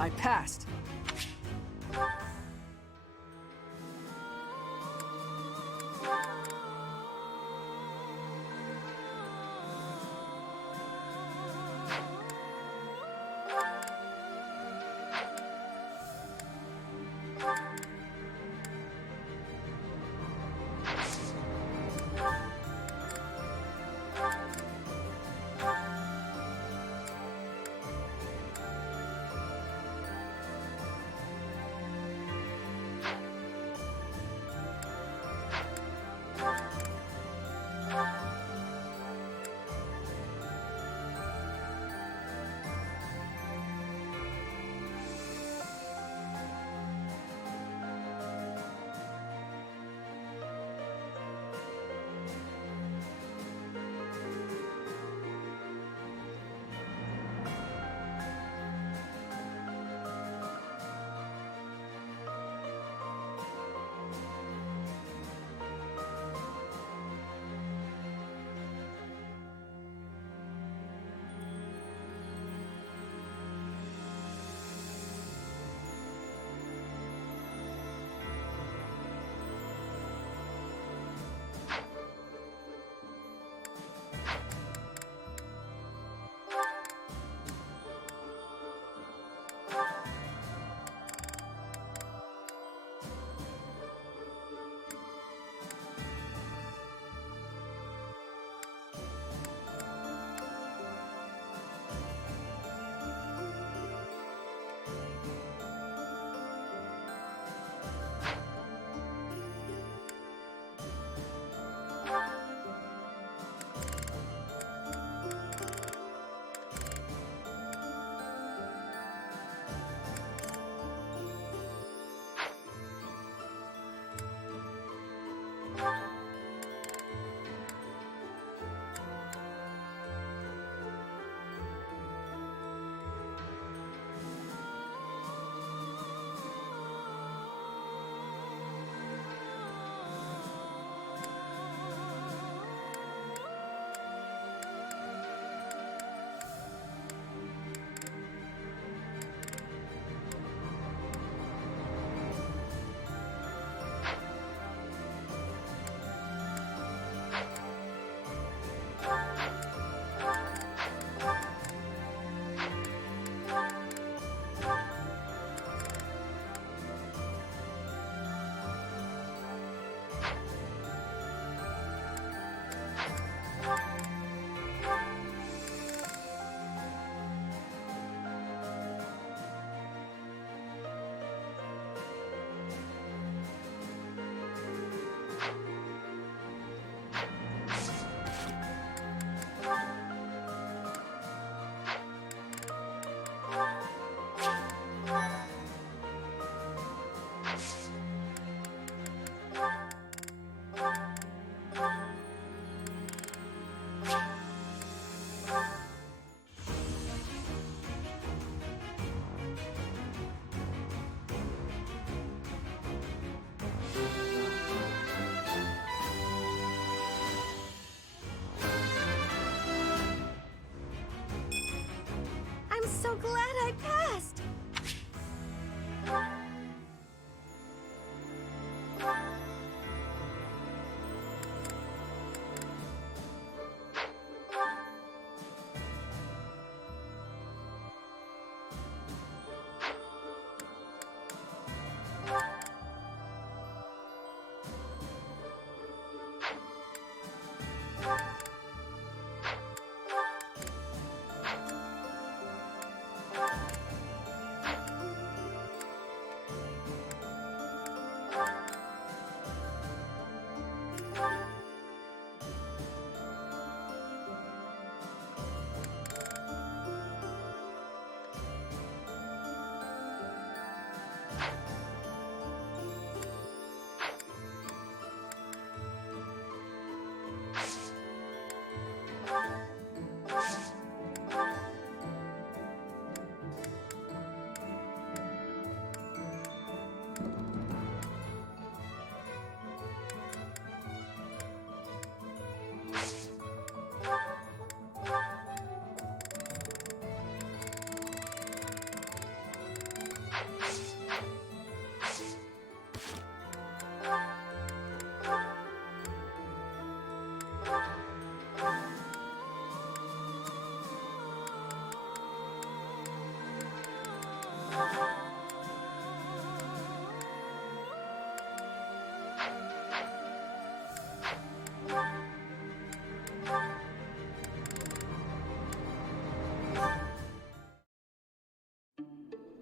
I passed.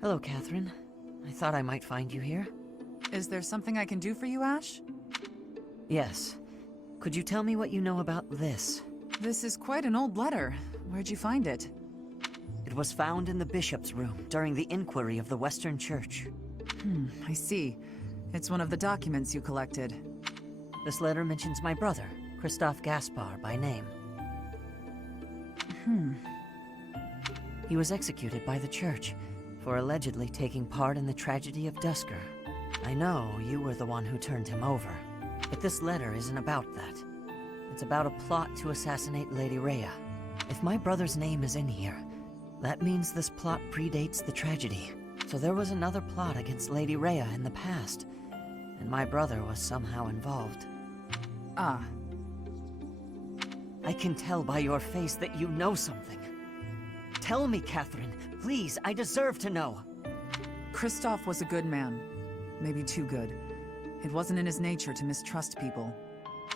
Hello, Catherine. I thought I might find you here. Is there something I can do for you, Ash? Yes. Could you tell me what you know about this? This is quite an old letter. Where'd you find it? It was found in the bishop's room during the inquiry of the Western Church. I see. It's one of the documents you collected. This letter mentions my brother, Christophe Gaspar, by name. He was executed by the church for allegedly taking part in the tragedy of Dusker. I know you were the one who turned him over, but this letter isn't about that. It's about a plot to assassinate Lady Rhea. If my brother's name is in here, that means this plot predates the tragedy. So there was another plot against Lady Rhea in the past, and my brother was somehow involved. Ah. I can tell by your face that you know something. Tell me, Catherine. Please, I deserve to know. Christophe was a good man. Maybe too good. It wasn't in his nature to mistrust people.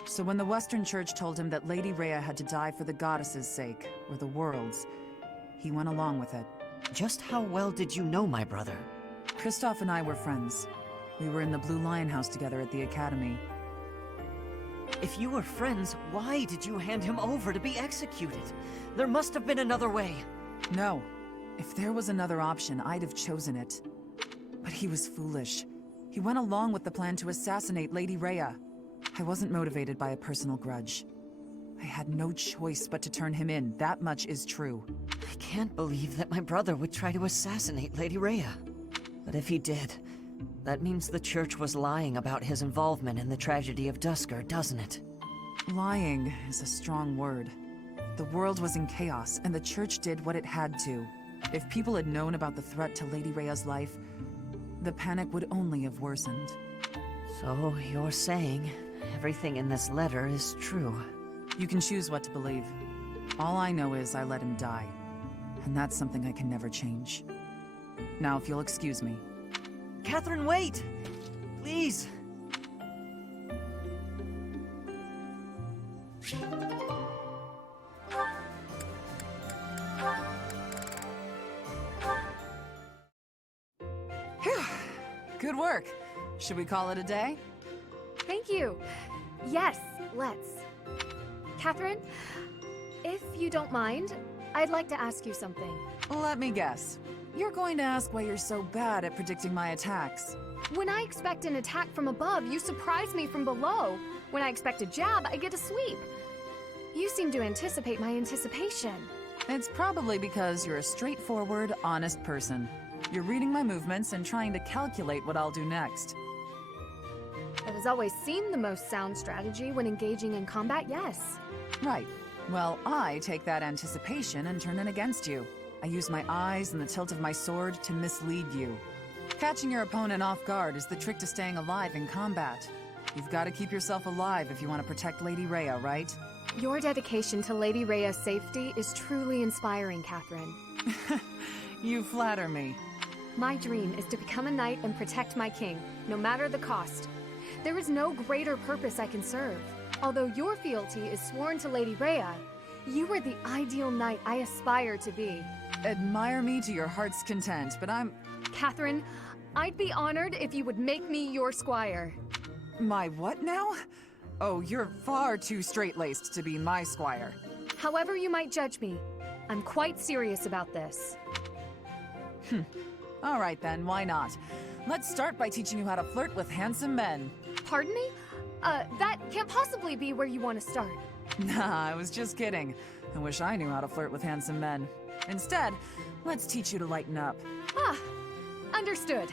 So when the Western Church told him that Lady Rhea had to die for the goddess's sake, or the world's, he went along with it. Just how well did you know my brother? Christophe and I were friends. We were in the Blue Lion House together at the academy. If you were friends, why did you hand him over to be executed? There must have been another way. No. If there was another option, I'd have chosen it. But he was foolish. He went along with the plan to assassinate Lady Rhea. I wasn't motivated by a personal grudge. I had no choice but to turn him in, that much is true. I can't believe that my brother would try to assassinate Lady Rhea. But if he did, that means the church was lying about his involvement in the tragedy of Dusker, doesn't it? Lying is a strong word. The world was in chaos, and the church did what it had to. If people had known about the threat to Lady Rhea's life, the panic would only have worsened. So you're saying everything in this letter is true? You can choose what to believe. All I know is I let him die. And that's something I can never change. Now, if you'll excuse me. Catherine, wait! Please! Phew. Good work. Should we call it a day? Thank you. Yes, let's. Catherine, if you don't mind, I'd like to ask you something. Let me guess. You're going to ask why you're so bad at predicting my attacks. When I expect an attack from above, you surprise me from below. When I expect a jab, I get a sweep. You seem to anticipate my anticipation. It's probably because you're a straightforward, honest person. You're reading my movements and trying to calculate what I'll do next. That has always seemed the most sound strategy when engaging in combat, yes. Right. Well, I take that anticipation and turn it against you. I use my eyes and the tilt of my sword to mislead you. Catching your opponent off guard is the trick to staying alive in combat. You've got to keep yourself alive if you want to protect Lady Rhea, right? Your dedication to Lady Rhea's safety is truly inspiring, Catherine. You flatter me. My dream is to become a knight and protect my king, no matter the cost. There is no greater purpose I can serve. Although your fealty is sworn to Lady Rhea, you are the ideal knight I aspire to be. Admire me to your heart's content, but I'm... Catherine, I'd be honored if you would make me your squire. My what now? Oh, you're far too straight-laced to be my squire. However you might judge me, I'm quite serious about this. All right then, why not? Let's start by teaching you how to flirt with handsome men. Pardon me? That can't possibly be where you want to start. Nah, I was just kidding. I wish I knew how to flirt with handsome men. Instead, let's teach you to lighten up. Ah, understood.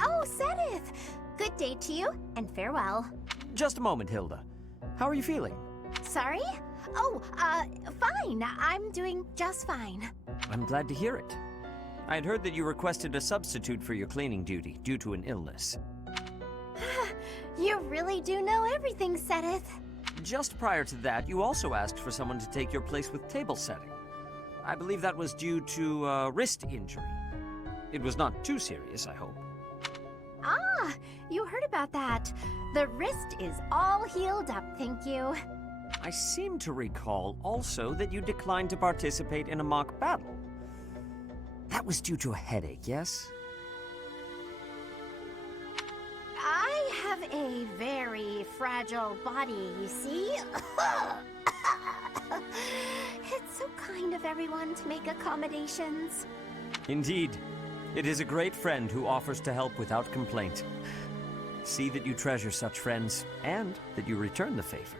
Oh, Sedith! Good day to you, and farewell. Just a moment, Hilda. How are you feeling? Sorry? Oh, fine. I'm doing just fine. I'm glad to hear it. I had heard that you requested a substitute for your cleaning duty due to an illness. You really do know everything, Sedith. Just prior to that, you also asked for someone to take your place with table setting. I believe that was due to a wrist injury. It was not too serious, I hope. Ah, you heard about that. The wrist is all healed up, thank you. I seem to recall also that you declined to participate in a mock battle. That was due to a headache, yes? I have a very fragile body, you see? It's so kind of everyone to make accommodations. Indeed. It is a great friend who offers to help without complaint. See that you treasure such friends, and that you return the favor.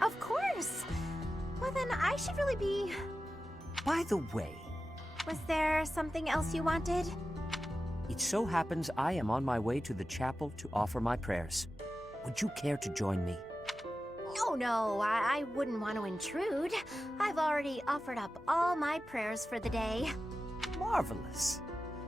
Of course. Well, then I should really be... By the way, Was there something else you wanted? it so happens I am on my way to the chapel to offer my prayers. Would you care to join me? No, I wouldn't want to intrude. I've already offered up all my prayers for the day. Marvelous.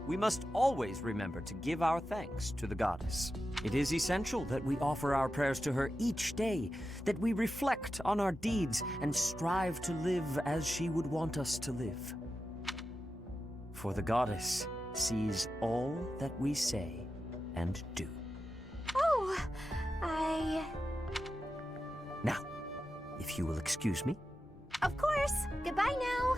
We must always remember to give our thanks to the goddess. It is essential that we offer our prayers to her each day, that we reflect on our deeds and strive to live as she would want us to live. For the goddess sees all that we say and do. Oh, Now, if you will excuse me. Of course. Goodbye now.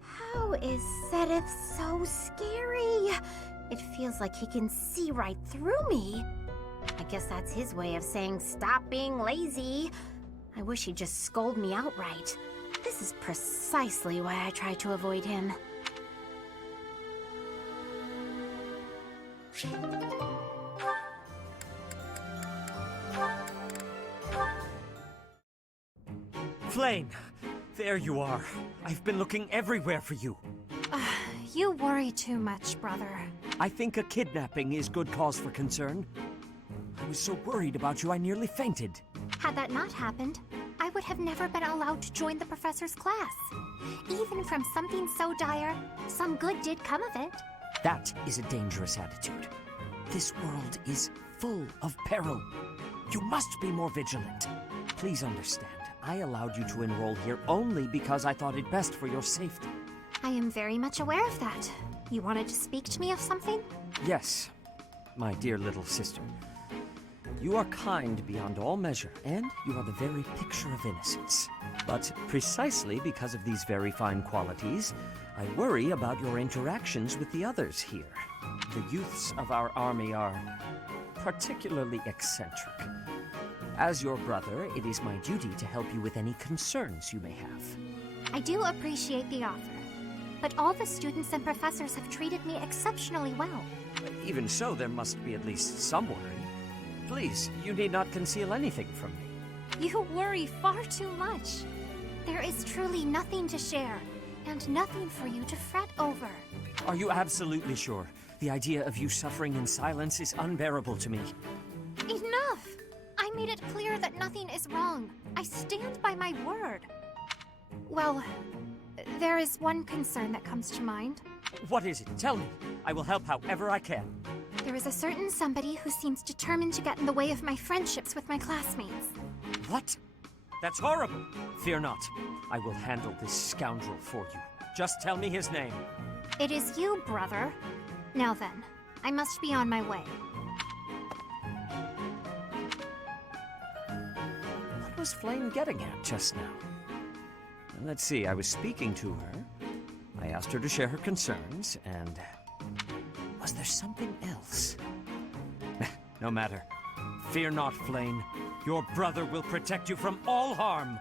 How is Sedith so scary? It feels like he can see right through me. I guess that's his way of saying stop being lazy. I wish he'd just scold me outright. This is precisely why I try to avoid him. Flame! There you are. I've been looking everywhere for you. You worry too much, brother. I think a kidnapping is good cause for concern. I was so worried about you I nearly fainted. Had that not happened, I would have never been allowed to join the professor's class. Even from something so dire, some good did come of it. That is a dangerous attitude. This world is full of peril. You must be more vigilant. Please understand, I allowed you to enroll here only because I thought it best for your safety. I am very much aware of that. You wanted to speak to me of something? Yes, my dear little sister. You are kind beyond all measure, and you are the very picture of innocence. But precisely because of these very fine qualities, I worry about your interactions with the others here. The youths of our army are particularly eccentric. As your brother, it is my duty to help you with any concerns you may have. I do appreciate the offer, but all the students and professors have treated me exceptionally well. Even so, there must be at least some worry. Please, you need not conceal anything from me. You worry far too much. There is truly nothing to share, and nothing for you to fret over. Are you absolutely sure? The idea of you suffering in silence is unbearable to me. Enough! I made it clear that nothing is wrong. I stand by my word. Well, there is one concern that comes to mind. What is it? Tell me. I will help however I can. There is a certain somebody who seems determined to get in the way of my friendships with my classmates. What? That's horrible. Fear not. I will handle this scoundrel for you. Just tell me his name. It is you, brother. Now then, I must be on my way. What was Flame getting at just now? Let's see, I was speaking to her. I asked her to share her concerns, and... was there something else? No matter. Fear not, Flame. Your brother will protect you from all harm.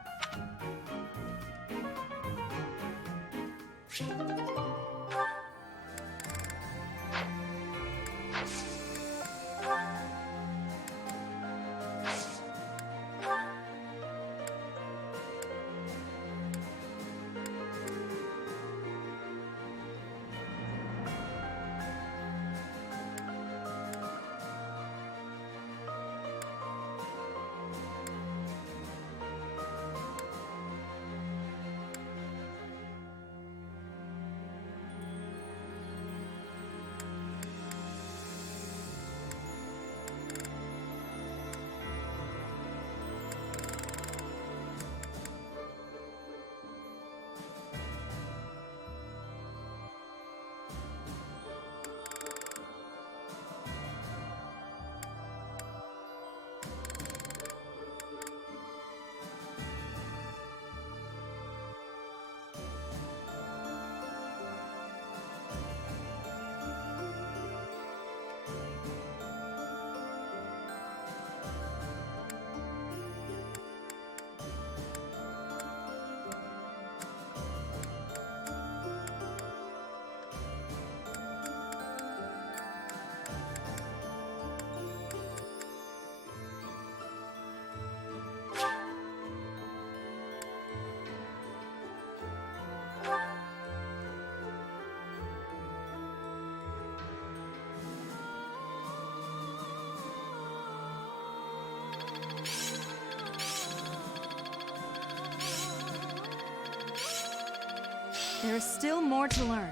There is still more to learn.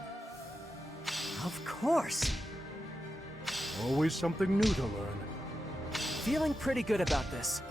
Of course. Always something new to learn. Feeling pretty good about this.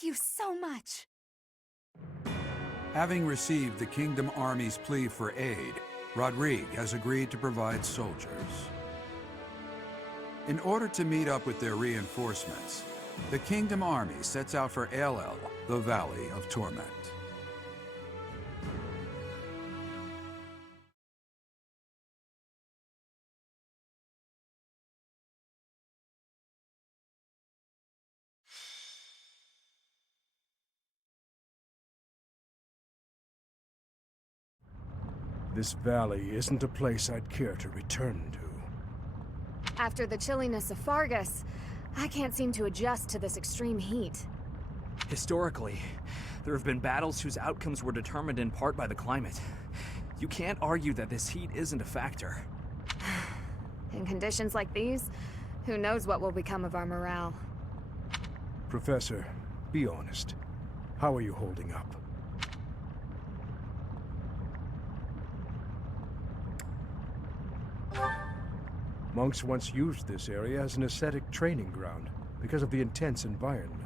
Thank you so much. Having received the Kingdom Army's plea for aid, Rodrigue has agreed to provide soldiers. In order to meet up with their reinforcements, the Kingdom Army sets out for Elel, the Valley of Torment. This valley isn't a place I'd care to return to. After the chilliness of Fargus, I can't seem to adjust to this extreme heat. Historically, there have been battles whose outcomes were determined in part by the climate. You can't argue that this heat isn't a factor. In conditions like these, who knows what will become of our morale. Professor, be honest. How are you holding up? Monks once used this area as an ascetic training ground because of the intense environment.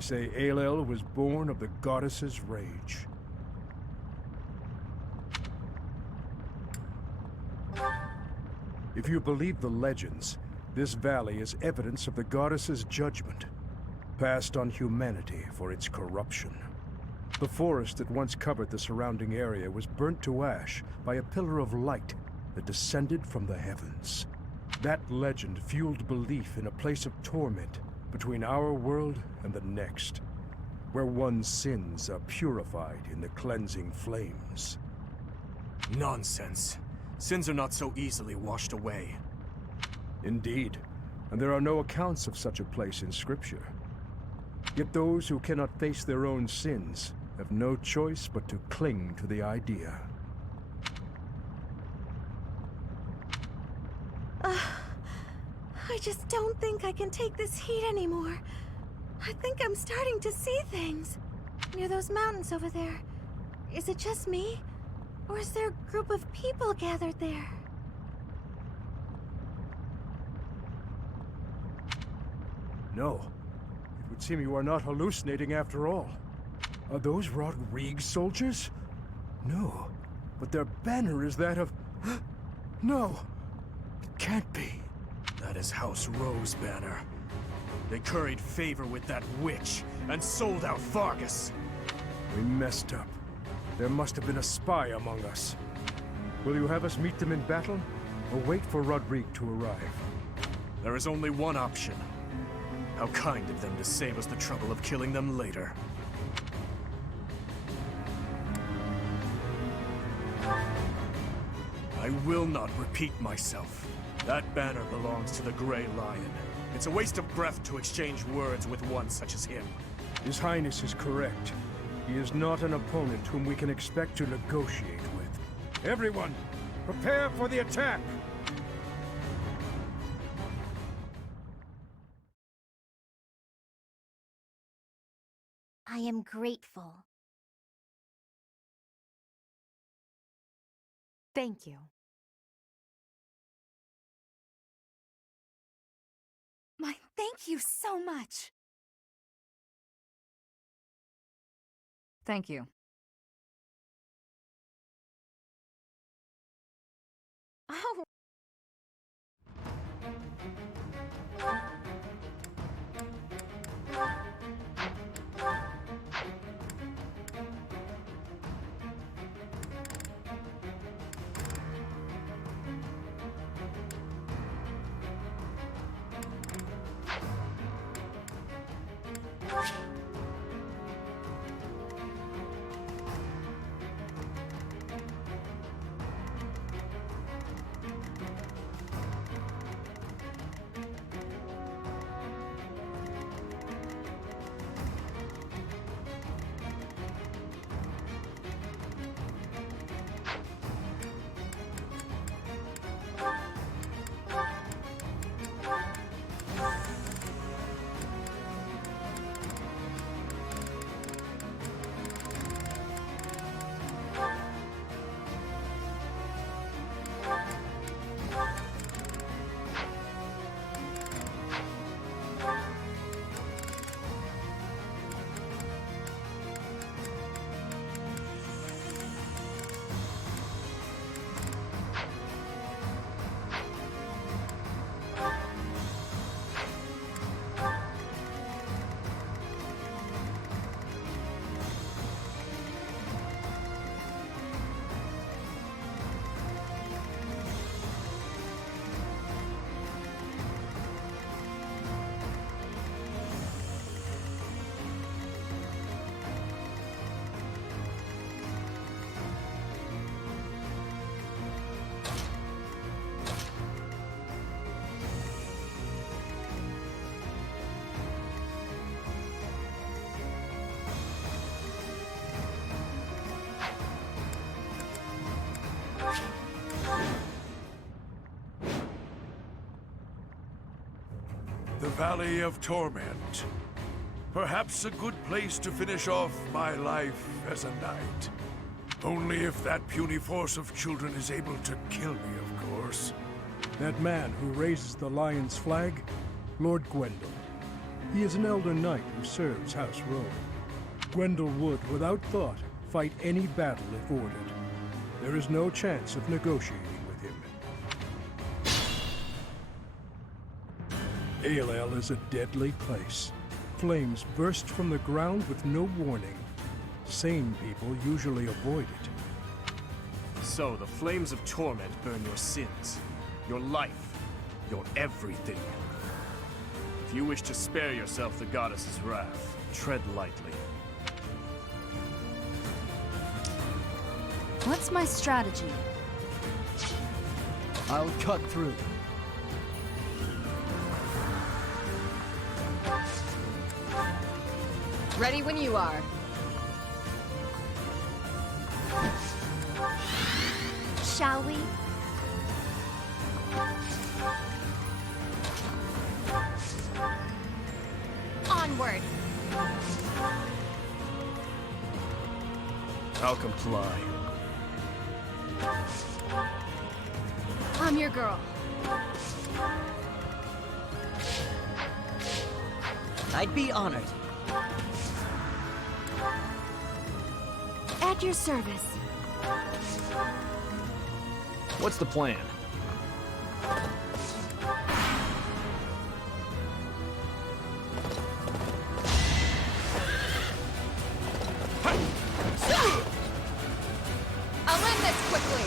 They say Aelel was born of the goddess's rage. If you believe the legends, this valley is evidence of the goddess's judgment, passed on humanity for its corruption. The forest that once covered the surrounding area was burnt to ash by a pillar of light that descended from the heavens. That legend fueled belief in a place of torment between our world and the next, where one's sins are purified in the cleansing flames. Nonsense. Sins are not so easily washed away. Indeed, and there are no accounts of such a place in Scripture. Yet those who cannot face their own sins have no choice but to cling to the idea. I just don't think I can take this heat anymore. I think I'm starting to see things. Near those mountains over there. Is it just me? Or is there a group of people gathered there? No. It would seem you are not hallucinating after all. Are those Rodriguez soldiers? No. But their banner is that of... No! It can't be. That is House Rowe's banner. They curried favor with that witch and sold out Vargas. We messed up. There must have been a spy among us. Will you have us meet them in battle, or wait for Rodrigue to arrive? There is only one option. How kind of them to save us the trouble of killing them later. I will not repeat myself. That banner belongs to the Grey Lion. It's a waste of breath to exchange words with one such as him. His Highness is correct. He is not an opponent whom we can expect to negotiate with. Everyone, prepare for the attack! I am grateful. Thank you. My thank you so much. Thank you. Oh. The Valley of Torment. Perhaps a good place to finish off my life as a knight. Only if that puny force of children is able to kill me, of course. That man who raises the lion's flag? Lord Gwendol. He is an elder knight who serves House Rome. Grendel would, without thought, fight any battle if ordered. There is no chance of negotiating with him. Aelel is a deadly place. Flames burst from the ground with no warning. Sane people usually avoid it. So the flames of torment burn your sins, your life, your everything. If you wish to spare yourself the goddess's wrath, tread lightly. What's my strategy? I'll cut through. Ready when you are. Shall we? Onward! I'll comply. I'm your girl. I'd be honored. At your service. What's the plan? I'll end this quickly.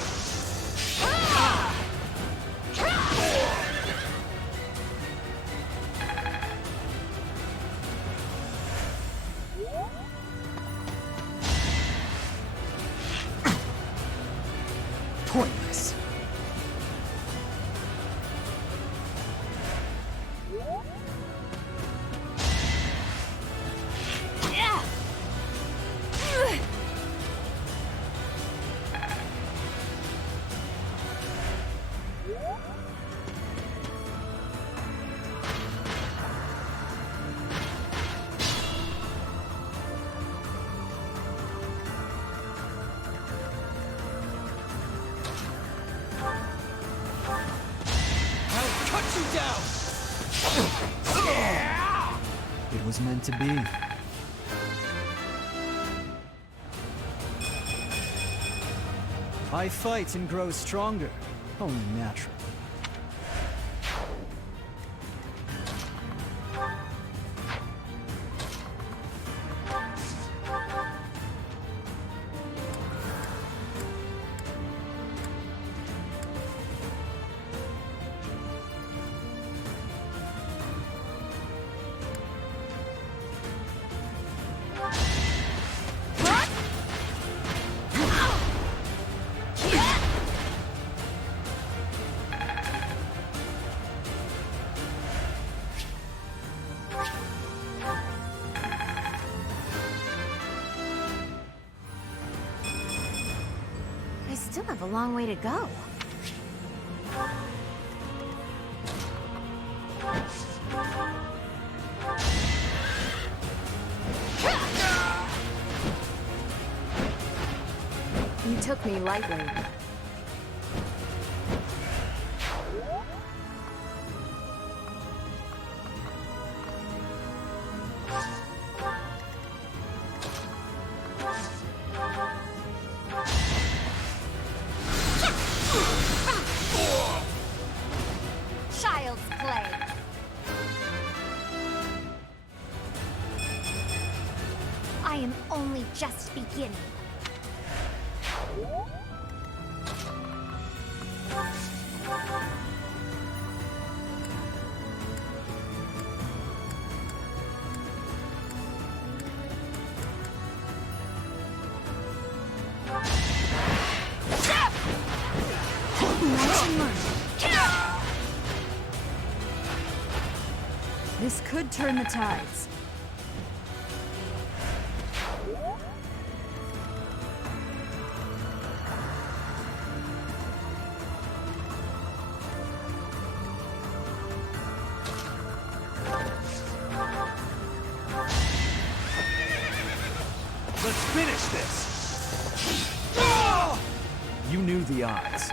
Pointless. It was meant to be. I fight and grow stronger. Only natural. I still have a long way to go. You took me lightly. Child's play. I am only just beginning. This could turn the tides. Let's finish this! You knew the odds.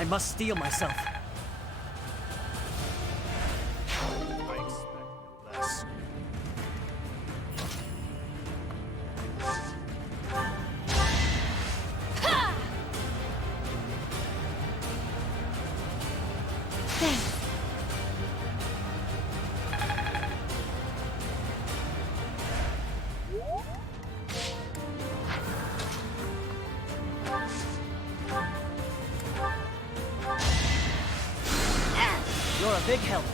I must steel myself. I expect no less. You're a big help.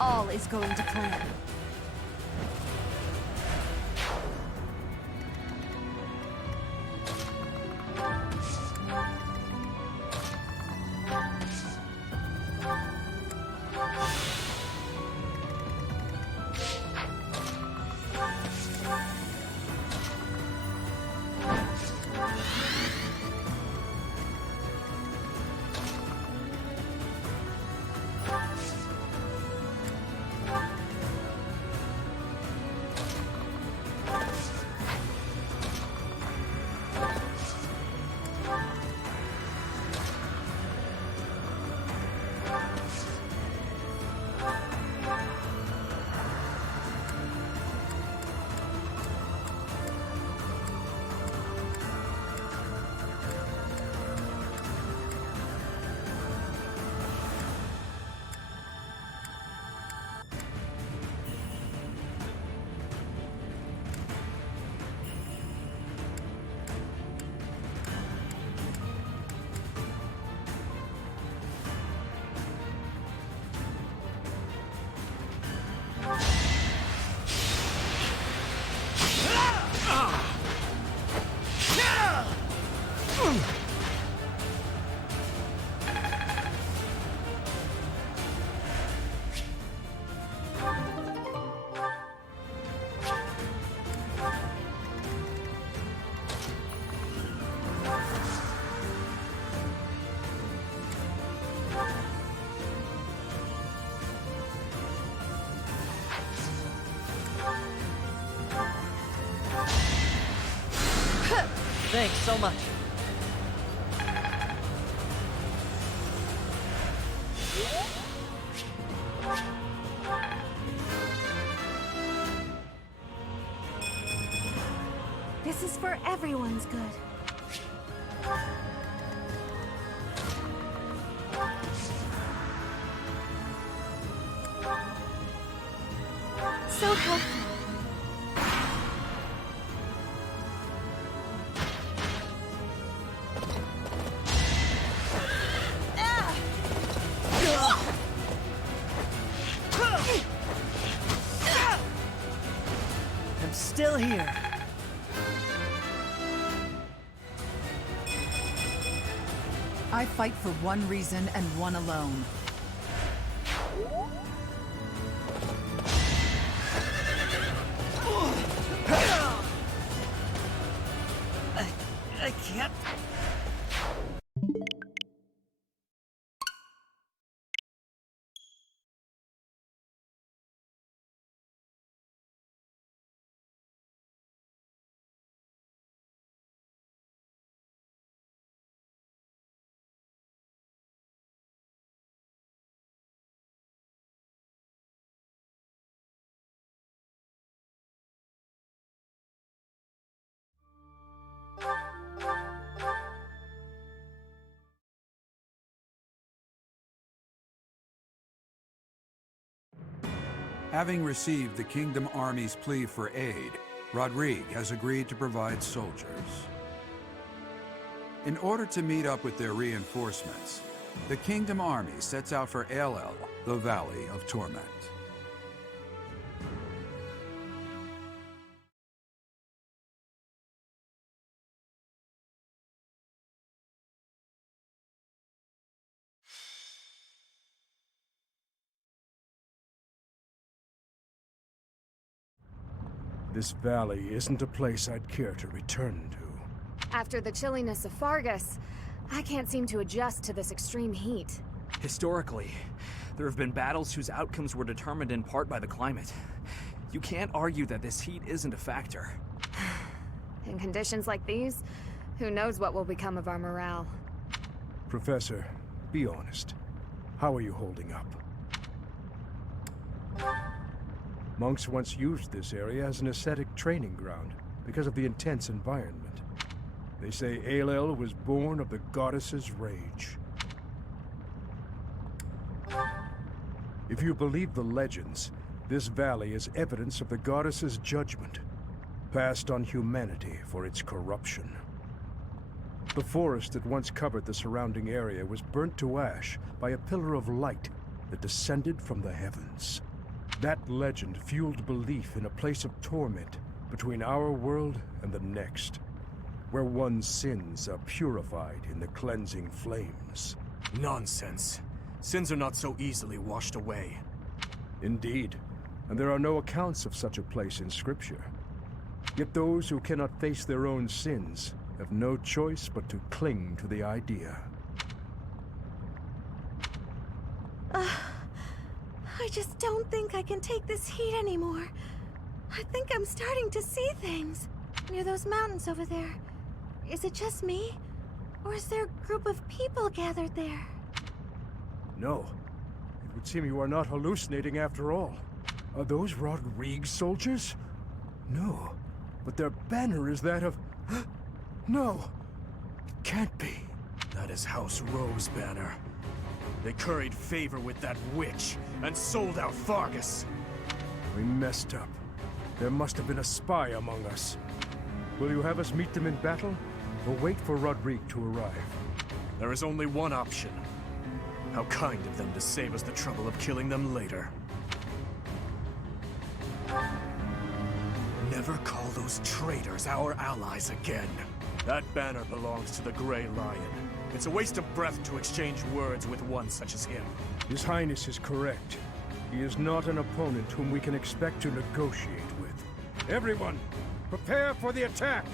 All is going to plan. Thanks so much. This is for everyone's good. So helpful. I'm still here. I fight for one reason and one alone. I can't. Having received the Kingdom Army's plea for aid, Rodrigue has agreed to provide soldiers. In order to meet up with their reinforcements, the Kingdom Army sets out for Aelel, the Valley of Torment. This valley isn't a place I'd care to return to. After the chilliness of Fargus, I can't seem to adjust to this extreme heat. Historically, there have been battles whose outcomes were determined in part by the climate. You can't argue that this heat isn't a factor. In conditions like these, who knows what will become of our morale. Professor, be honest. How are you holding up? Monks once used this area as an ascetic training ground because of the intense environment. They say Aelel was born of the goddess's rage. If you believe the legends, this valley is evidence of the goddess's judgment, passed on humanity for its corruption. The forest that once covered the surrounding area was burnt to ash by a pillar of light that descended from the heavens. That legend fueled belief in a place of torment between our world and the next, where one's sins are purified in the cleansing flames. Nonsense. Sins are not so easily washed away. Indeed, and there are no accounts of such a place in Scripture. Yet those who cannot face their own sins have no choice but to cling to the idea. I just don't think I can take this heat anymore. I think I'm starting to see things. Near those mountains over there. Is it just me? Or is there a group of people gathered there? No. It would seem you are not hallucinating after all. Are those Rodrigue soldiers? No. But their banner is that of... No. It can't be. That is House Rowe's banner. They curried favor with that witch and sold out Fargus. We messed up. There must have been a spy among us. Will you have us meet them in battle, or wait for Rodrigue to arrive? There is only one option. How kind of them to save us the trouble of killing them later. Never call those traitors our allies again. That banner belongs to the Grey Lion. It's a waste of breath to exchange words with one such as him. His Highness is correct. He is not an opponent whom we can expect to negotiate with. Everyone, prepare for the attack!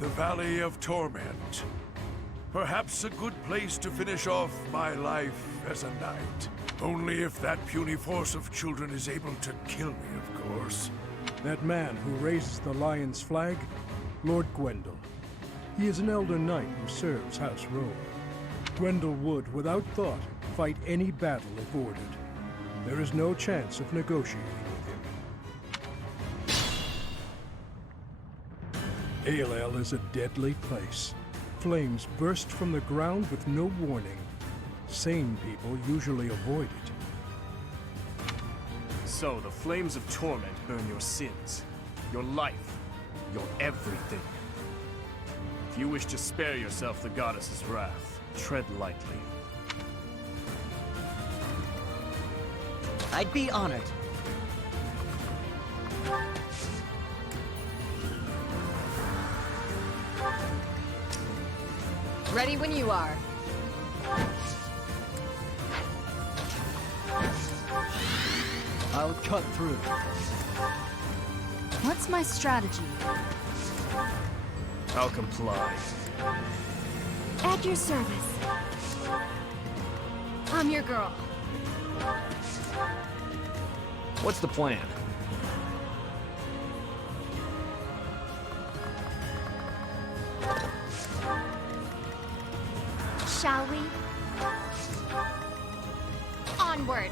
The Valley of Torment. Perhaps a good place to finish off my life as a knight. Only if that puny force of children is able to kill me, of course. That man who raises the Lion's flag, Lord Gwendol. He is an elder knight who serves House Rowe. Gwendol would, without thought, fight any battle if ordered. There is no chance of negotiating with him. Aelel is a deadly place. Flames burst from the ground with no warning. Sane people usually avoid it. So the flames of torment burn your sins, your life, your everything. If you wish to spare yourself the goddess's wrath, tread lightly. I'd be honored. Ready when you are. I'll cut through. What's my strategy? I'll comply. At your service. I'm your girl. What's the plan? Shall we? Onward.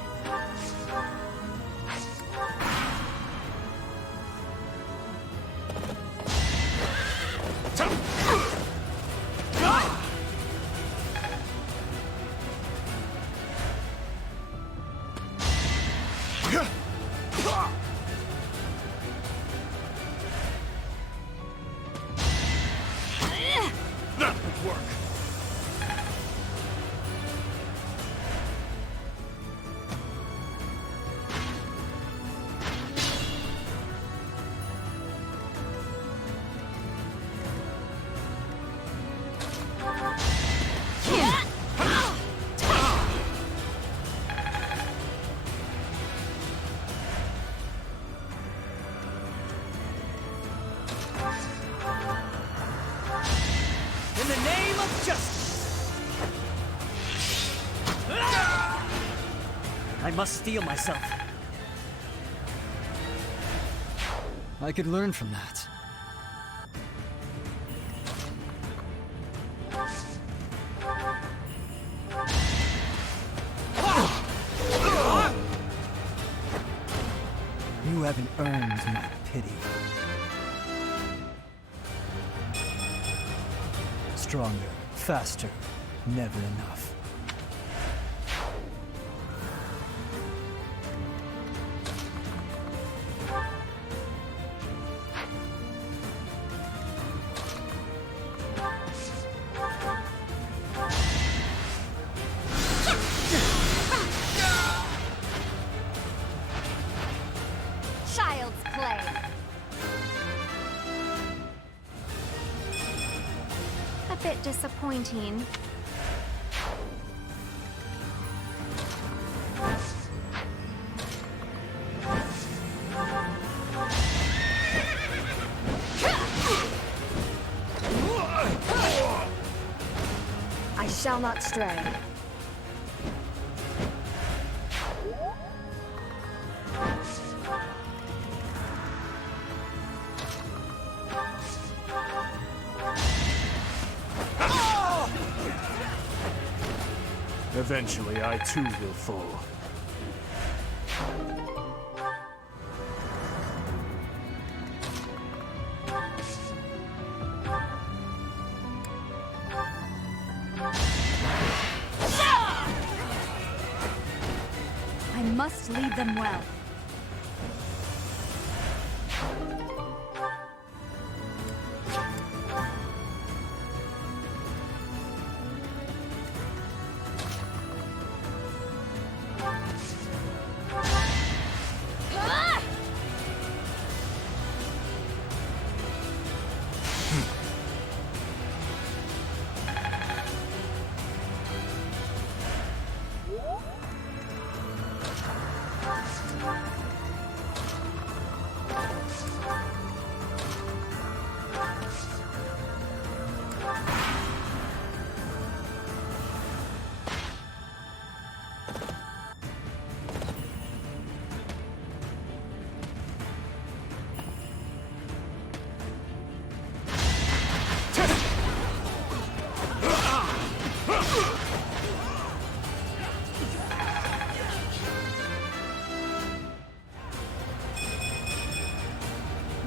That would work. In the name of justice! I must steel myself. I could learn from that. You haven't earned my pity. Stronger, faster, never enough. Child's play. A bit disappointing. I shall not stray. Eventually, I too will fall. I must lead them well.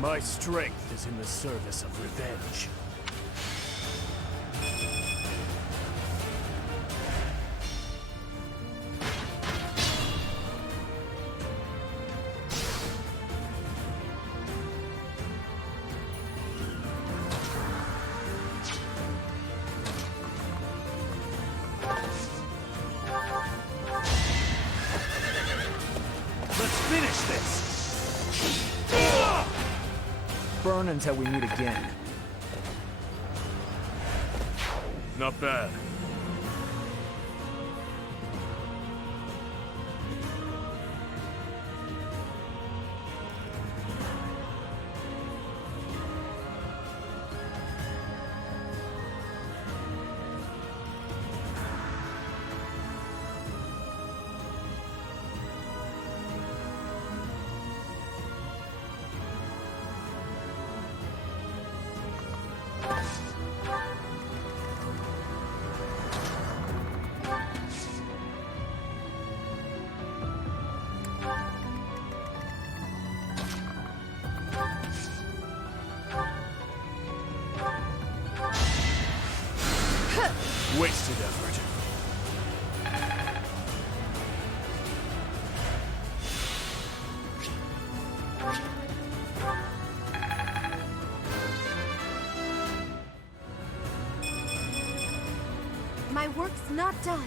My strength is in the service of revenge. Let's finish this! Burn until we meet again. Not bad. Wasted effort. My work's not done.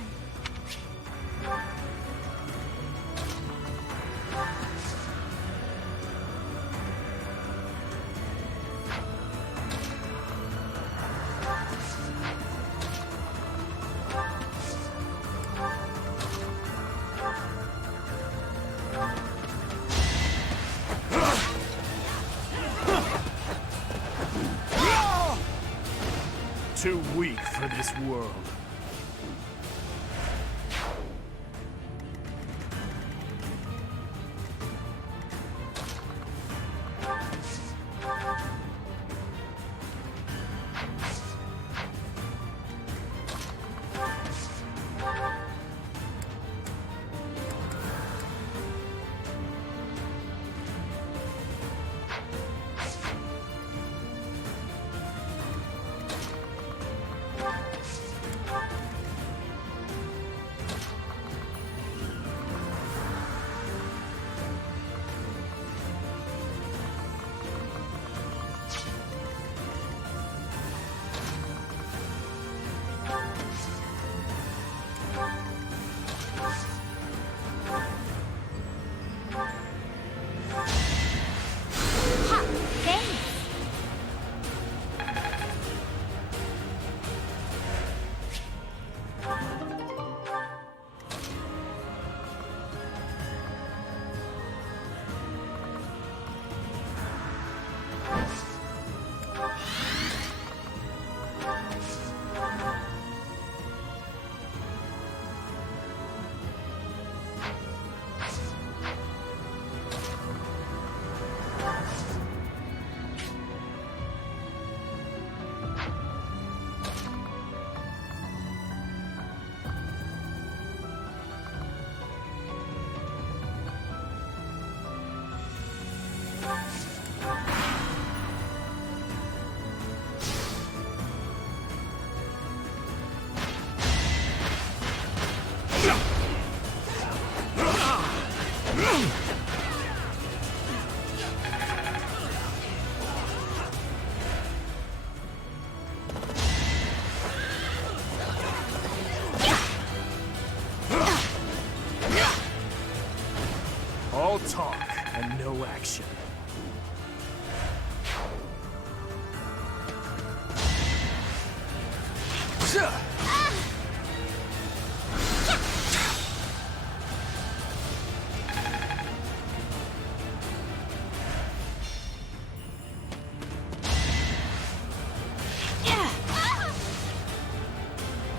Too weak for this world. All talk and no action.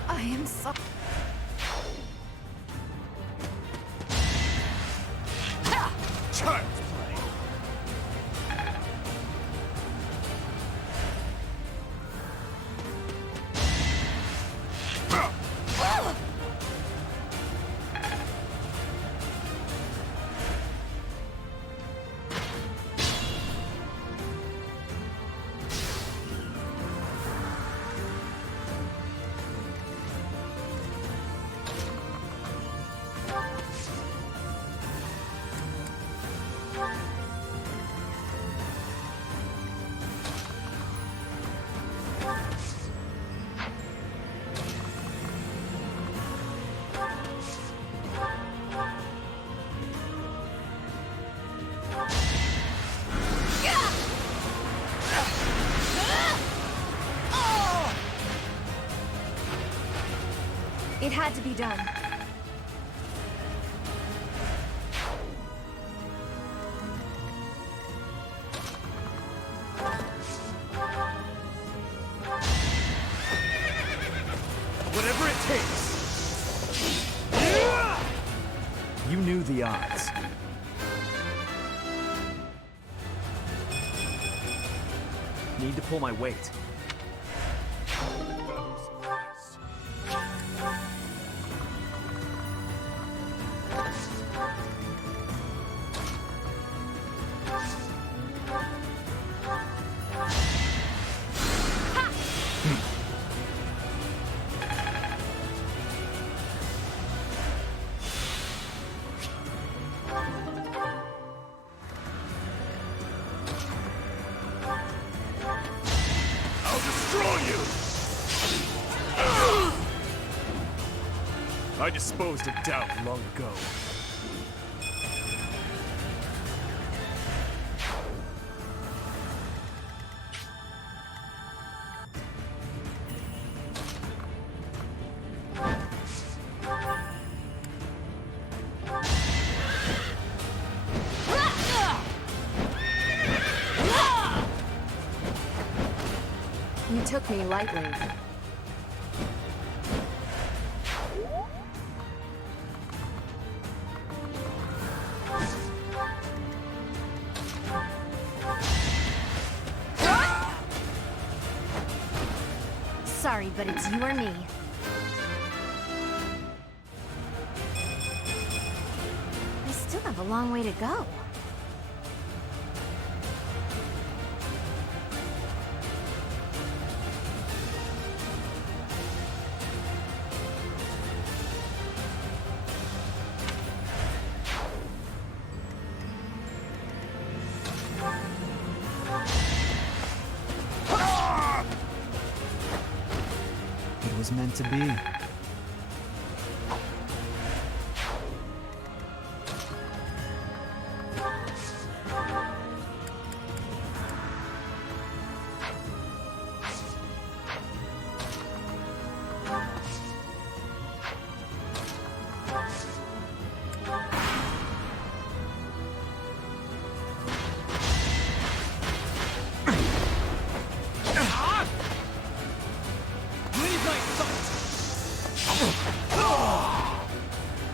I am so... Child's play. It had to be done. Whatever it takes. You knew the odds. Need to pull my weight. I disposed of doubt long ago. You took me lightly. Sorry, but it's you or me. I still have a long way to go. It was meant to be.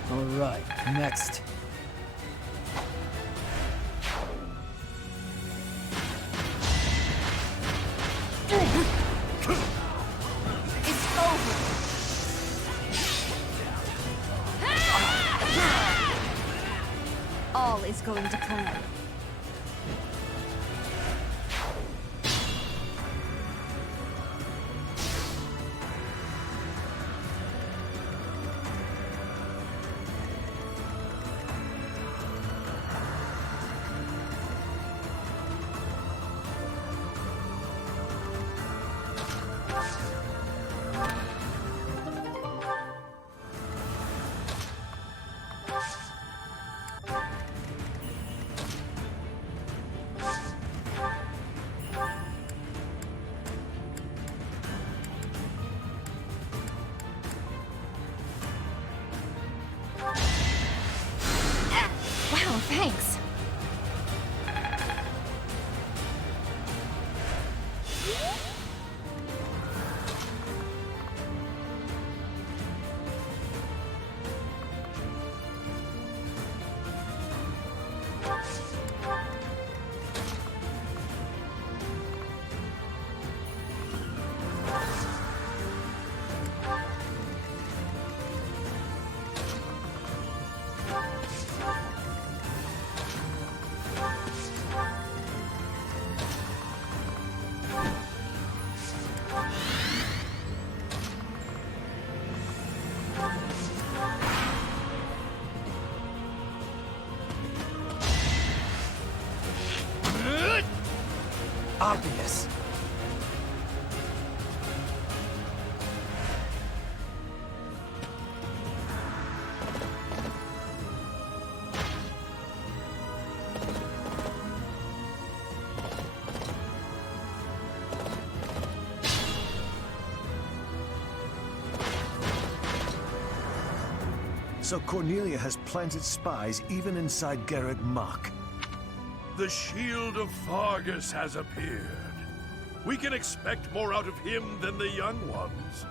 All right, next. It's over. All is going to plan. Wow, thanks. Obvious. So Cornelia has planted spies even inside Garreg Mach. The Shield of Fargus has appeared. We can expect more out of him than the young ones.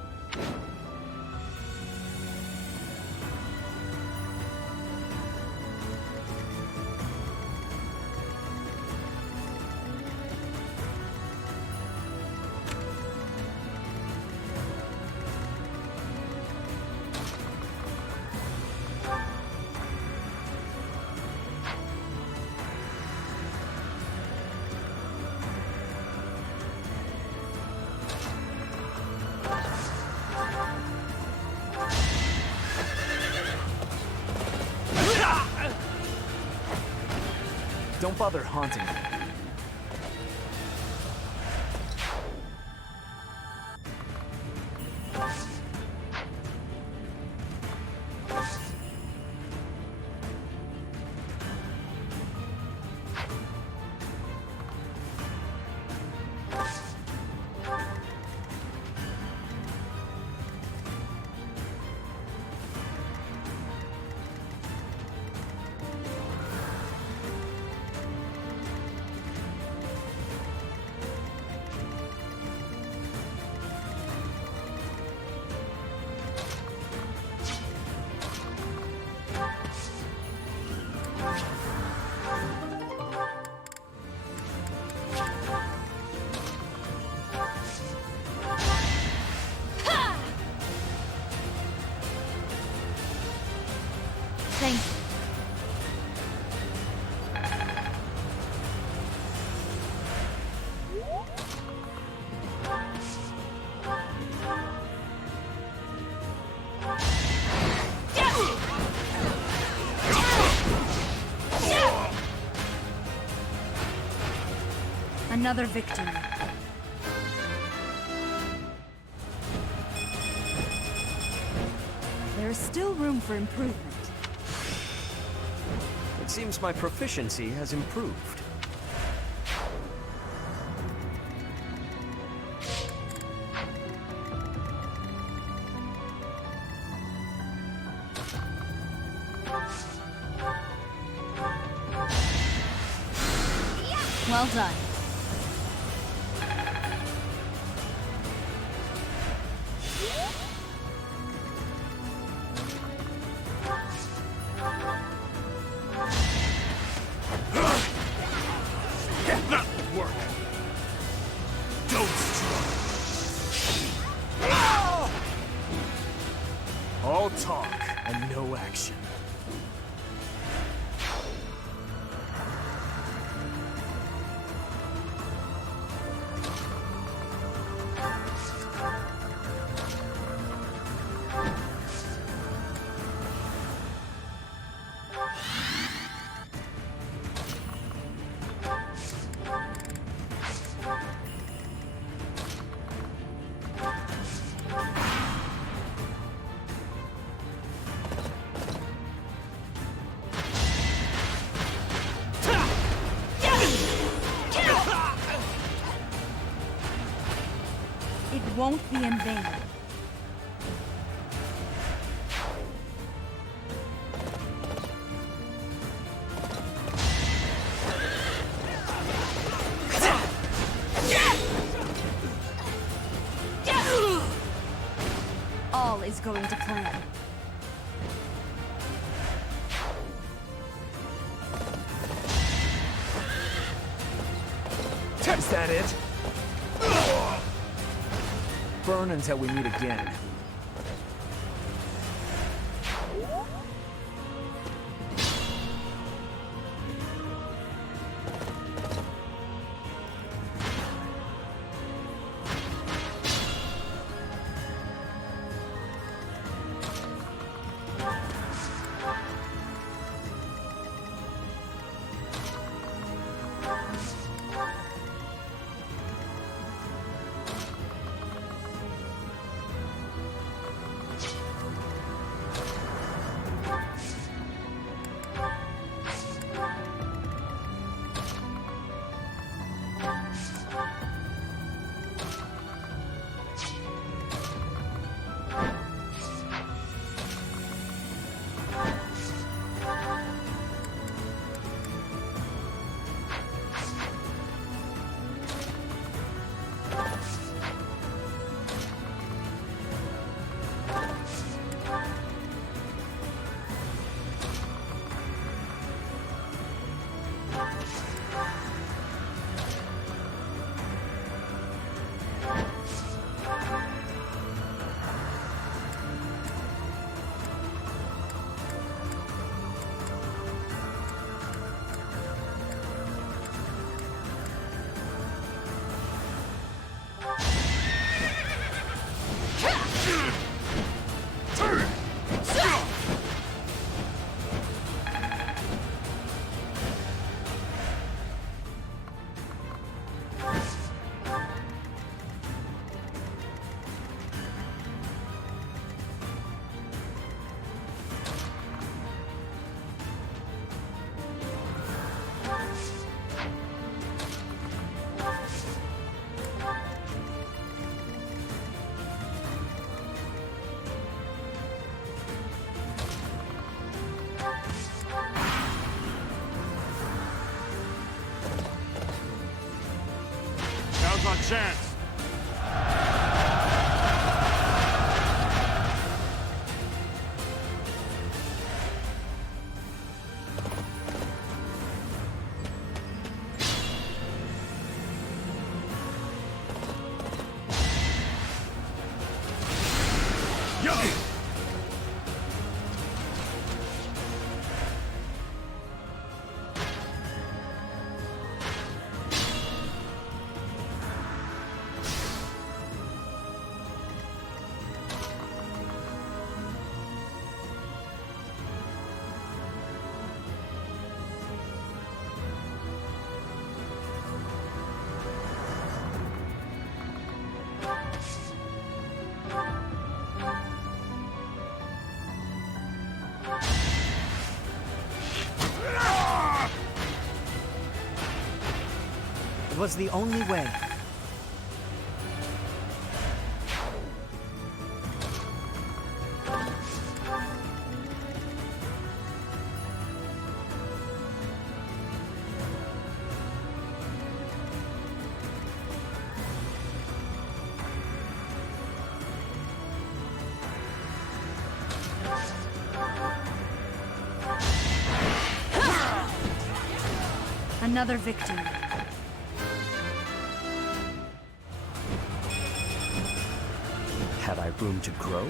Don't bother haunting me. Thank you. Another victory. There is still room for improvement. It seems my proficiency has improved. Well done. That will work. Don't struggle. All talk and no action. It won't be in vain. All is going to plan. Is that it? Burn until we meet again. our chance. It was the only way. Another victory. Had I room to grow?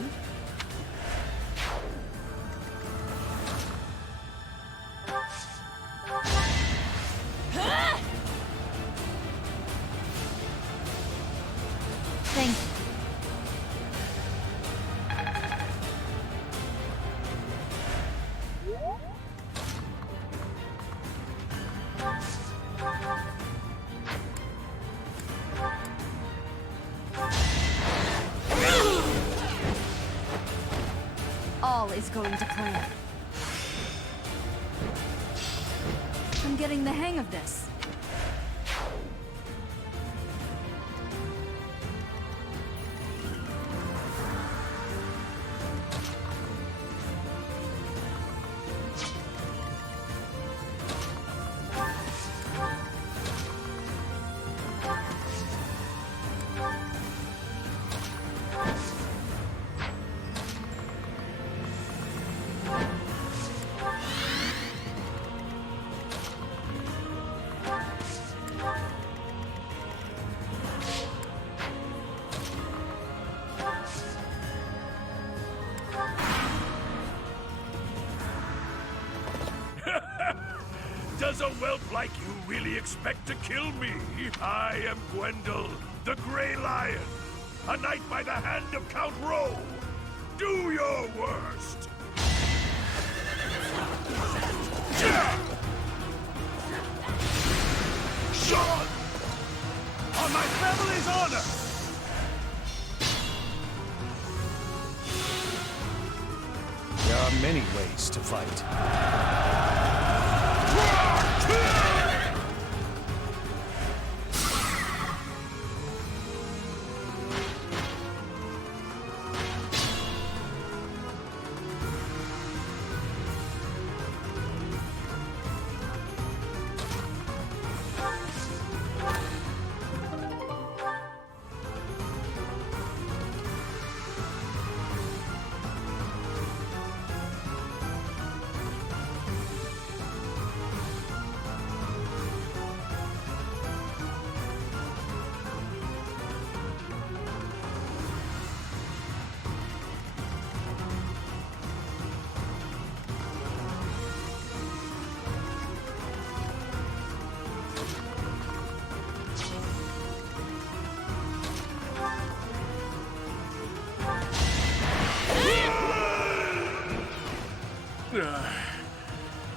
Thank you. All is going to plan. I'm getting the hang of this. Does a whelp like you really expect to kill me? I am Gwendol, the Grey Lion, a knight by the hand of Count Rowe. Do your worst! Sean! On my family's honor! There are many ways to fight.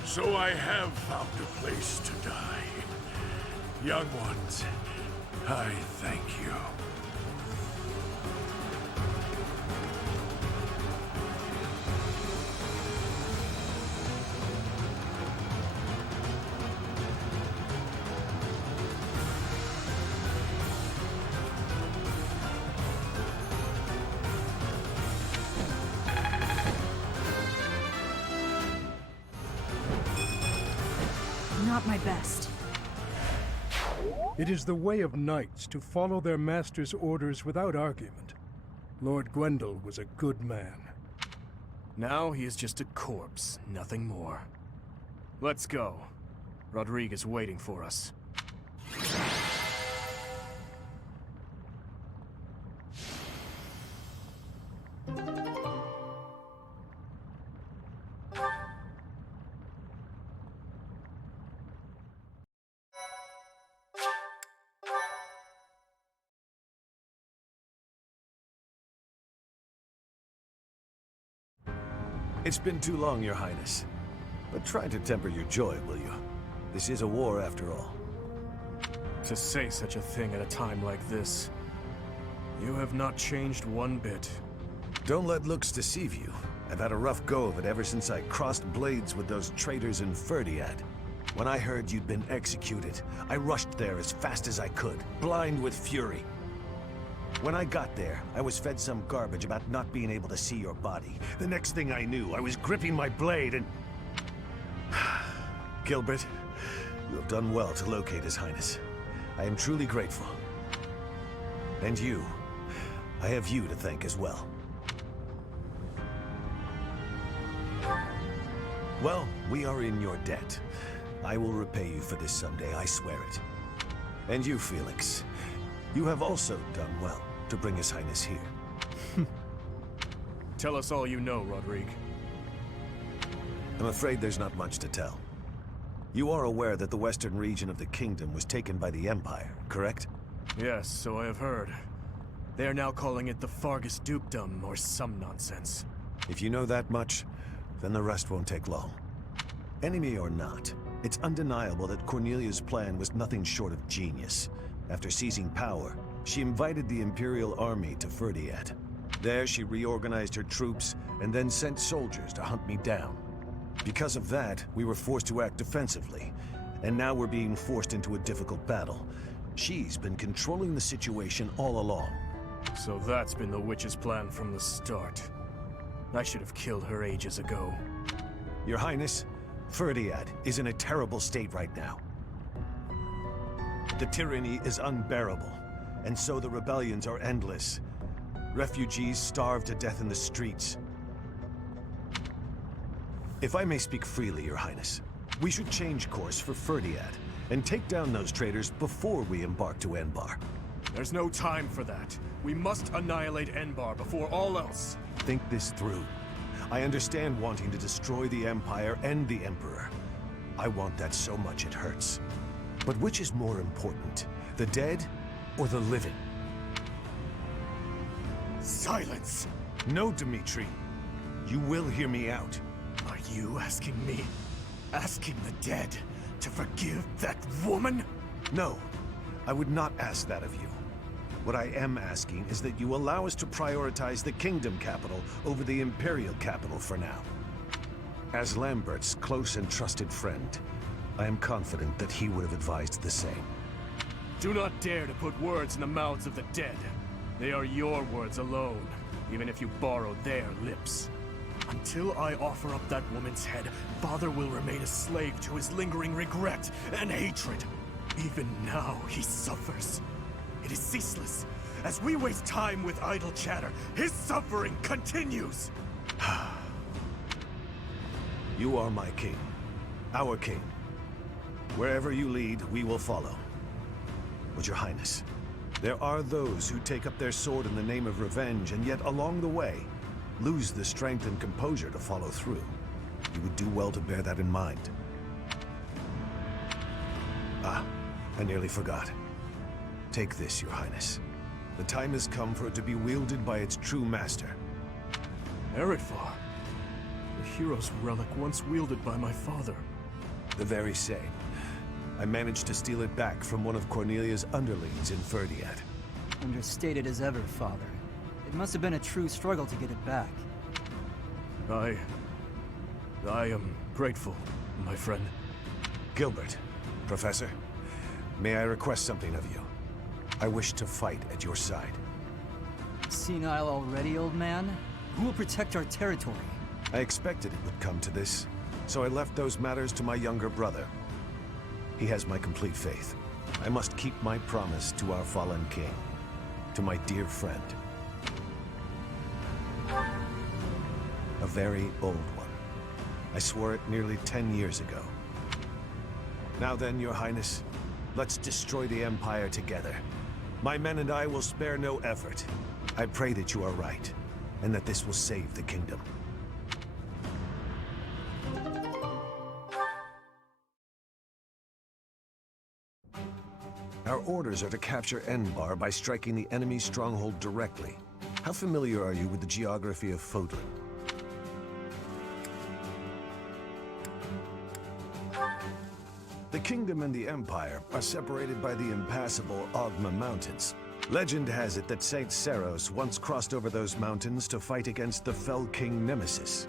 So I have found a place to die. Young ones, I thank you. Not my best. It is the way of knights to follow their master's orders without argument. Lord Gwendol was a good man. Now he is just a corpse, nothing more. Let's go. Rodrigue is waiting for us. It's been too long, Your Highness. But try to temper your joy, will you? This is a war, after all. To say such a thing at a time like this. You have not changed one bit. Don't let looks deceive you. I've had a rough go of it ever since I crossed blades with those traitors in Ferdiad. When I heard you'd been executed, I rushed there as fast as I could, blind with fury. When I got there, I was fed some garbage about not being able to see your body. The next thing I knew, I was gripping my blade and... Gilbert, you have done well to locate His Highness. I am truly grateful. And you, I have you to thank as well. Well, we are in your debt. I will repay you for this someday, I swear it. And you, Felix, you have also done well to bring His Highness here. Tell us all you know, Rodrigue. I'm afraid there's not much to tell. You are aware that the western region of the kingdom was taken by the Empire, correct? Yes, so I have heard. They are now calling it the Fargus Dukedom, or some nonsense. If you know that much, then the rest won't take long. Enemy or not, it's undeniable that Cornelia's plan was nothing short of genius. After seizing power, she invited the Imperial Army to Ferdiad. There she reorganized her troops and then sent soldiers to hunt me down. Because of that, we were forced to act defensively, and now we're being forced into a difficult battle. She's been controlling the situation all along. So that's been the witch's plan from the start. I should have killed her ages ago. Your Highness, Ferdiad is in a terrible state right now. The tyranny is unbearable, and so the rebellions are endless. Refugees starve to death in the streets. If I may speak freely, Your Highness, we should change course for Ferdiad and take down those traitors before we embark to Enbar. There's no time for that. We must annihilate Enbar before all else. Think this through. I understand wanting to destroy the Empire and the Emperor. I want that so much it hurts. But which is more important, the dead or the living? Silence! No, Dmitri. You will hear me out. Are you asking me? Asking the dead to forgive that woman? No, I would not ask that of you. What I am asking is that you allow us to prioritize the Kingdom capital over the Imperial capital for now. As Lambert's close and trusted friend, I am confident that he would have advised the same. Do not dare to put words in the mouths of the dead. They are your words alone, even if you borrow their lips. Until I offer up that woman's head, Father will remain a slave to his lingering regret and hatred. Even now, he suffers. It is ceaseless. As we waste time with idle chatter, his suffering continues! You are my king. Our king. Wherever you lead, we will follow. But Your Highness, there are those who take up their sword in the name of revenge, and yet along the way, lose the strength and composure to follow through. You would do well to bear that in mind. Ah, I nearly forgot. Take this, Your Highness. The time has come for it to be wielded by its true master. Eretvar, the hero's relic once wielded by my father. The very same. I managed to steal it back from one of Cornelia's underlings in Ferdiad. Understated as ever, Father. It must have been a true struggle to get it back. I am grateful, my friend. Gilbert, Professor, may I request something of you? I wish to fight at your side. Senile already, old man? Who will protect our territory? I expected it would come to this, so I left those matters to my younger brother. He has my complete faith. I must keep my promise to our fallen king, to my dear friend. A very old one. I swore it nearly 10 years ago. Now then, Your Highness, let's destroy the Empire together. My men and I will spare no effort. I pray that you are right, and that this will save the kingdom. Our orders are to capture Enbar by striking the enemy's stronghold directly. How familiar are you with the geography of Fodlan? The kingdom and the empire are separated by the impassable Ogma Mountains. Legend has it that Saint Seros once crossed over those mountains to fight against the fell king Nemesis.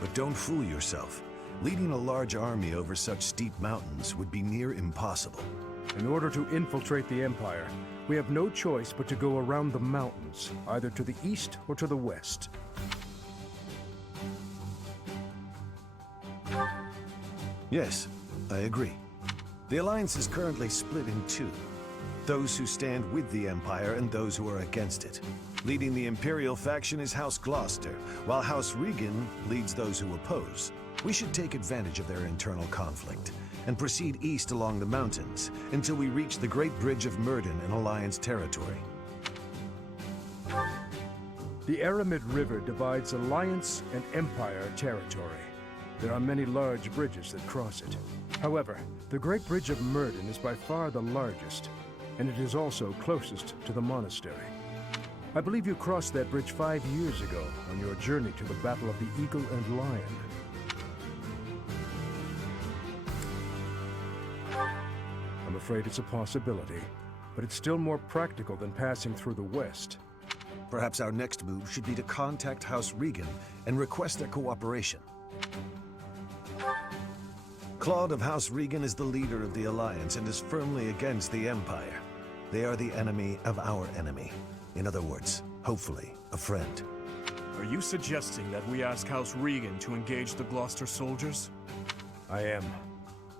But don't fool yourself. Leading a large army over such steep mountains would be near impossible. In order to infiltrate the Empire, we have no choice but to go around the mountains, either to the east or to the west. Yes, I agree. The Alliance is currently split in two. Those who stand with the Empire and those who are against it. Leading the Imperial faction is House Gloucester, while House Regan leads those who oppose. We should take advantage of their internal conflict and proceed east along the mountains until we reach the Great Bridge of Myrden in Alliance territory. The Aramid River divides Alliance and Empire territory. There are many large bridges that cross it. However, the Great Bridge of Myrden is by far the largest, and it is also closest to the monastery. I believe you crossed that bridge 5 years ago on your journey to the Battle of the Eagle and Lion. I'm afraid it's a possibility, but it's still more practical than passing through the west. Perhaps our next move should be to contact House Regan and request their cooperation. Claude of House Regan is the leader of the Alliance and is firmly against the Empire. They are the enemy of our enemy. In other words, hopefully, a friend. Are you suggesting that we ask House Regan to engage the Gloucester soldiers? I am.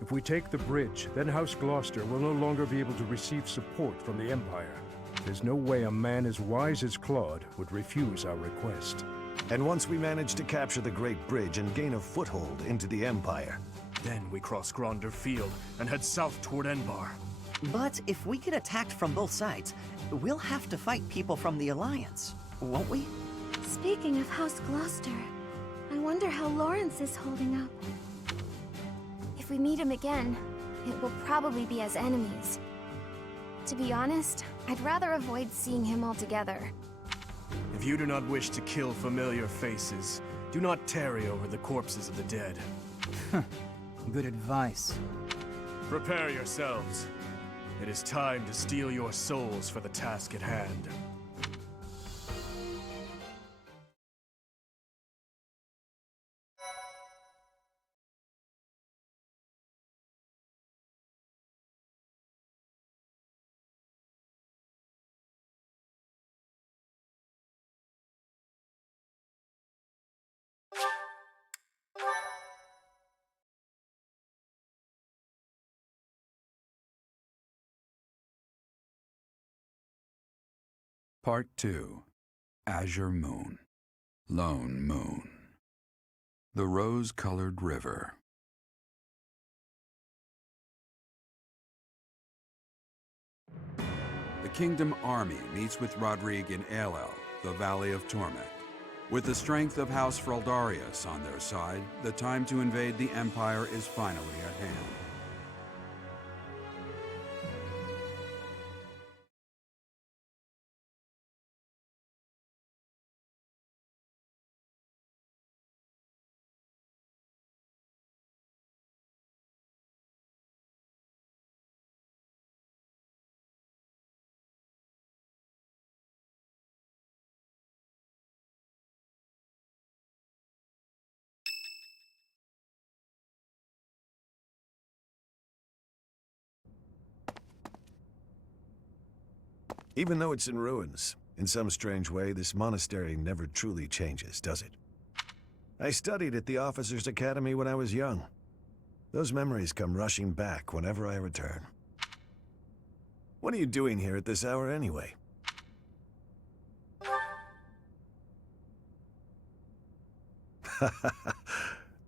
If we take the bridge, then House Gloucester will no longer be able to receive support from the Empire. There's no way a man as wise as Claude would refuse our request. And once we manage to capture the Great Bridge and gain a foothold into the Empire, then we cross Gronder Field and head south toward Enbar. But if we get attacked from both sides, we'll have to fight people from the Alliance, won't we? Speaking of House Gloucester, I wonder how Lawrence is holding up. If we meet him again, it will probably be as enemies. To be honest, I'd rather avoid seeing him altogether. If you do not wish to kill familiar faces, do not tarry over the corpses of the dead. Good advice. Prepare yourselves. It is time to steel your souls for the task at hand. Part 2. Azure Moon. Lone Moon. The Rose-Colored River. The Kingdom Army meets with Rodrigue in Aelel, the Valley of Torment. With the strength of House Fraldarius on their side, the time to invade the Empire is finally at hand. even though it's in ruins, in some strange way, this monastery never truly changes, does it? I studied at the Officers' Academy when I was young. Those memories come rushing back whenever I return. What are you doing here at this hour anyway?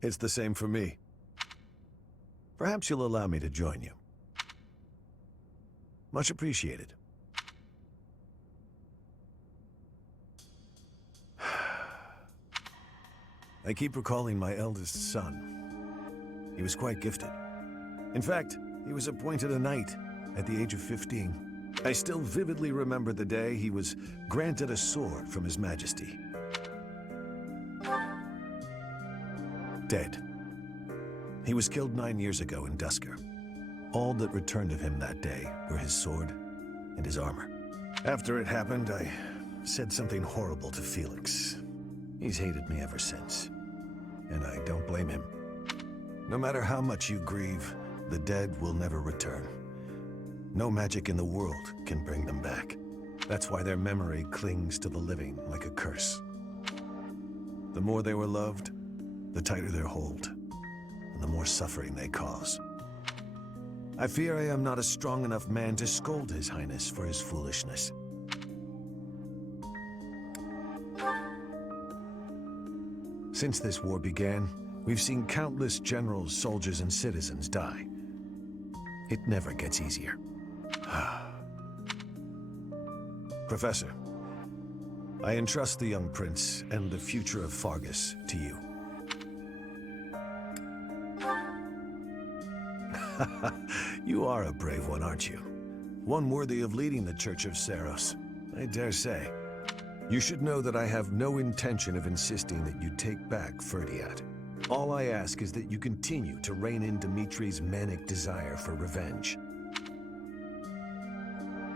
It's the same for me. Perhaps you'll allow me to join you. Much appreciated. I keep recalling my eldest son. He was quite gifted. In fact, he was appointed a knight at the age of 15. I still vividly remember the day he was granted a sword from His Majesty. Dead. He was killed 9 years ago in Dusker. All that returned of him that day were his sword and his armor. After it happened, I said something horrible to Felix. He's hated me ever since, and I don't blame him. No matter how much you grieve, the dead will never return. No magic in the world can bring them back. That's why their memory clings to the living like a curse. The more they were loved, the tighter their hold, and the more suffering they cause. I fear I am not a strong enough man to scold His Highness for his foolishness. Since this war began, we've seen countless generals, soldiers, and citizens die. It never gets easier. Professor, I entrust the young prince and the future of Fargus to you. You are a brave one, aren't you? One worthy of leading the Church of Seros, I dare say. You should know that I have no intention of insisting that you take back Ferdiat. All I ask is that you continue to rein in Dimitri's manic desire for revenge.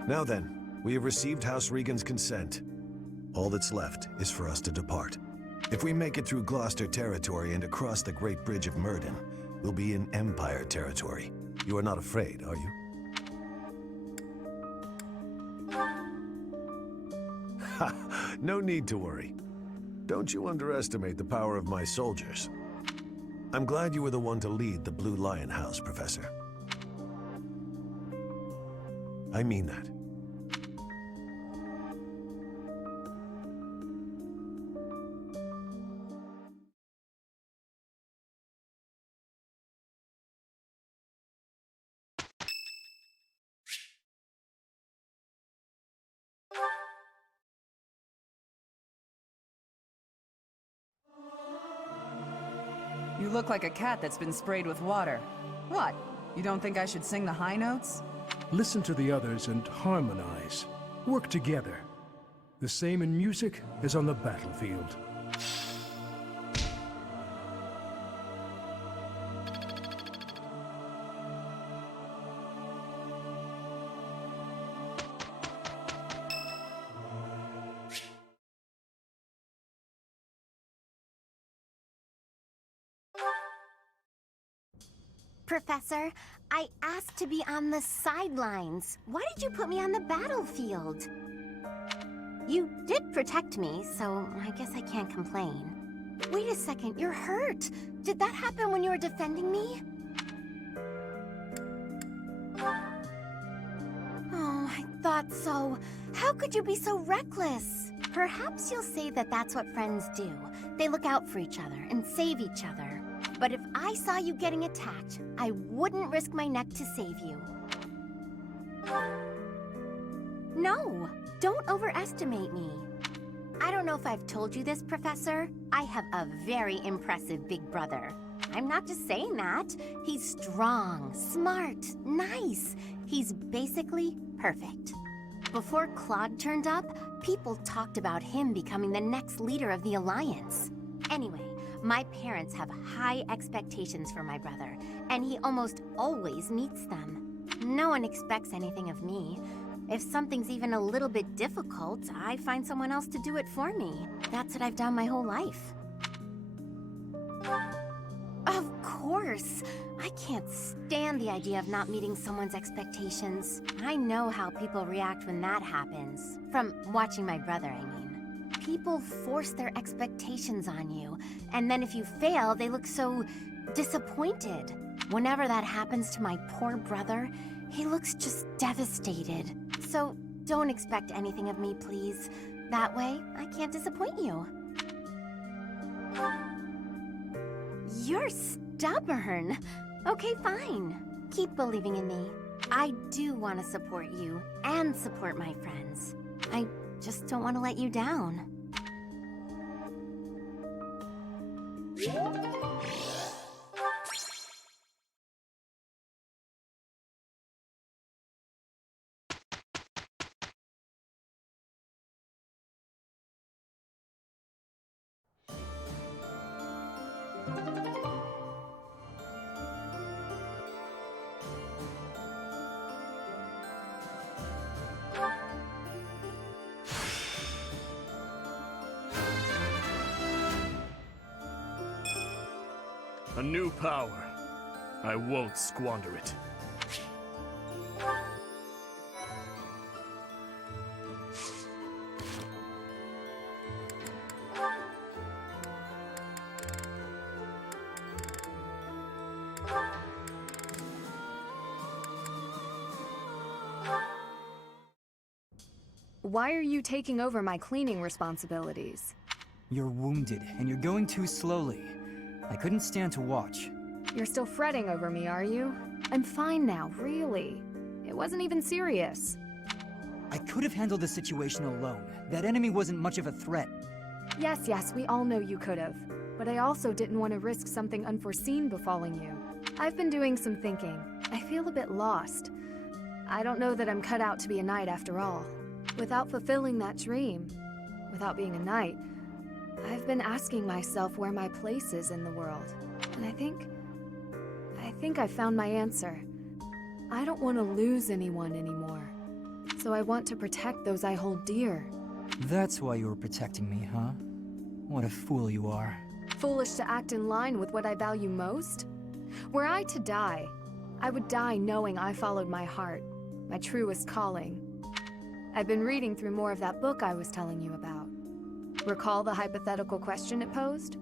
Now then, we have received House Regan's consent. All that's left is for us to depart. If we make it through Gloucester territory and across the Great Bridge of Myrddin, we'll be in Empire territory. You are not afraid, are you? Ha! No need to worry. Don't you underestimate the power of my soldiers. I'm glad you were the one to lead the Blue Lion House, Professor. I mean that. You look like a cat that's been sprayed with water. What? You don't think I should sing the high notes? Listen to the others and harmonize. Work together. The same in music as on the battlefield. Professor, I asked to be on the sidelines. Why did you put me on the battlefield? You did protect me, so I guess I can't complain. Wait a second, you're hurt. Did that happen when you were defending me? Oh, I thought so. How could you be so reckless? Perhaps you'll say that that's what friends do. They look out for each other and save each other. But if I saw you getting attacked, I wouldn't risk my neck to save you. No, don't overestimate me. I don't know if I've told you this, Professor. I have a very impressive big brother. I'm not just saying that. He's strong, smart, nice. He's basically perfect. Before Claude turned up, people talked about him becoming the next leader of the Alliance. Anyway, my parents have high expectations for my brother, and he almost always meets them. No one expects anything of me. If something's even a little bit difficult, I find someone else to do it for me. That's what I've done my whole life. Of course! I can't stand the idea of not meeting someone's expectations. I know how people react when that happens. From watching my brother, I mean. People force their expectations on you, and then if you fail, they look so disappointed. Whenever that happens to my poor brother, he looks just devastated. So don't expect anything of me, please. That way, I can't disappoint you. You're stubborn. Okay, fine. Keep believing in me. I do want to support you and support my friends. I just don't want to let you down. A new power. I won't squander it. Why are you taking over my cleaning responsibilities? You're wounded, and you're going too slowly. I couldn't stand to watch. You're still fretting over me, are you? I'm fine now, really. It wasn't even serious. I could have handled the situation alone. That enemy wasn't much of a threat. Yes, we all know you could have. But I also didn't want to risk something unforeseen befalling you. I've been doing some thinking. I feel a bit lost. I don't know that I'm cut out to be a knight after all. Without fulfilling that dream, without being a knight, I've been asking myself where my place is in the world. And I think I found my answer. I don't want to lose anyone anymore. So I want to protect those I hold dear. That's why you were protecting me, huh? What a fool you are. Foolish to act in line with what I value most? Were I to die, I would die knowing I followed my heart, my truest calling. I've been reading through more of that book I was telling you about. Recall the hypothetical question it posed?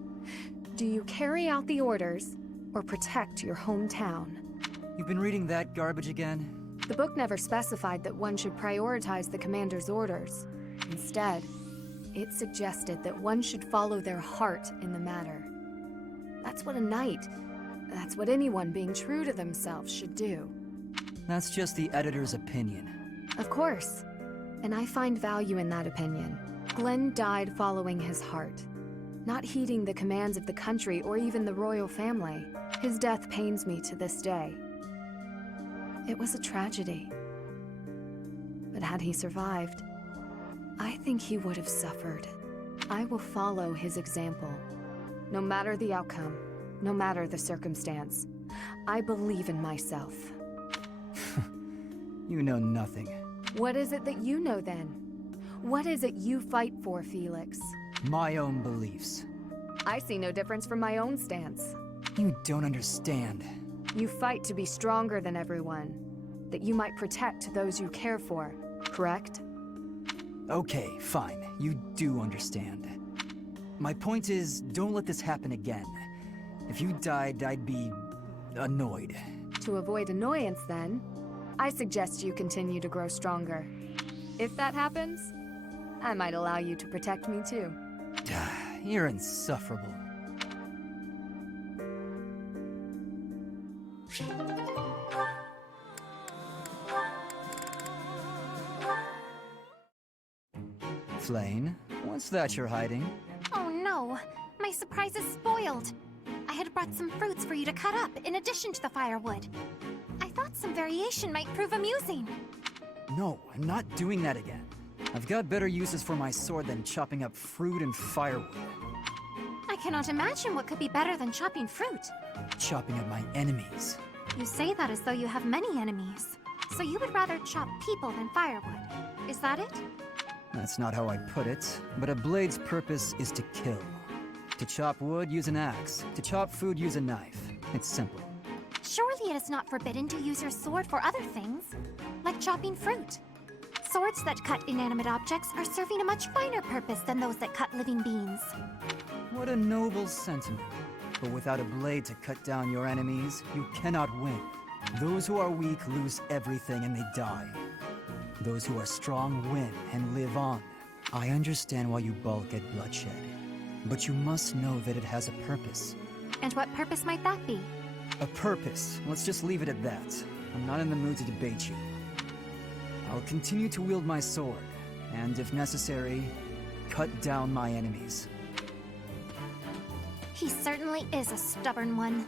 Do you carry out the orders or protect your hometown? You've been reading that garbage again? The book never specified that one should prioritize the commander's orders. Instead, it suggested that one should follow their heart in the matter. That's what a knight, that's what anyone being true to themselves should do. That's just the editor's opinion. Of course. And I find value in that opinion. Glenn died following his heart, not heeding the commands of the country or even the royal family. His death pains me to this day. It was a tragedy. But had he survived, I think he would have suffered. I will follow his example. No matter the outcome, no matter the circumstance, I believe in myself. You know nothing. What is it that you know then? What is it you fight for, Felix? My own beliefs. I see no difference from my own stance. You don't understand. You fight to be stronger than everyone, that you might protect those you care for, correct? Okay, fine. You do understand. My point is, don't let this happen again. If you died, I'd be annoyed. To avoid annoyance, then, I suggest you continue to grow stronger. If that happens, I might allow you to protect me too. You're insufferable. Flane, what's that you're hiding? Oh no, my surprise is spoiled. I had brought some fruits for you to cut up in addition to the firewood. I thought some variation might prove amusing. No, I'm not doing that again. I've got better uses for my sword than chopping up fruit and firewood. I cannot imagine what could be better than chopping fruit. Chopping up my enemies. You say that as though you have many enemies. So you would rather chop people than firewood. Is that it? That's not how I put it, but a blade's purpose is to kill. To chop wood, use an axe. To chop food, use a knife. It's simple. Surely it is not forbidden to use your sword for other things, like chopping fruit. Swords that cut inanimate objects are serving a much finer purpose than those that cut living beings. What a noble sentiment. But without a blade to cut down your enemies, you cannot win. Those who are weak lose everything and they die. Those who are strong win and live on. I understand why you balk at bloodshed, but you must know that it has a purpose. And what purpose might that be? A purpose. Let's just leave it at that. I'm not in the mood to debate you. I'll continue to wield my sword, and if necessary, cut down my enemies. He certainly is a stubborn one.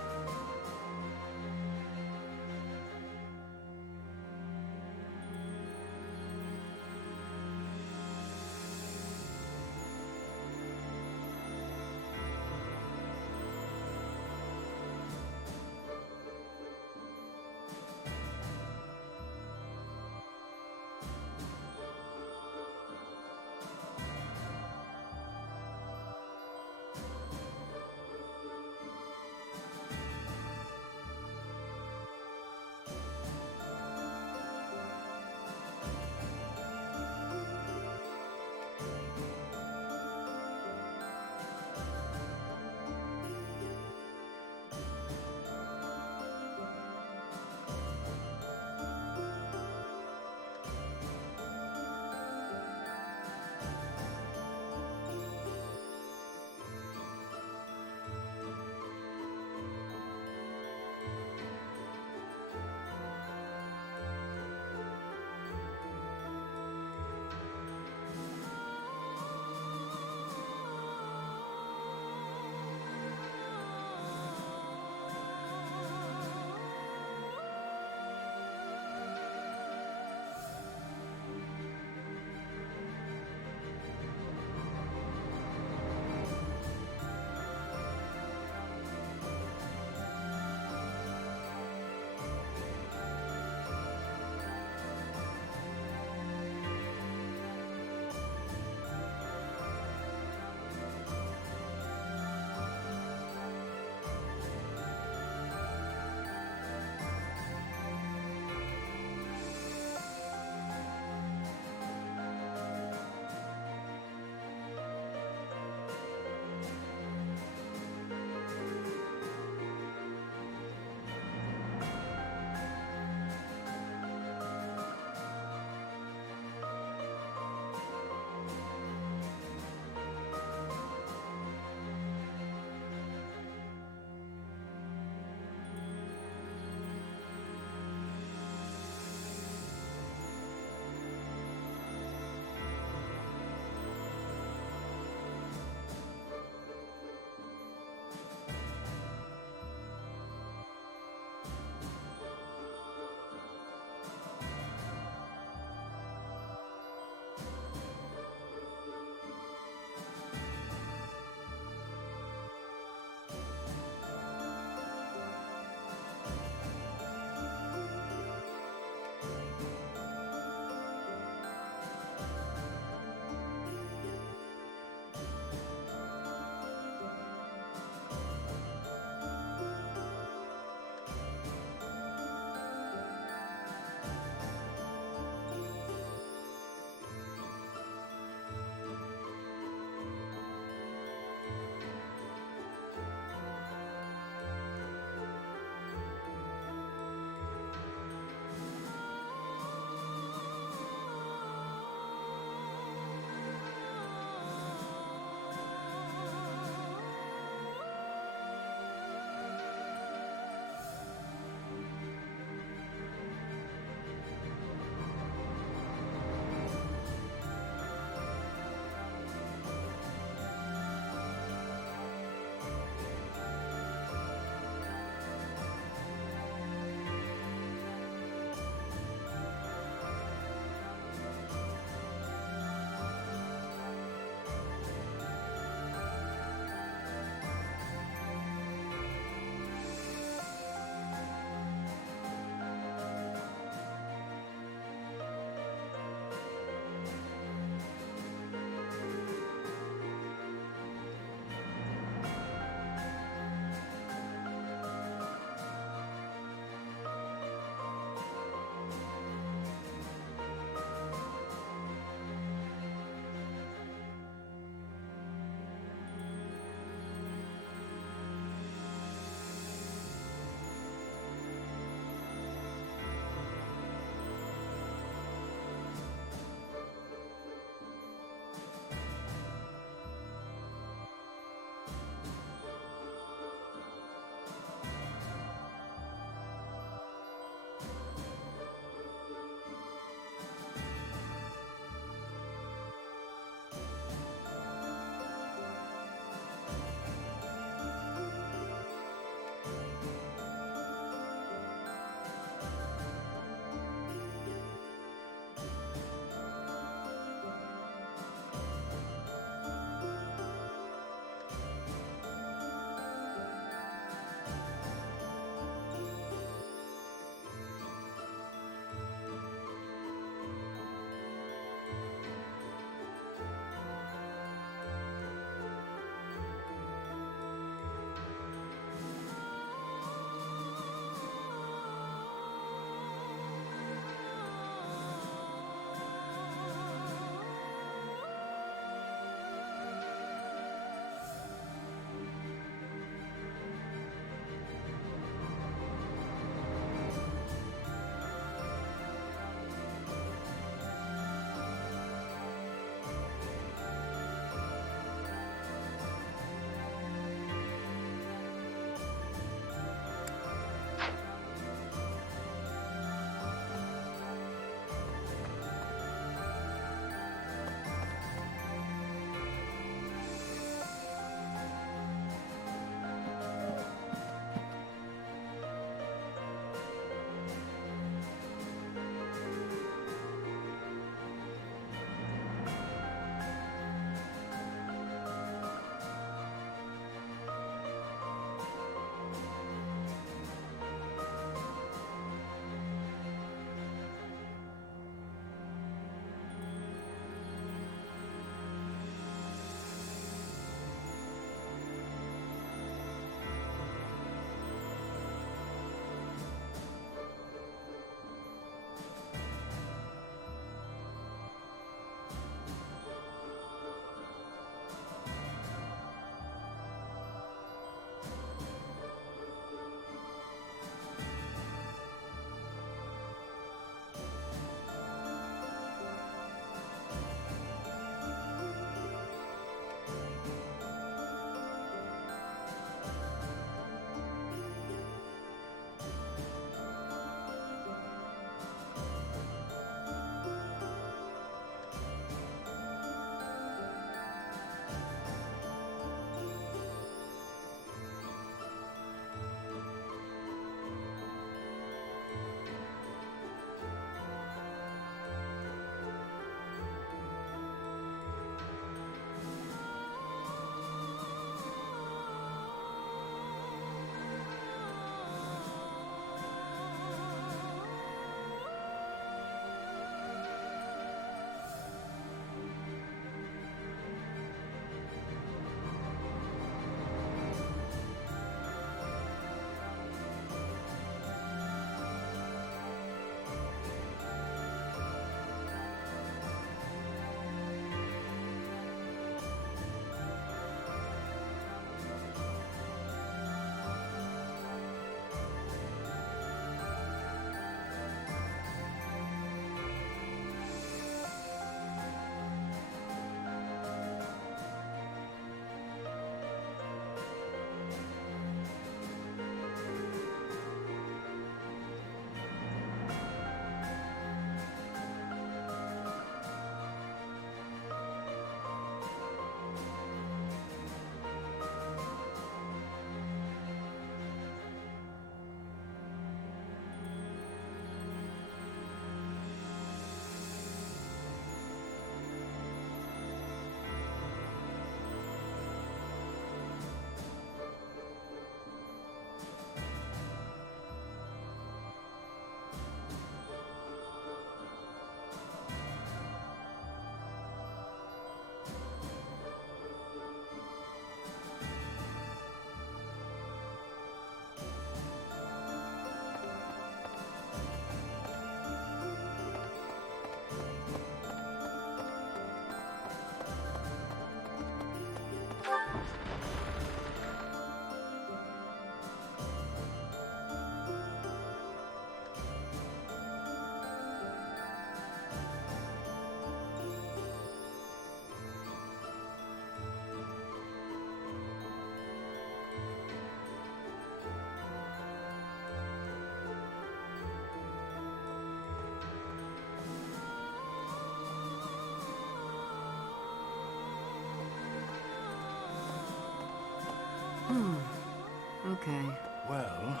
Okay. Well,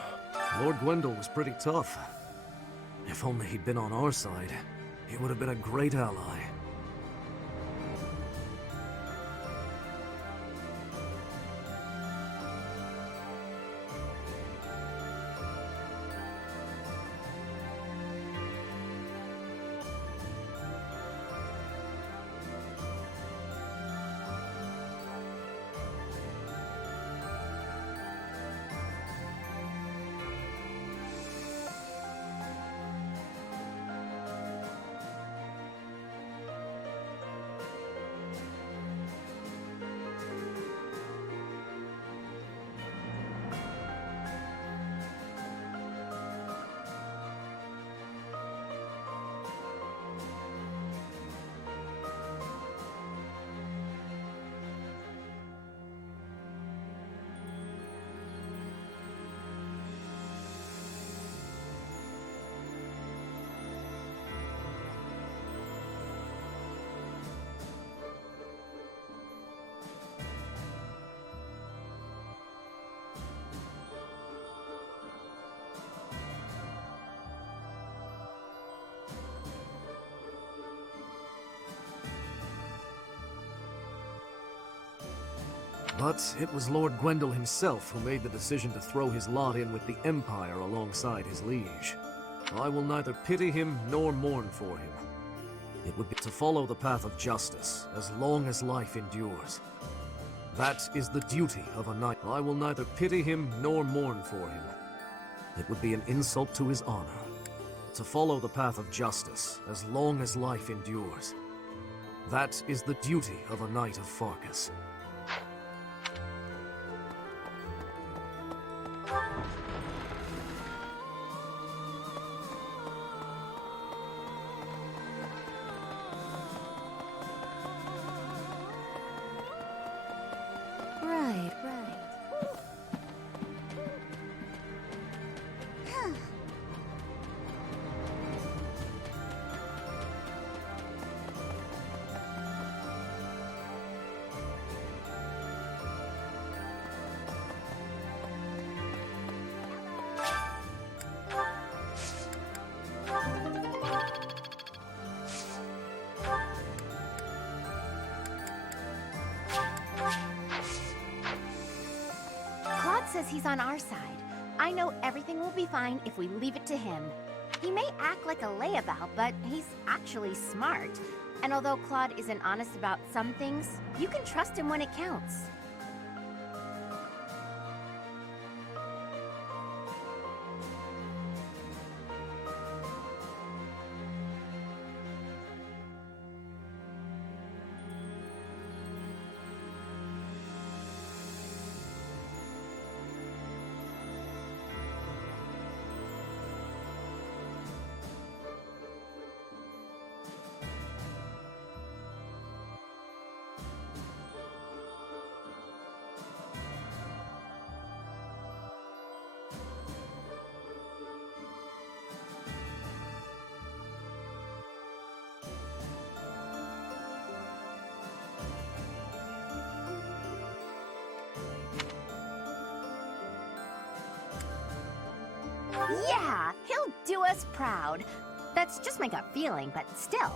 Lord Gwendol was pretty tough. If only he'd been on our side, he would have been a great ally. But it was Lord Gwendol himself who made the decision to throw his lot in with the Empire alongside his liege. I will neither pity him nor mourn for him. It would be to follow the path of justice as long as life endures. That is the duty of a knight. I will neither pity him nor mourn for him. It would be an insult to his honor. To follow the path of justice as long as life endures. That is the duty of a knight of Farkas. Right, right. Claude says he's on our side. I know everything will be fine if we leave it to him. He may act like a layabout, but he's actually smart. And although Claude isn't honest about some things, you can trust him when it counts. Yeah, he'll do us proud. That's just my gut feeling, but still.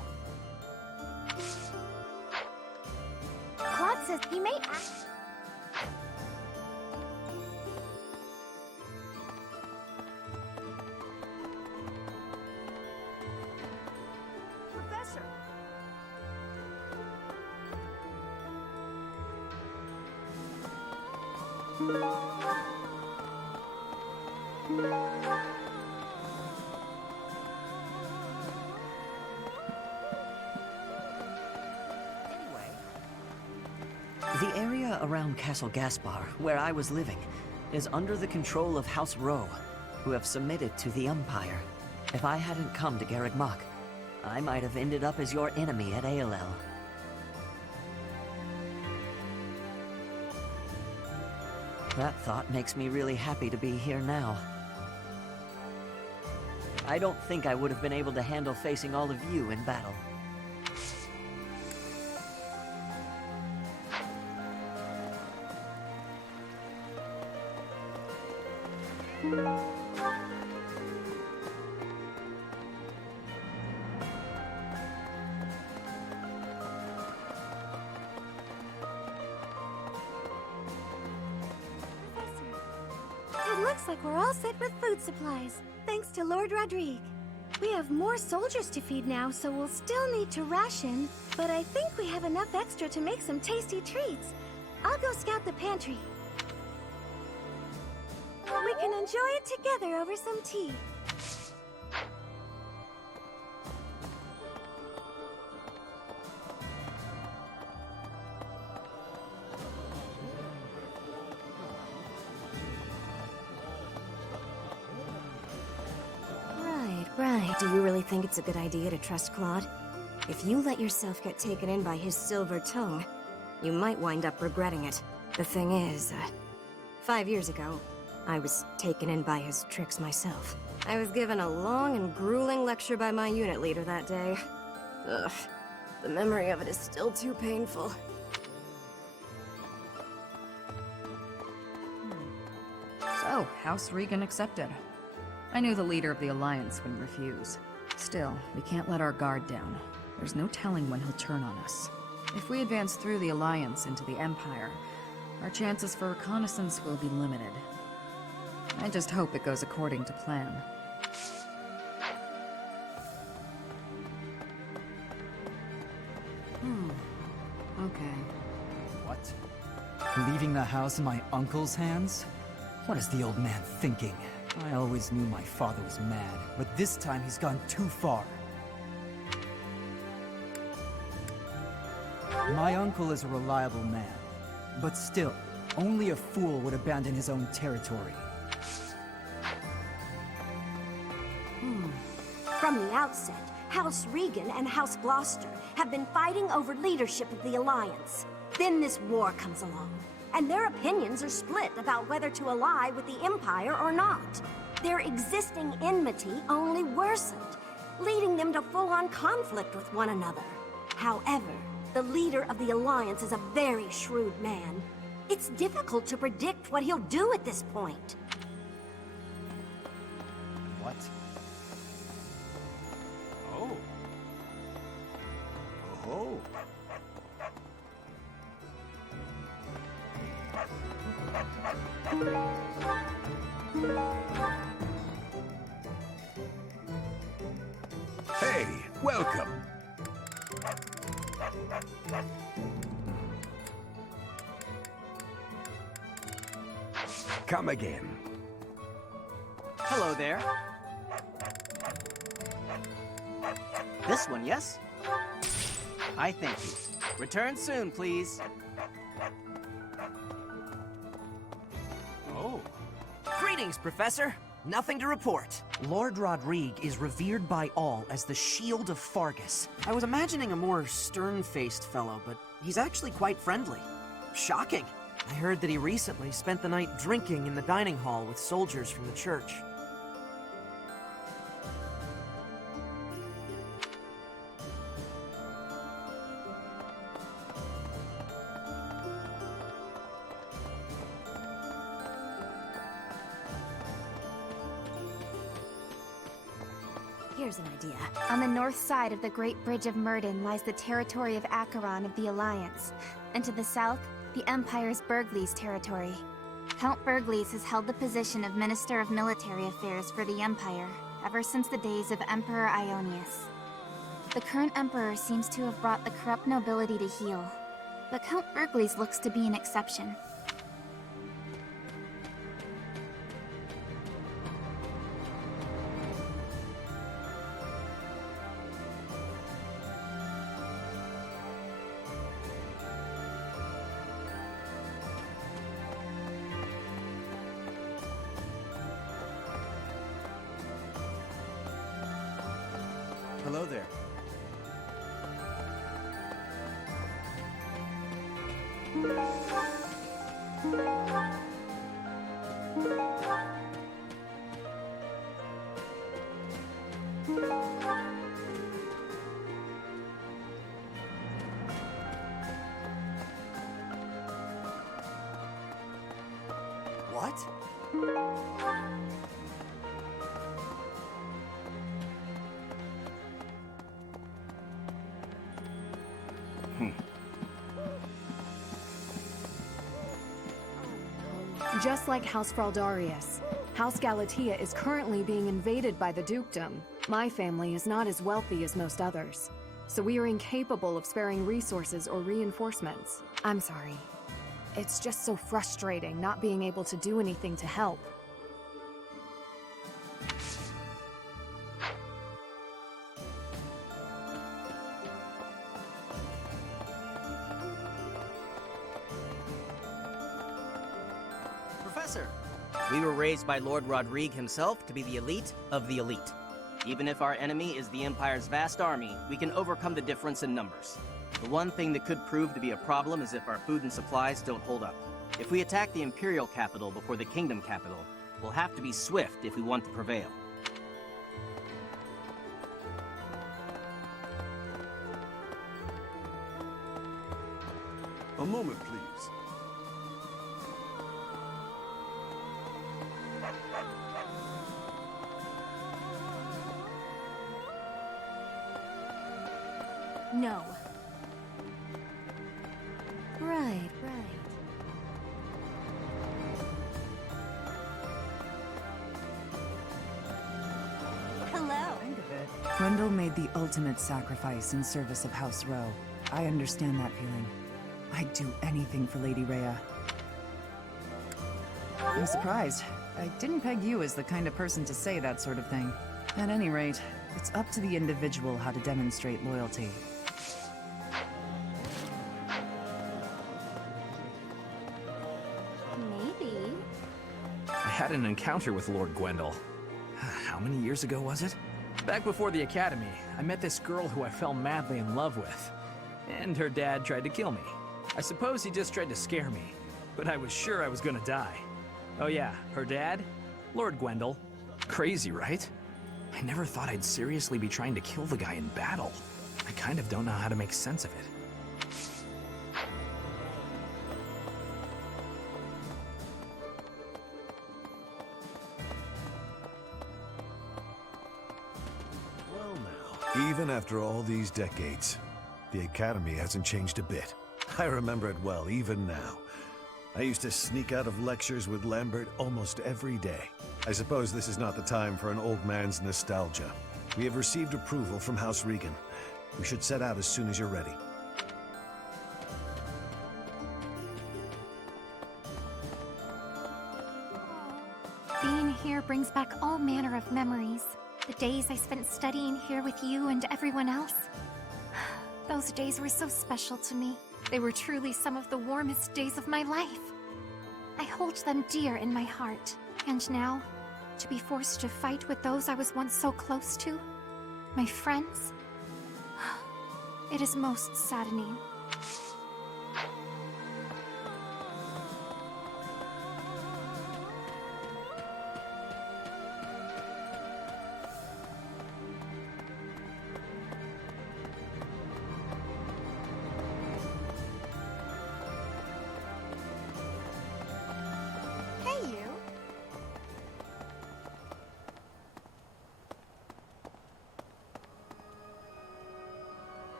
Claude says he may act... Professor! The area around Castle Gaspar, where I was living, is under the control of House Rowe, who have submitted to the Empire. If I hadn't come to Garreg Mach, I might have ended up as your enemy at Aelel. That thought makes me really happy to be here now. I don't think I would have been able to handle facing all of you in battle. It looks like we're all set with food supplies, thanks to Lord Rodrigue. We have more soldiers to feed now, so we'll still need to ration, but I think we have enough extra to make some tasty treats. I'll go scout the pantry. We can enjoy it together over some tea. Right. Do you really think it's a good idea to trust Claude? If you let yourself get taken in by his silver tongue, you might wind up regretting it. The thing is, 5 years ago, I was taken in by his tricks myself. I was given a long and grueling lecture by my unit leader that day. Ugh, the memory of it is still too painful. So, House Regan accepted. I knew the leader of the Alliance wouldn't refuse. Still, we can't let our guard down. There's no telling when he'll turn on us. If we advance through the Alliance into the Empire, our chances for reconnaissance will be limited. I just hope it goes according to plan. Okay. What? Leaving the house in my uncle's hands? What is the old man thinking? I always knew my father was mad, but this time he's gone too far. My uncle is a reliable man, but still, only a fool would abandon his own territory. From the outset, House Regan and House Gloucester have been fighting over leadership of the Alliance. Then this war comes along, and their opinions are split about whether to ally with the Empire or not. Their existing enmity only worsened, leading them to full-on conflict with one another. However, the leader of the Alliance is a very shrewd man. It's difficult to predict what he'll do at this point. What? Oh. Oh. Hey, welcome. Come again. Hello there. This one, yes? I thank you. Return soon, please. Oh. Greetings, Professor. Nothing to report. Lord Rodrigue is revered by all as the Shield of Fargus. I was imagining a more stern-faced fellow, but he's actually quite friendly. Shocking. I heard that he recently spent the night drinking in the dining hall with soldiers from the church. Here's an idea. On the north side of the Great Bridge of Myrden lies the territory of Acheron of the Alliance, and to the south, the Empire's Burgleys territory. Count Burgleys has held the position of Minister of Military Affairs for the Empire ever since the days of Emperor Ionius. The current Emperor seems to have brought the corrupt nobility to heel, but Count Burgleys looks to be an exception. Hello there. What? Just like House Fraldarius, House Galatea is currently being invaded by the dukedom. My family is not as wealthy as most others, so we are incapable of sparing resources or reinforcements. I'm sorry. It's just so frustrating not being able to do anything to help. Professor, we were raised by Lord Rodrigue himself to be the elite of the elite. Even if our enemy is the Empire's vast army, we can overcome the difference in numbers. The one thing that could prove to be a problem is if our food and supplies don't hold up. If we attack the Imperial capital before the Kingdom capital, we'll have to be swift if we want to prevail. A moment, please. No. Right, right. Hello. Grendel made the ultimate sacrifice in service of House Rowe. I understand that feeling. I'd do anything for Lady Rhea. I'm surprised. I didn't peg you as the kind of person to say that sort of thing. At any rate, it's up to the individual how to demonstrate loyalty. Maybe. I had an encounter with Lord Gwendol. How many years ago was it? Back before the academy, I met this girl who I fell madly in love with. And her dad tried to kill me. I suppose he just tried to scare me, but I was sure I was gonna die. Oh yeah, her dad? Lord Gwendol. Crazy, right? I never thought I'd seriously be trying to kill the guy in battle. I kind of don't know how to make sense of it. Well now, even after all these decades, the Academy hasn't changed a bit. I remember it well, even now. I used to sneak out of lectures with Lambert almost every day. I suppose this is not the time for an old man's nostalgia. We have received approval from House Regan. We should set out as soon as you're ready. Being here brings back all manner of memories. The days I spent studying here with you and everyone else. Those days were so special to me. They were truly some of the warmest days of my life. I hold them dear in my heart. And now, to be forced to fight with those I was once so close to, my friends, it is most saddening. Hey, you.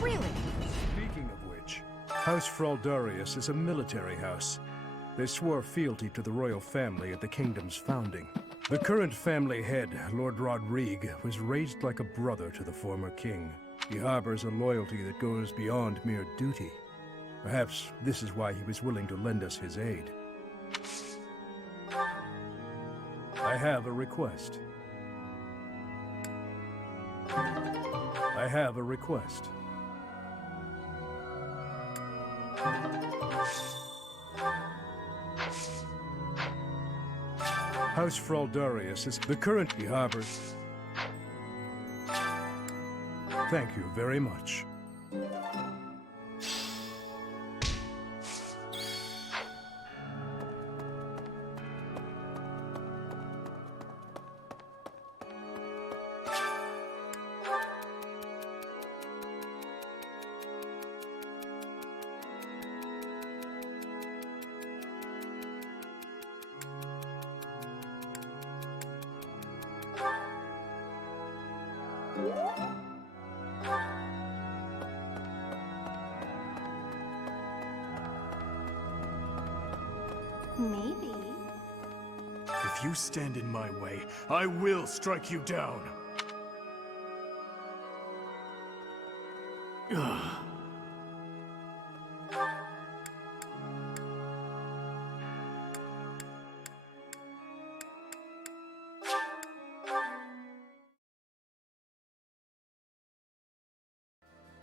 Really? Speaking of which, House Fraldarius is a military house. They swore fealty to the royal family at the kingdom's founding. The current family head, Lord Rodrigue, was raised like a brother to the former king. He harbors a loyalty that goes beyond mere duty. Perhaps this is why he was willing to lend us his aid. I have a request. I have a request. House Fraldarius is the current he harbors. Thank you very much. Maybe. If you stand in my way, I will strike you down. Ugh.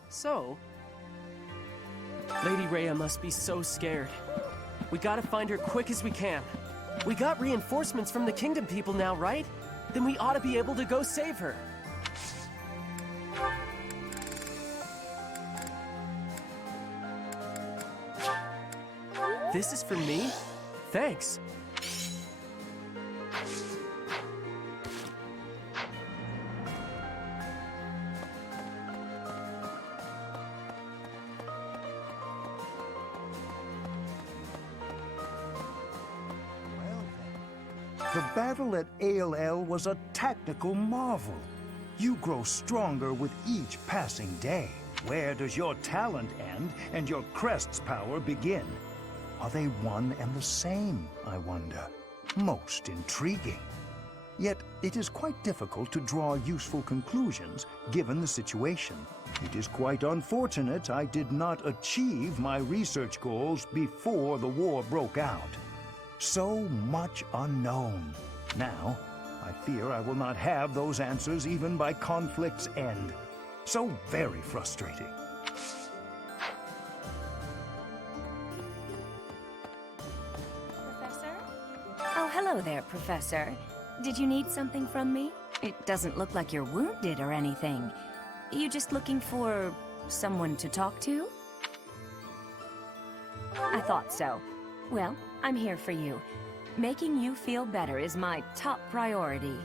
So, Lady Rhea must be so scared. We gotta find her quick as we can. We got reinforcements from the Kingdom people now, right? Then we ought to be able to go save her. This is for me? Thanks. The battle at ALL was a tactical marvel. You grow stronger with each passing day. Where does your talent end and your crest's power begin? Are they one and the same, I wonder? Most intriguing. Yet it is quite difficult to draw useful conclusions given the situation. It is quite unfortunate I did not achieve my research goals before the war broke out. So much unknown. Now, I fear I will not have those answers even by conflict's end. So very frustrating. Professor? Oh, hello there, Professor. Did you need something from me? It doesn't look like you're wounded or anything. You just looking for someone to talk to? I thought so. Well, I'm here for you. Making you feel better is my top priority.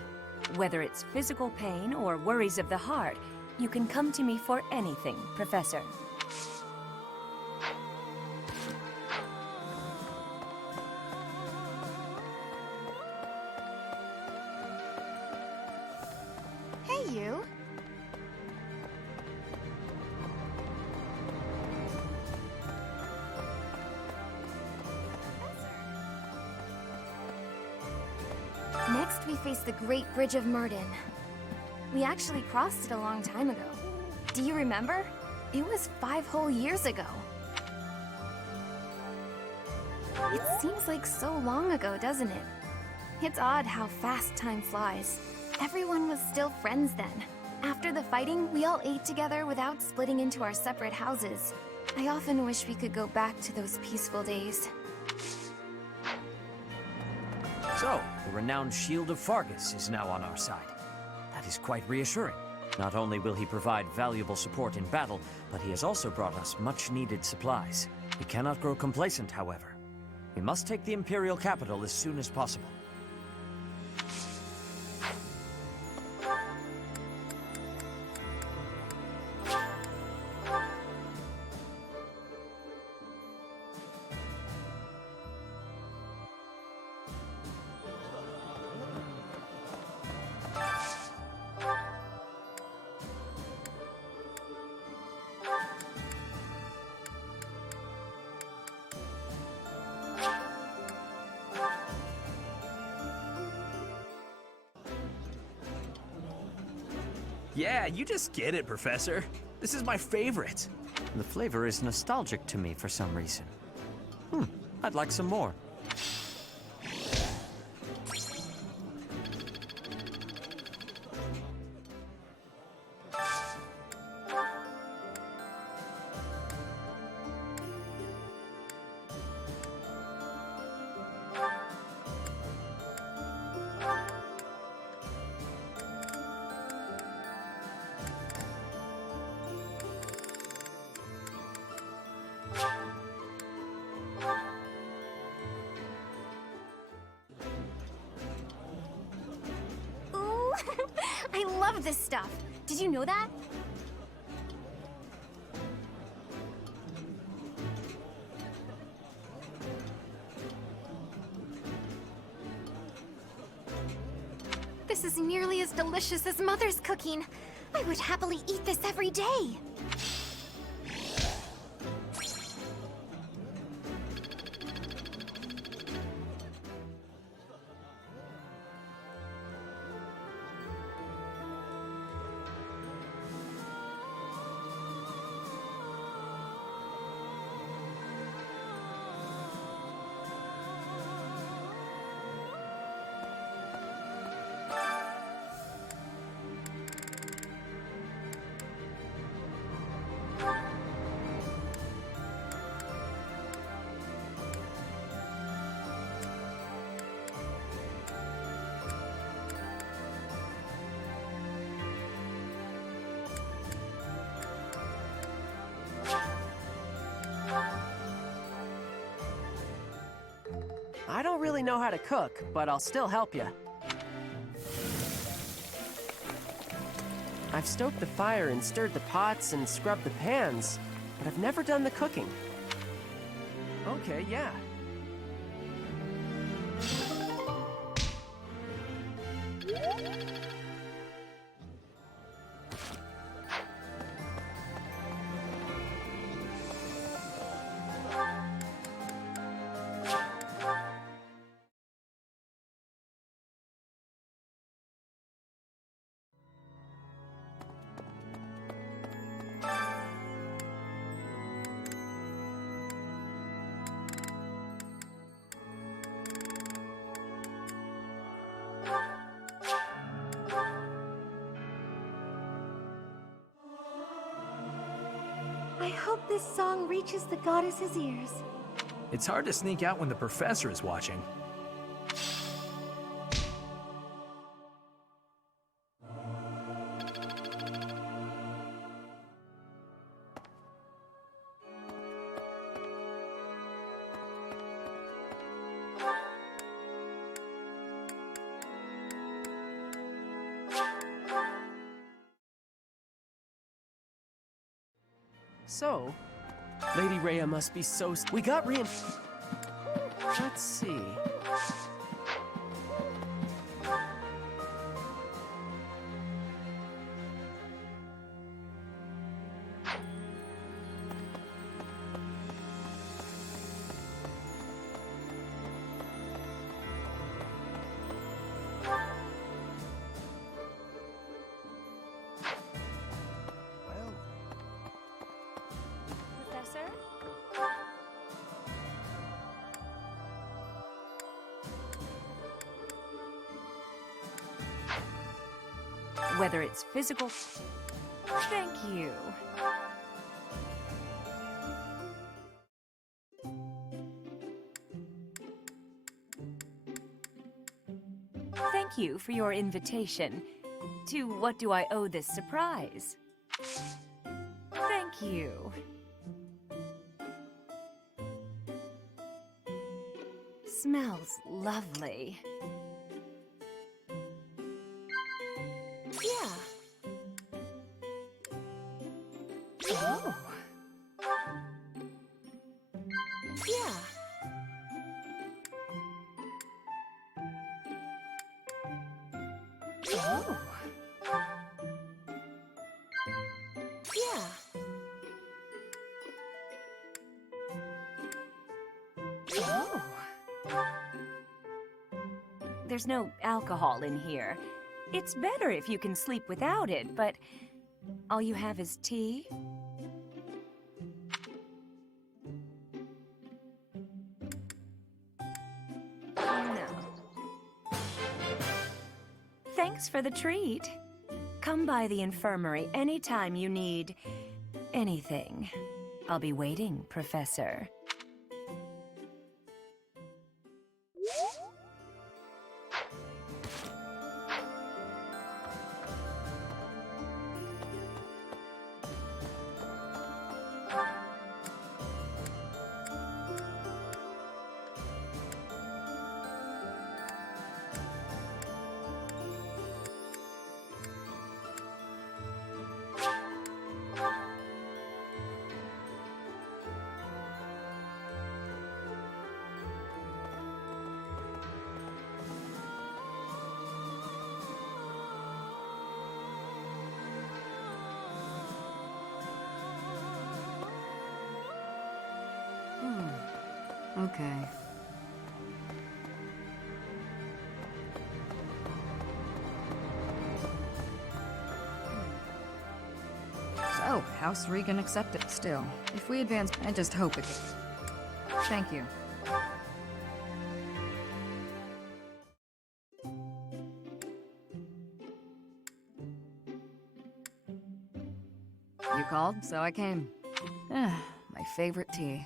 Whether it's physical pain or worries of the heart, you can come to me for anything, Professor. Hey, you. Next, we face the Great Bridge of Myrden. We actually crossed it a long time ago. Do you remember? It was 5 whole years ago. It seems like so long ago, doesn't it? It's odd how fast time flies. Everyone was still friends then. After the fighting, we all ate together without splitting into our separate houses. I often wish we could go back to those peaceful days. So, the renowned Shield of Fargus is now on our side. That is quite reassuring. Not only will he provide valuable support in battle, but he has also brought us much-needed supplies. We cannot grow complacent, however. We must take the Imperial capital as soon as possible. Yeah, you just get it, Professor. This is my favorite. The flavor is nostalgic to me for some reason. I'd like some more. Ooh, I love this stuff. Did you know that? This is nearly as delicious as Mother's cooking. I would happily eat this every day. I don't really know how to cook, but I'll still help you. I've stoked the fire and stirred the pots and scrubbed the pans, but I've never done the cooking. Okay, yeah. I hope this song reaches the goddess's ears. It's hard to sneak out when the professor is watching. So, Lady Rhea must be so... We got Let's see... Professor? Whether it's physical... Thank you. Thank you for your invitation. To what do I owe this surprise? Thank you. Smells lovely. Yeah. Oh. Yeah. Oh. Yeah. Oh. There's no alcohol in here. It's better if you can sleep without it, but all you have is tea? No. Thanks for the treat. Come by the infirmary anytime you need anything. I'll be waiting, Professor. Okay. So, House Regan accepted still. If we advance, I just hope it... Thank you. You called, so I came. My favorite tea.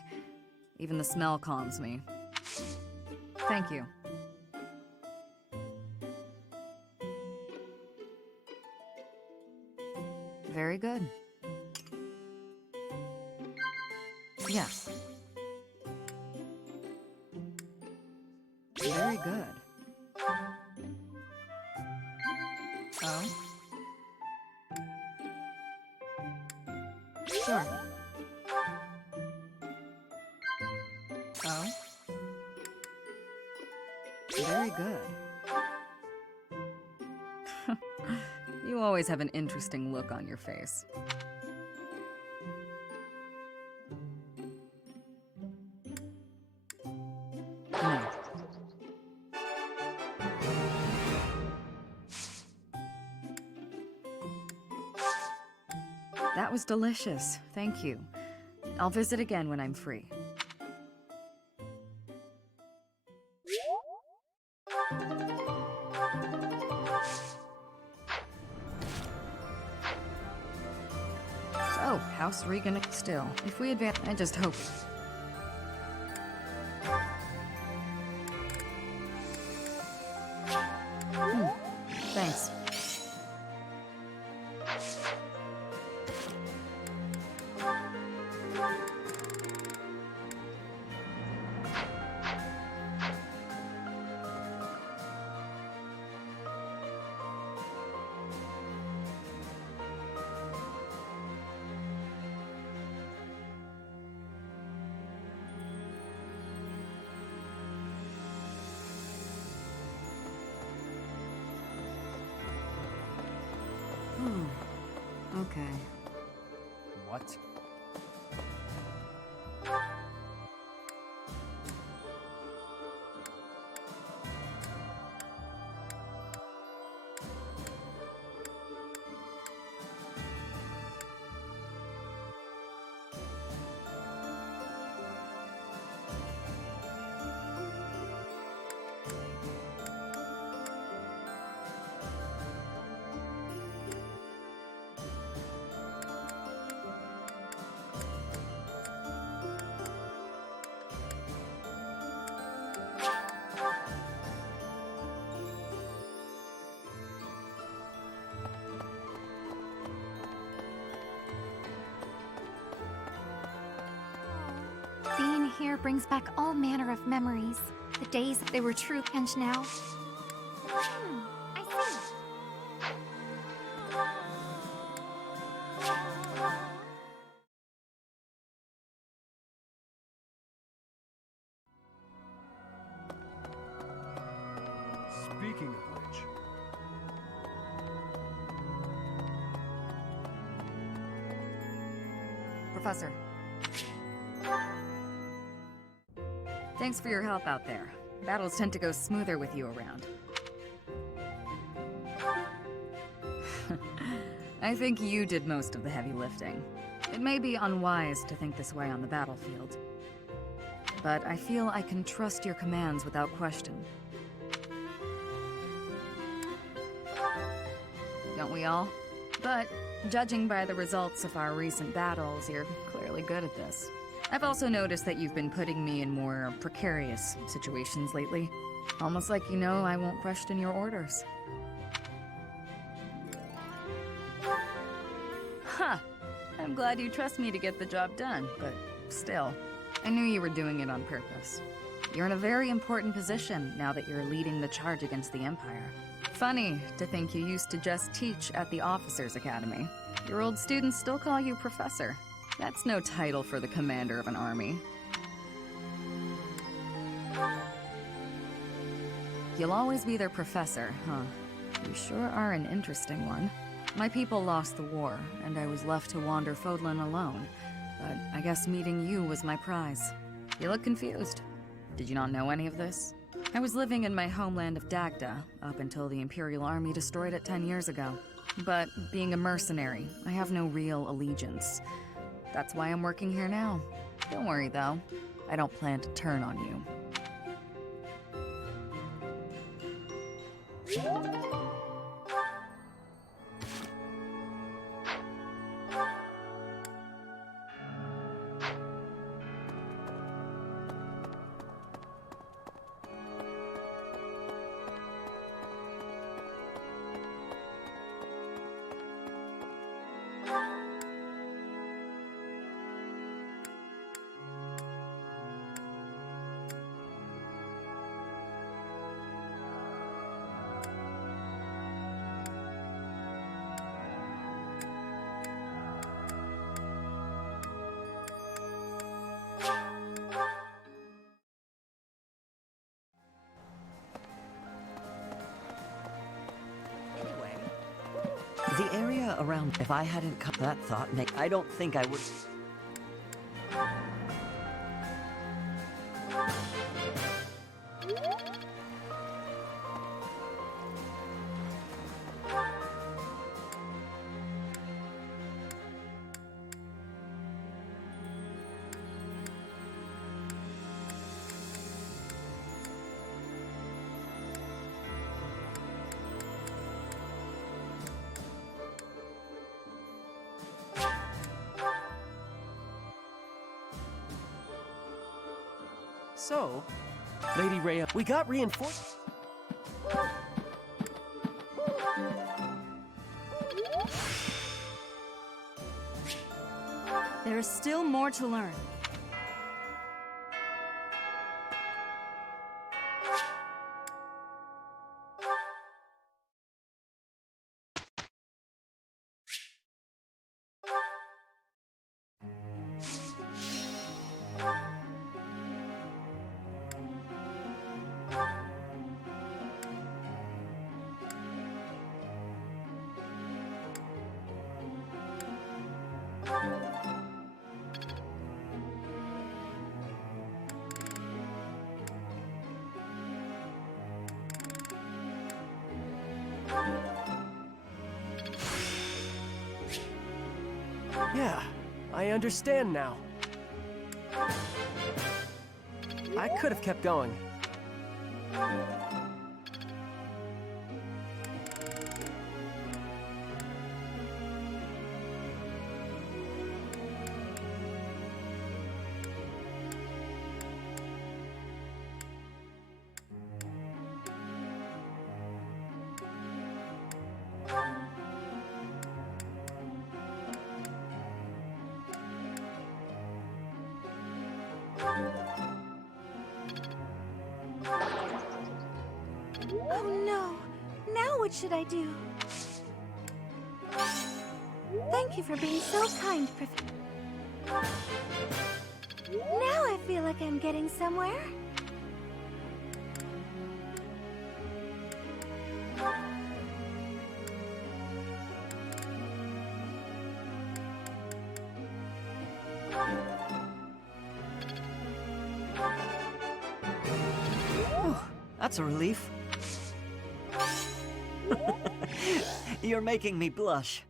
Even the smell calms me. Thank you. Very good. Yes. good. Oh? Sure. Oh? Very good. You always have an interesting look on your face. No. That was delicious. Thank you. I'll visit again when I'm free. So, House Regan still. If we advance, I just hope. Thanks. Okay. What? Being here brings back all manner of memories. The days they were true, and now. I see. Speaking of which, Professor. Thanks for your help out there. Battles tend to go smoother with you around. I think you did most of the heavy lifting. It may be unwise to think this way on the battlefield, but I feel I can trust your commands without question. Don't we all? But, judging by the results of our recent battles, you're clearly good at this. I've also noticed that you've been putting me in more precarious situations lately. Almost like you know I won't question your orders. Huh! I'm glad you trust me to get the job done, but still, I knew you were doing it on purpose. You're in a very important position now that you're leading the charge against the Empire. Funny to think you used to just teach at the Officers' Academy. Your old students still call you Professor. That's no title for the commander of an army. You'll always be their professor, huh? You sure are an interesting one. My people lost the war, and I was left to wander Fodlan alone. But I guess meeting you was my prize. You look confused. Did you not know any of this? I was living in my homeland of Dagda, up until the Imperial Army destroyed it 10 years ago. But being a mercenary, I have no real allegiance. That's why I'm working here now. Don't worry, though. I don't plan to turn on you. Rhea around. If I hadn't cut that thought, I don't think I would. So, Lady Rhea, we got reinforced. There is still more to learn. Yeah, I understand now. I could have kept going. Oh no! Now what should I do? Thank you for being so kind, Now I feel like I'm getting somewhere. That's a relief. You're making me blush.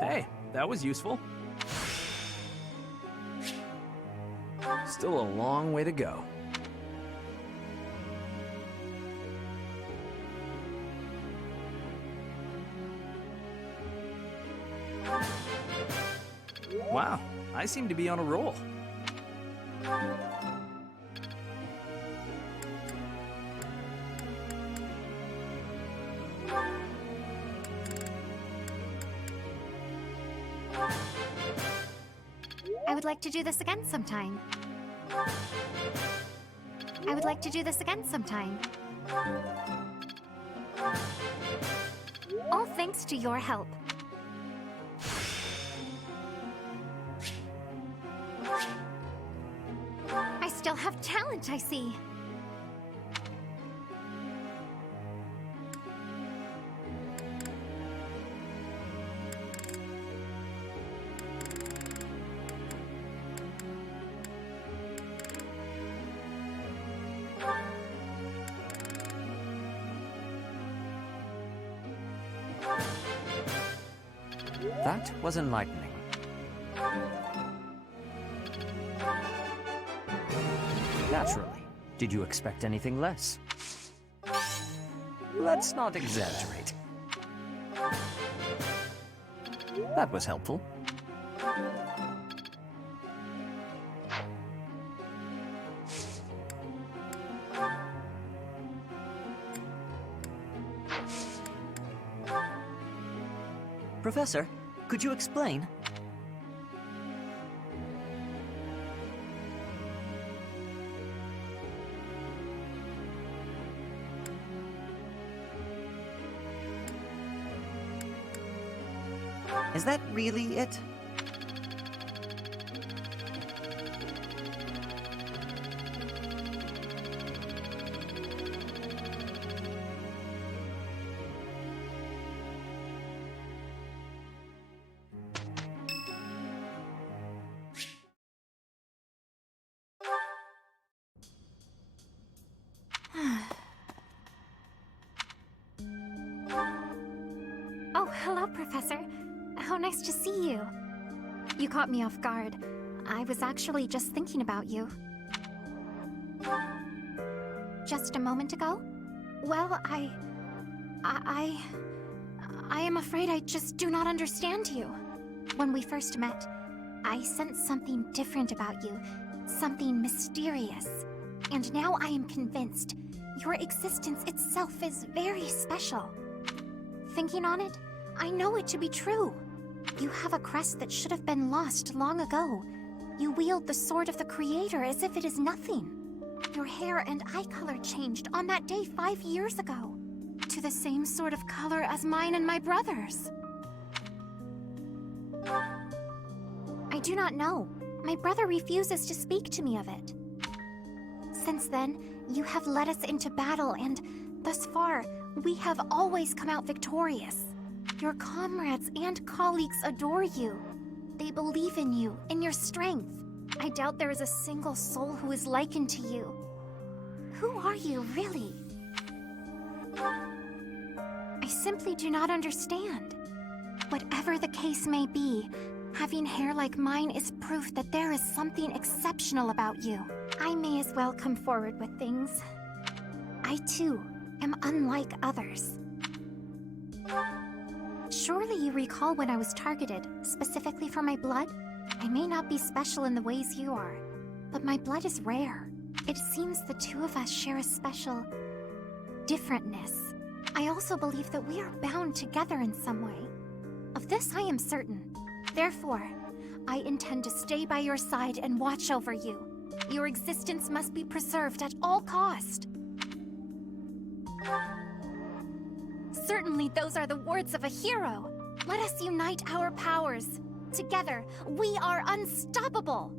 Hey, that was useful. Still a long way to go. Wow, I seem to be on a roll. I would like to do this again sometime. I would like to do this again sometime. All thanks to your help. I still have talent, I see. That was enlightening. Naturally. Did you expect anything less? Let's not exaggerate. That was helpful. Professor, could you explain? Is that really it? Oh, hello, Professor. How nice to see you. You caught me off guard. I was actually just thinking about you. Just a moment ago? Well, I am afraid I just do not understand you. When we first met, I sensed something different about you, something mysterious. And now I am convinced your existence itself is very special. Thinking on it, I know it to be true. You have a crest that should have been lost long ago. You wield the sword of the Creator as if it is nothing. Your hair and eye color changed on that day 5 years ago, to the same sort of color as mine and my brother's. I do not know. My brother refuses to speak to me of it. Since then, you have led us into battle, and thus far, we have always come out victorious. Your comrades and colleagues adore you. They believe in you, in your strength. I doubt there is a single soul who is likened to you. Who are you, really? I simply do not understand. Whatever the case may be, having hair like mine is proof that there is something exceptional about you. I may as well come forward with things. I, too, am unlike others. Surely you recall when I was targeted, specifically for my blood? I may not be special in the ways you are, but my blood is rare. It seems the two of us share a special differentness. I also believe that we are bound together in some way. Of this I am certain. Therefore, I intend to stay by your side and watch over you. Your existence must be preserved at all cost. Certainly those are the words of a hero. Let us unite our powers. Together, we are unstoppable.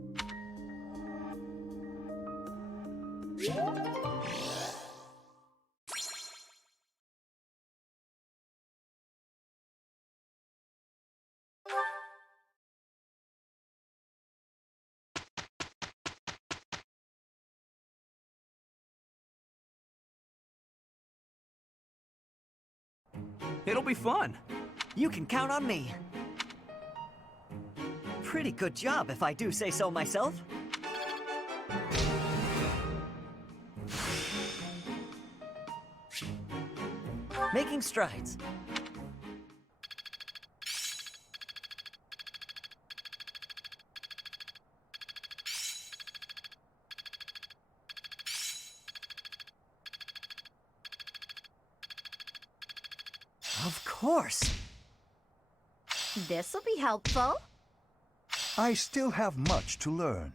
It'll be fun. You can count on me. Pretty good job, if I do say so myself. Making strides. Of course. This'll be helpful. I still have much to learn.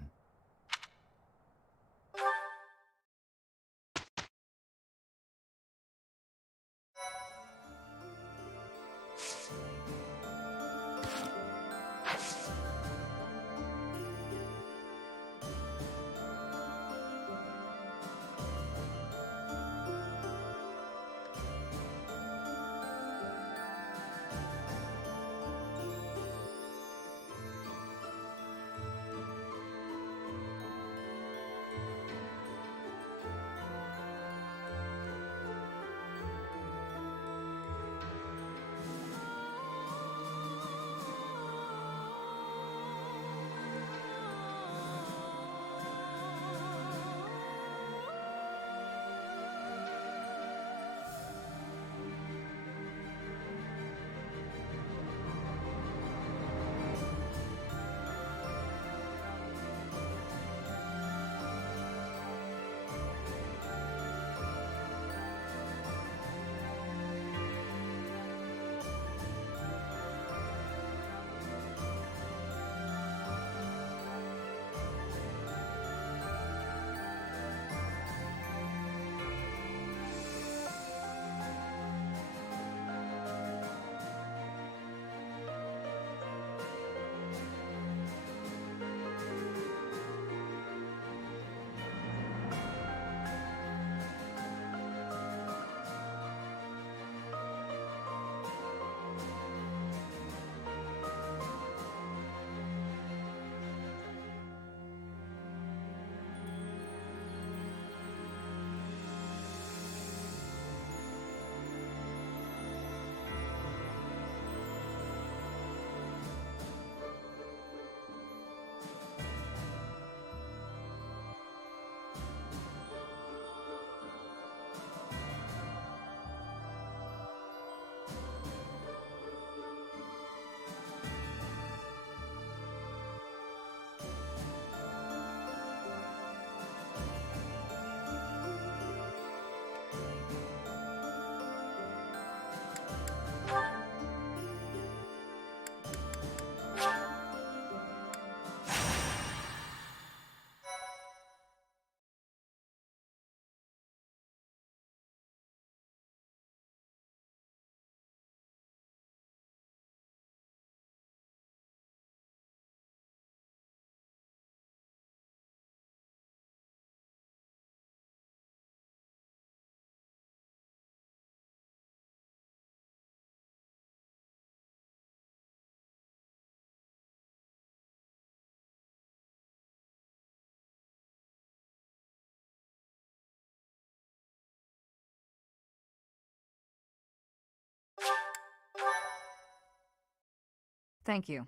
Thank you.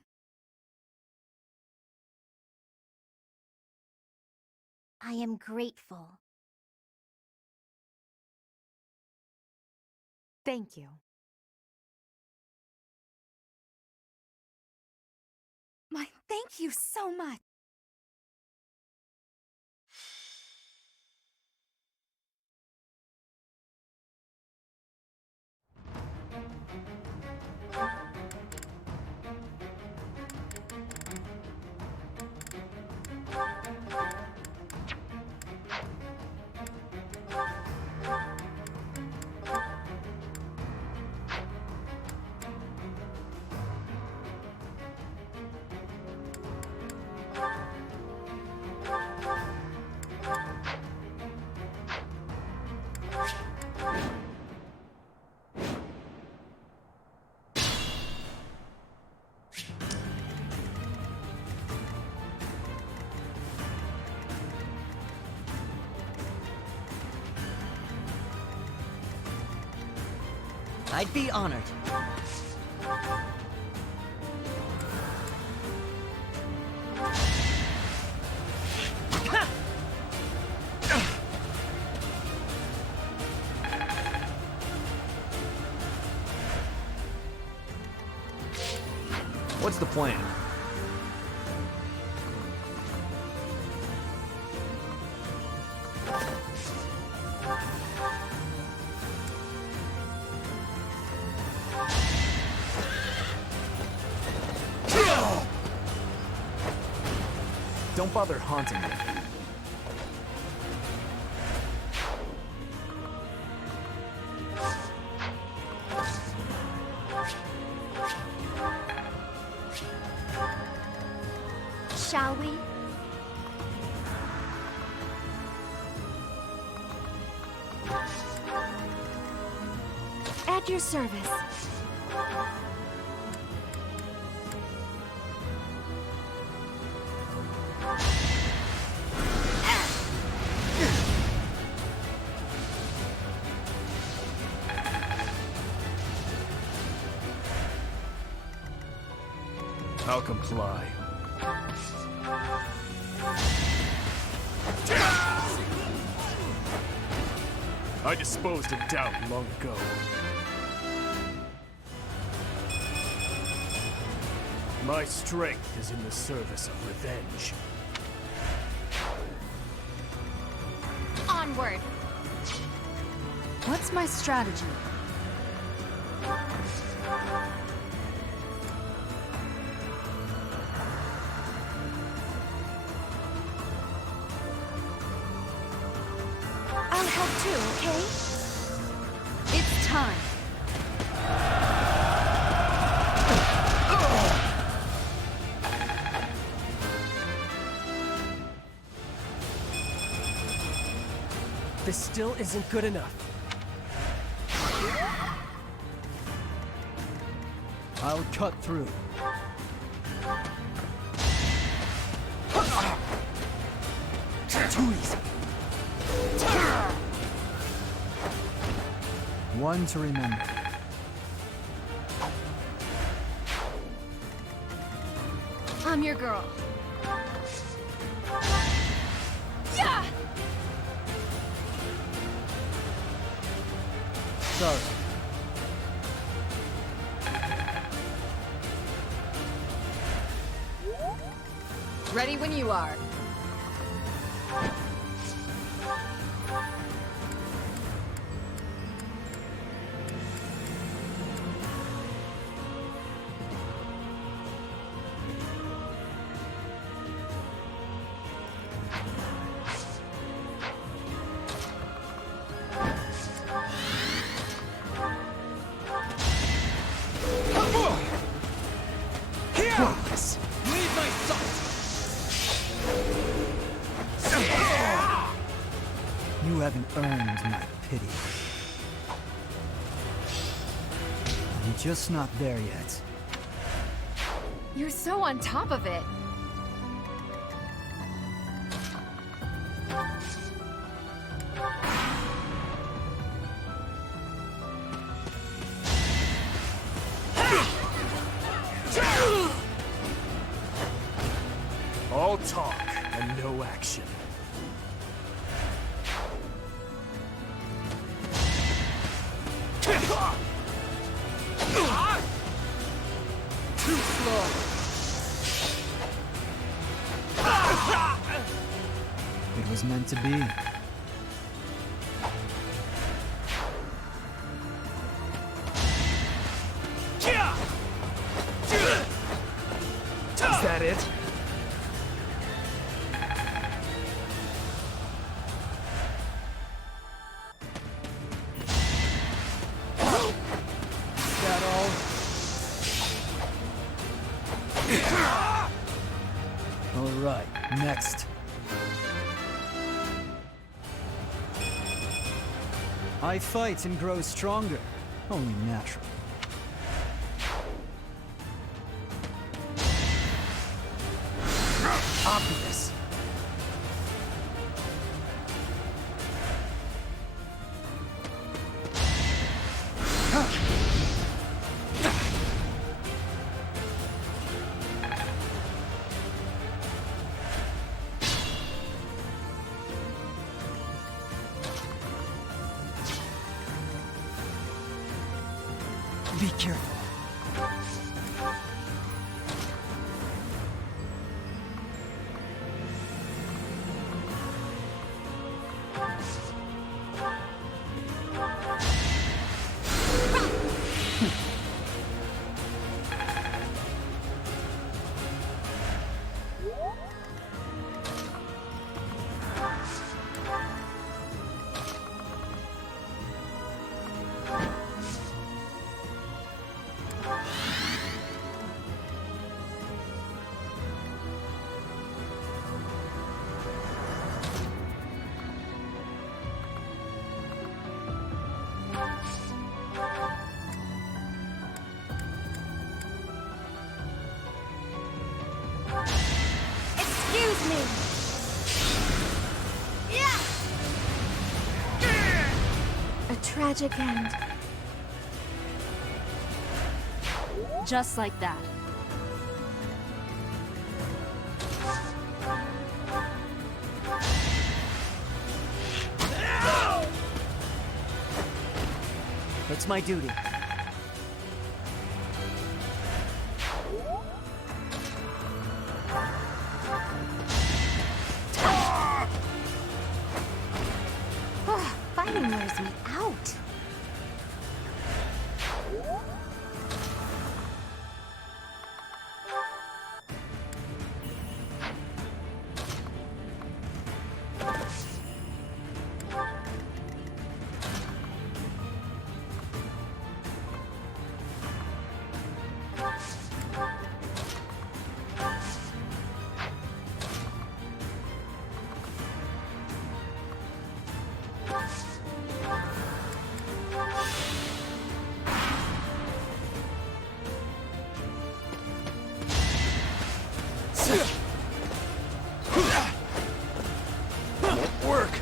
I am grateful. Thank you. My thank you so much. I'd be honored. What's the plan? Don't bother haunting me. Shall we? At your service. I'll comply. I disposed of doubt long ago. My strength is in the service of revenge. Onward! What's my strategy? I'll help too, okay? It's time. This still isn't good enough. I'll cut through. Too easy. One to remember. I'm your girl. Yeah! Sorry. Ready when you are. You haven't earned my pity. I'm just not there yet. You're so on top of it. all talk and no action. Too slow. It was meant to be. Is that it? Is that all? All right, next. I fight and grow stronger. Only natural. Obvious. Be careful. Excuse me. A tragic end. Just like that. It's my duty. Fighting wears me out. Work.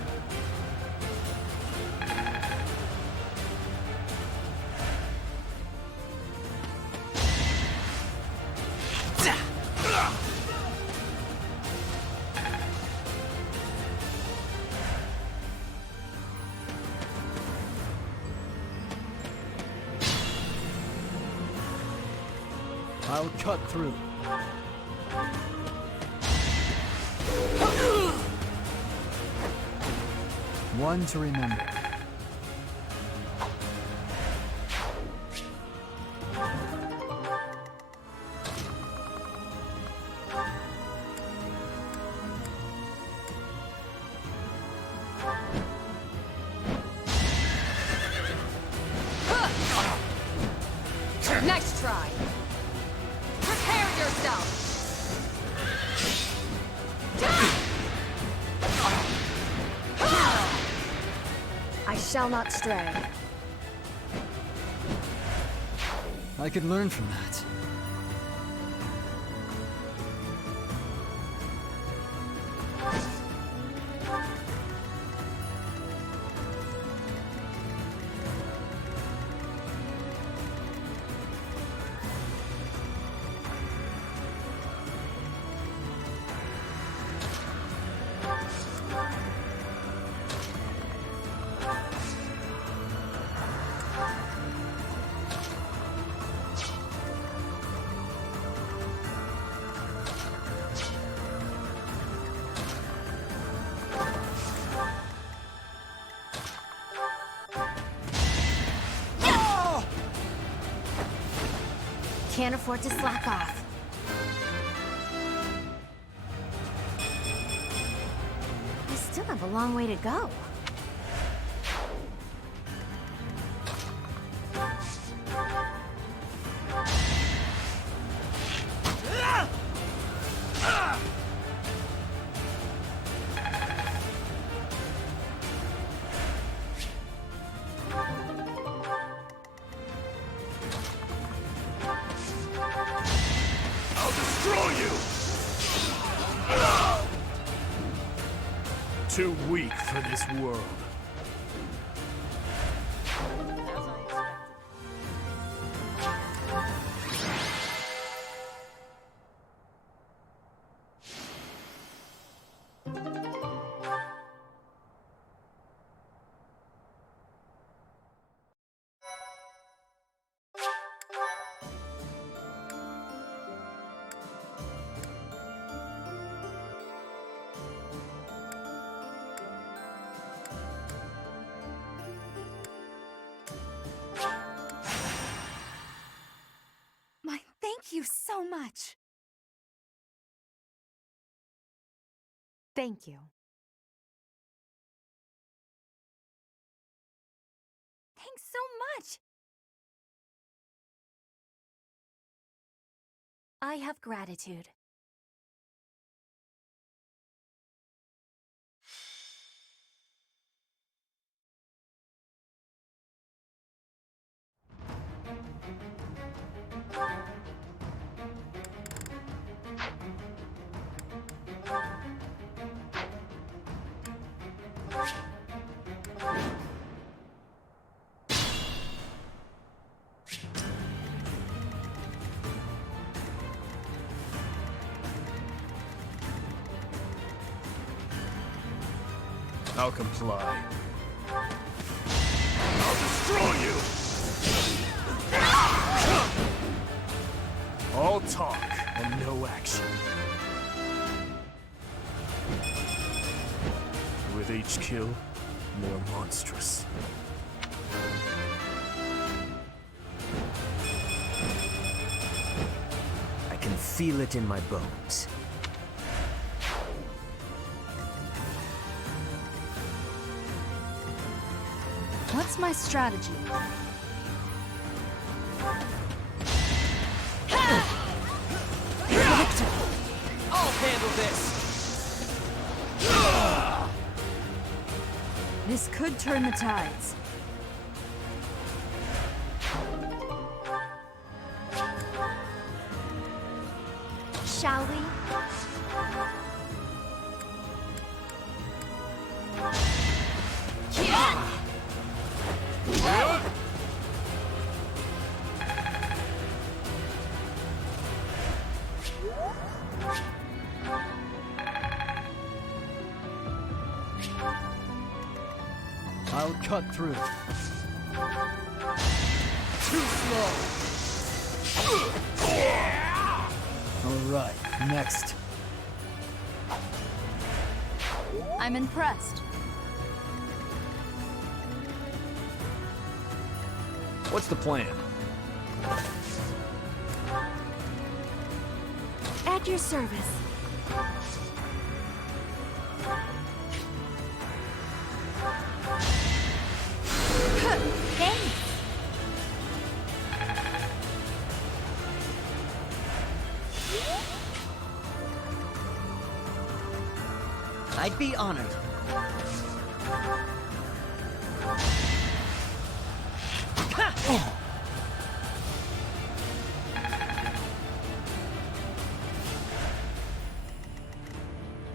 I'll cut through. One to remember. Nice try. Prepare yourself. I shall not stray. I could learn from that. can't afford to slack off. I still have a long way to go. Too weak for this world. Thank you so much. Thank you. Thanks so much. I have gratitude. I'll comply. I'll destroy you! All talk and no action. With each kill, more monstrous. I can feel it in my bones. What's my strategy? I'll handle this! This could turn the tides. Shall we? I'll cut through. Too slow! Alright, next. I'm impressed. What's the plan? At your service. Thanks. I'd be honored.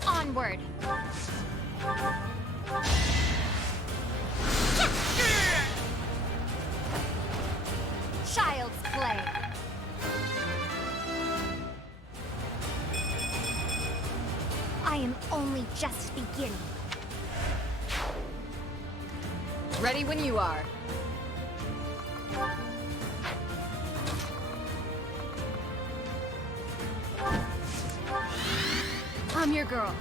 Onward. Child's play. I am only just beginning. Ready when you are. I'm your girl.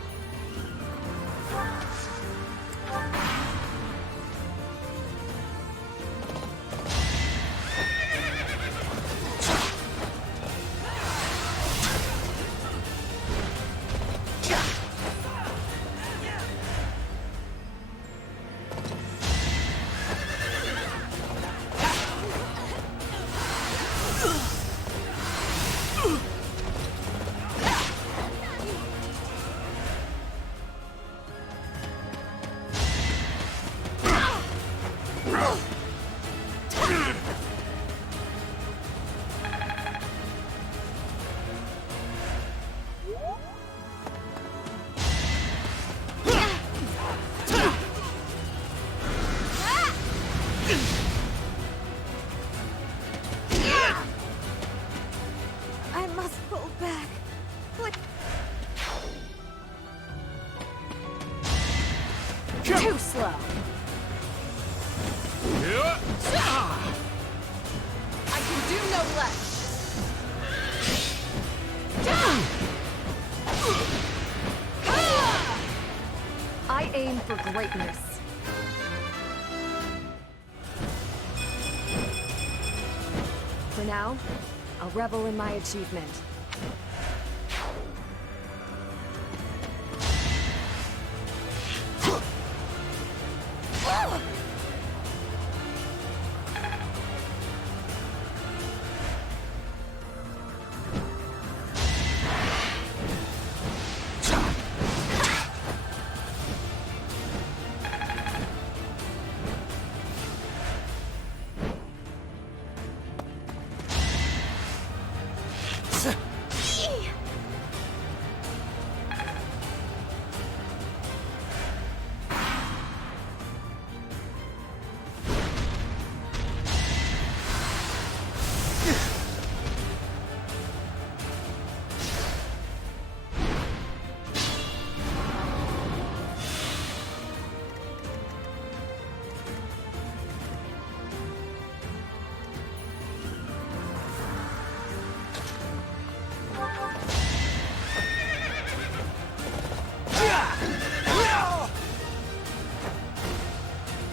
Too slow. I can do no less. I aim for greatness. For now, I'll revel in my achievement.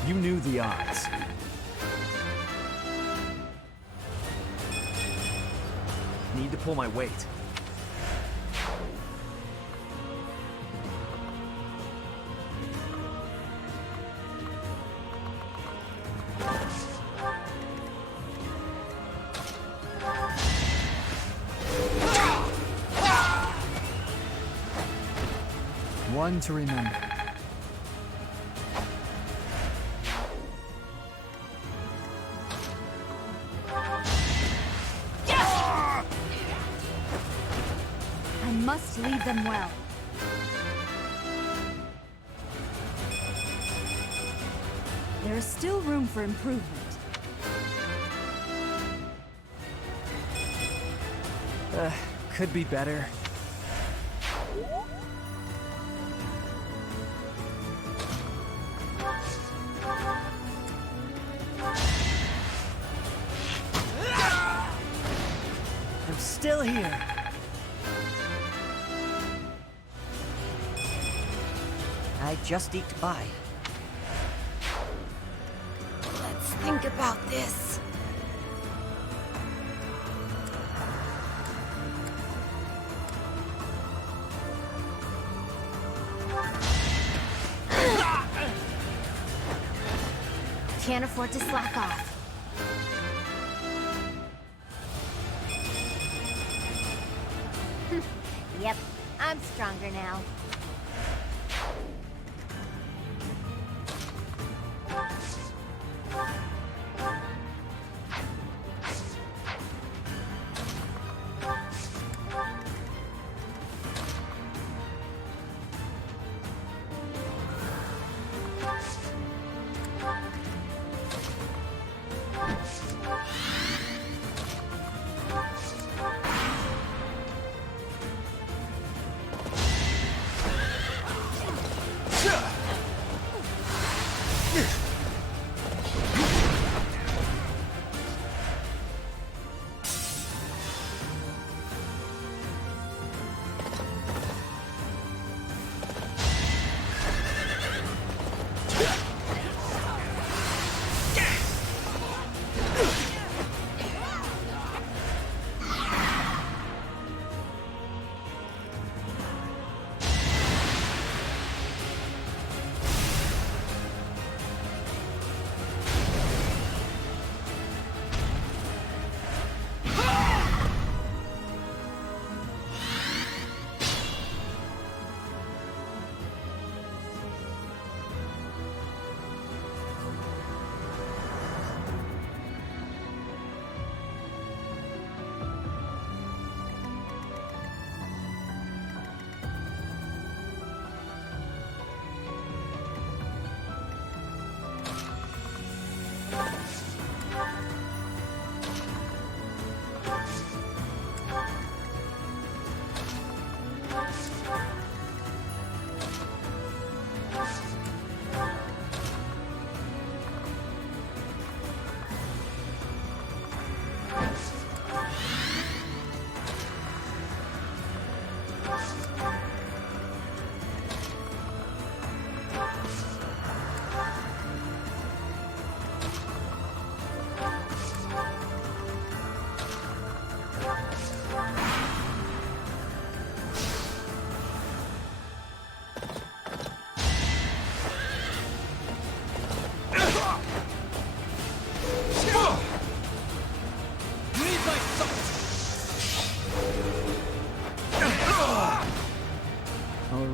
You knew the odds. Need to pull my weight. One to remember. I must lead them well. There is still room for improvement. Could be better. I'm still here. I just eked by. Let's think about this. Can't afford to slack off. Yep, I'm stronger now.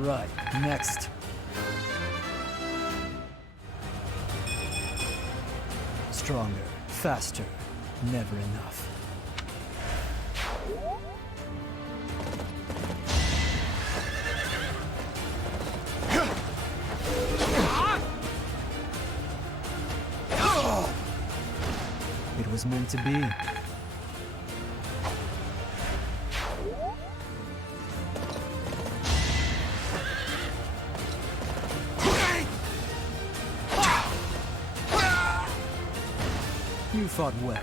right, next. Stronger, faster, never enough. It was meant to be. You fought well.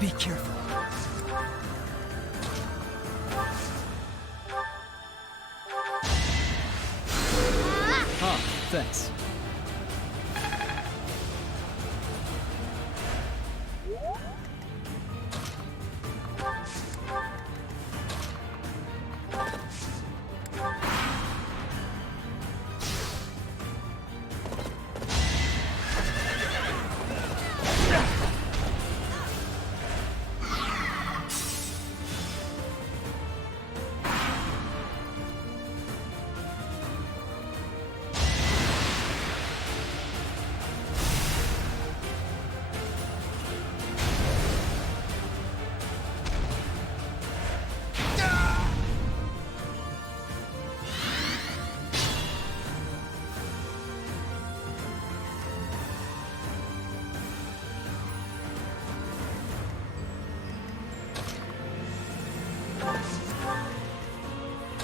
Be careful. Ah, thanks.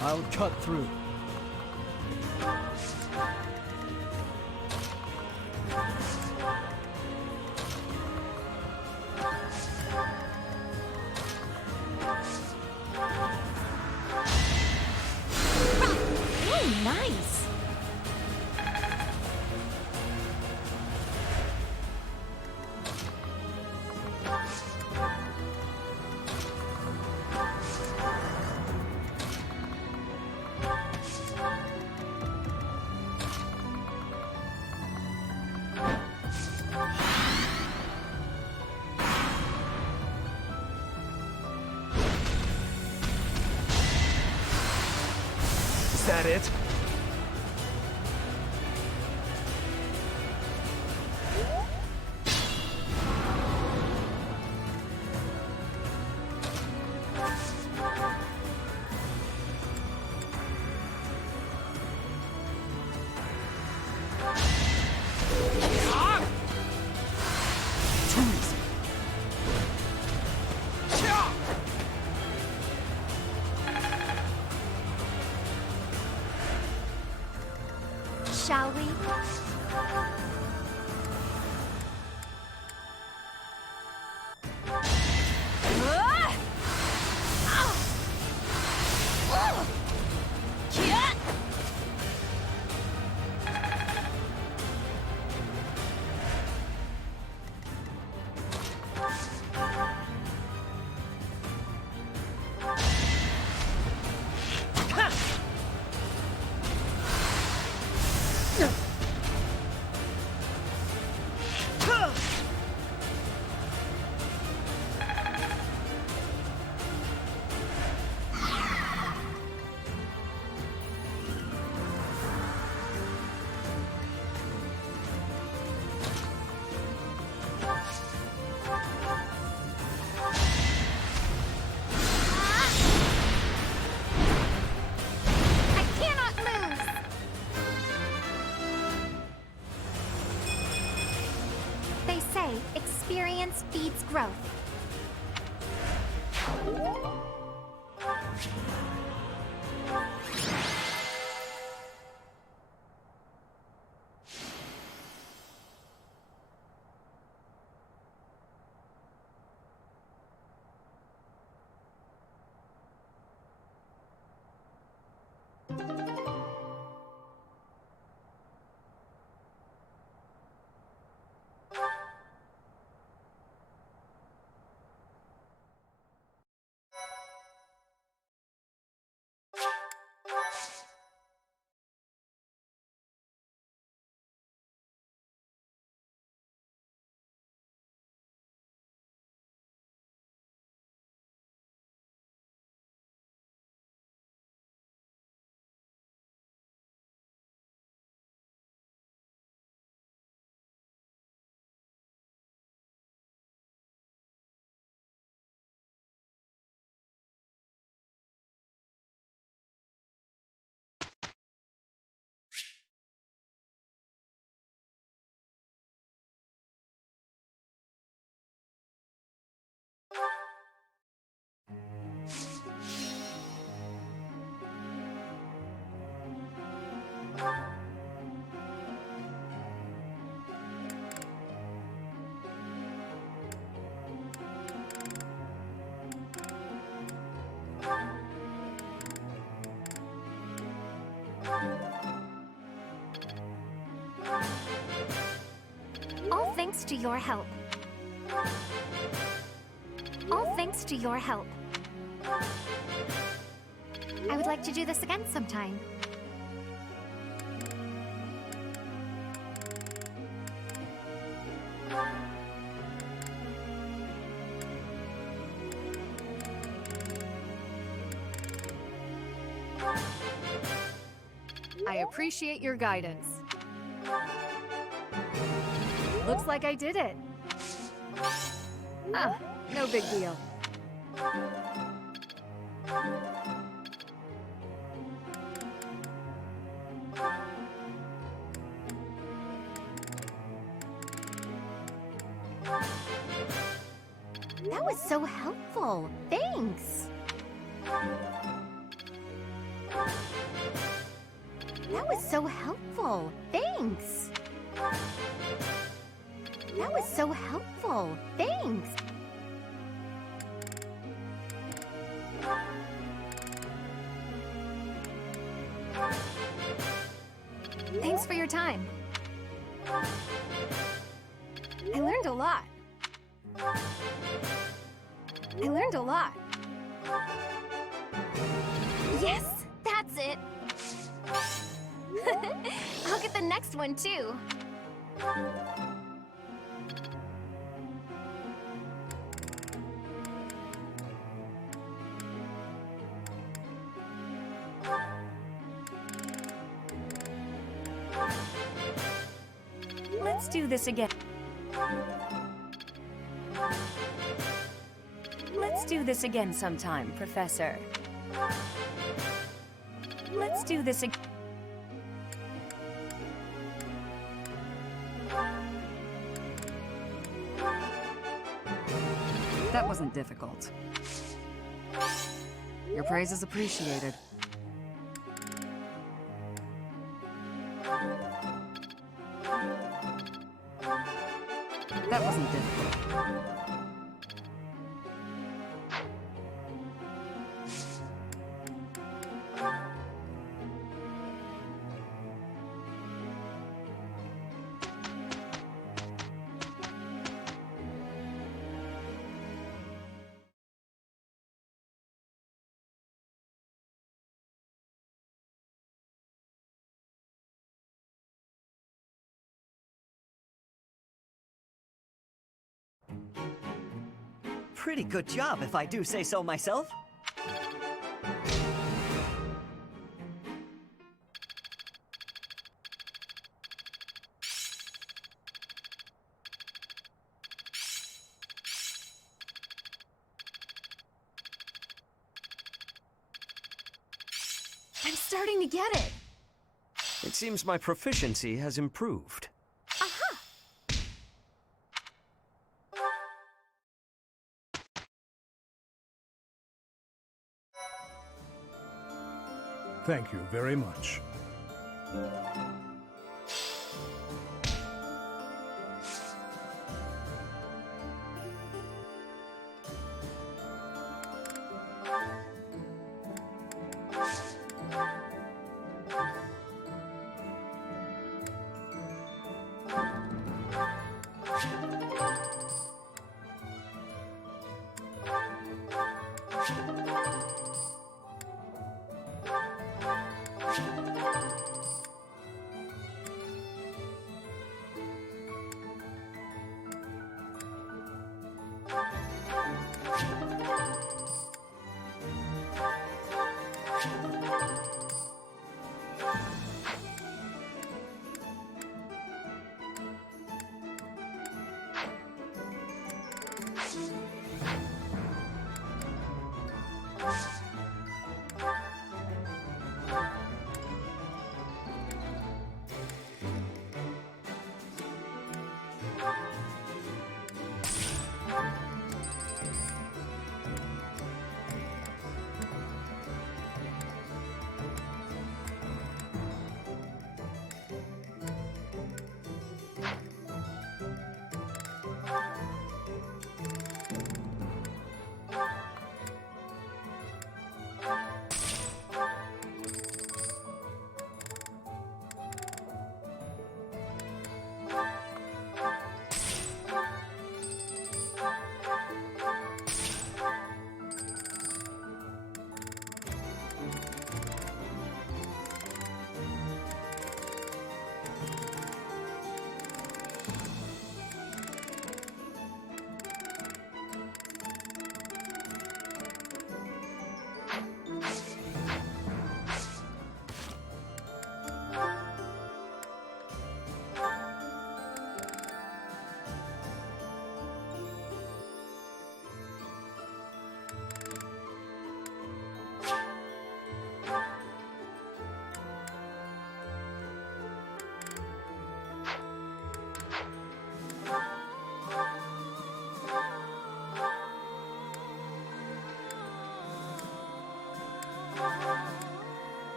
I'll cut through. Ooh, nice. Is that it? say, experience feeds growth. All thanks to your help. All thanks to your help. I would like to do this again sometime. I appreciate your guidance. Looks like I did it. Ah, no big deal. That was so helpful. Thanks. That was so helpful. Thanks. That was so helpful. Thanks. Thanks for your time. I learned a lot. I learned a lot. Yes, that's it. I'll get the next one too. Let's do this again. Let's do this again sometime, Professor. Let's do this again. That wasn't difficult. Your praise is appreciated. That wasn't difficult. Pretty good job, if I do say so myself. I'm starting to get it. It seems my proficiency has improved. Thank you very much.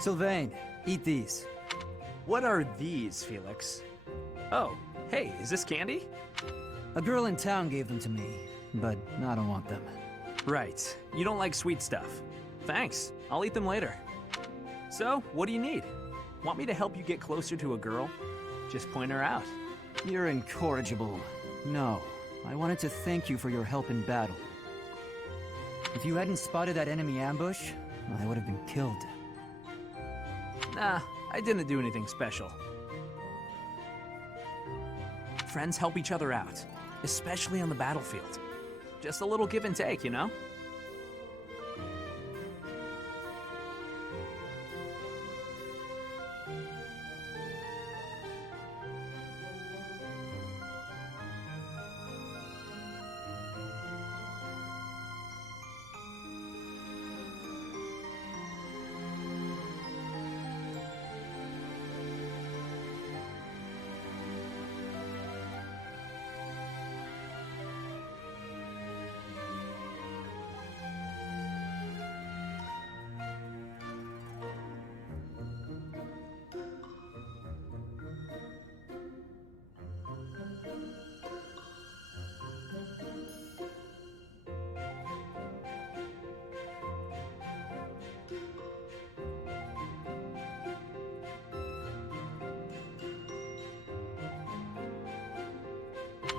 Sylvain, eat these. What are these, Felix? Oh, hey, is this candy? A girl in town gave them to me, but I don't want them. Right. You don't like sweet stuff. Thanks. I'll eat them later. So, what do you need? Want me to help you get closer to a girl? Just point her out. You're incorrigible. No, I wanted to thank you for your help in battle. If you hadn't spotted that enemy ambush, I would have been killed. Nah, I didn't do anything special. Friends help each other out, especially on the battlefield. Just a little give and take, you know?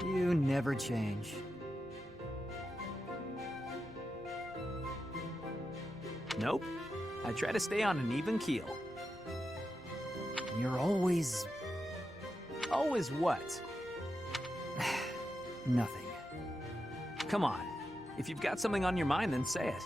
You never change. Nope. I try to stay on an even keel. You're always... Always what? Nothing. Come on. If you've got something on your mind, then say it.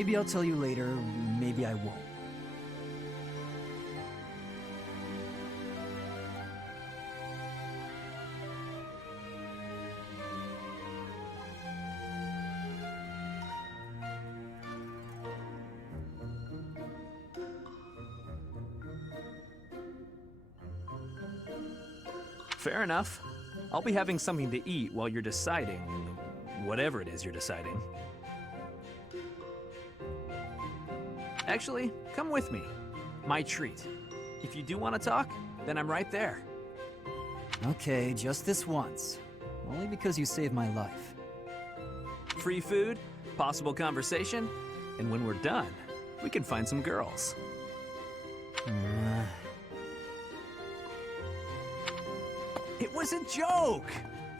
Maybe I'll tell you later, maybe I won't. Fair enough. I'll be having something to eat while you're deciding whatever it is you're deciding. Actually, come with me. My treat. If you do want to talk, then I'm right there. Okay, just this once. Only because you saved my life. Free food, possible conversation, and when we're done, we can find some girls. It was a joke!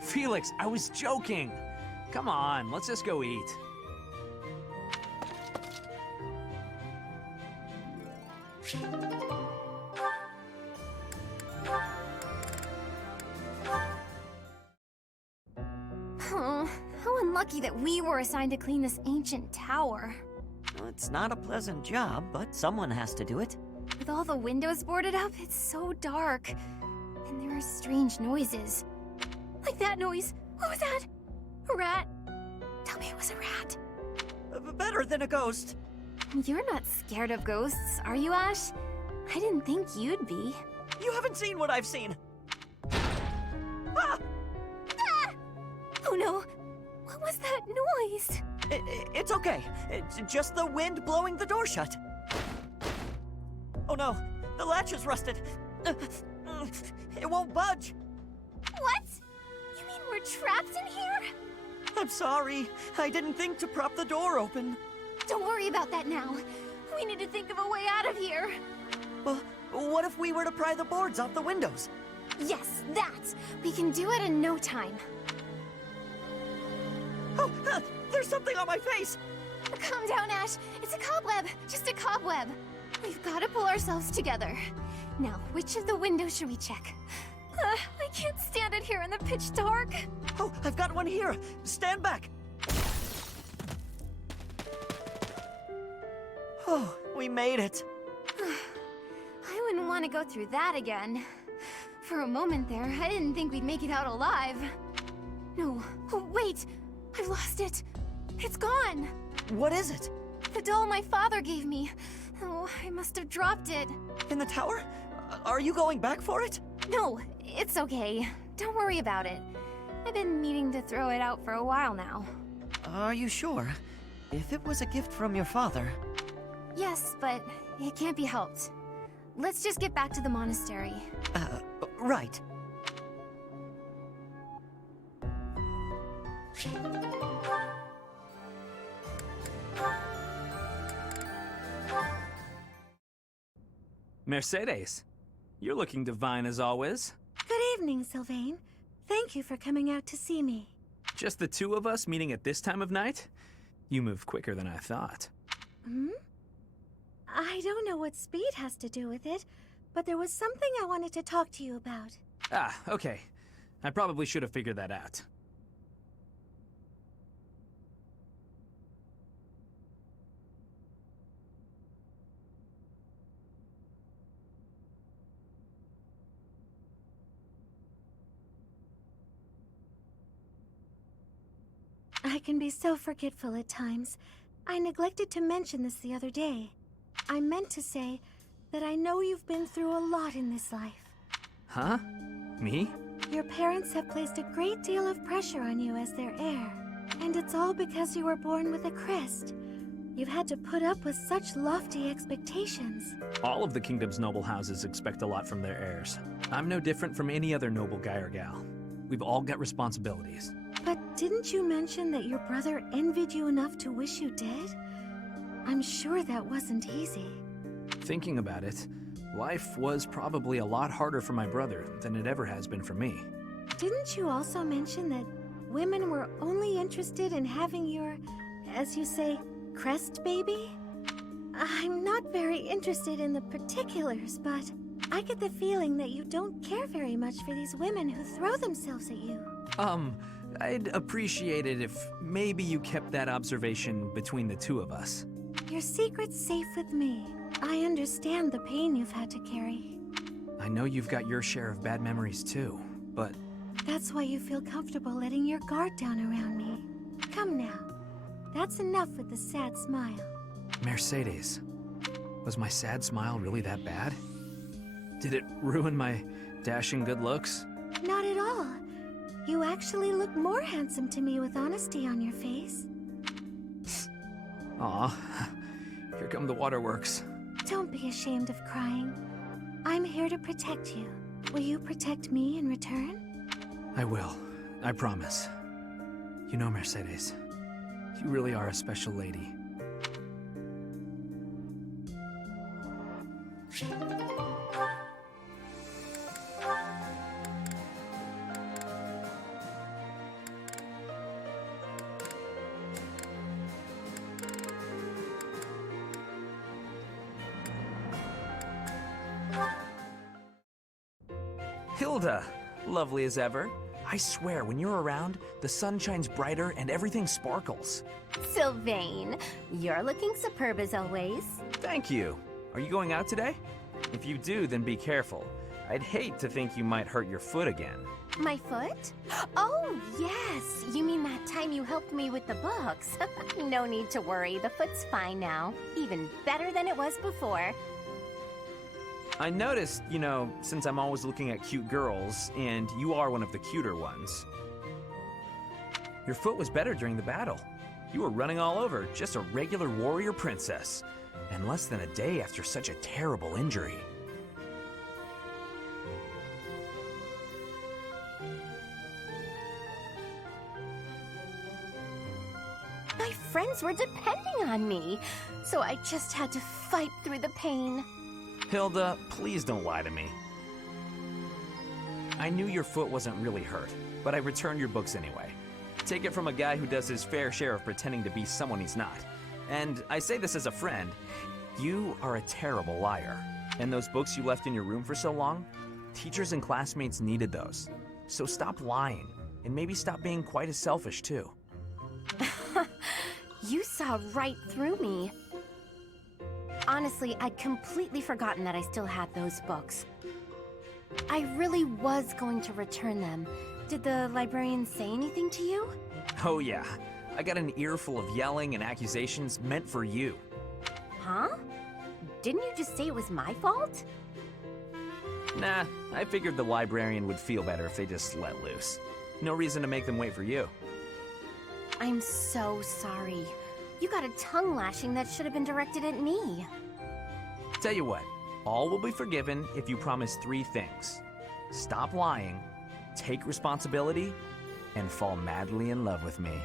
Felix, I was joking! Come on, let's just go eat. Oh, how unlucky that we were assigned to clean this ancient tower. Well, it's not a pleasant job, but someone has to do it. With all the windows boarded up, it's so dark. And there are strange noises. Like that noise. What was that? A rat? Tell me it was a rat. Better than a ghost. You're not scared of ghosts, are you, Ash? I didn't think you'd be. You haven't seen what I've seen. Ah! Ah! Oh no! What was that noise? It's okay. It's just the wind blowing the door shut. Oh no, the latch is rusted. It won't budge. What? You mean we're trapped in here? I'm sorry. I didn't think to prop the door open. Don't worry about that now. We need to think of a way out of here. Well, what if we were to pry the boards off the windows? Yes, that! We can do it in no time. Oh, there's something on my face! Calm down, Ash. It's a cobweb. Just a cobweb. We've got to pull ourselves together. Now, which of the windows should we check? I can't stand it here in the pitch dark. Oh, I've got one here. Stand back. Oh, we made it. I wouldn't want to go through that again. For a moment there, I didn't think we'd make it out alive. No, oh, wait! I've lost it. It's gone. What is it? The doll my father gave me. Oh, I must have dropped it. In the tower? Are you going back for it? No, it's okay. Don't worry about it. I've been meaning to throw it out for a while now. Are you sure? If it was a gift from your father... Yes, but it can't be helped. Let's just get back to the monastery. Right. Mercedes, you're looking divine as always. Good evening, Sylvain. Thank you for coming out to see me. Just the two of us meeting at this time of night? You moved quicker than I thought. I don't know what speed has to do with it, but there was something I wanted to talk to you about. Ah, okay. I probably should have figured that out. I can be so forgetful at times. I neglected to mention this the other day. I meant to say that I know you've been through a lot in this life. Huh? Me? Your parents have placed a great deal of pressure on you as their heir. And it's all because you were born with a crest. You've had to put up with such lofty expectations. All of the kingdom's noble houses expect a lot from their heirs. I'm no different from any other noble guy or gal. We've all got responsibilities. But didn't you mention that your brother envied you enough to wish you dead? I'm sure that wasn't easy. Thinking about it, life was probably a lot harder for my brother than it ever has been for me. Didn't you also mention that women were only interested in having your, as you say, crest baby? I'm not very interested in the particulars, but I get the feeling that you don't care very much for these women who throw themselves at you. I'd appreciate it if maybe you kept that observation between the two of us. Your secret's safe with me. I understand the pain you've had to carry. I know you've got your share of bad memories too, but... That's why you feel comfortable letting your guard down around me. Come now. That's enough with the sad smile. Mercedes, was my sad smile really that bad? Did it ruin my dashing good looks? Not at all. You actually look more handsome to me with honesty on your face. Aw, here come the waterworks. Don't be ashamed of crying. I'm here to protect you. Will you protect me in return? I will. I promise. You know, Mercedes, you really are a special lady. Hilda, lovely as ever. I swear, when you're around, the sun shines brighter and everything sparkles. Sylvain, you're looking superb as always. Thank you. Are you going out today? If you do, then be careful. I'd hate to think you might hurt your foot again. My foot? Oh, yes. You mean that time you helped me with the books. No need to worry. The foot's fine now. Even better than it was before. I noticed, you know, since I'm always looking at cute girls, and you are one of the cuter ones. Your foot was better during the battle. You were running all over, just a regular warrior princess. And less than a day after such a terrible injury. My friends were depending on me, so I just had to fight through the pain. Hilda, please don't lie to me. I knew your foot wasn't really hurt, but I returned your books anyway. Take it from a guy who does his fair share of pretending to be someone he's not. And I say this as a friend, you are a terrible liar. And those books you left in your room for so long, teachers and classmates needed those. So stop lying, and maybe stop being quite as selfish too. You saw right through me. Honestly, I'd completely forgotten that I still had those books. I really was going to return them. Did the librarian say anything to you? Oh yeah, I got an earful of yelling and accusations meant for you. Huh? Didn't you just say it was my fault? Nah, I figured the librarian would feel better if they just let loose. No reason to make them wait for you. I'm so sorry. You got a tongue lashing that should have been directed at me. Tell you what, all will be forgiven if you promise 3 things. Stop lying, take responsibility, and fall madly in love with me.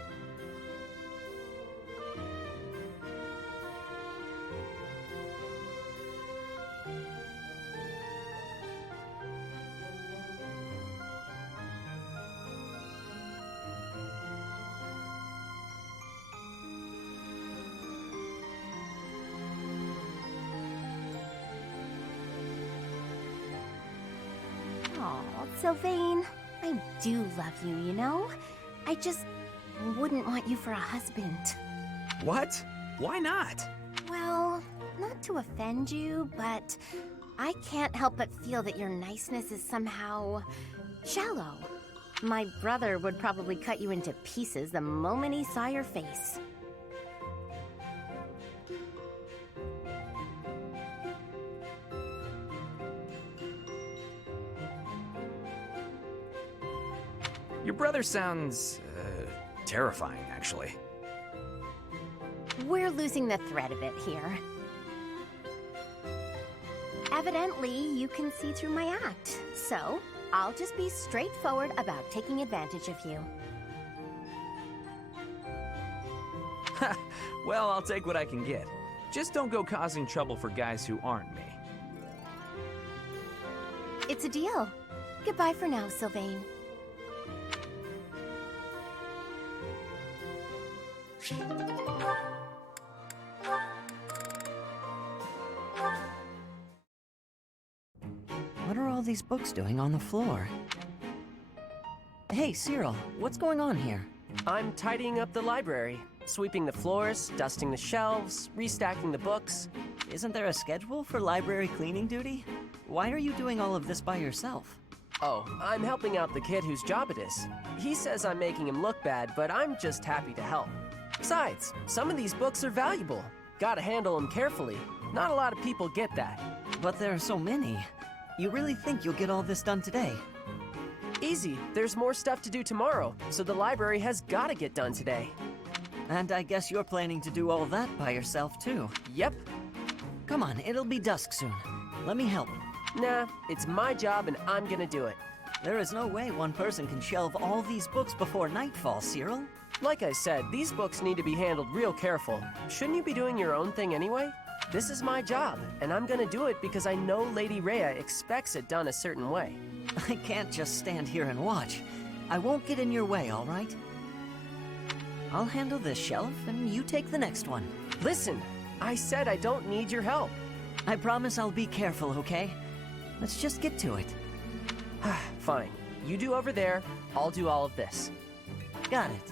Aw, Sylvain, I do love you, you know? I just wouldn't want you for a husband. What? Why not? Well, not to offend you, but I can't help but feel that your niceness is somehow shallow. My brother would probably cut you into pieces the moment he saw your face. Your brother sounds, terrifying, actually. We're losing the thread of it here. Evidently, you can see through my act, so I'll just be straightforward about taking advantage of you. Ha! Well, I'll take what I can get. Just don't go causing trouble for guys who aren't me. It's a deal. Goodbye for now, Sylvain. What are all these books doing on the floor? Hey, Cyril, what's going on here? I'm tidying up the library. Sweeping the floors, dusting the shelves, restacking the books. Isn't there a schedule for library cleaning duty? Why are you doing all of this by yourself? Oh, I'm helping out the kid whose job it is. He says I'm making him look bad, but I'm just happy to help. Besides, some of these books are valuable. Gotta handle them carefully. Not a lot of people get that. But there are so many. You really think you'll get all this done today? Easy. There's more stuff to do tomorrow, so the library has gotta get done today. And I guess you're planning to do all that by yourself, too. Yep. Come on, it'll be dusk soon. Let me help. Nah, it's my job and I'm gonna do it. There is no way one person can shelve all these books before nightfall, Cyril. Like I said, these books need to be handled real careful. Shouldn't you be doing your own thing anyway? This is my job, and I'm gonna do it because I know Lady Rhea expects it done a certain way. I can't just stand here and watch. I won't get in your way, all right? I'll handle this shelf, and you take the next one. Listen, I said I don't need your help. I promise I'll be careful, okay? Let's just get to it. Fine. You do over there, I'll do all of this. Got it.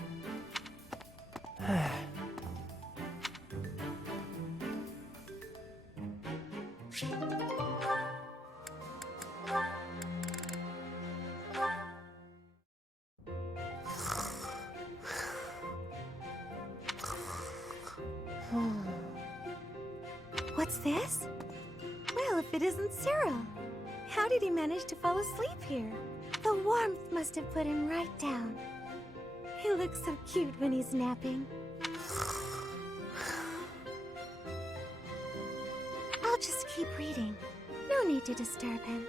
What's this? Well, if it isn't Cyril. How did he manage to fall asleep here? The warmth must have put him right down. He looks so cute when he's napping. I'll just keep reading. No need to disturb him.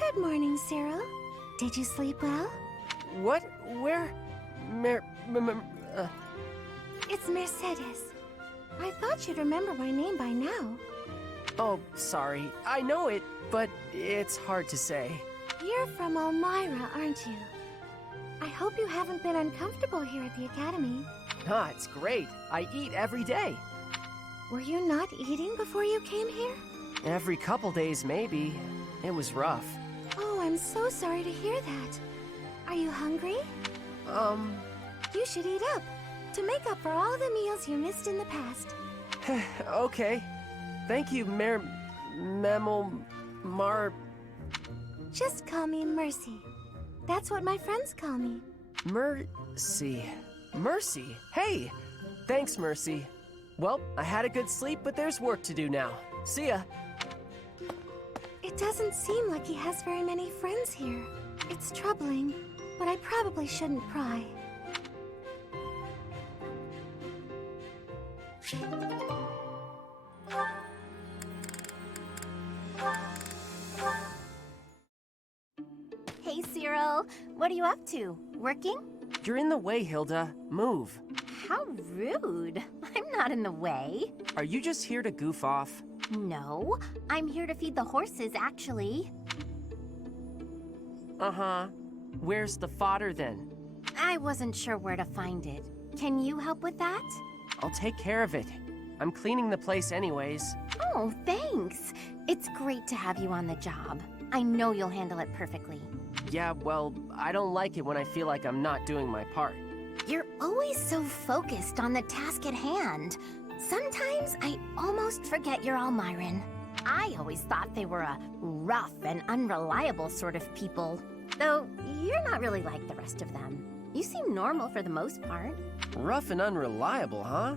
Good morning, Cyril. Did you sleep well? What? Where? It's Mercedes. I thought you'd remember my name by now. Oh, sorry. I know it, but it's hard to say. You're from Elmira, aren't you? I hope you haven't been uncomfortable here at the Academy. Ah, it's great. I eat every day. Were you not eating before you came here? Every couple days, maybe. It was rough. Oh, I'm so sorry to hear that. Are you hungry? You should eat up, to make up for all the meals you missed in the past. Okay. Thank you, Just call me Mercy. That's what my friends call me. Mercy. Mercy? Hey! Thanks, Mercy. Well, I had a good sleep, but there's work to do now. See ya. It doesn't seem like he has very many friends here. It's troubling, but I probably shouldn't pry. Hey, Cyril. What are you up to? Working? You're in the way, Hilda. Move. How rude. I'm not in the way. Are you just here to goof off? No, I'm here to feed the horses, actually. Uh-huh. Where's the fodder, then? I wasn't sure where to find it. Can you help with that? I'll take care of it. I'm cleaning the place anyways. Oh, thanks. It's great to have you on the job. I know you'll handle it perfectly. Yeah, well, I don't like it when I feel like I'm not doing my part. You're always so focused on the task at hand. Sometimes I almost forget you're Almiran. I always thought they were a rough and unreliable sort of people. Though, you're not really like the rest of them. You seem normal for the most part. Rough and unreliable, huh?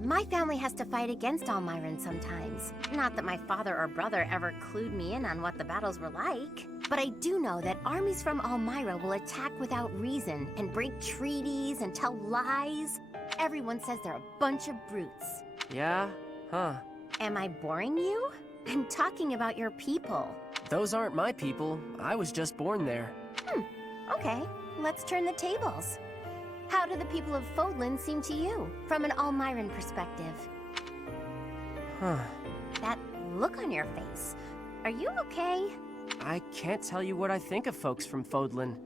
My family has to fight against Almiran sometimes. Not that my father or brother ever clued me in on what the battles were like. But I do know that armies from Almira will attack without reason and break treaties and tell lies. Everyone says they're a bunch of brutes. Yeah? Huh. Am I boring you? I'm talking about your people. Those aren't my people. I was just born there. Okay, let's turn the tables. How do the people of Fodlan seem to you, from an Almiran perspective? Huh. That look on your face. Are you okay? I can't tell you what I think of folks from Fodlan.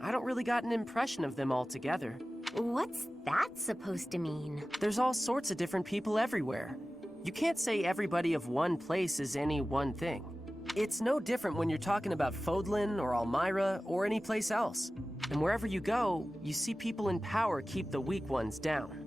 I don't really got an impression of them altogether. What's that supposed to mean? There's all sorts of different people everywhere. You can't say everybody of one place is any one thing. It's no different when you're talking about Fodlan or Almyra or any place else. And wherever you go, you see people in power keep the weak ones down.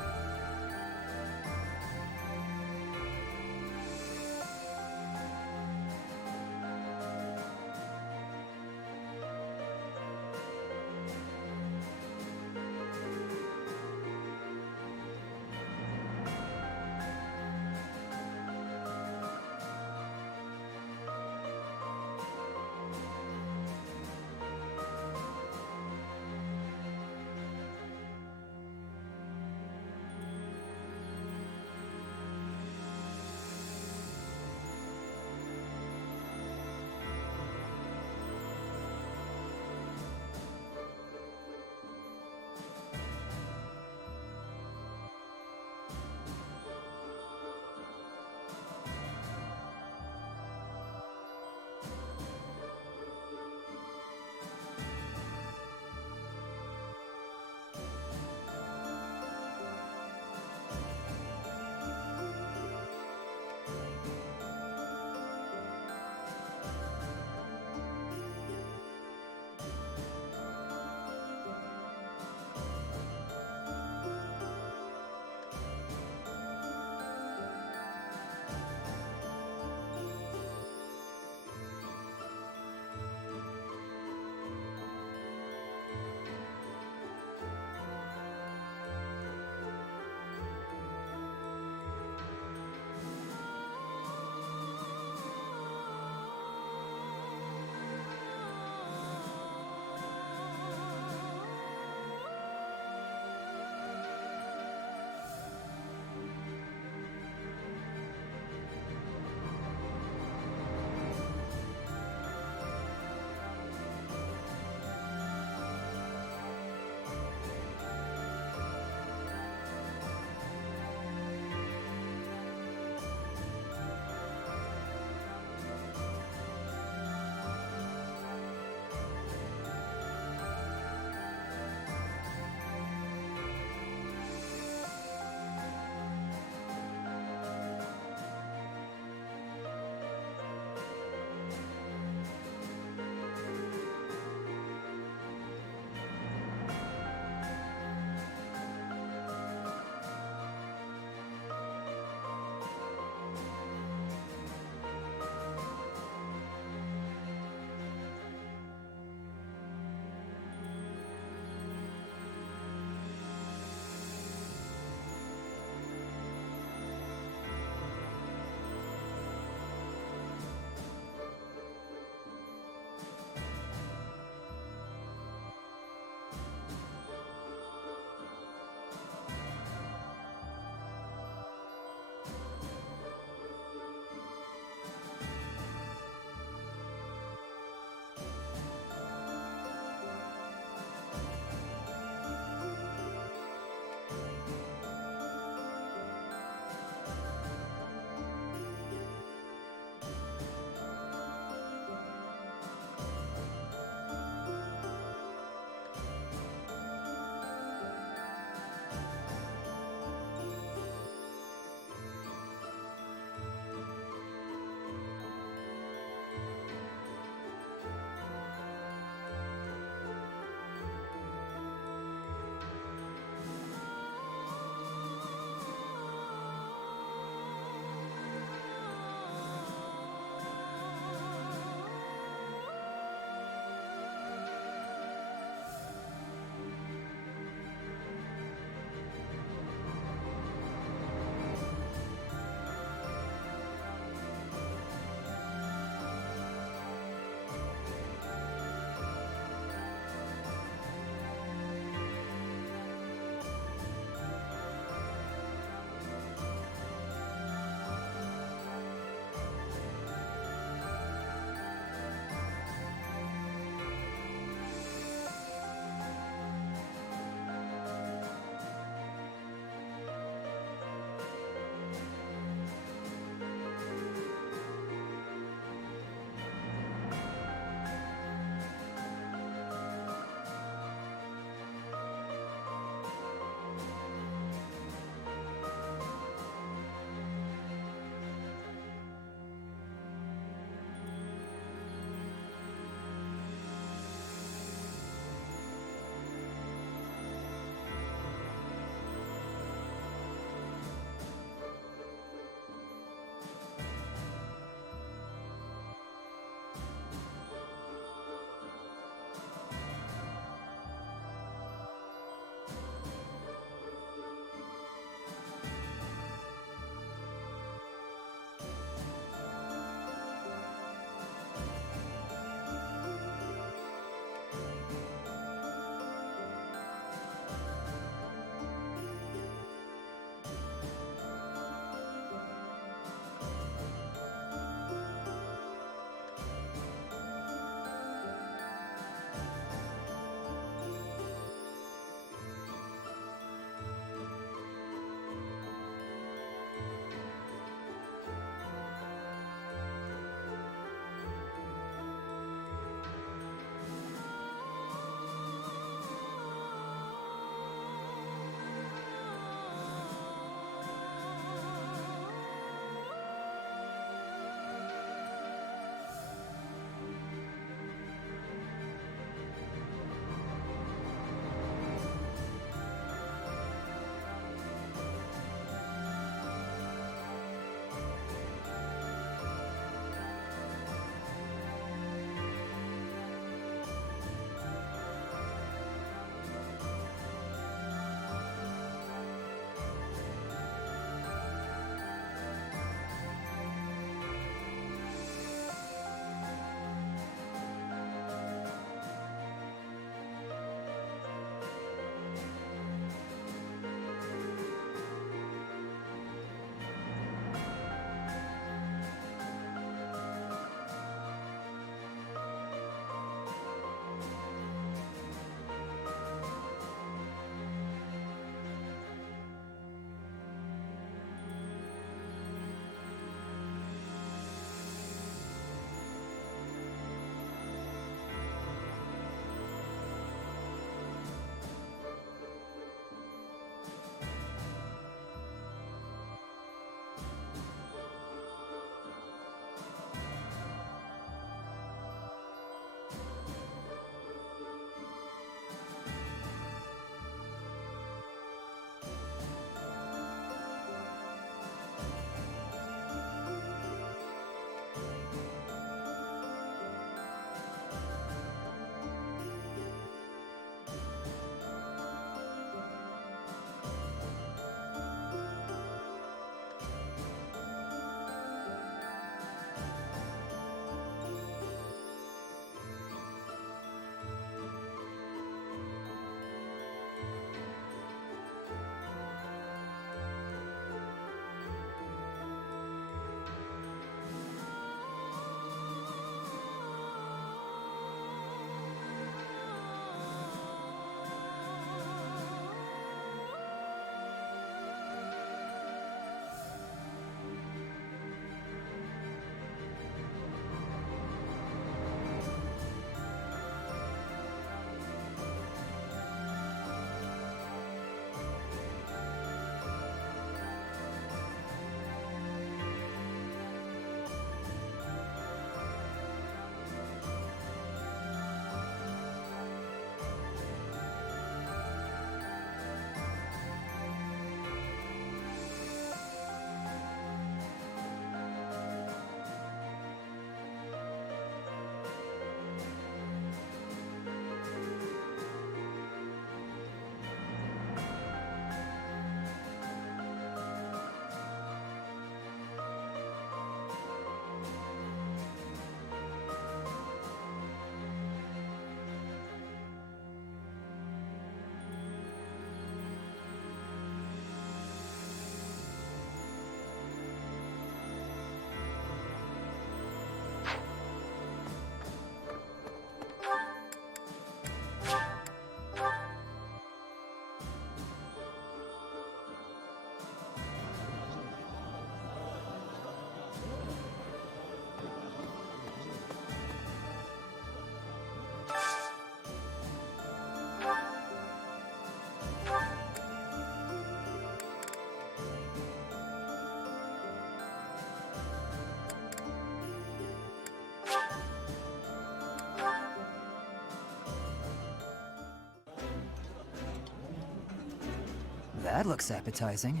That looks appetizing.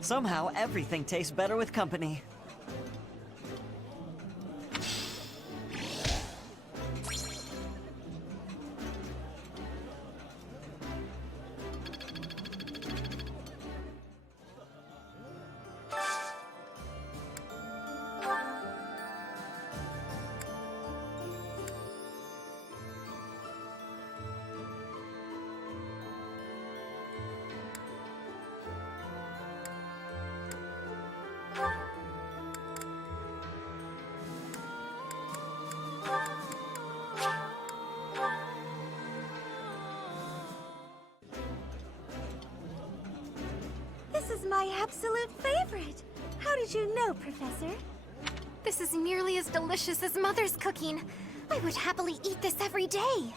Somehow, everything tastes better with company. This is my absolute favorite. How did you know, Professor? This is nearly as delicious as Mother's cooking. I would happily eat this every day.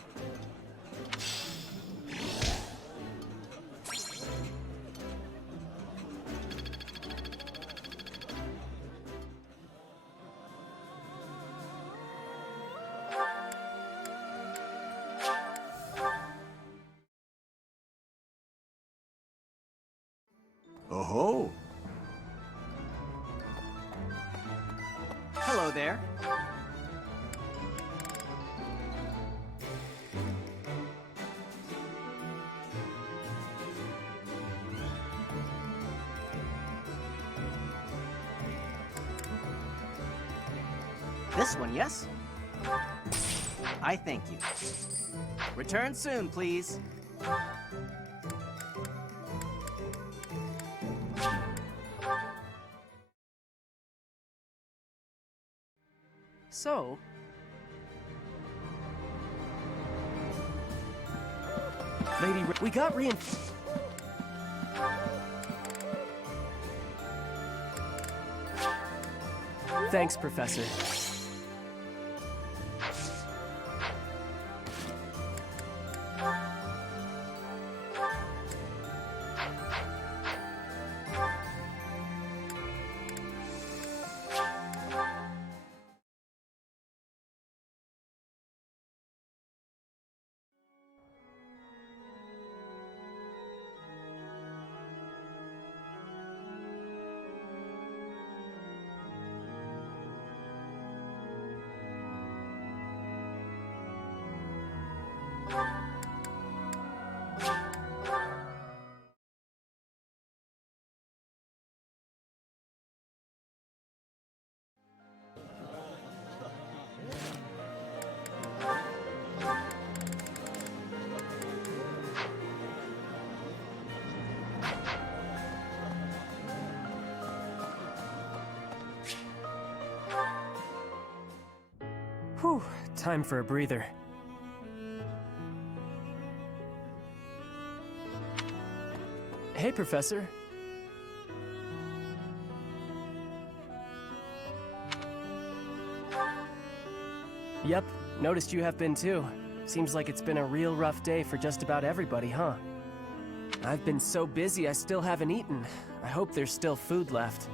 Oh-ho! Hello there. This one, yes? I thank you. Return soon, please. So... we got reinforcements. Thanks, Professor. Whew, time for a breather. Hey, Professor. Yep, noticed you have been too. Seems like it's been a real rough day for just about everybody, huh? I've been so busy I still haven't eaten. I hope there's still food left.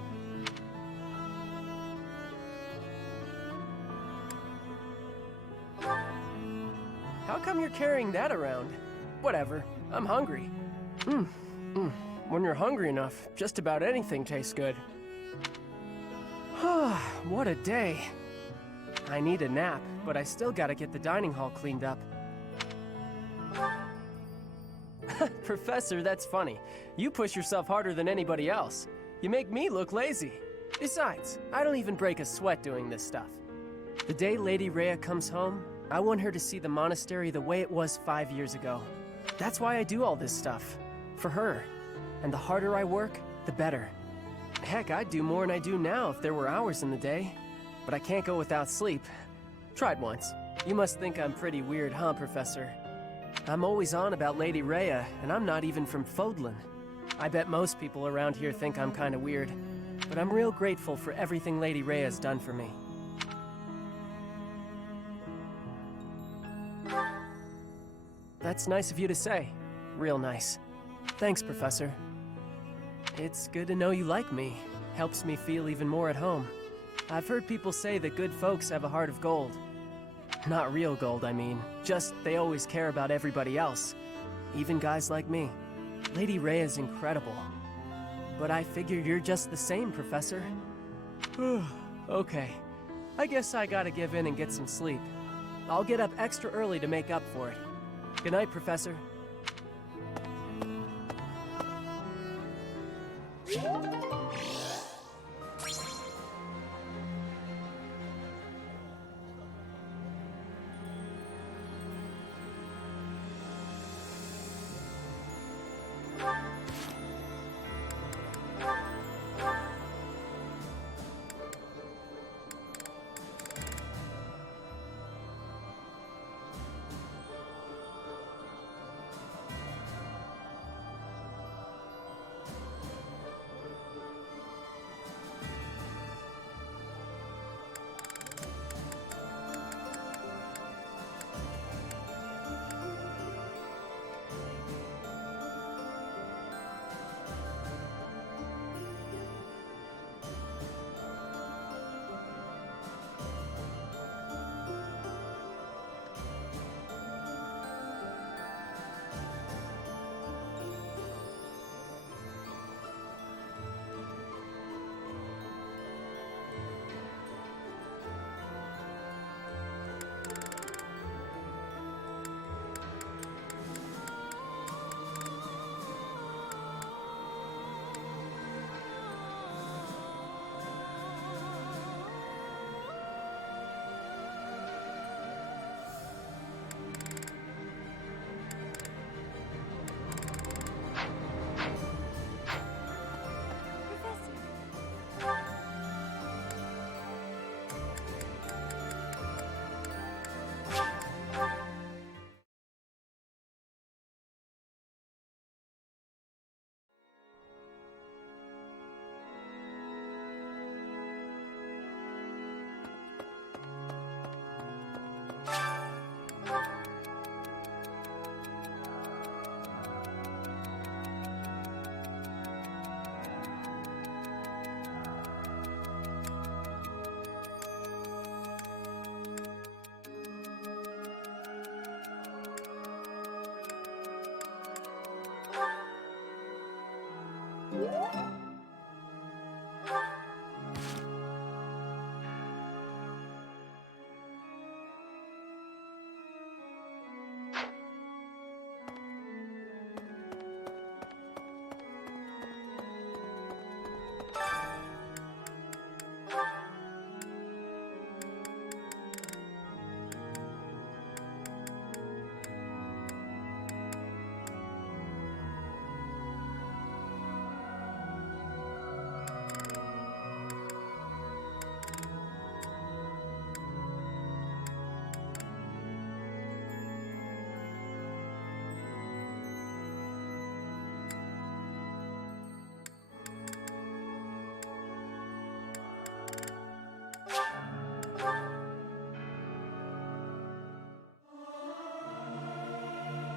How come you're carrying that around? Whatever, I'm hungry. When you're hungry enough, just about anything tastes good. What a day. I need a nap, but I still gotta get the dining hall cleaned up. Professor, that's funny. You push yourself harder than anybody else. You make me look lazy. Besides, I don't even break a sweat doing this stuff. The day Lady Rhea comes home, I want her to see the monastery the way it was 5 years ago. That's why I do all this stuff. For her. And the harder I work, the better. Heck, I'd do more than I do now if there were hours in the day. But I can't go without sleep. Tried once. You must think I'm pretty weird, huh, Professor? I'm always on about Lady Rhea, and I'm not even from Fodlan. I bet most people around here think I'm kinda weird. But I'm real grateful for everything Lady Rhea's done for me. That's nice of you to say. Real nice. Thanks, Professor. It's good to know you like me. Helps me feel even more at home. I've heard people say that good folks have a heart of gold. Not real gold, I mean. Just they always care about everybody else. Even guys like me. Lady Rhea's incredible. But I figure you're just the same, Professor. Okay. I guess I gotta give in and get some sleep. I'll get up extra early to make up for it. Good night, Professor.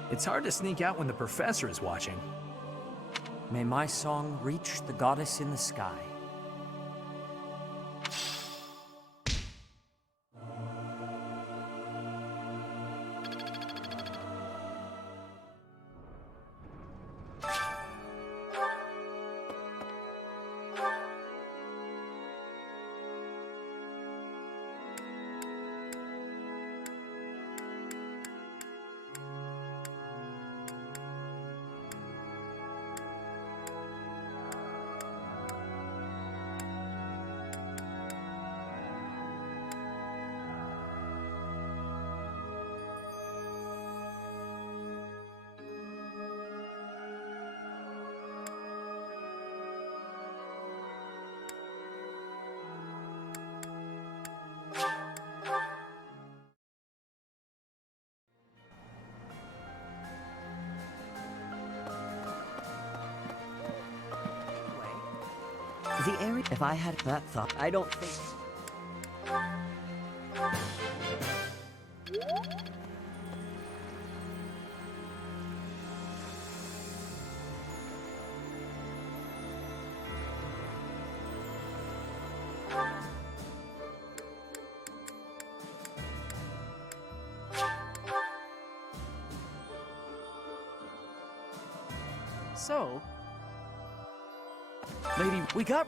It's hard to sneak out when the professor is watching. May my song reach the goddess in the sky. The area. If I had that thought, I don't think. So... Lady, we got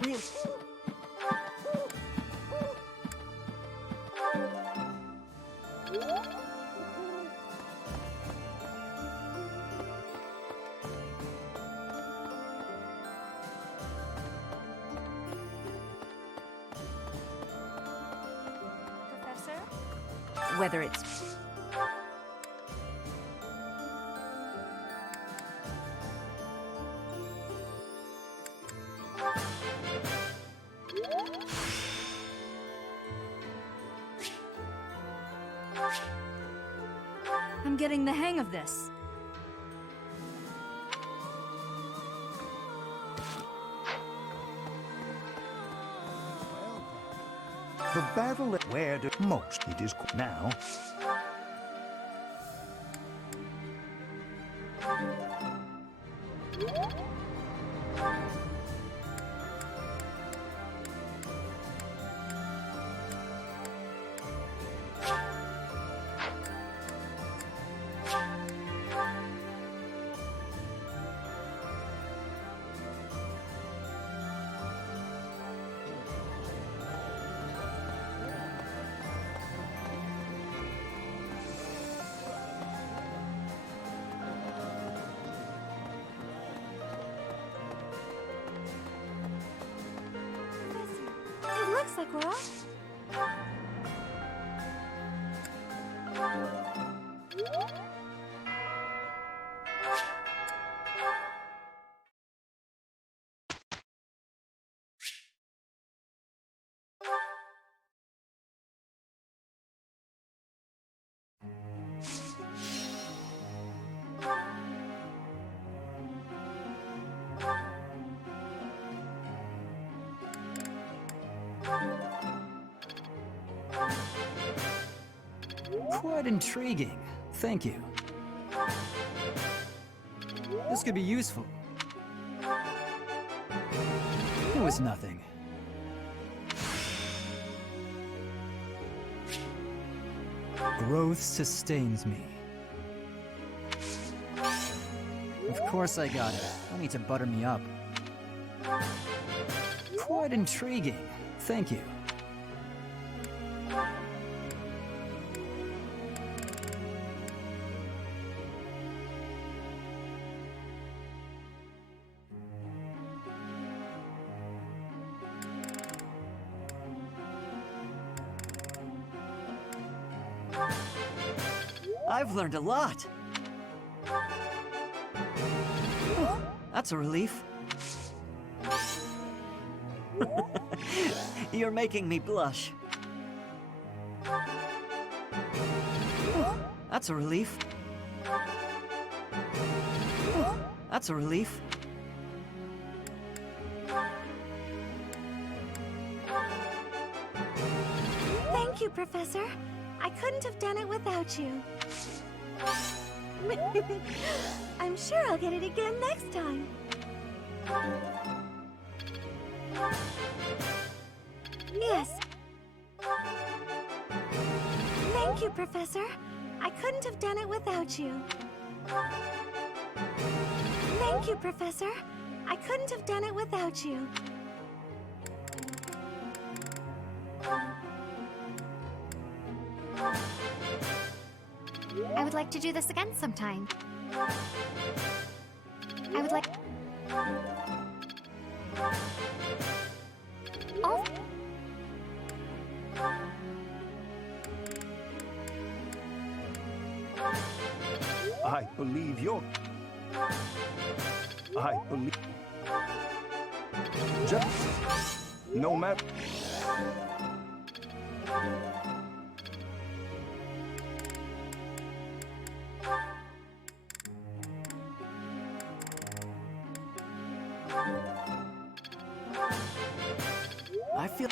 Professor? Whether it's... I'm getting the hang of this. The battle at where the most it is now. It looks like we're off. Quite intriguing. Thank you. This could be useful. It was nothing. Growth sustains me. Of course I got it. Don't need to butter me up. Quite intriguing. Thank you. I've learned a lot. That's a relief. You're making me blush. That's a relief. That's a relief. Thank you, Professor. I couldn't have done it without you. I'm sure I'll get it again next time. Yes. Thank you, Professor. I couldn't have done it without you. Thank you, Professor. I couldn't have done it without you. I would like to do this again sometime. I would like... Oh. I believe you're... I believe... Just... No matter... I feel...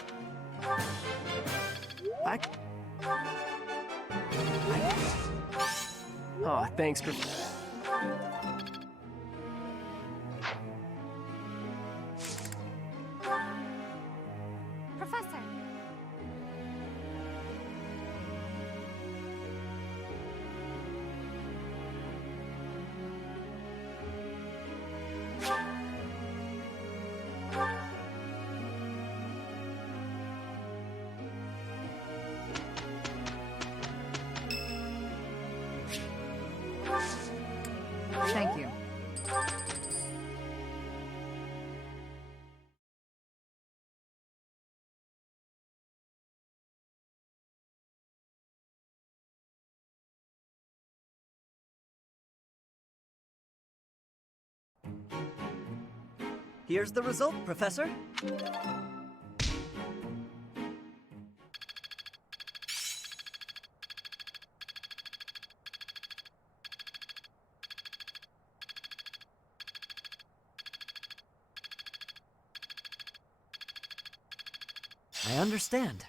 Oh, thanks, Professor. Thank you. Here's the result, Professor. I understand.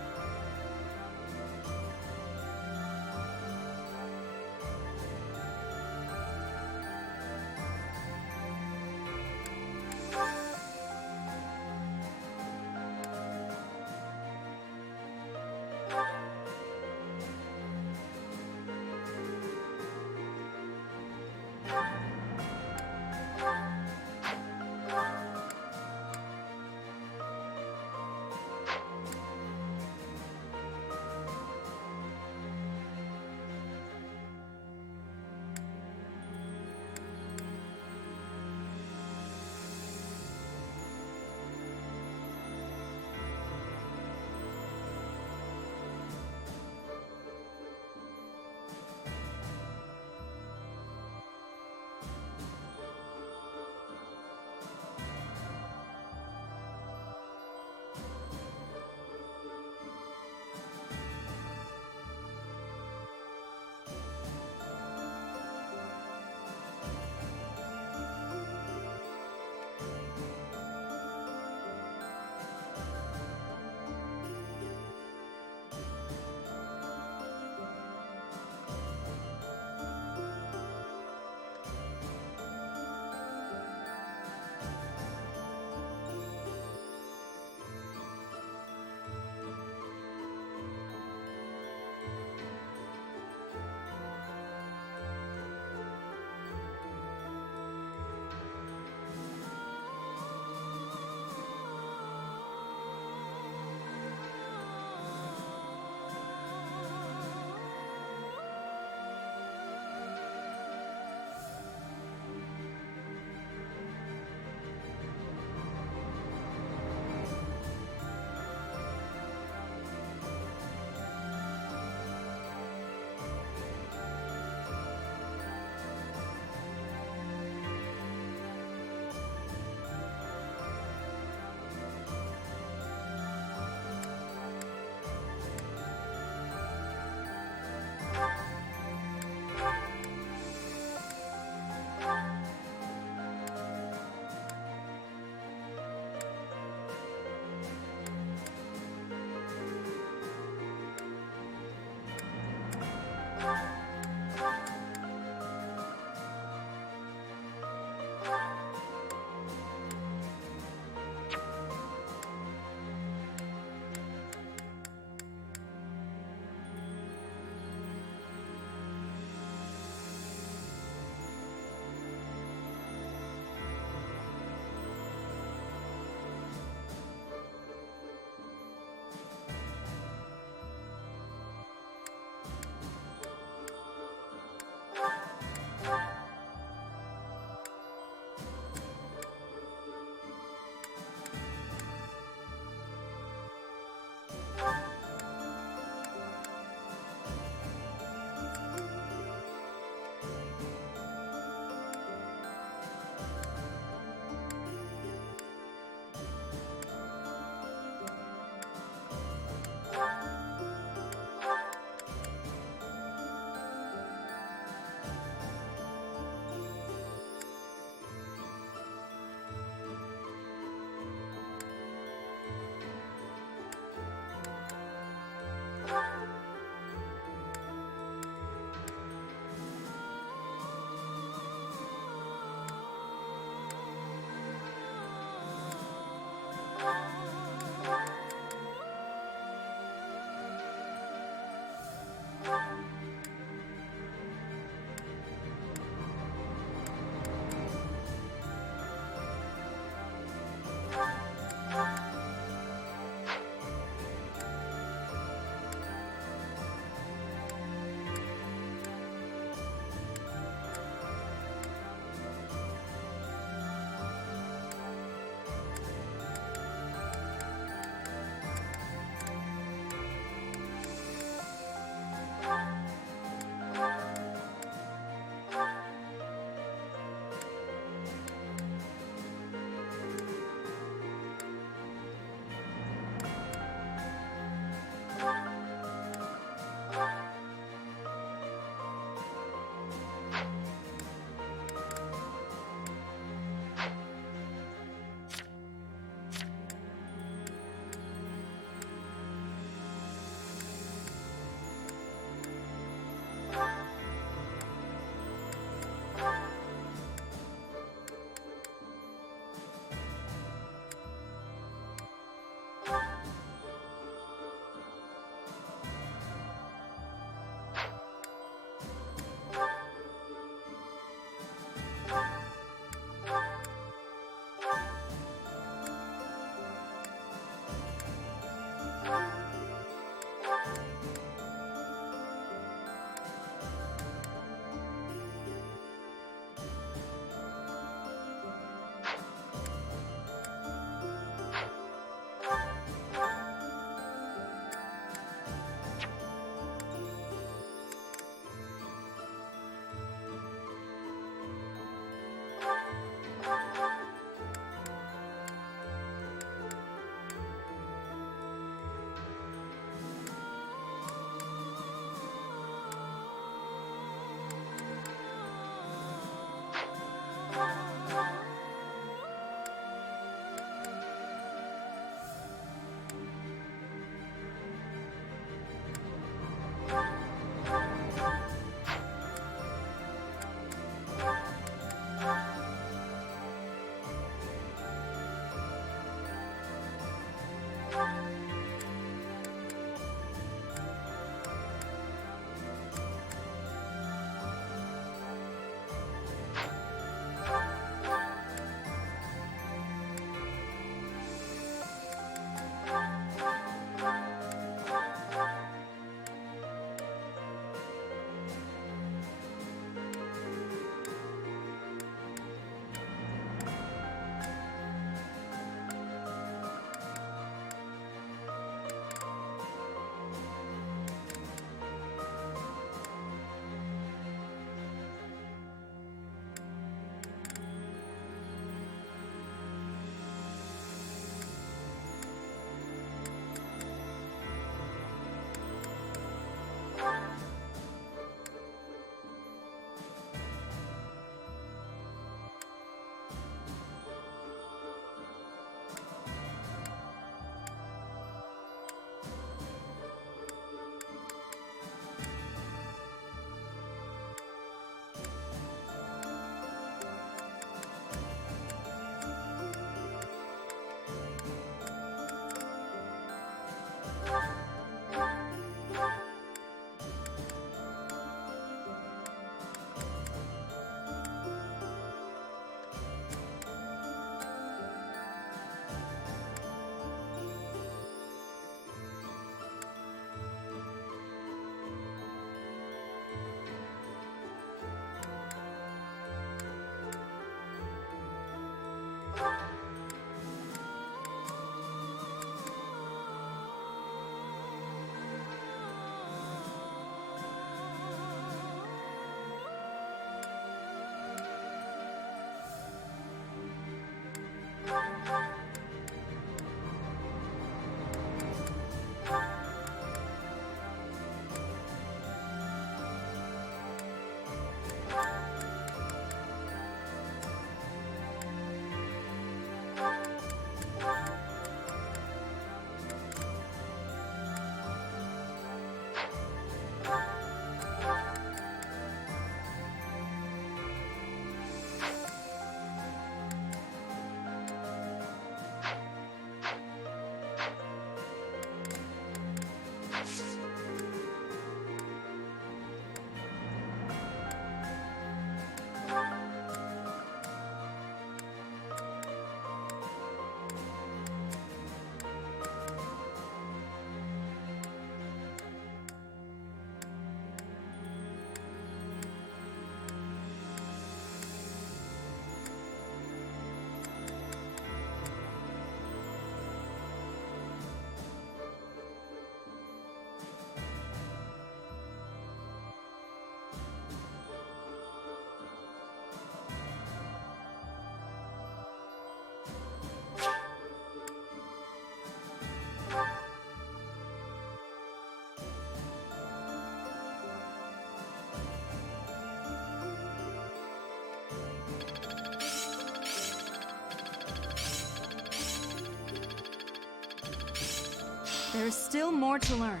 There's still more to learn.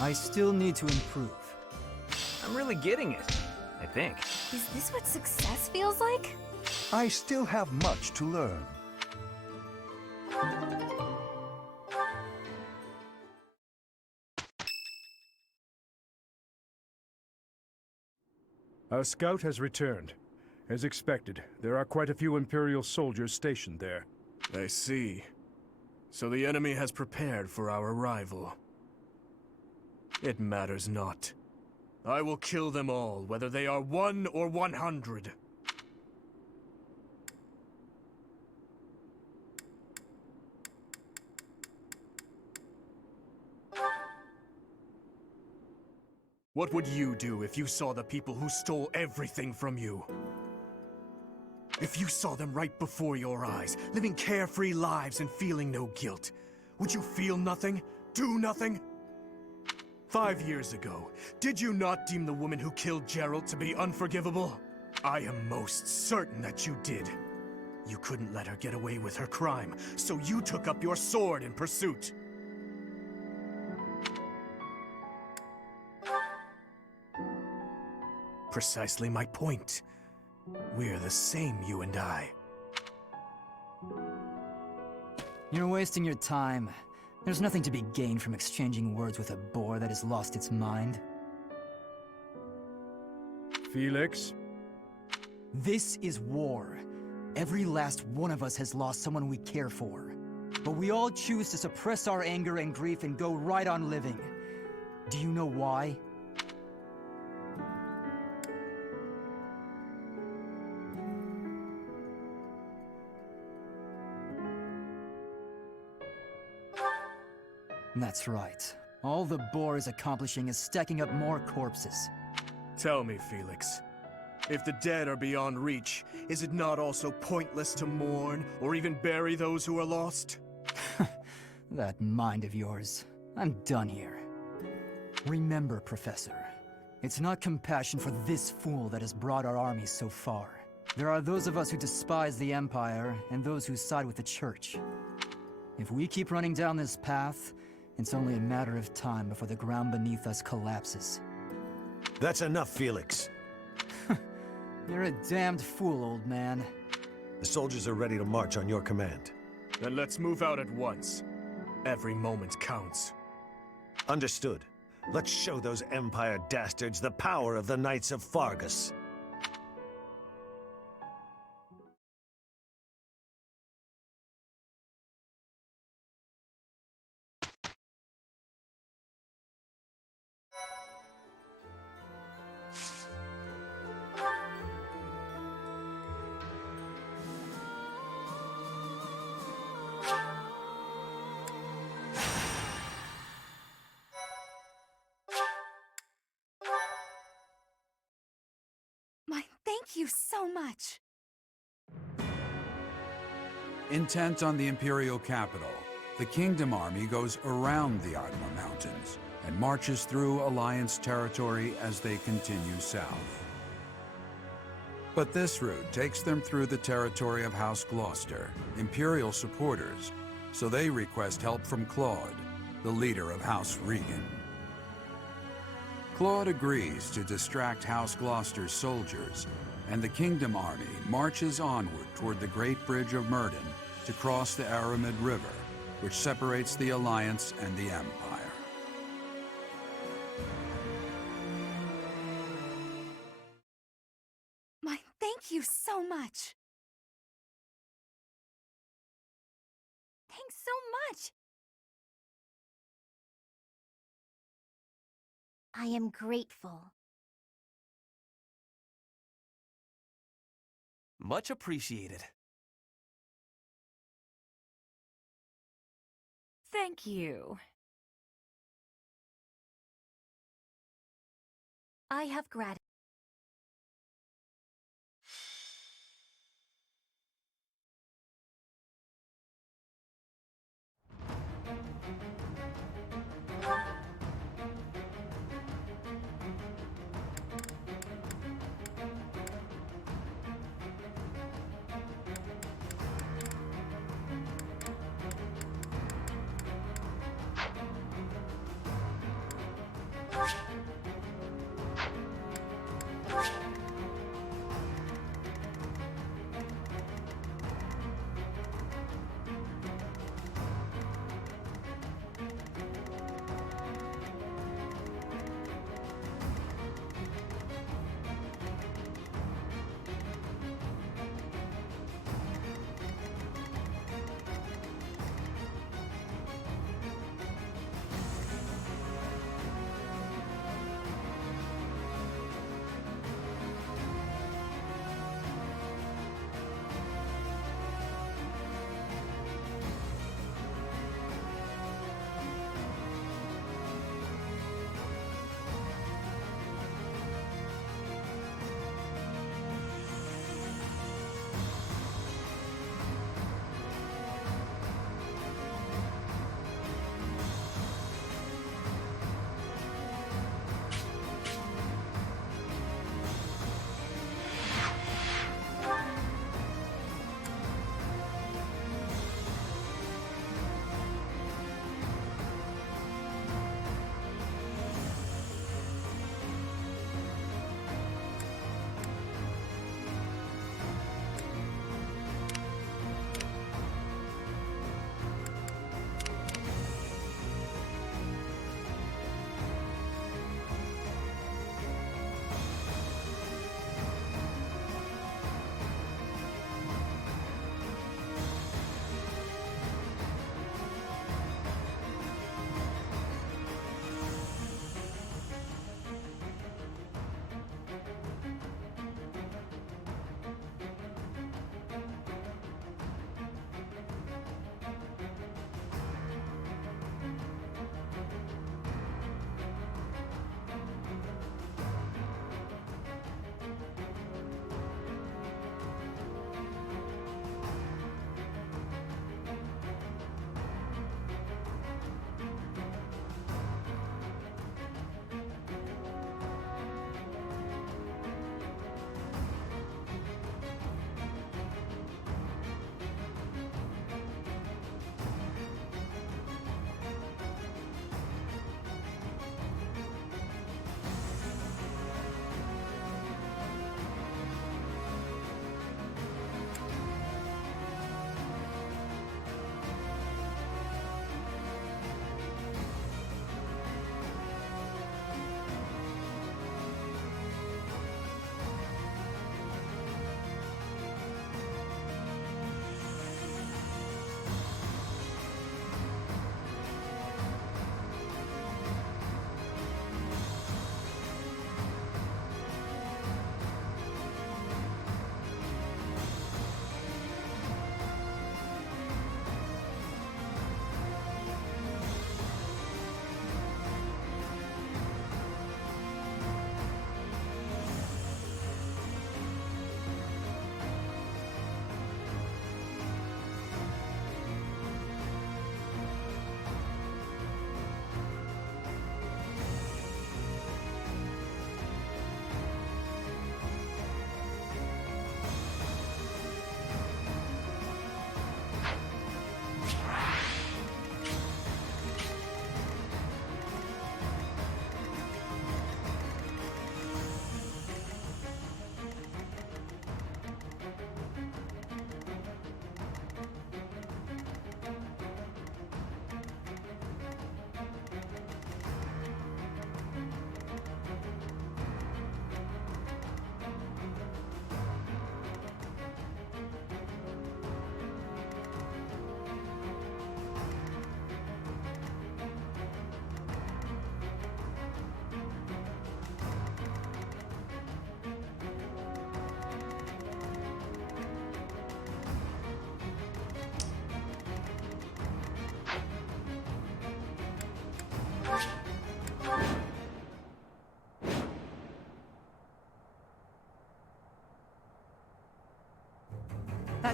I still need to improve. I'm really getting it, I think. Is this what success feels like? I still have much to learn. Our scout has returned. As expected, there are quite a few Imperial soldiers stationed there. I see. So the enemy has prepared for our arrival. It matters not. I will kill them all, whether they are 1 or 100. What would you do if you saw the people who stole everything from you? If you saw them right before your eyes, living carefree lives and feeling no guilt, would you feel nothing? Do nothing? 5 years ago, did you not deem the woman who killed Gerald to be unforgivable? I am most certain that you did. You couldn't let her get away with her crime, so you took up your sword in pursuit. Precisely my point. We're the same, you and I. You're wasting your time. There's nothing to be gained from exchanging words with a boar that has lost its mind. Felix? This is war. Every last one of us has lost someone we care for. But we all choose to suppress our anger and grief and go right on living. Do you know why? That's right. All the boar is accomplishing is stacking up more corpses. Tell me, Felix. If the dead are beyond reach, is it not also pointless to mourn or even bury those who are lost? That mind of yours. I'm done here. Remember, Professor, it's not compassion for this fool that has brought our armies so far. There are those of us who despise the Empire and those who side with the Church. If we keep running down this path, it's only a matter of time before the ground beneath us collapses. That's enough, Felix. You're a damned fool, old man. The soldiers are ready to march on your command. Then let's move out at once. Every moment counts. Understood. Let's show those Empire dastards the power of the Knights of Fargus. Thank you so much. Intent on the Imperial capital, the Kingdom Army goes around the Ardmore Mountains and marches through Alliance territory as they continue south. But this route takes them through the territory of House Gloucester, Imperial supporters, so they request help from Claude, the leader of House Regan. Claude agrees to distract House Gloucester's soldiers, and the Kingdom Army marches onward toward the Great Bridge of Myrddin to cross the Aramid River, which separates the Alliance and the Empire. Thank you so much. Thanks so much. I am grateful. Much appreciated. Thank you. I have gratitude.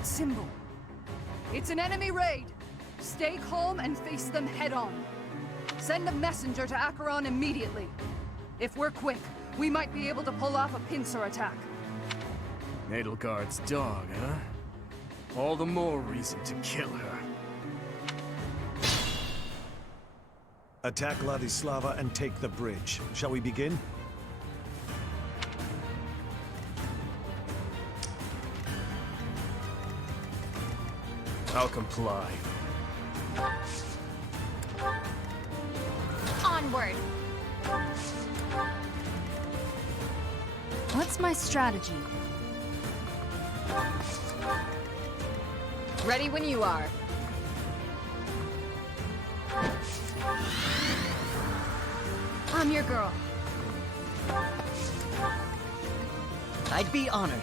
that symbol? It's an enemy raid. Stay calm and face them head-on. Send a messenger to Acheron immediately. If we're quick, we might be able to pull off a pincer attack. Edelgard's dog, huh? All the more reason to kill her. Attack Ladislava and take the bridge. Shall we begin? I'll comply. Onward! What's my strategy? Ready when you are. I'm your girl. I'd be honored.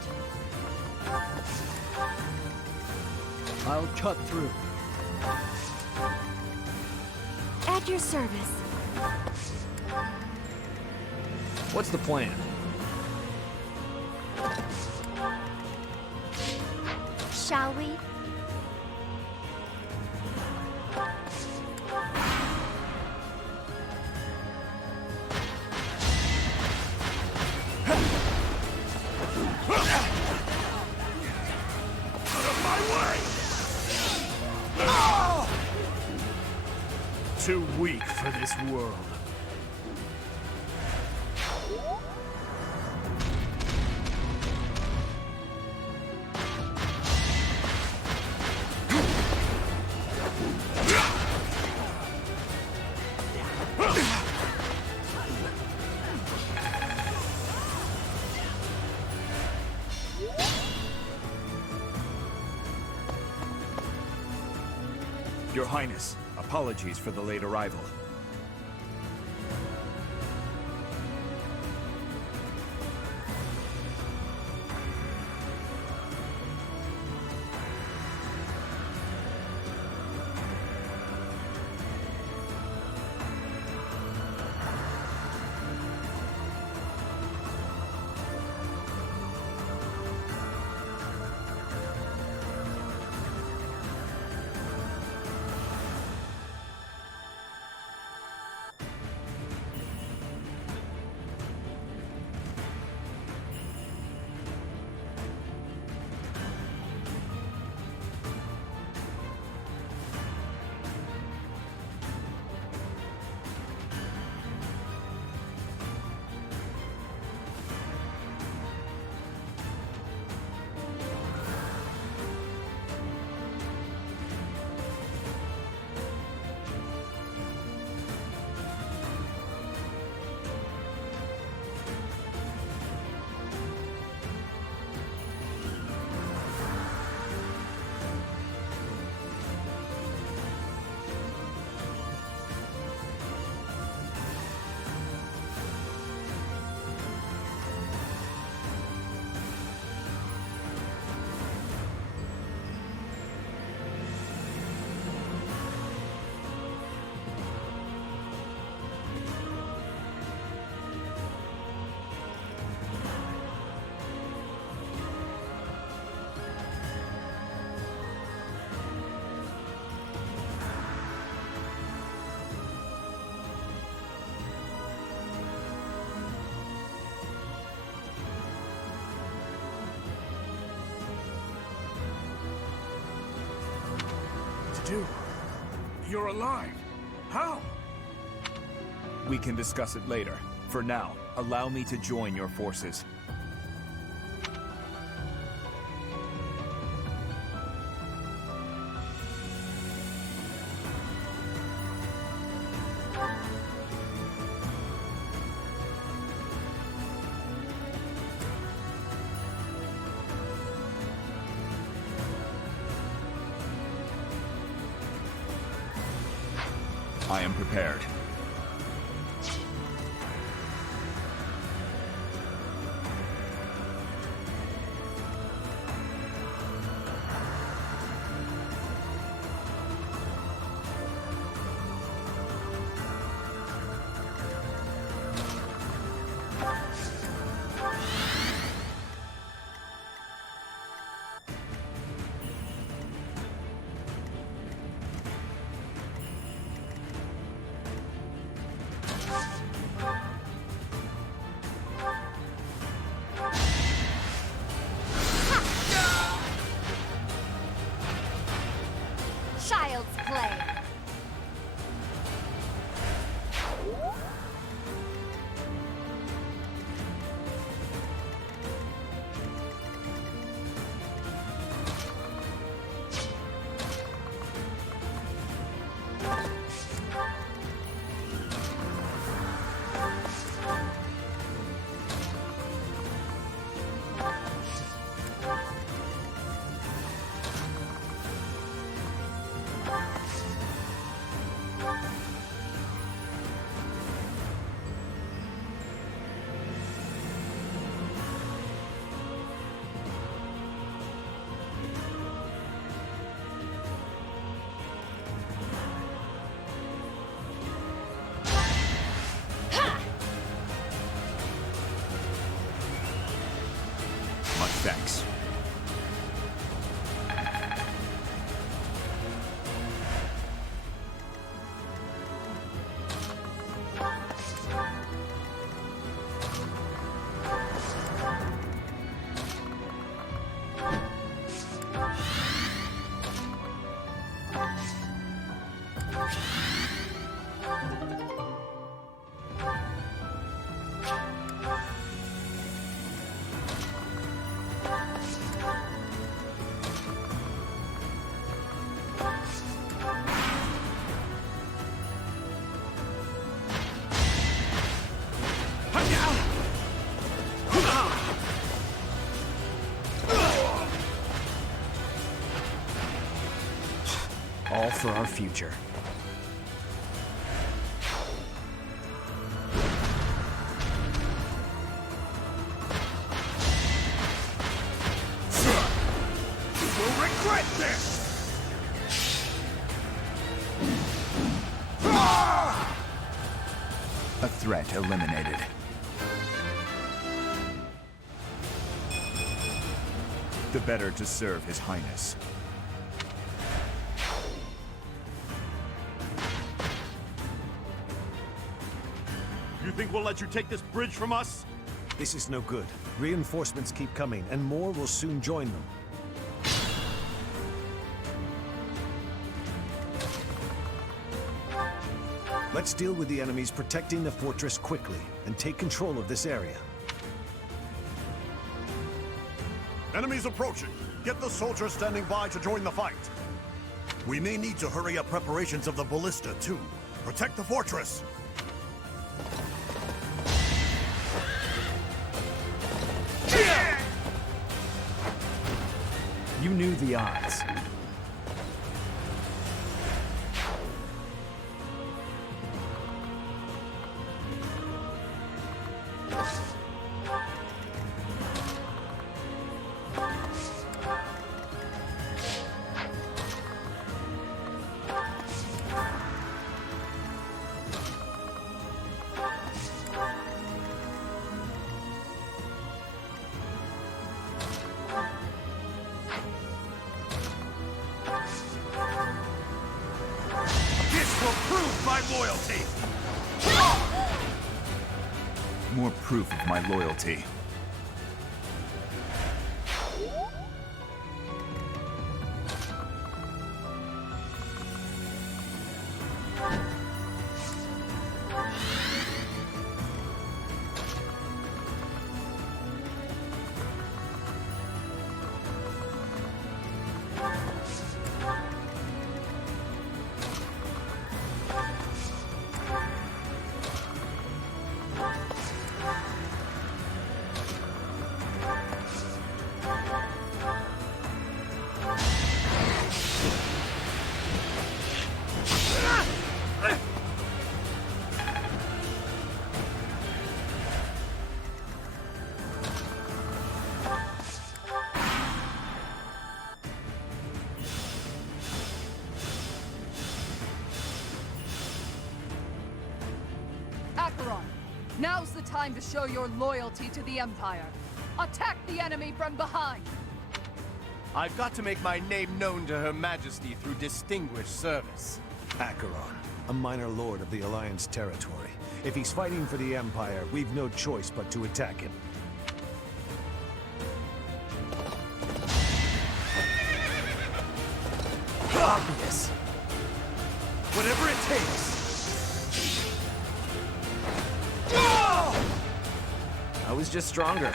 I'll cut through. At your service. What's the plan? Shall we? Too weak for this world. Your Highness, apologies for the late arrival. Do? You're alive. How? We can discuss it later. For now, allow me to join your forces. I am prepared. all for our future. You'll regret this! A threat eliminated. The better to serve His Highness. You think we'll let you take this bridge from us? This is no good. Reinforcements keep coming, and more will soon join them. Let's deal with the enemies protecting the fortress quickly, and take control of this area. Enemies approaching. Get the soldiers standing by to join the fight. We may need to hurry up preparations of the ballista, too. Protect the fortress! You knew the odds. Loyalty! More proof of my loyalty. Now's the time to show your loyalty to the Empire. Attack the enemy from behind! I've got to make my name known to Her Majesty through distinguished service. Acheron, a minor lord of the Alliance territory. If he's fighting for the Empire, we've no choice but to attack him. Obvious. Whatever it takes. I was just stronger.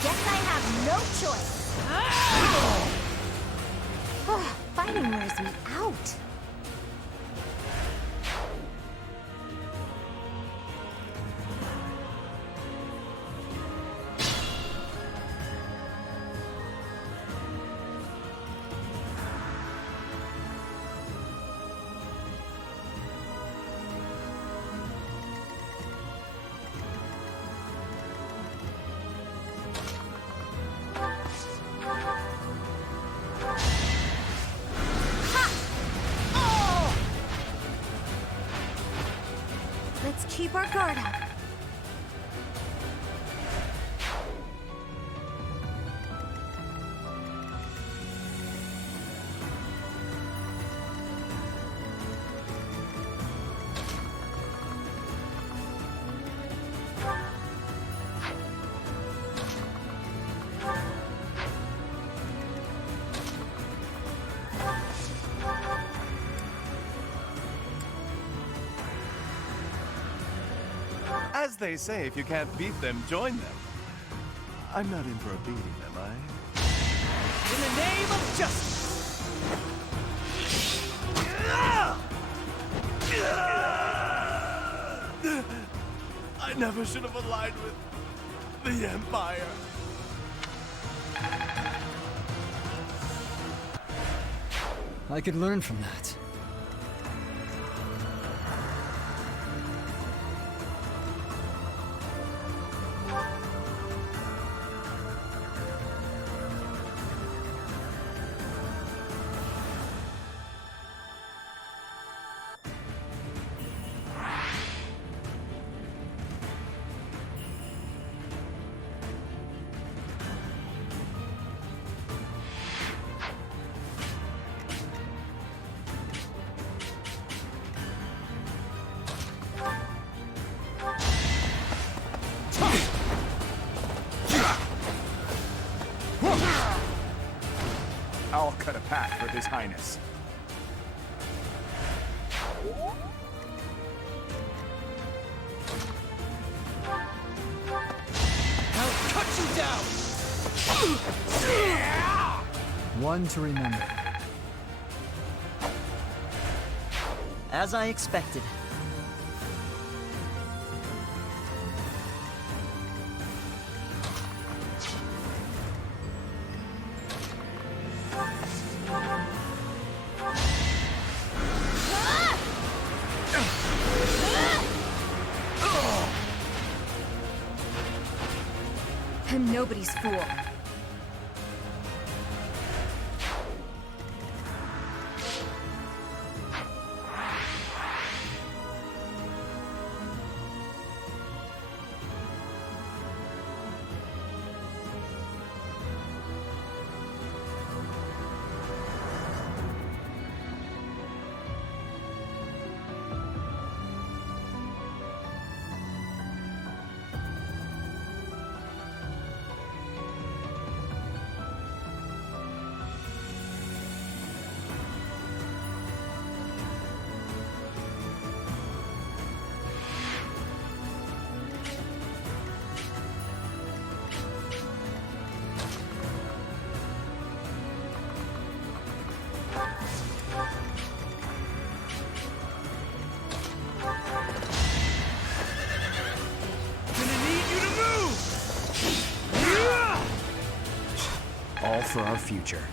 Guess I have no choice. Fighting wears me out. Let's keep our guard up. As they say, if you can't beat them, join them. I'm not in for a beating, am I? In the name of justice! I never should have aligned with the Empire. I could learn from that. I'll cut a path for His Highness. I'll cut you down! One to remember. As I expected. I'm nobody's fool. All for our future.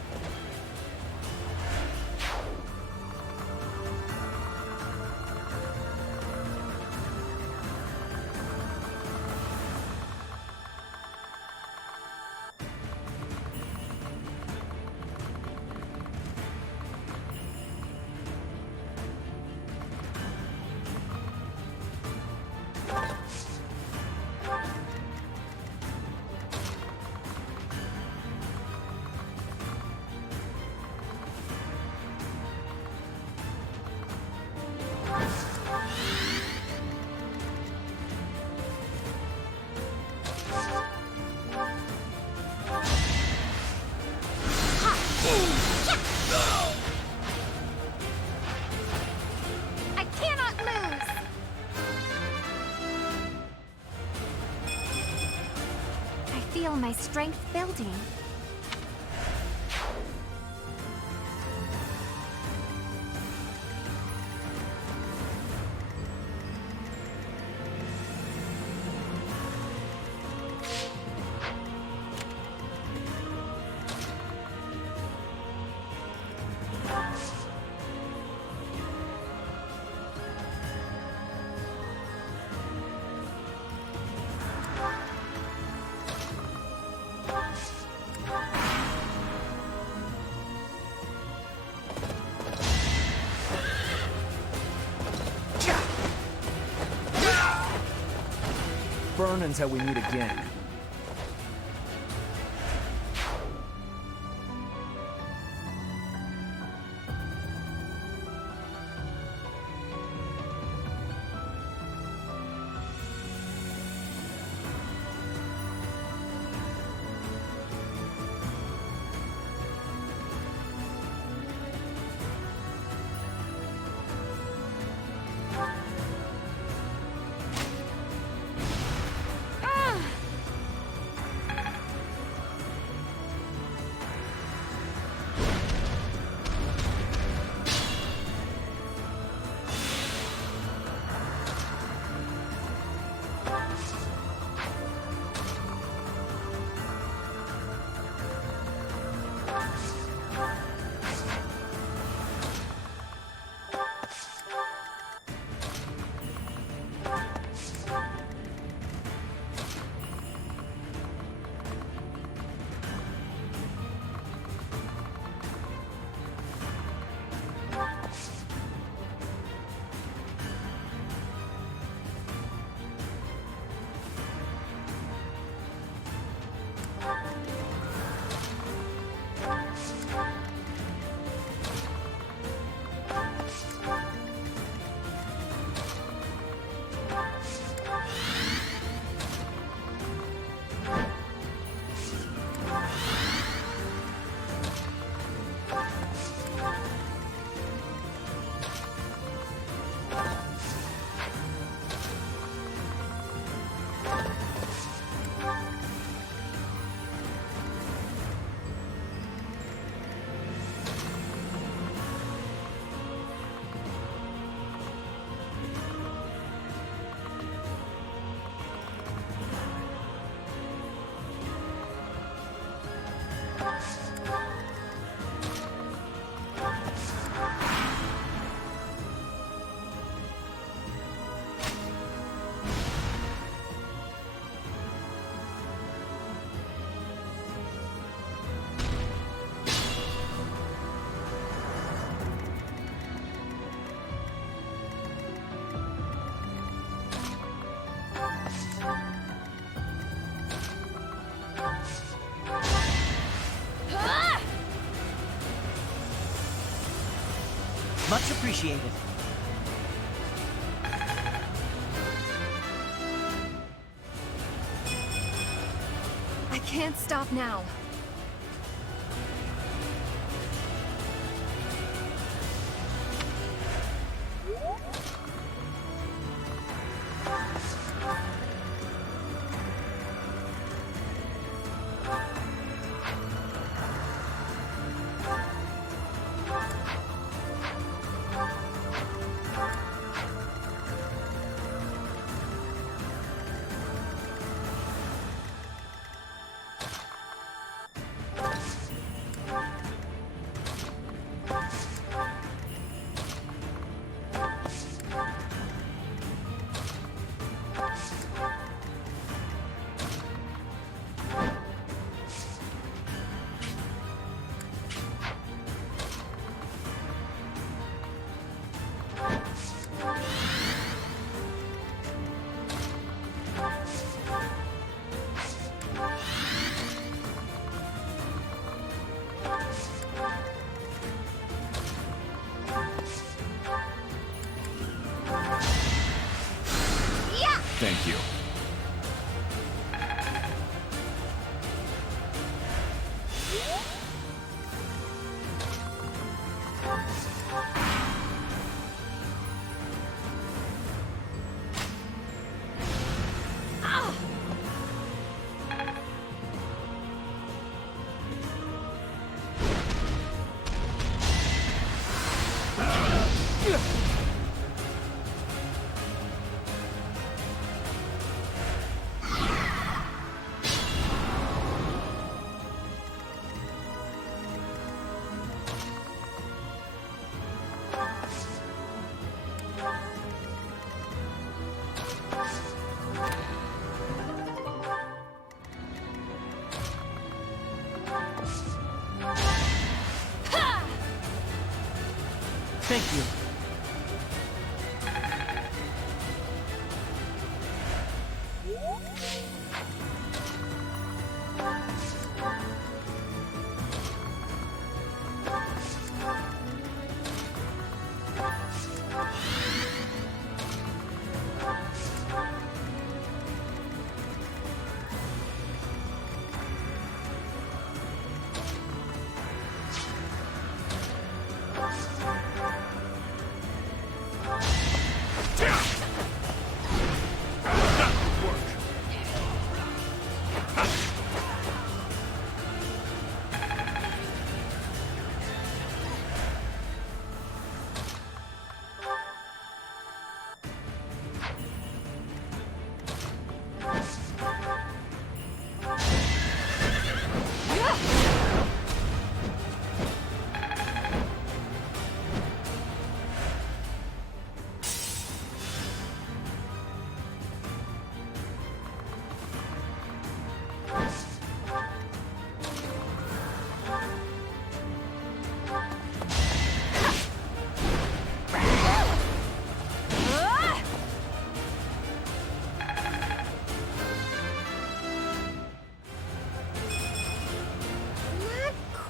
I cannot lose! I feel my strength building. Burn until we meet again. Much appreciated. I can't stop now. Thank you. Thank you.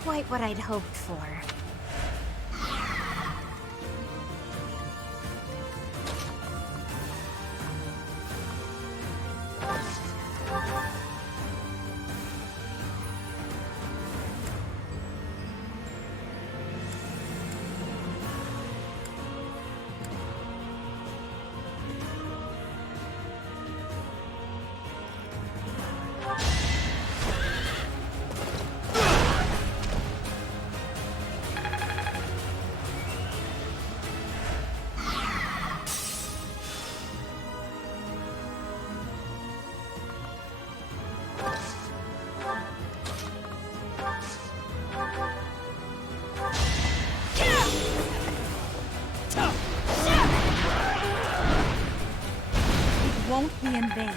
Quite what I'd hoped for. Won't be in vain.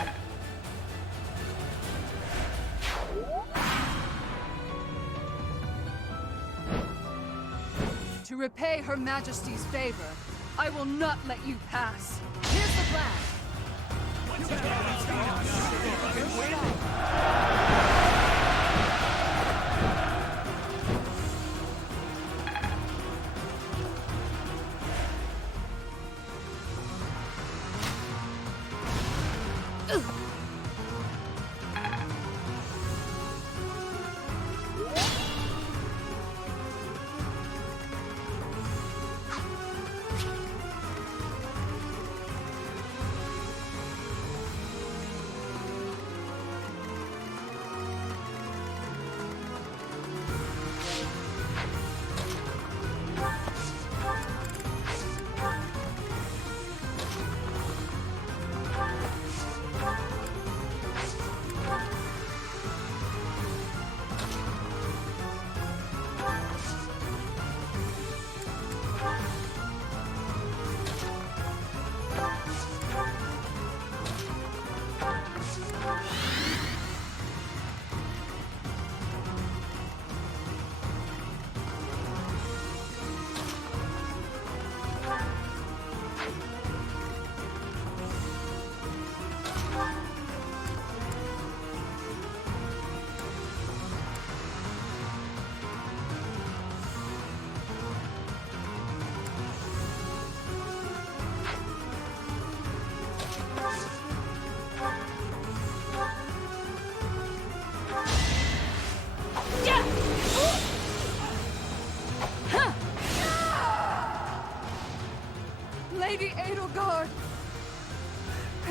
To repay Her Majesty's favor, I will not let you pass. Here's the plan.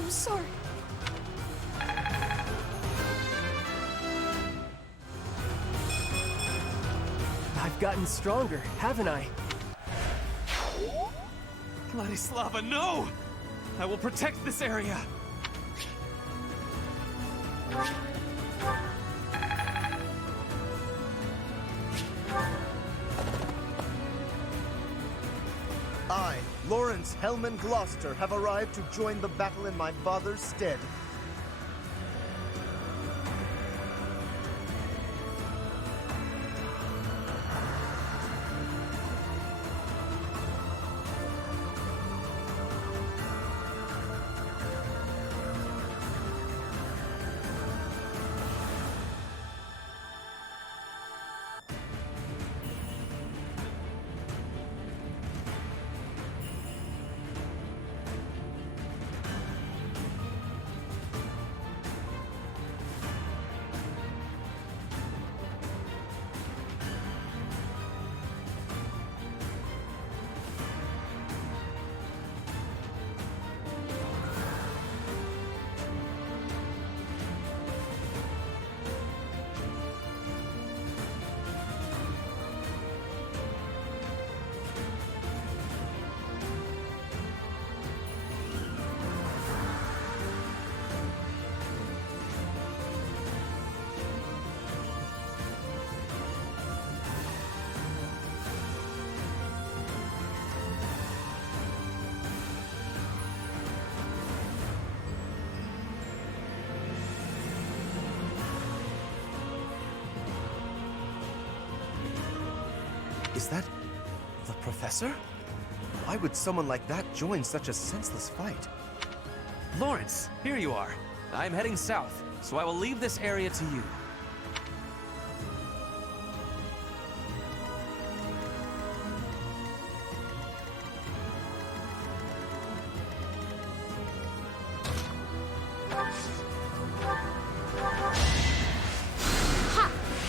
I'm sorry. I've gotten stronger, haven't I? Vladislava, no! I will protect this area! I, Lawrence Hellman Gloucester, have arrived to join the battle in my father's stead. Is that the professor? Why would someone like that join such a senseless fight? Lawrence, here you are. I'm heading south, so I will leave this area to you.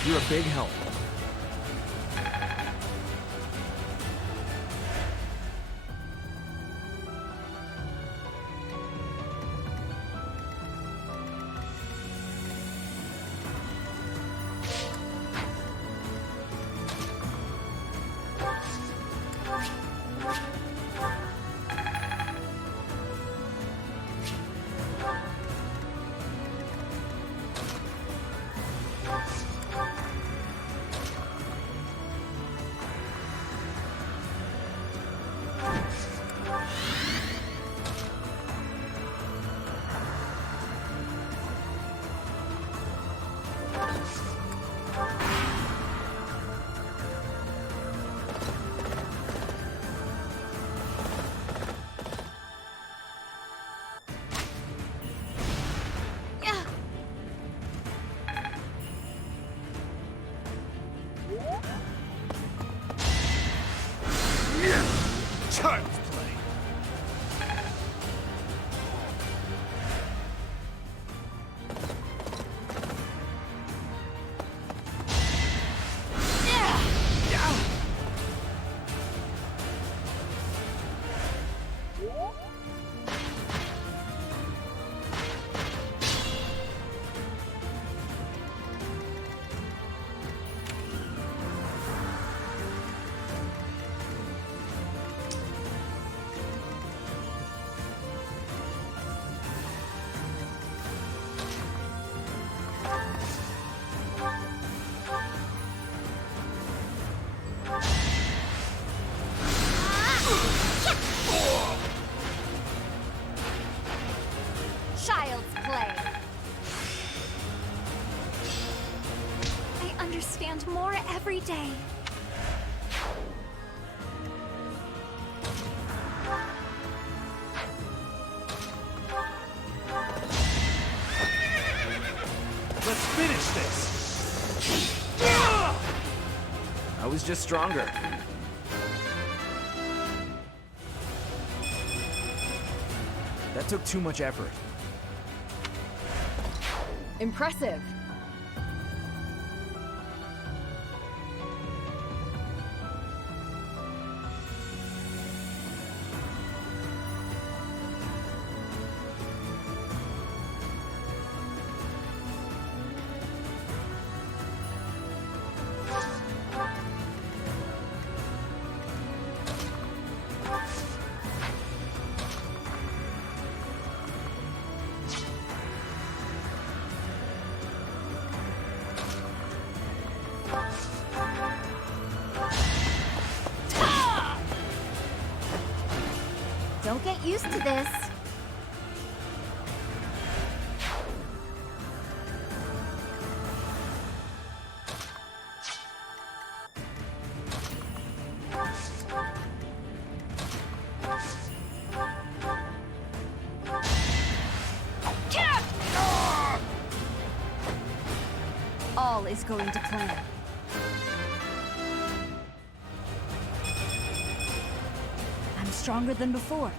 You're a big help. Child's play. Child's play. I understand more every day. Let's finish this! I was just stronger. That took too much effort. Impressive. Don't get used to this. All is going to plan. I'm stronger than before.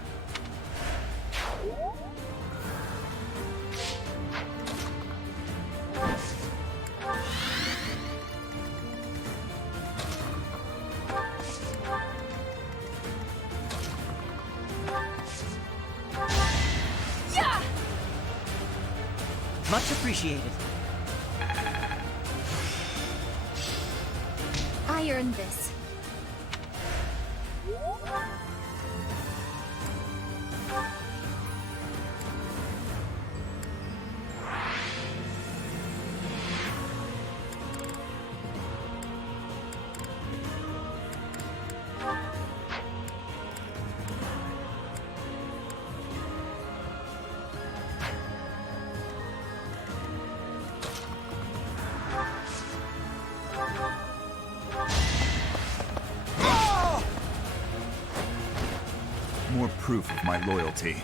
Yeah! Much appreciated. I earned this. More proof of my loyalty.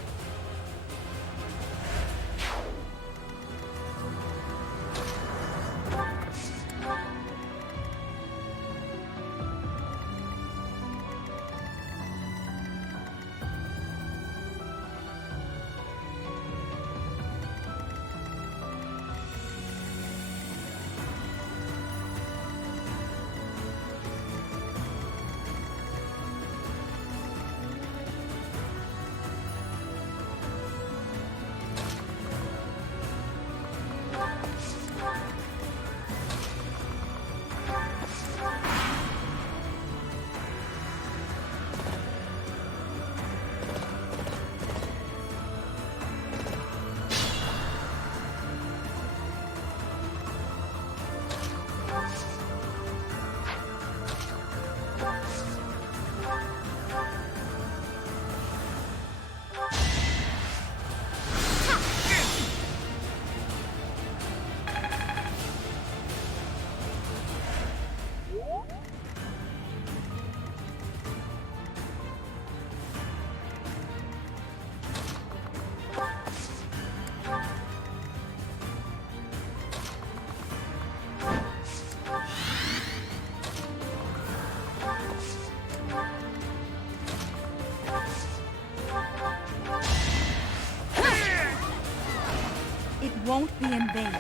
It won't be in vain.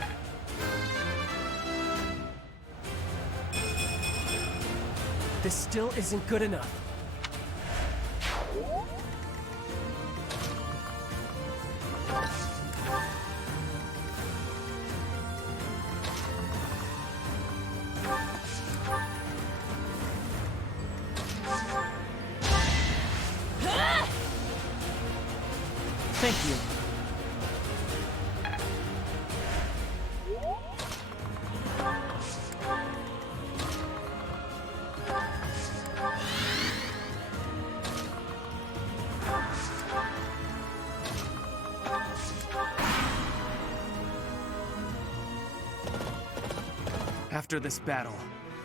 This still isn't good enough. Thank you. After this battle,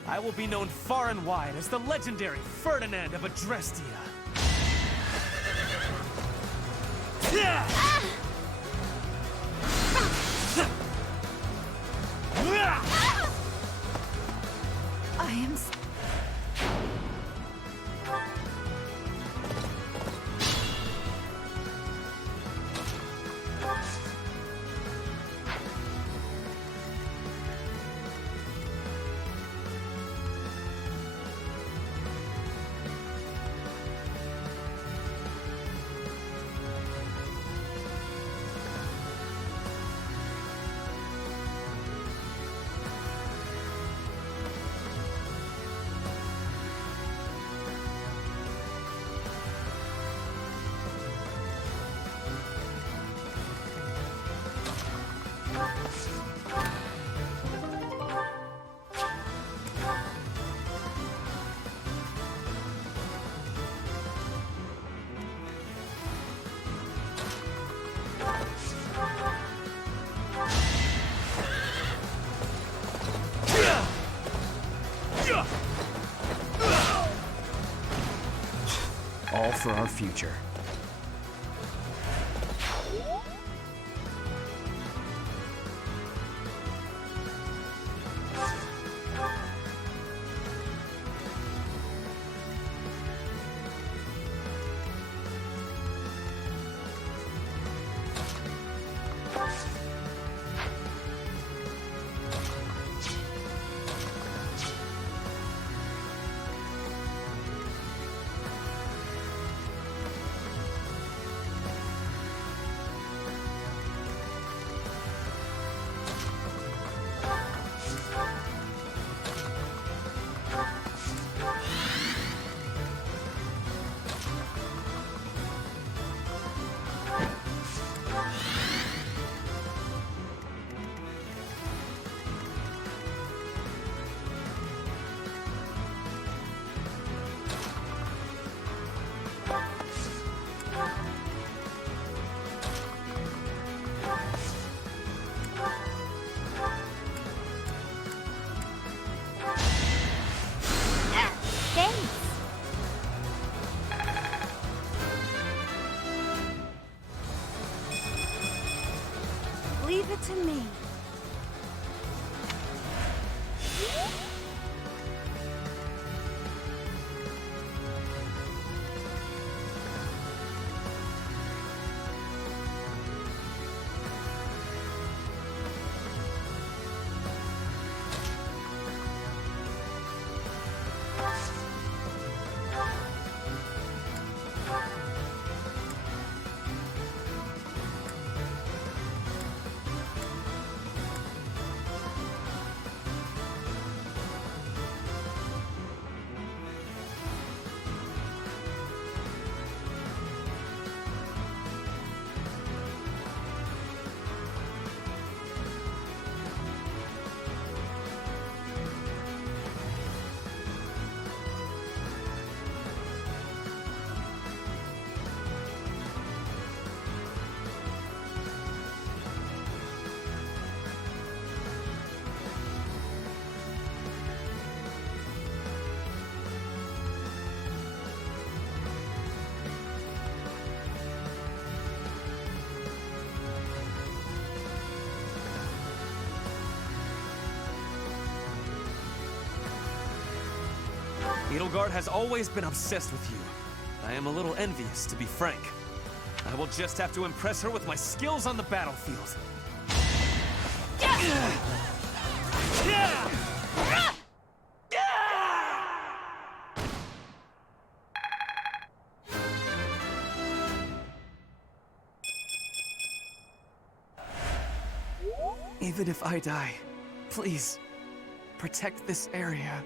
I will be known far and wide as the legendary Ferdinand of Adrestia. I am... for our future. Leave it to me. Edelgard has always been obsessed with you. I am a little envious, to be frank. I will just have to impress her with my skills on the battlefield. Even if I die, please, protect this area.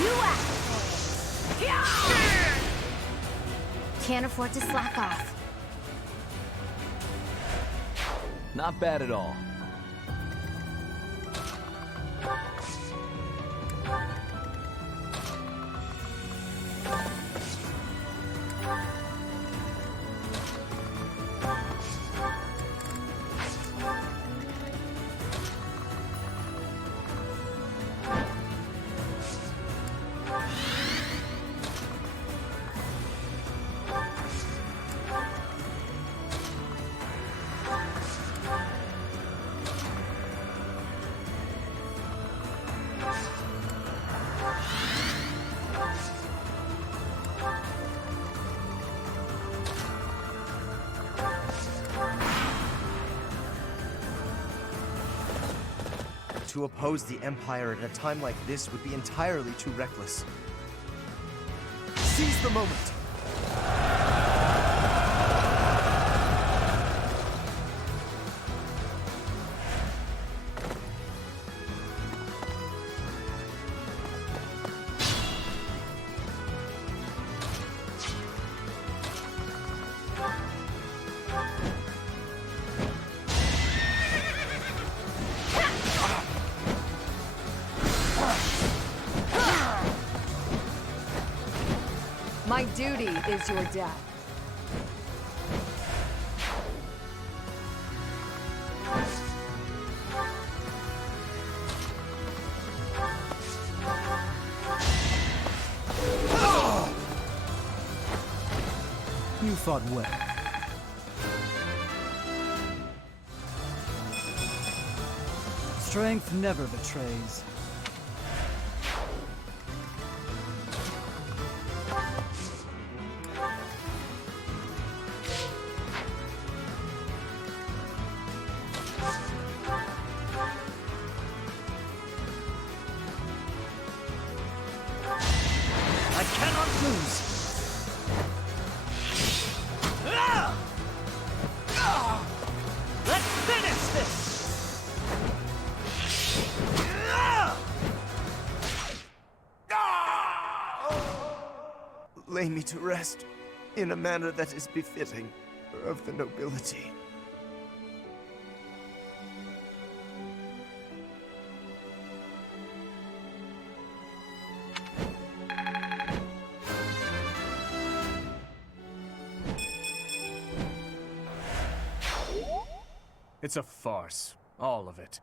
You asked for it. Can't afford to slack off. Not bad at all. To oppose the Empire at a time like this would be entirely too reckless. Seize the moment! My duty is your death. You fought well. Strength never betrays. I cannot lose! Let's finish this! Lay me to rest in a manner that is befitting of the nobility. It's a farce, all of it.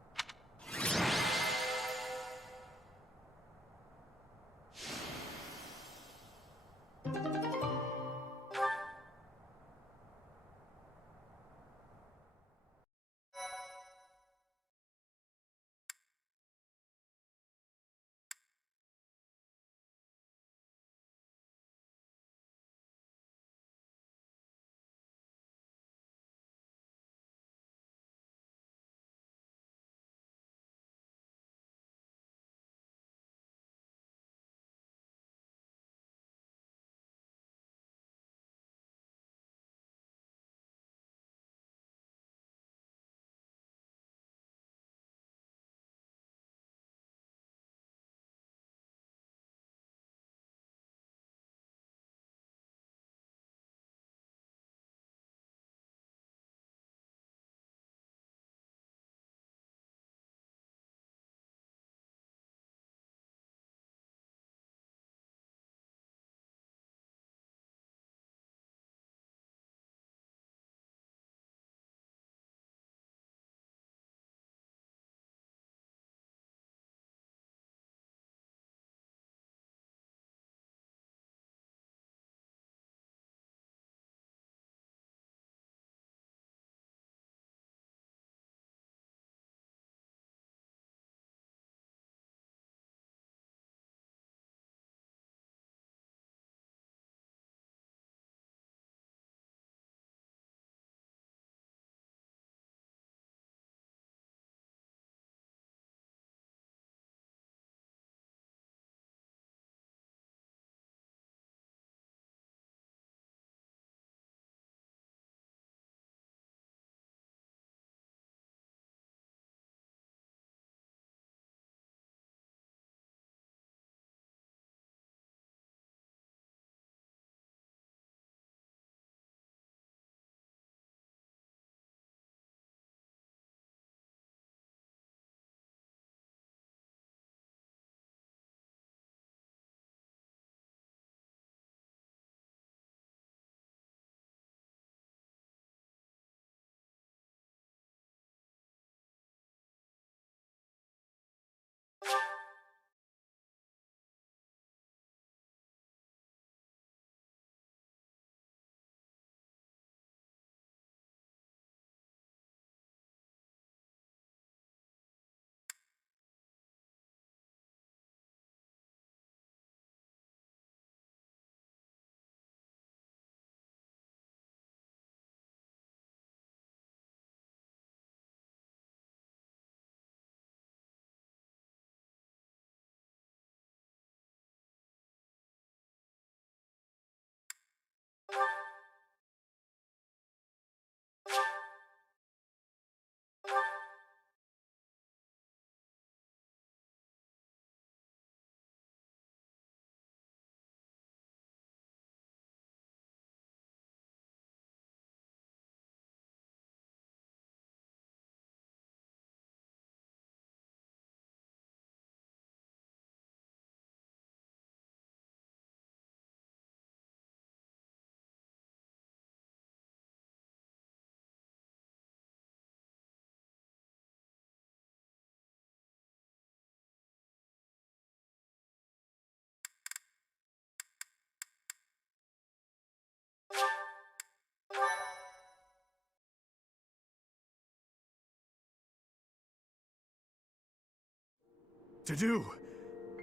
To do?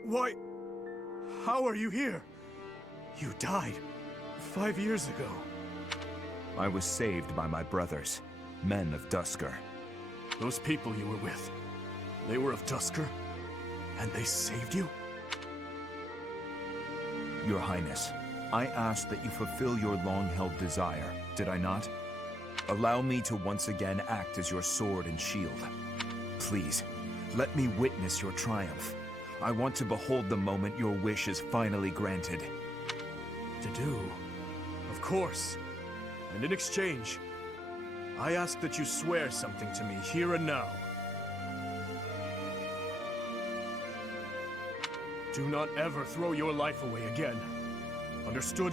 Why? How are you here? You died 5 years ago. I was saved by my brothers, men of Duscur. Those people you were with, they were of Duscur? And they saved you? Your Highness, I asked that you fulfill your long-held desire, did I not? Allow me to once again act as your sword and shield. Please, let me witness your triumph. I want to behold the moment your wish is finally granted. To do? Of course. And in exchange, I ask that you swear something to me here and now. Do not ever throw your life away again. Understood?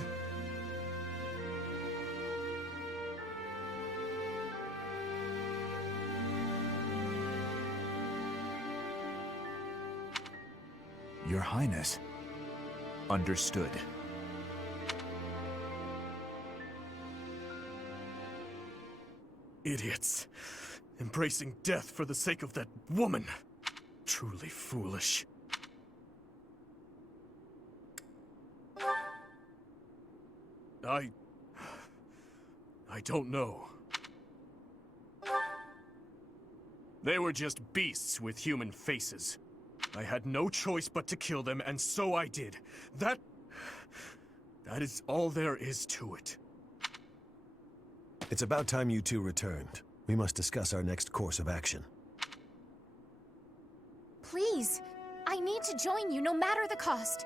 Your Highness. Understood. Idiots. Embracing death for the sake of that woman. Truly foolish. I don't know. They were just beasts with human faces. I had no choice but to kill them, and so I did. That is all there is to it. It's about time you two returned. We must discuss our next course of action. Please, I need to join you no matter the cost.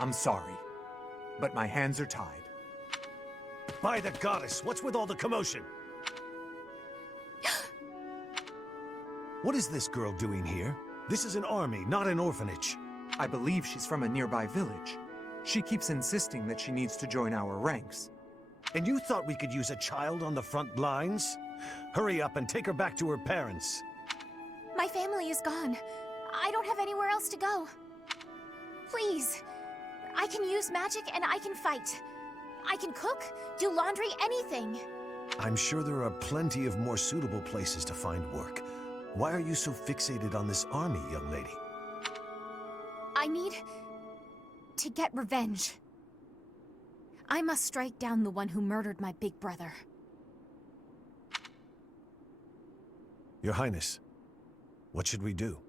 I'm sorry, but my hands are tied. By the goddess, what's with all the commotion? What is this girl doing here? This is an army, not an orphanage. I believe she's from a nearby village. She keeps insisting that she needs to join our ranks. And you thought we could use a child on the front lines? Hurry up and take her back to her parents. My family is gone. I don't have anywhere else to go. Please, I can use magic and I can fight. I can cook, do laundry, anything. I'm sure there are plenty of more suitable places to find work. Why are you so fixated on this army, young lady? I need to get revenge. I must strike down the one who murdered my big brother. Your Highness, what should we do?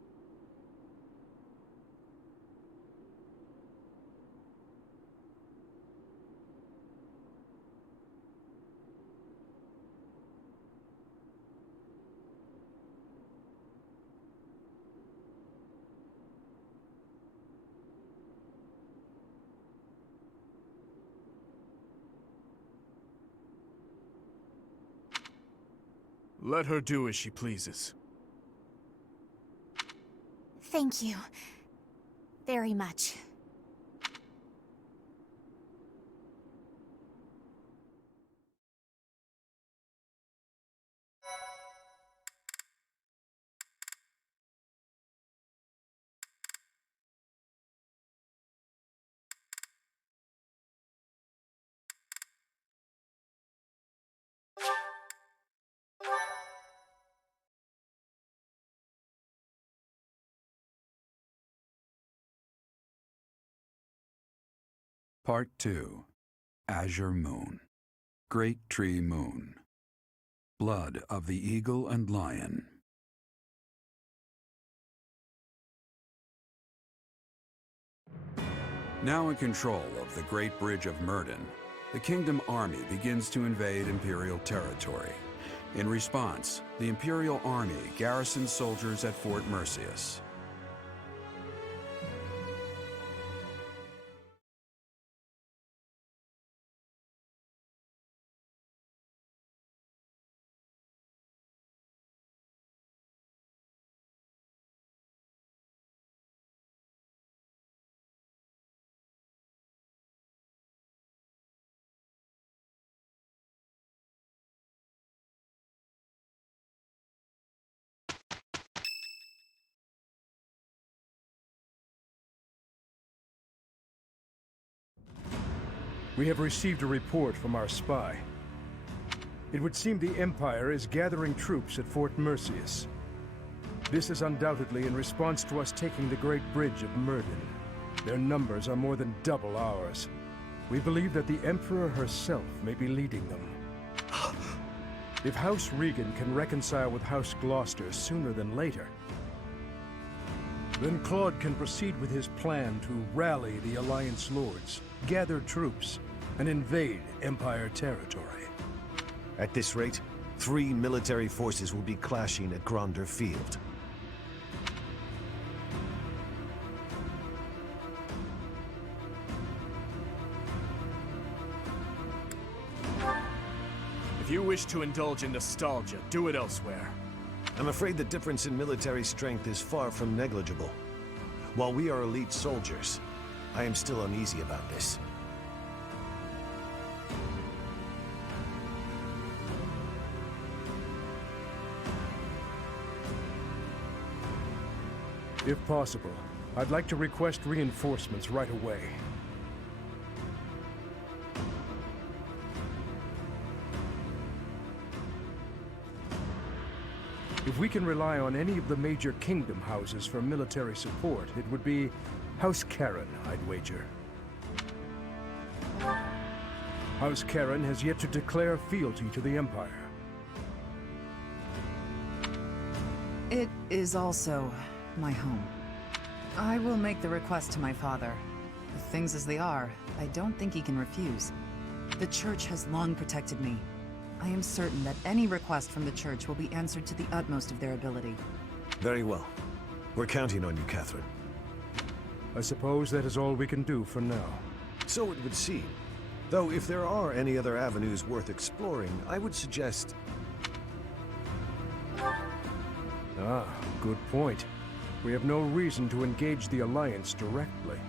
Let her do as she pleases. Thank you. Very much. Part 2. Azure Moon. Great Tree Moon. Blood of the Eagle and Lion. Now in control of the Great Bridge of Myrden, the Kingdom Army begins to invade Imperial territory. In response, the Imperial Army garrisons soldiers at Fort Mercius. We have received a report from our spy. It would seem the Empire is gathering troops at Fort Mercius. This is undoubtedly in response to us taking the Great Bridge of Myrden. Their numbers are more than double ours. We believe that the Emperor herself may be leading them. If House Regan can reconcile with House Gloucester sooner than later, then Claude can proceed with his plan to rally the Alliance Lords, gather troops, and invade Empire territory. At this rate, 3 military forces will be clashing at Gronder Field. If you wish to indulge in nostalgia, do it elsewhere. I'm afraid the difference in military strength is far from negligible. While we are elite soldiers, I am still uneasy about this. If possible, I'd like to request reinforcements right away. If we can rely on any of the major kingdom houses for military support, it would be House Karen, I'd wager. House Karen has yet to declare fealty to the Empire. It is also my home. I will make the request to my father. With things as they are, I don't think he can refuse. The Church has long protected me. I am certain that any request from the Church will be answered to the utmost of their ability. Very well. We're counting on you, Catherine. I suppose that is all we can do for now. So it would seem. Though if there are any other avenues worth exploring, I would suggest... Ah, good point. We have no reason to engage the Alliance directly.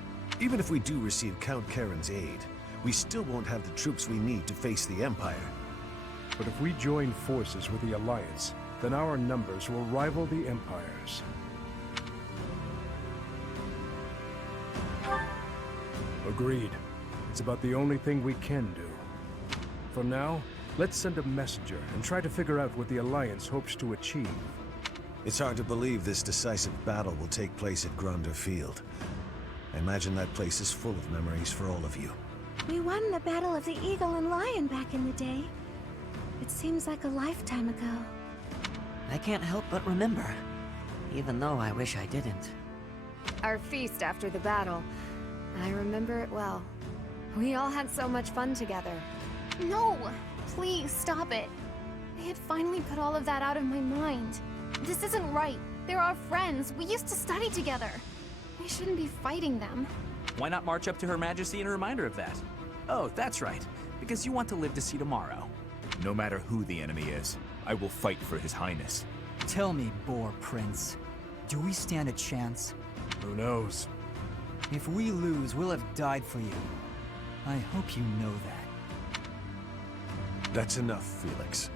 Even if we do receive Count Karen's aid, we still won't have the troops we need to face the Empire. But if we join forces with the Alliance, then our numbers will rival the Empire's. Agreed. It's about the only thing we can do. For now, let's send a messenger and try to figure out what the Alliance hopes to achieve. It's hard to believe this decisive battle will take place at Gronder Field. I imagine that place is full of memories for all of you. We won the Battle of the Eagle and Lion back in the day. It seems like a lifetime ago. I can't help but remember, even though I wish I didn't. Our feast after the battle. I remember it well. We all had so much fun together. No! Please, stop it. I had finally put all of that out of my mind. This isn't right. They're our friends. We used to study together. We shouldn't be fighting them. Why not march up to Her Majesty in a reminder of that? Oh, that's right. Because you want to live to see tomorrow. No matter who the enemy is, I will fight for His Highness. Tell me, Boar Prince, do we stand a chance? Who knows? If we lose, we'll have died for you. I hope you know that. That's enough, Felix.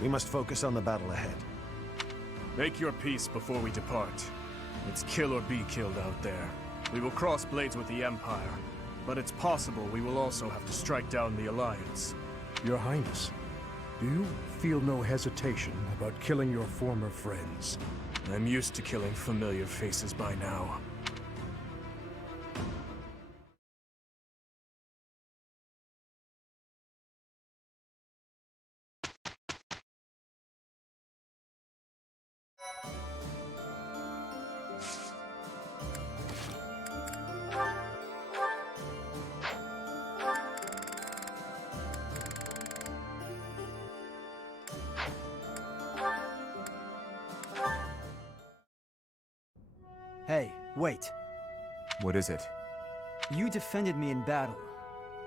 We must focus on the battle ahead. Make your peace before we depart. It's kill or be killed out there. We will cross blades with the Empire, but it's possible we will also have to strike down the Alliance. Your Highness, do you feel no hesitation about killing your former friends? I'm used to killing familiar faces by now. Hey, wait. What is it? You defended me in battle.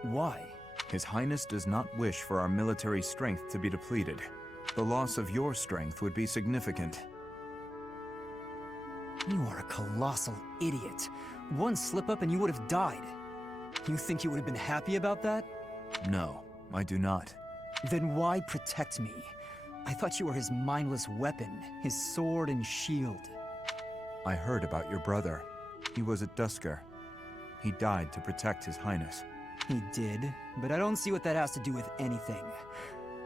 Why? His Highness does not wish for our military strength to be depleted. The loss of your strength would be significant. You are a colossal idiot. One slip-up and you would have died. You think you would have been happy about that? No, I do not. Then why protect me? I thought you were his mindless weapon, his sword and shield. I heard about your brother. He was at Duscur. He died to protect His Highness. He did, but I don't see what that has to do with anything.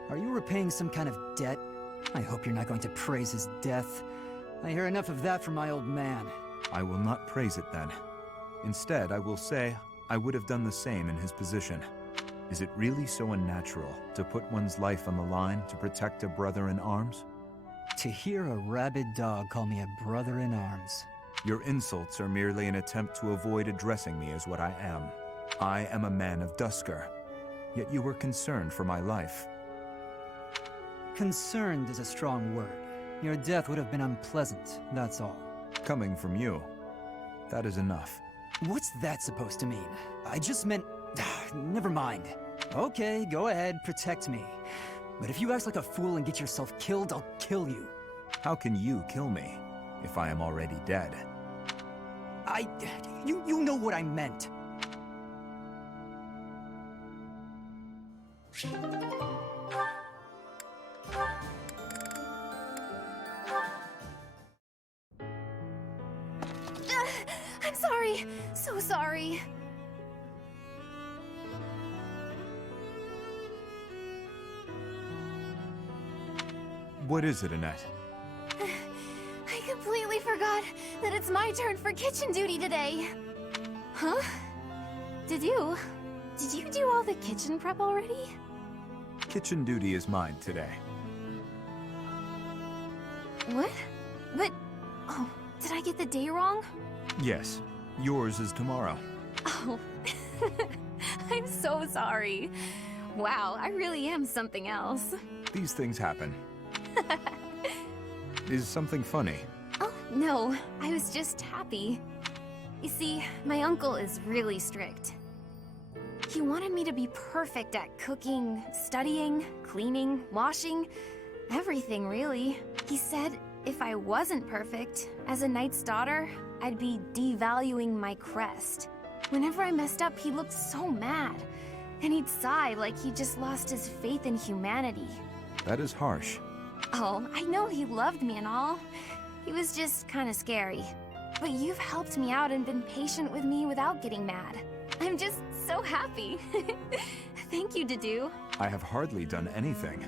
Are you repaying some kind of debt? I hope you're not going to praise his death. I hear enough of that from my old man. I will not praise it then. Instead, I will say I would have done the same in his position. Is it really so unnatural to put one's life on the line to protect a brother in arms? To hear a rabid dog call me a brother in arms. Your insults are merely an attempt to avoid addressing me as what I am. I am a man of Duscur, yet you were concerned for my life. Concerned is a strong word. Your death would have been unpleasant, that's all. Coming from you, that is enough. What's that supposed to mean? I just meant... Never mind. Okay, go ahead, protect me. But if you act like a fool and get yourself killed, I'll kill you. How can you kill me if I am already dead? You know what I meant. I'm sorry. So sorry. What is it, Annette? I completely forgot that it's my turn for kitchen duty today. Huh? Did you do all the kitchen prep already? Kitchen duty is mine today. What? But... Oh, did I get the day wrong? Yes, yours is tomorrow. Oh, I'm so sorry. Wow, I really am something else. These things happen. Is something funny? Oh, no, I was just happy. You see, my uncle is really strict. He wanted me to be perfect at cooking, studying, cleaning, washing, everything really. He said if I wasn't perfect, as a knight's daughter, I'd be devaluing my crest. Whenever I messed up, he looked so mad, and he'd sigh like he just lost his faith in humanity. That is harsh. Oh, I know he loved me and all. He was just kind of scary. But you've helped me out and been patient with me without getting mad. I'm just so happy. Thank you, Dedu. I have hardly done anything.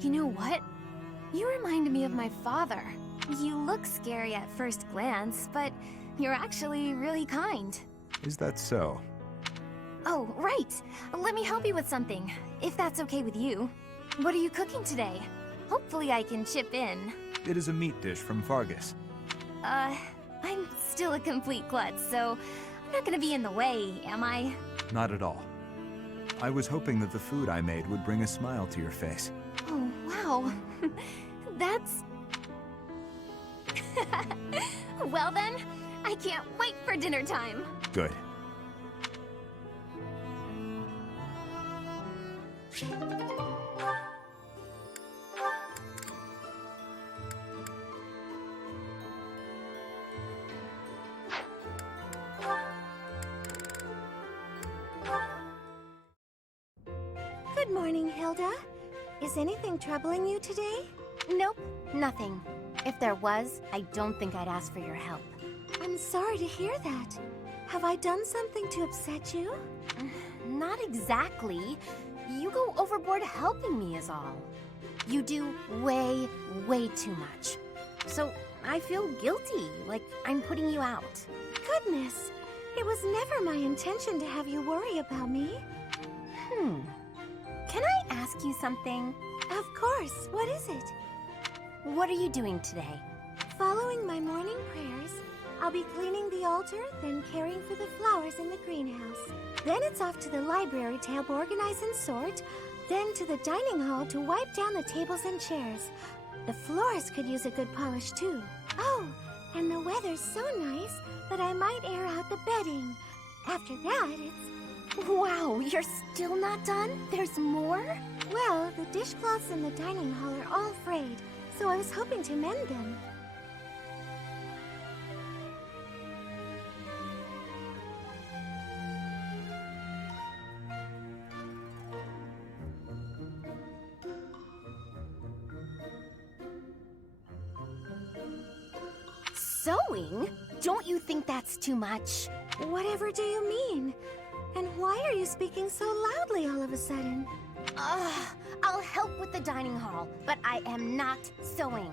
You know what? You remind me of my father. You look scary at first glance, but you're actually really kind. Is that so? Oh, right. Let me help you with something, if that's okay with you. What are you cooking today? Hopefully I can chip in. It is a meat dish from Fargus. I'm still a complete klutz, so I'm not gonna be in the way, am I? Not at all. I was hoping that the food I made would bring a smile to your face. Oh, wow. That's... Well then, I can't wait for dinner time. Good. Good morning, Hilda. Is anything troubling you today? Nope, nothing. If there was, I don't think I'd ask for your help. I'm sorry to hear that. Have I done something to upset you? Not exactly. You go overboard helping me is all. You do way, way too much. So I feel guilty, like I'm putting you out. Goodness, it was never my intention to have you worry about me. Can I ask you something? Of course, what is it? What are you doing today? Following my morning prayers, I'll be cleaning the altar, then caring for the flowers in the greenhouse. Then it's off to the library to help organize and sort, then to the dining hall to wipe down the tables and chairs. The floors could use a good polish too. Oh, and the weather's so nice that I might air out the bedding. After that, it's... Wow, you're still not done? There's more? Well, the dishcloths in the dining hall are all frayed, so I was hoping to mend them. Sewing? Don't you think that's too much? Whatever do you mean? And why are you speaking so loudly all of a sudden? I'll help with the dining hall, but I am not sewing.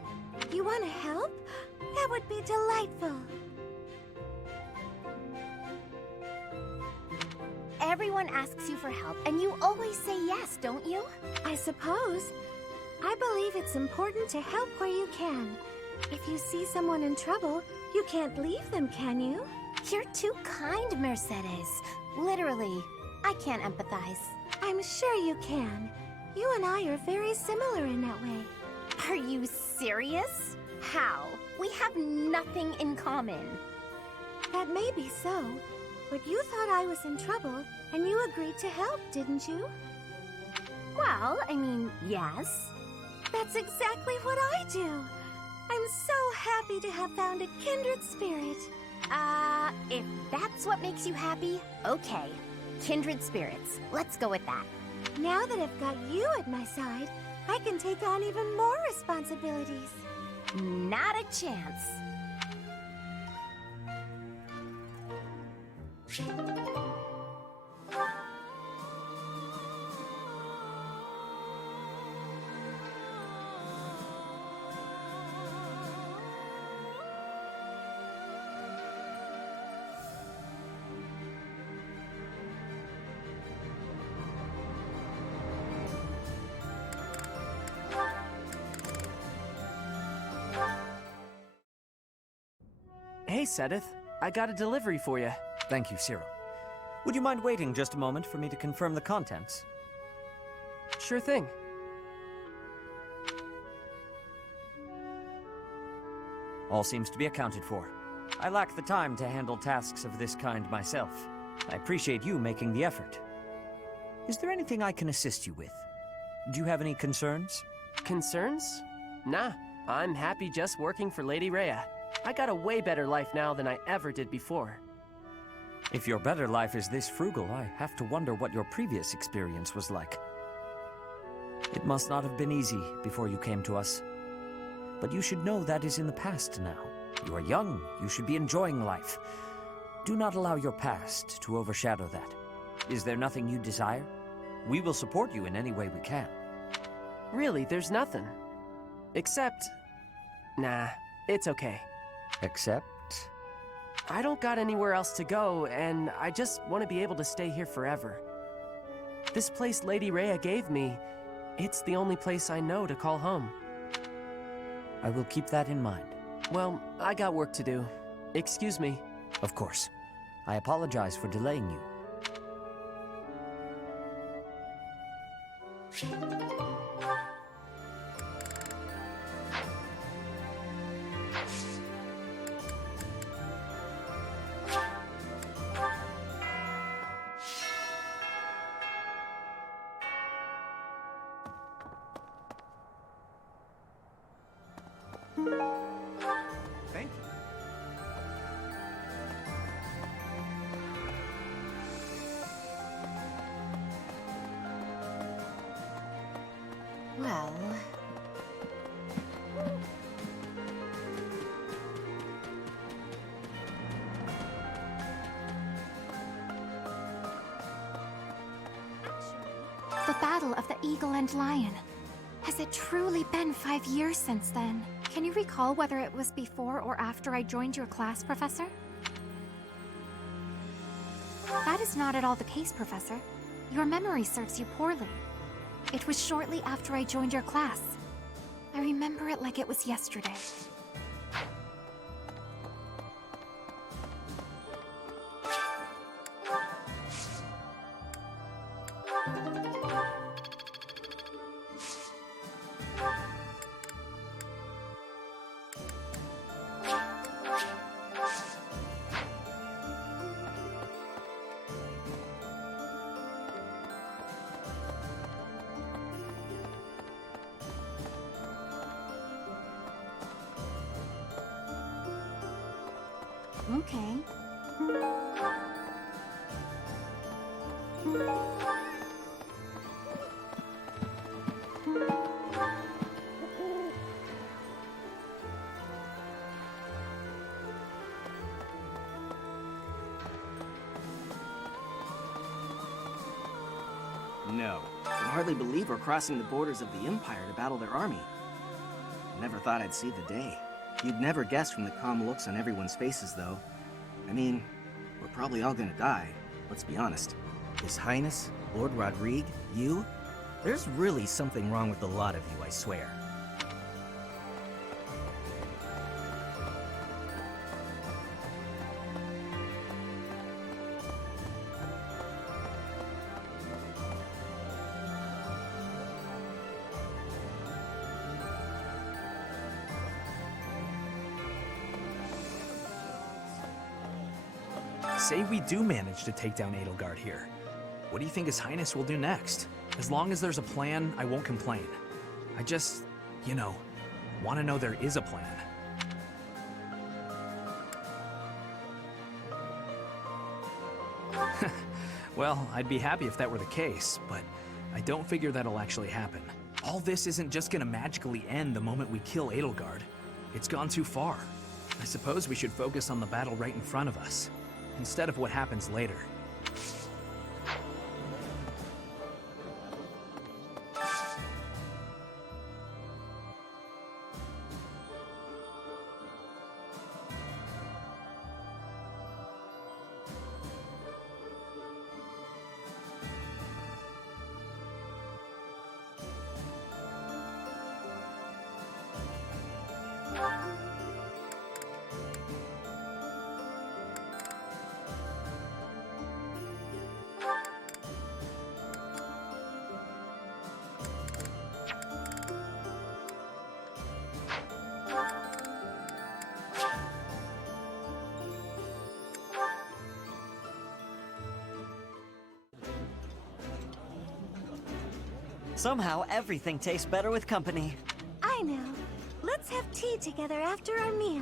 You want to help? That would be delightful. Everyone asks you for help, and you always say yes, don't you? I suppose. I believe it's important to help where you can. If you see someone in trouble, you can't leave them, can you? You're too kind, Mercedes. Literally, I can't empathize. I'm sure you can. You and I are very similar in that way. Are you serious? How? We have nothing in common. That may be so, but you thought I was in trouble, and you agreed to help, didn't you? Well, I mean, yes. That's exactly what I do. I'm so happy to have found a kindred spirit. If that's what makes you happy, okay. Kindred spirits. Let's go with that. Now that I've got you at my side, I can take on even more responsibilities. Not a chance. Hey, Sedith. I got a delivery for you. Thank you, Cyril. Would you mind waiting just a moment for me to confirm the contents? Sure thing. All seems to be accounted for. I lack the time to handle tasks of this kind myself. I appreciate you making the effort. Is there anything I can assist you with? Do you have any concerns? Concerns? Nah, I'm happy just working for Lady Rhea. I got a way better life now than I ever did before. If your better life is this frugal, I have to wonder what your previous experience was like. It must not have been easy before you came to us. But you should know that is in the past now. You are young, you should be enjoying life. Do not allow your past to overshadow that. Is there nothing you desire? We will support you in any way we can. Really, there's nothing. Except... Nah, it's okay. Except? I don't got anywhere else to go, and I just want to be able to stay here forever. This place Lady Rhea gave me, it's the only place I know to call home. I will keep that in mind. Well, I got work to do. Excuse me. Of course. I apologize for delaying you. Thank you. Well... The Battle of the Eagle and Lion. Has it truly been 5 years since then? Can you recall whether it was before or after I joined your class, Professor? That is not at all the case, Professor. Your memory serves you poorly. It was shortly after I joined your class. I remember it like it was yesterday. Okay. No. I can hardly believe we're crossing the borders of the Empire to battle their army. I never thought I'd see the day. You'd never guess from the calm looks on everyone's faces, though. I mean, we're probably all gonna die, let's be honest. His Highness, Lord Rodrigue, you? There's really something wrong with a lot of you, I swear. Say we do manage to take down Edelgard here. What do you think His Highness will do next? As long as there's a plan, I won't complain. I just, you know, want to know there is a plan. Well, I'd be happy if that were the case, but I don't figure that'll actually happen. All this isn't just gonna magically end the moment we kill Edelgard. It's gone too far. I suppose we should focus on the battle right in front of us, instead of what happens later. Somehow, everything tastes better with company. I know. Let's have tea together after our meal.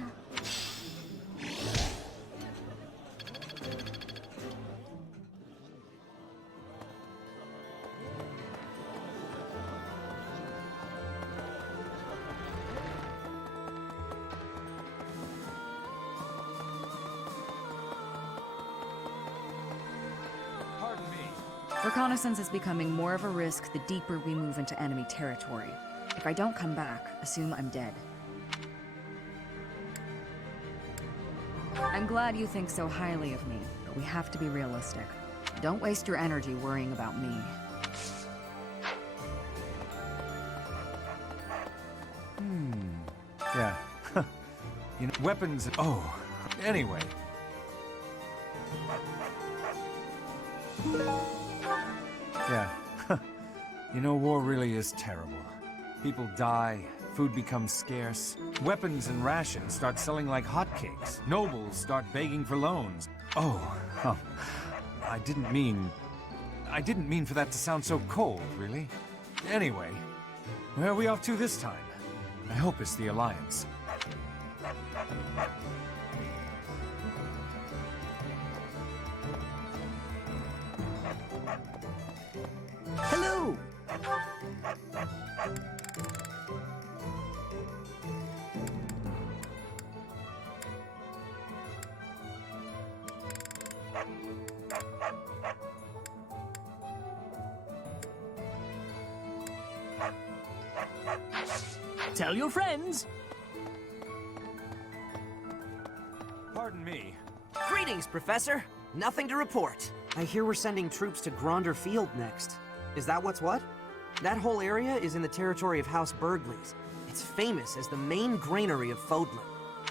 Reconnaissance is becoming more of a risk the deeper we move into enemy territory. If I don't come back, assume I'm dead. I'm glad you think so highly of me, but we have to be realistic. Don't waste your energy worrying about me. Yeah. You know, weapons... Oh, anyway. Yeah. You know, war really is terrible. People die, food becomes scarce, weapons and rations start selling like hotcakes, nobles start begging for loans. I didn't mean for that to sound so cold, really. Anyway, where are we off to this time? I hope it's the Alliance. Hello! Tell your friends! Pardon me. Greetings, Professor. Nothing to report. I hear we're sending troops to Gronder Field next. Is that what's what? That whole area is in the territory of House Burgleys. It's famous as the main granary of Fodlan.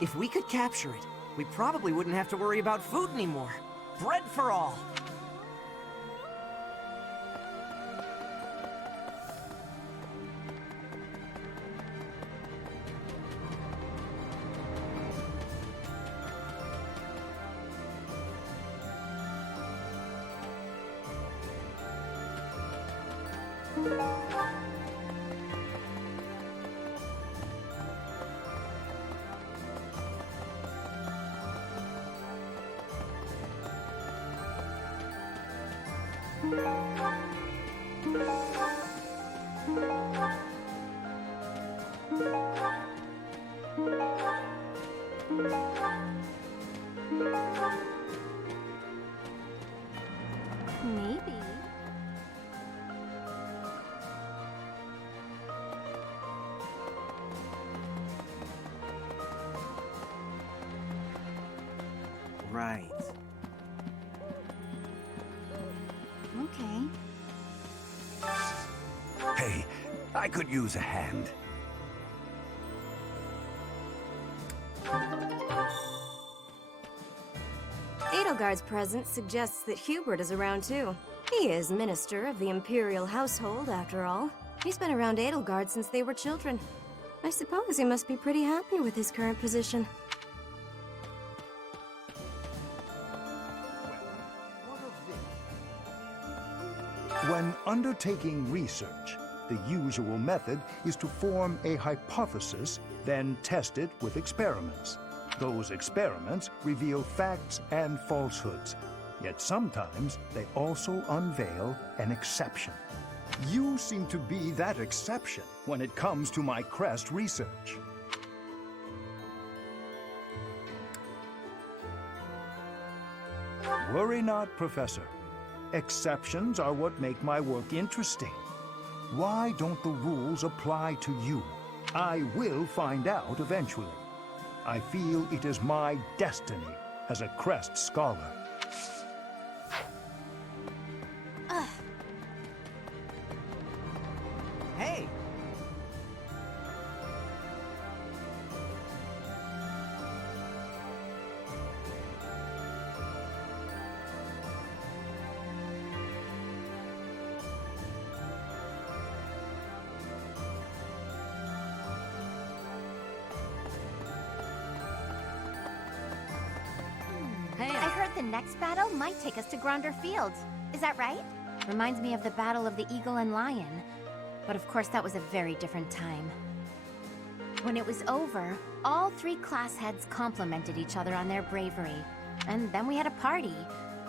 If we could capture it, we probably wouldn't have to worry about food anymore. Bread for all! Maybe. right. Okay. Hey, I could use a hand. Edelgard's presence suggests that Hubert is around too. He is minister of the Imperial household, after all. He's been around Edelgard since they were children. I suppose he must be pretty happy with his current position. When undertaking research, the usual method is to form a hypothesis, then test it with experiments. Those experiments reveal facts and falsehoods, yet sometimes they also unveil an exception. You seem to be that exception when it comes to my crest research. Worry not, Professor. Exceptions are what make my work interesting. Why don't the rules apply to you? I will find out eventually. I feel it is my destiny as a crest scholar. Hey! Hey. I heard the next battle might take us to Gronder Field. Is that right? Reminds me of the Battle of the Eagle and Lion. But of course that was a very different time. When it was over, all three class heads complimented each other on their bravery. And then we had a party.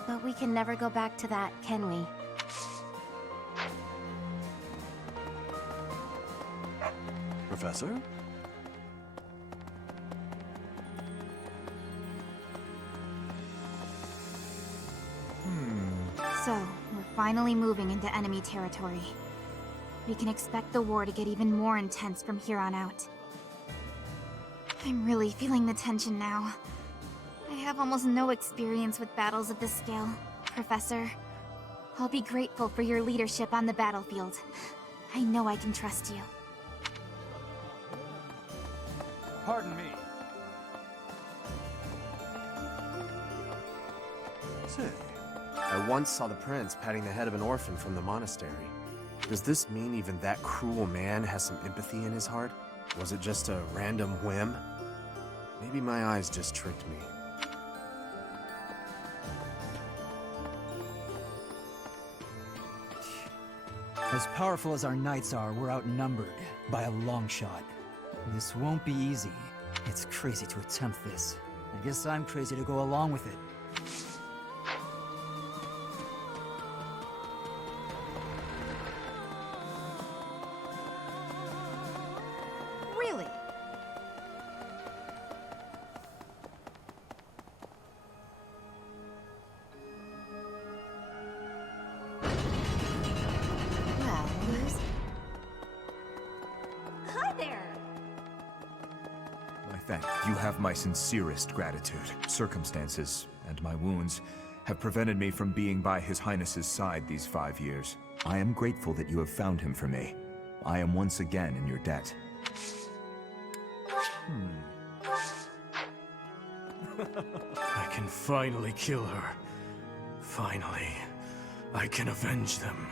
But we can never go back to that, can we? Professor? So, we're finally moving into enemy territory. We can expect the war to get even more intense from here on out. I'm really feeling the tension now. I have almost no experience with battles of this scale, Professor. I'll be grateful for your leadership on the battlefield. I know I can trust you. Pardon me. Say, I once saw the prince patting the head of an orphan from the monastery. Does this mean even that cruel man has some empathy in his heart? Was it just a random whim? Maybe my eyes just tricked me. As powerful as our knights are, we're outnumbered by a long shot. This won't be easy. It's crazy to attempt this. I guess I'm crazy to go along with it. Really? Well, hi there! I thank you. Have my sincerest gratitude. Circumstances and my wounds have prevented me from being by His Highness's side these 5 years. I am grateful that you have found him for me. I am once again in your debt. I can finally kill her. Finally, I can avenge them.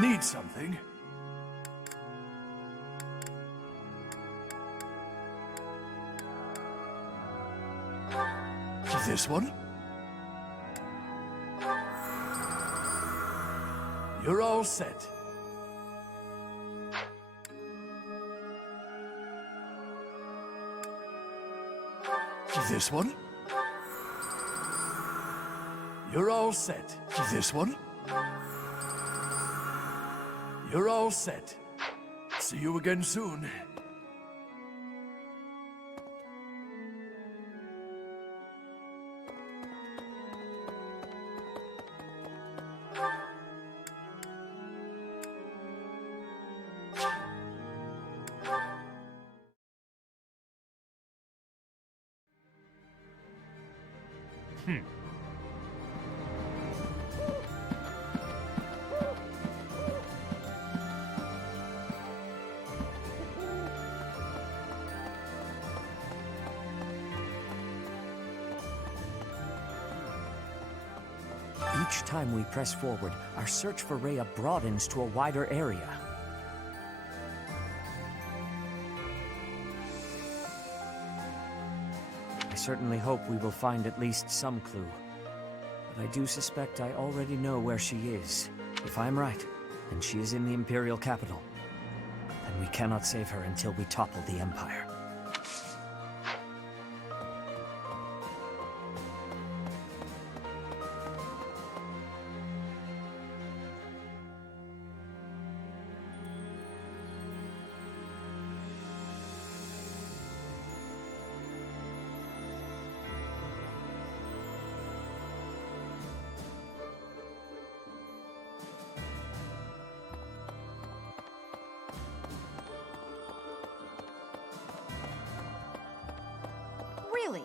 Need something? This one? You're all set. This one? You're all set. This one? You're all set. See you again soon. Each time we press forward, our search for Rhea broadens to a wider area. I certainly hope we will find at least some clue. But I do suspect I already know where she is. If I'm right, and she is in the Imperial capital, then we cannot save her until we topple the Empire. Really?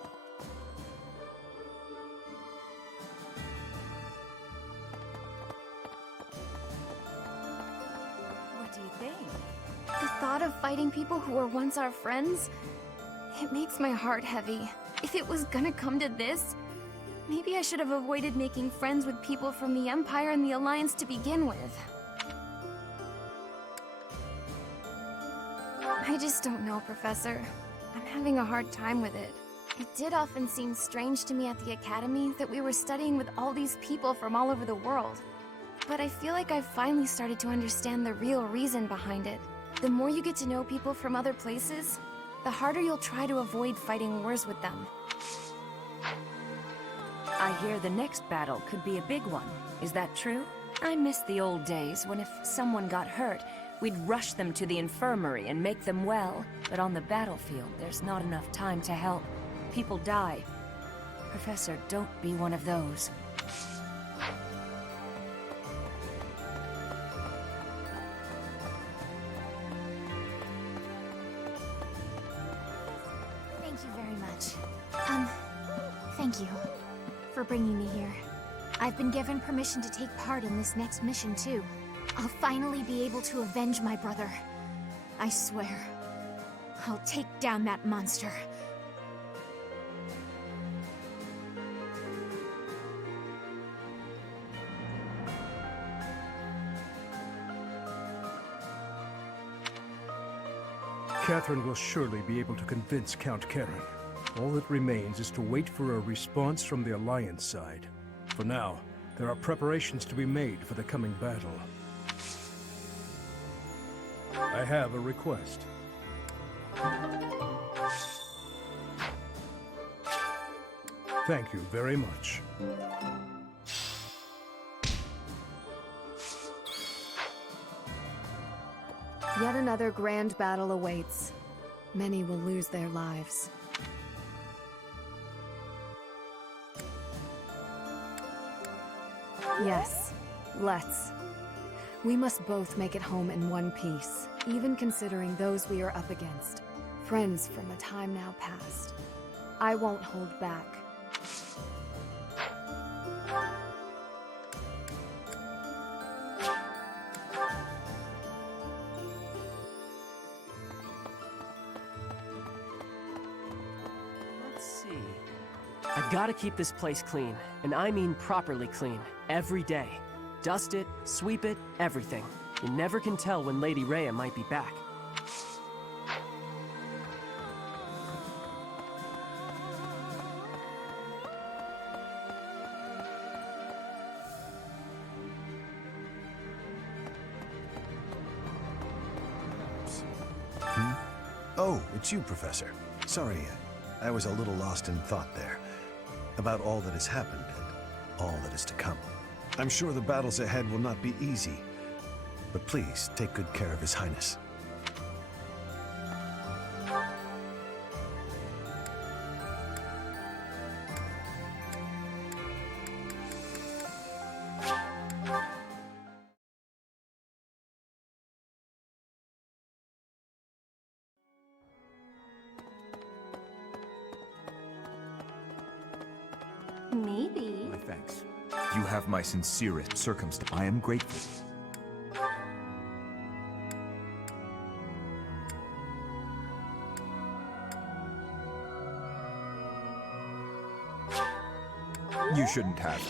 What do you think? The thought of fighting people who were once our friends, it makes my heart heavy. If it was gonna come to this, maybe I should have avoided making friends with people from the Empire and the Alliance to begin with. I just don't know, Professor. I'm having a hard time with it. It did often seem strange to me at the Academy that we were studying with all these people from all over the world. But I feel like I've finally started to understand the real reason behind it. The more you get to know people from other places, the harder you'll try to avoid fighting wars with them. I hear the next battle could be a big one. Is that true? I miss the old days when if someone got hurt, we'd rush them to the infirmary and make them well. But on the battlefield, there's not enough time to help. People die. Professor, don't be one of those. Thank you very much. Thank you for bringing me here. I've been given permission to take part in this next mission, too. I'll finally be able to avenge my brother. I swear. I'll take down that monster. Catherine will surely be able to convince Count Karen. All that remains is to wait for a response from the Alliance side. For now, there are preparations to be made for the coming battle. I have a request. Thank you very much. Yet another grand battle awaits. Many will lose their lives. Yes, let's. We must both make it home in one piece, even considering those we are up against. Friends from a time now past. I won't hold back. Let's see. I gotta keep this place clean, and I mean properly clean, every day. Dust it, sweep it, everything. You never can tell when Lady Rhea might be back. Oh, it's you, Professor. Sorry, I was a little lost in thought there, about all that has happened and all that is to come. I'm sure the battles ahead will not be easy, but please take good care of His Highness. Maybe. My thanks. You have my sincerest circumstance. I am grateful. You shouldn't have.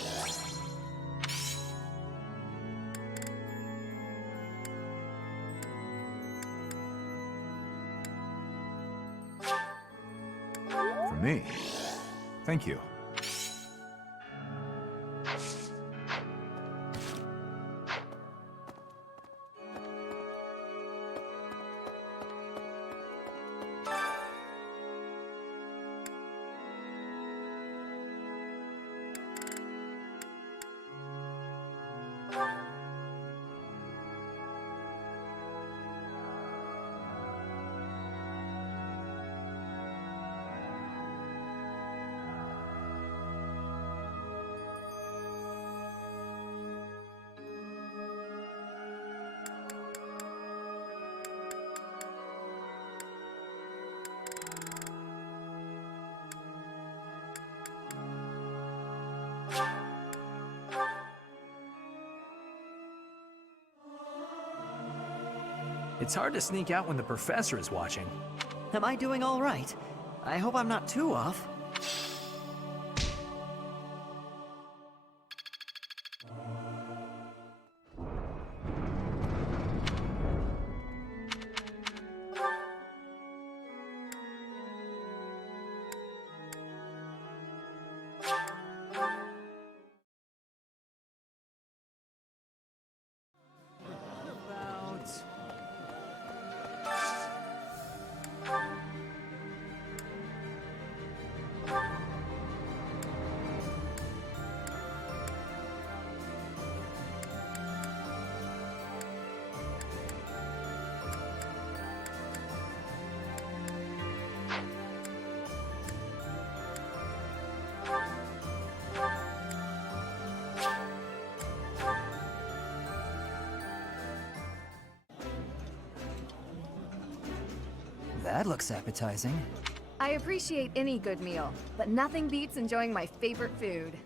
For me. Thank you. It's hard to sneak out when the professor is watching. Am I doing all right? I hope I'm not too off. That looks appetizing. I appreciate any good meal, but nothing beats enjoying my favorite food.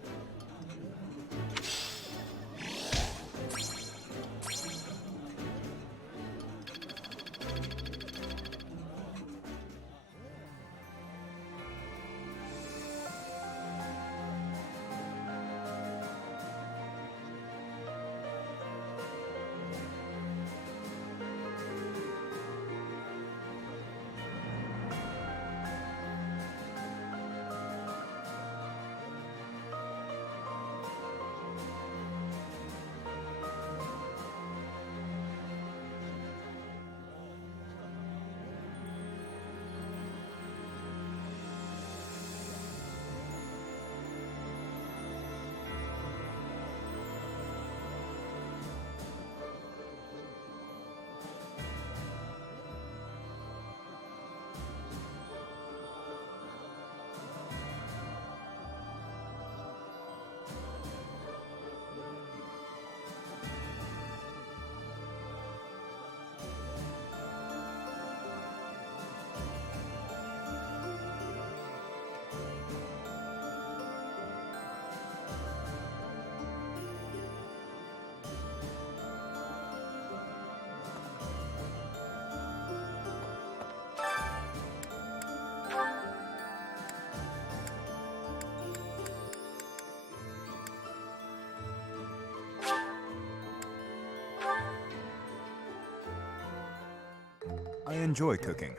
I enjoy cooking.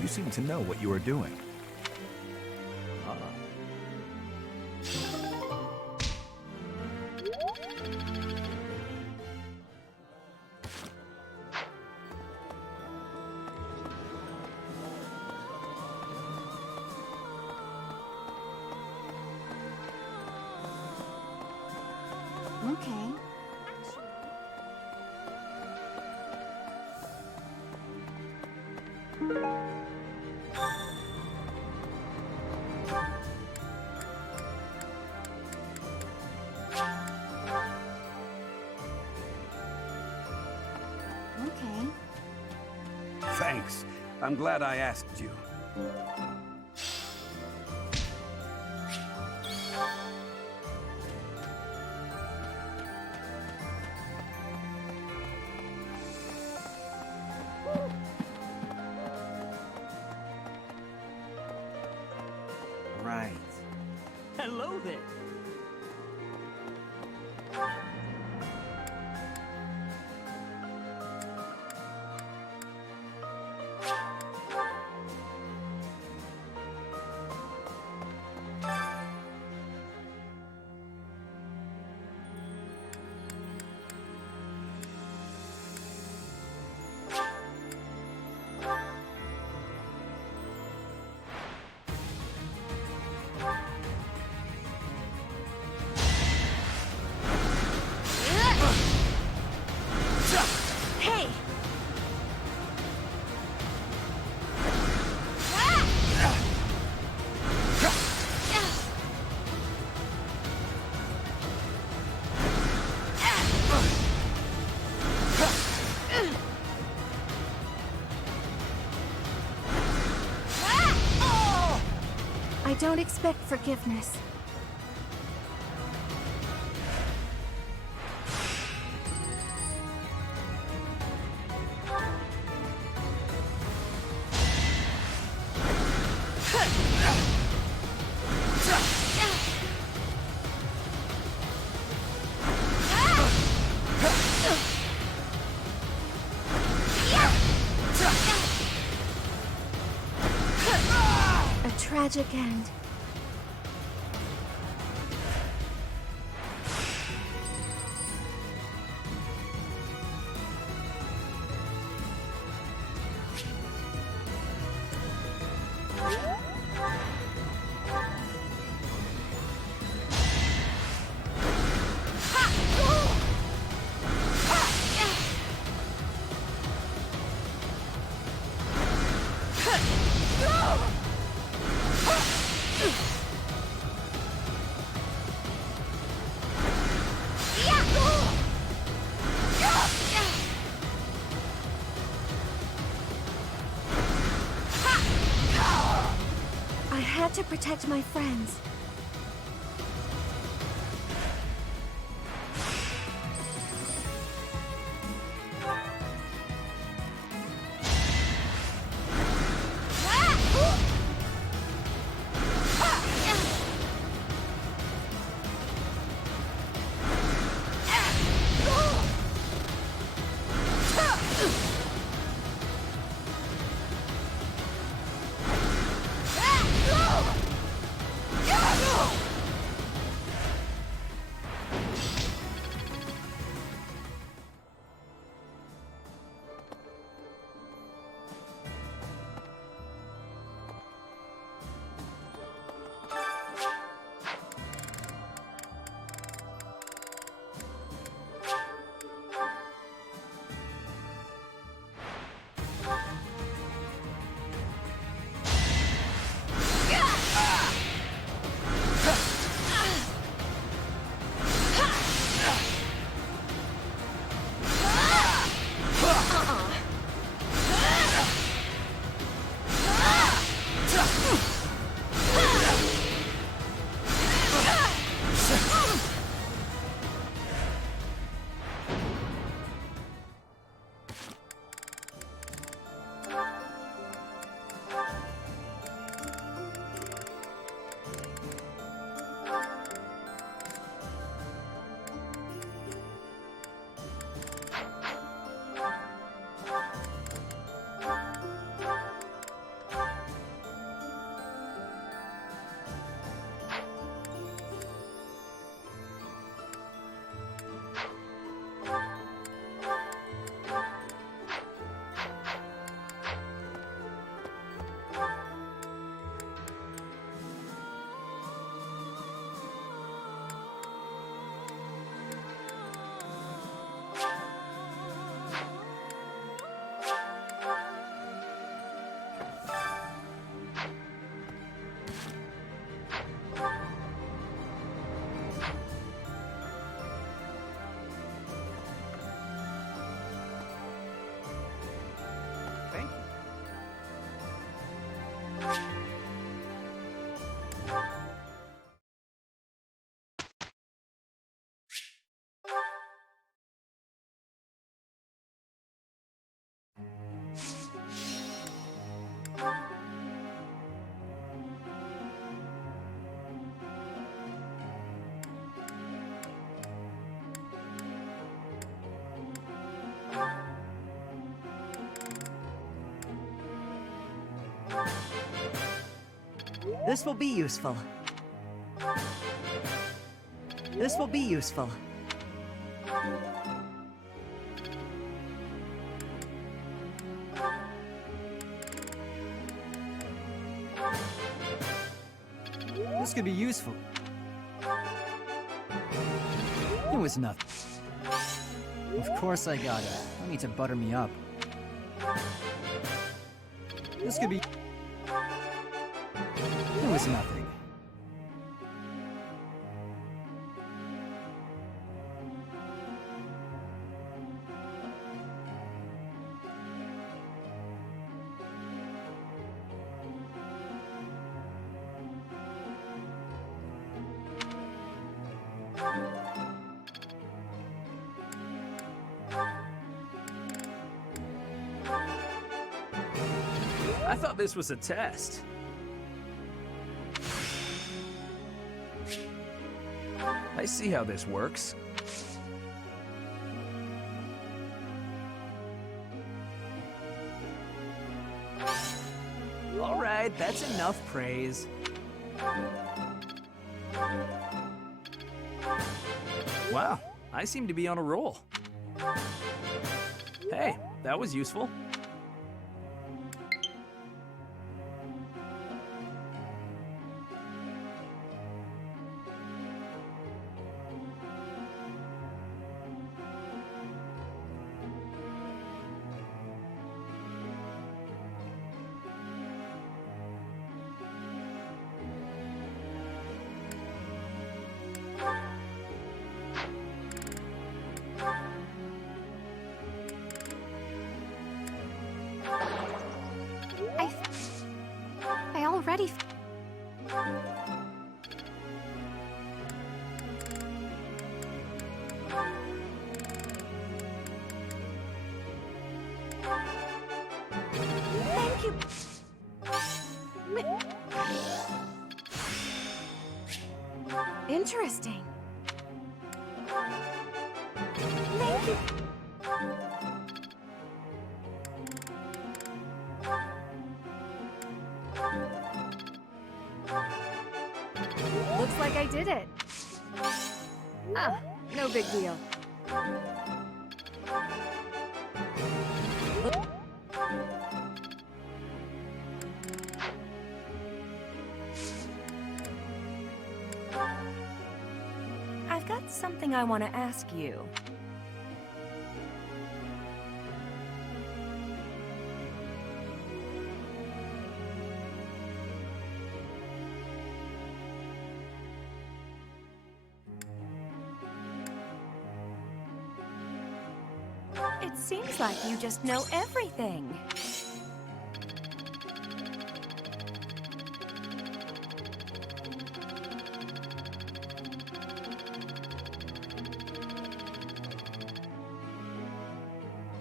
You seem to know what you are doing. Okay. Okay. Thanks. I'm glad I asked you. Right. Hello there. Hey! I don't expect forgiveness. A tragic end. I had to protect my friends. Yeah! This will be useful. This will be useful. This could be useful. It was nothing. Of course I got it. No need to butter me up. This could be... It was nothing. I thought this was a test. I see how this works. All right, that's enough praise. Wow, I seem to be on a roll. Hey, that was useful. I already... Thank you. Interesting. Thank you. Looks like I did it. Ah, no big deal. I've got something I want to ask you. It seems like you just know everything.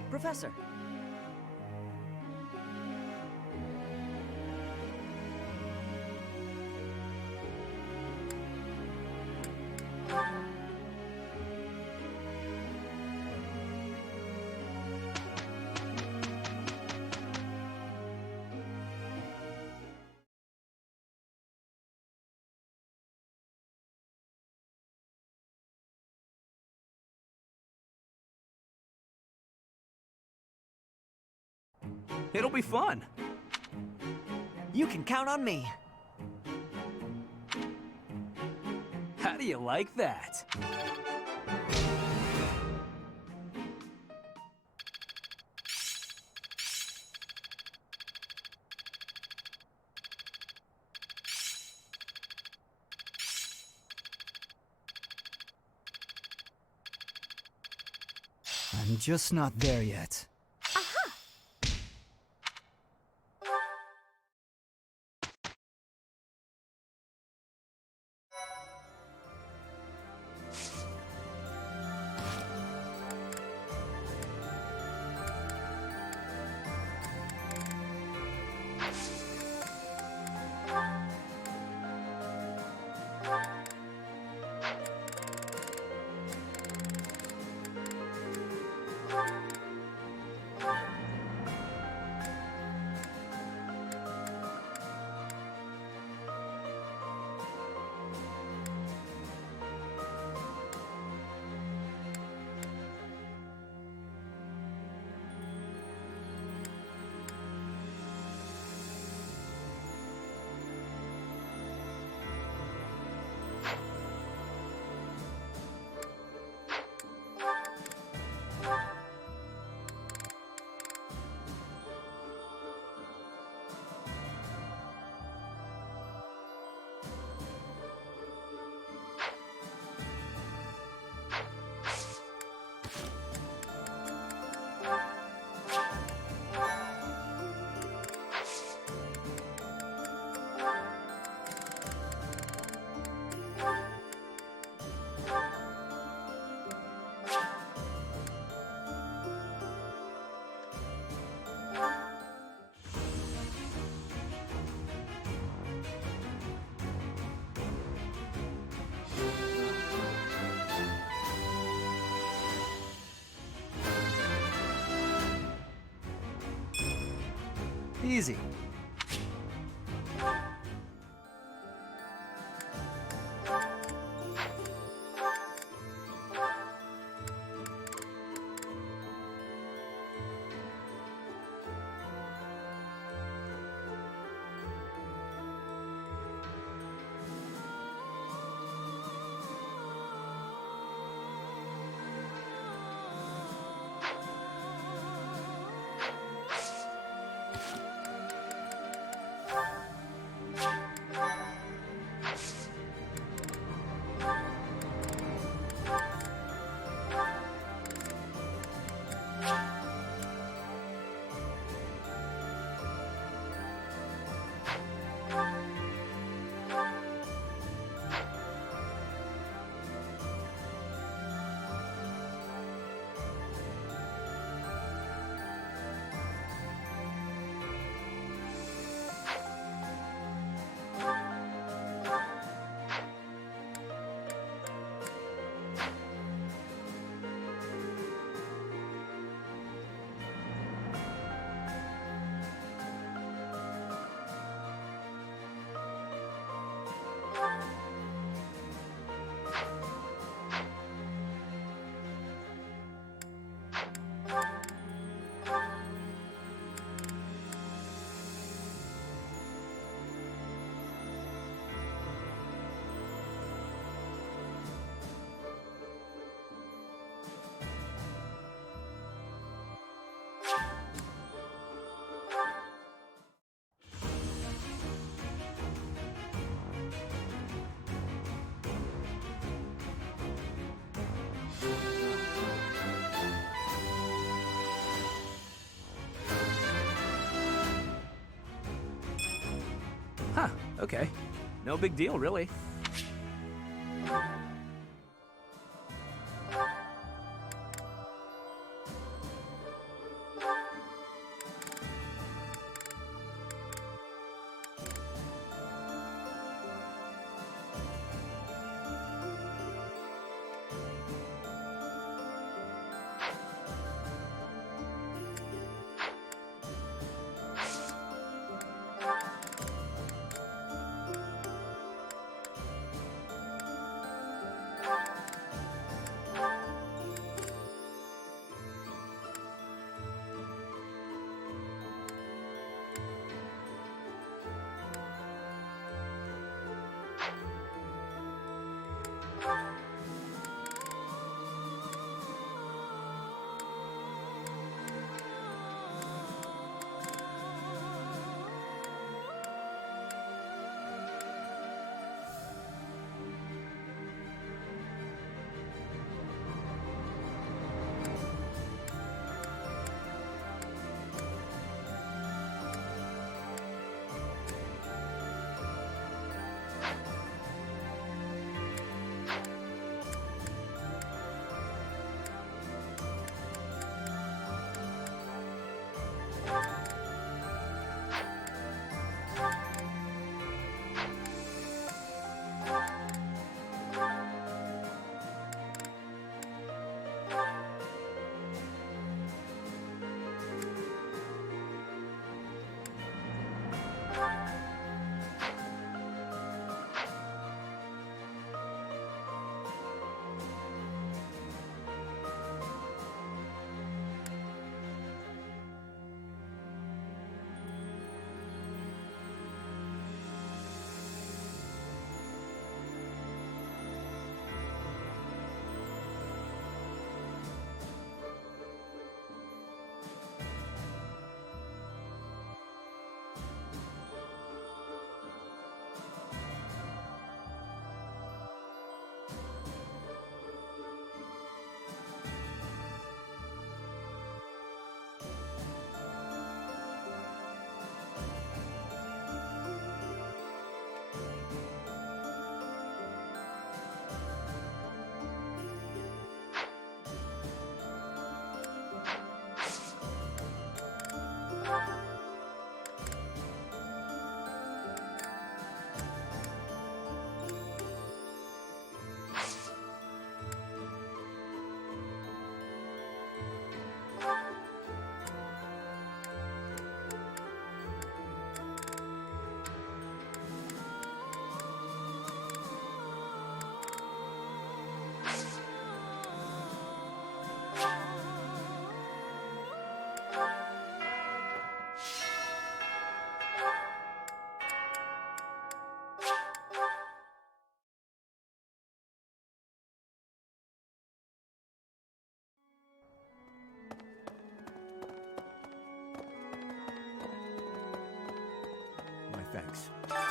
Professor! It'll be fun. You can count on me. How do you like that? I'm just not there yet. Easy. Huh, okay. No big deal, really.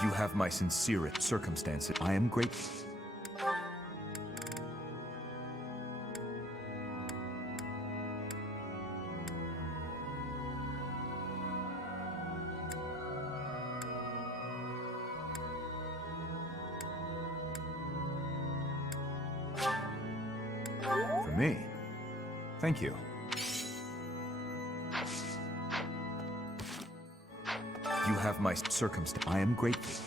You have my sincerest circumstances. I am grateful. For me. Thank you. You have my circumstance. I am grateful.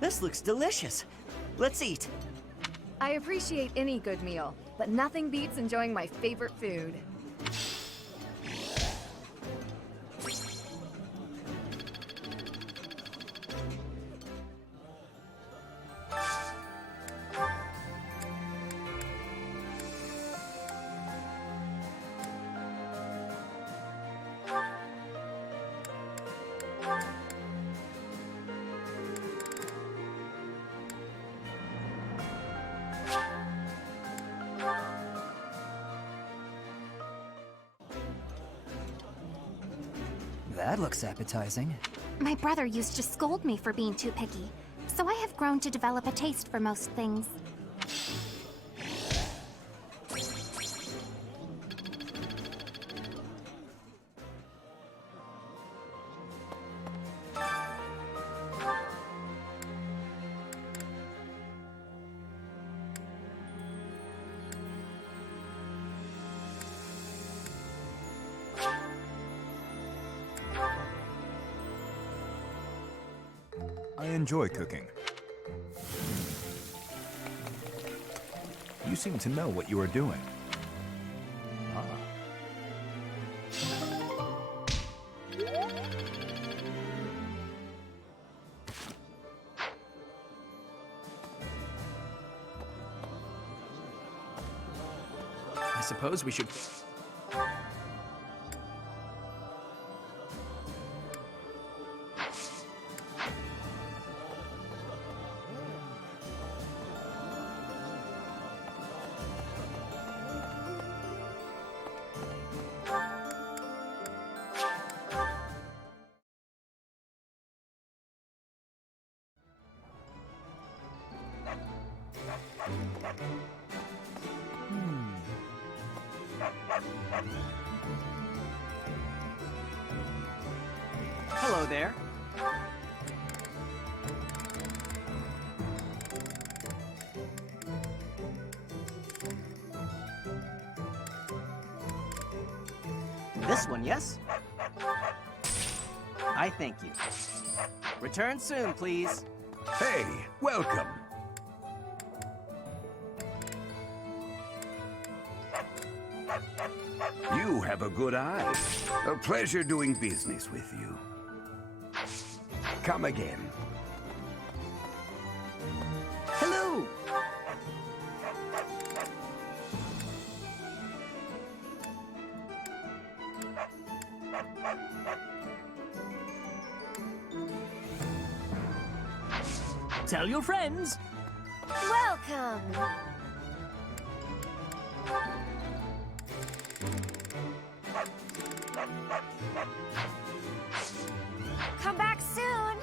This looks delicious. Let's eat. I appreciate any good meal, but nothing beats enjoying my favorite food. That looks appetizing. My brother used to scold me for being too picky, so I have grown to develop a taste for most things. I enjoy cooking. You seem to know what you are doing. I suppose we should... Hello there. This one, yes? I thank you. Return soon, please. Hey, welcome. You have a good eye. A pleasure doing business with you. Come again. Hello! Tell your friends. Welcome! Come back soon!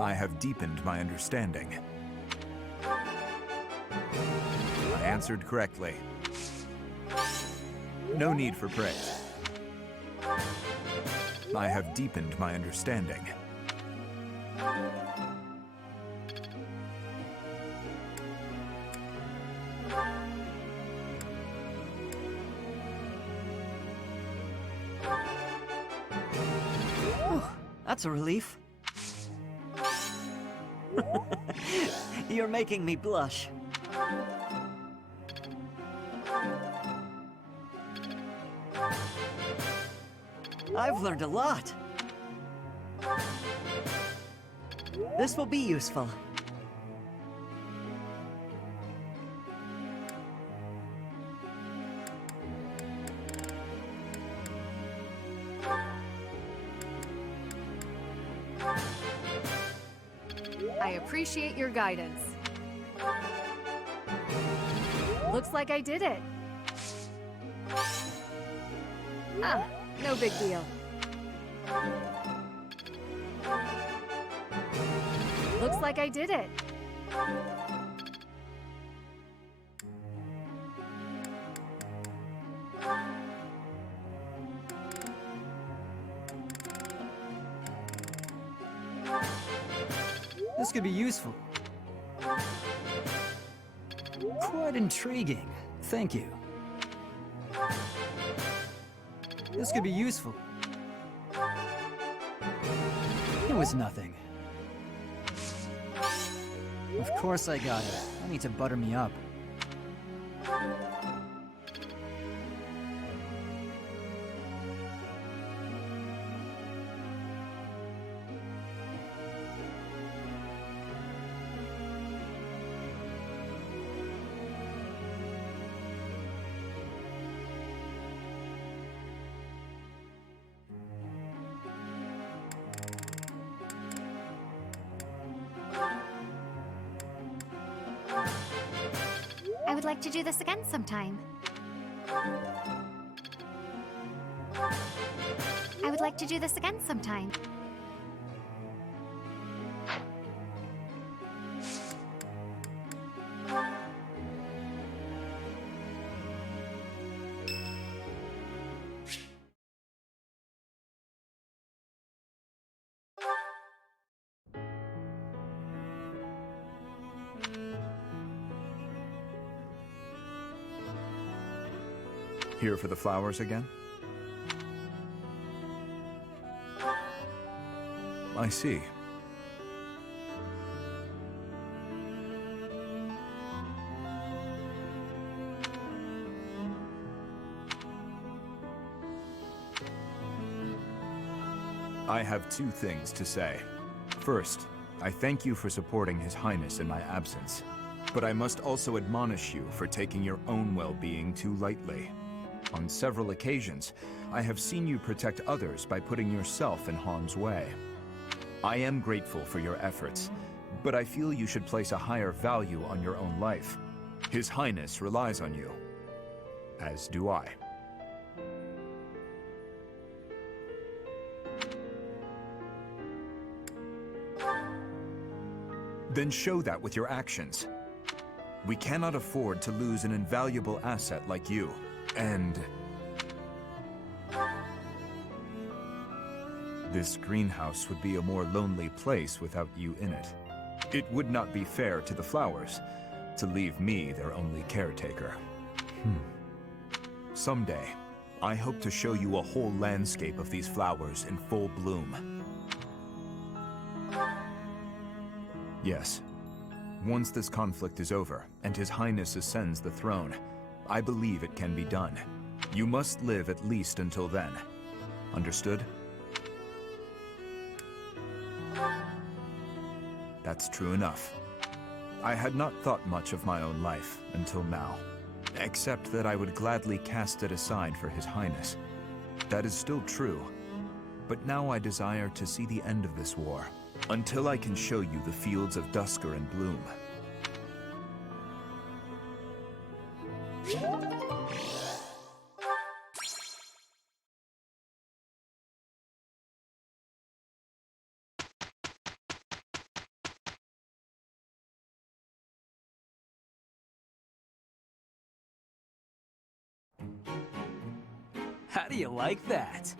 I have deepened my understanding. I answered correctly. No need for praise. I have deepened my understanding. That's a relief. You're making me blush. I've learned a lot. This will be useful. I appreciate your guidance. Looks like I did it. Ah, no big deal. Looks like I did it. This could be useful. Quite intriguing. Thank you. This could be useful. It was nothing. Of course I got it. I need to butter me up. I would like to do this again sometime. I would like to do this again sometime. Here for the flowers again? I see. I have two things to say. First, I thank you for supporting His Highness in my absence. But I must also admonish you for taking your own well-being too lightly. On several occasions, I have seen you protect others by putting yourself in harm's way. I am grateful for your efforts, but I feel you should place a higher value on your own life. His Highness relies on you, as do I. Then show that with your actions. We cannot afford to lose an invaluable asset like you. And this greenhouse would be a more lonely place without you in it. It would not be fair to the flowers to leave me their only caretaker. Someday, I hope to show you a whole landscape of these flowers in full bloom. Yes, once this conflict is over and His Highness ascends the throne, I believe it can be done. You must live at least until then. Understood? That's true enough. I had not thought much of my own life until now, except that I would gladly cast it aside for His Highness. That is still true, but now I desire to see the end of this war, until I can show you the fields of Dusker and Bloom. How do you like that?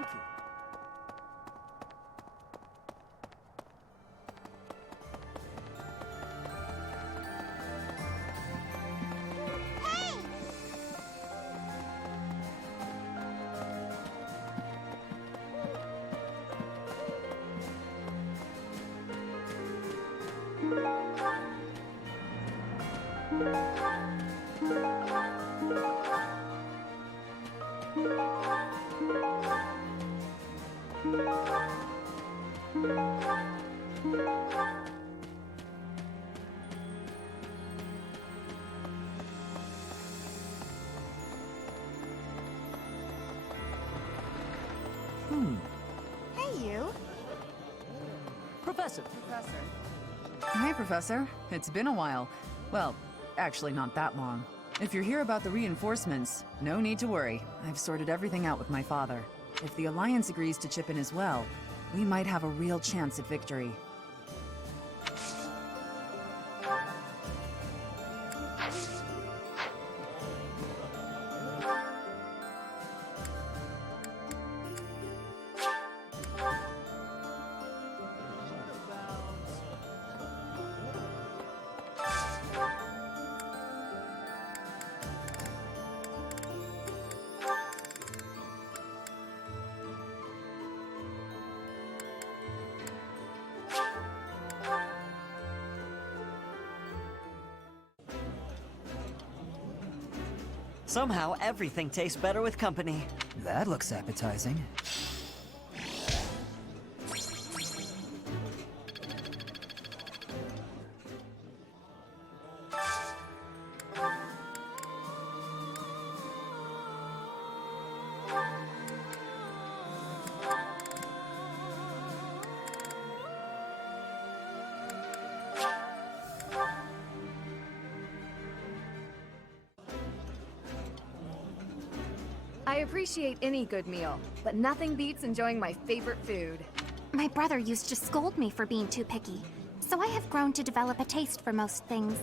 Thank you. Hey, you. Professor. Hey, Professor. It's been a while. Well, actually not that long. If you're here about the reinforcements, no need to worry. I've sorted everything out with my father. If the Alliance agrees to chip in as well, we might have a real chance at victory. Somehow, everything tastes better with company. That looks appetizing. I appreciate any good meal, but nothing beats enjoying my favorite food. My brother used to scold me for being too picky, so I have grown to develop a taste for most things.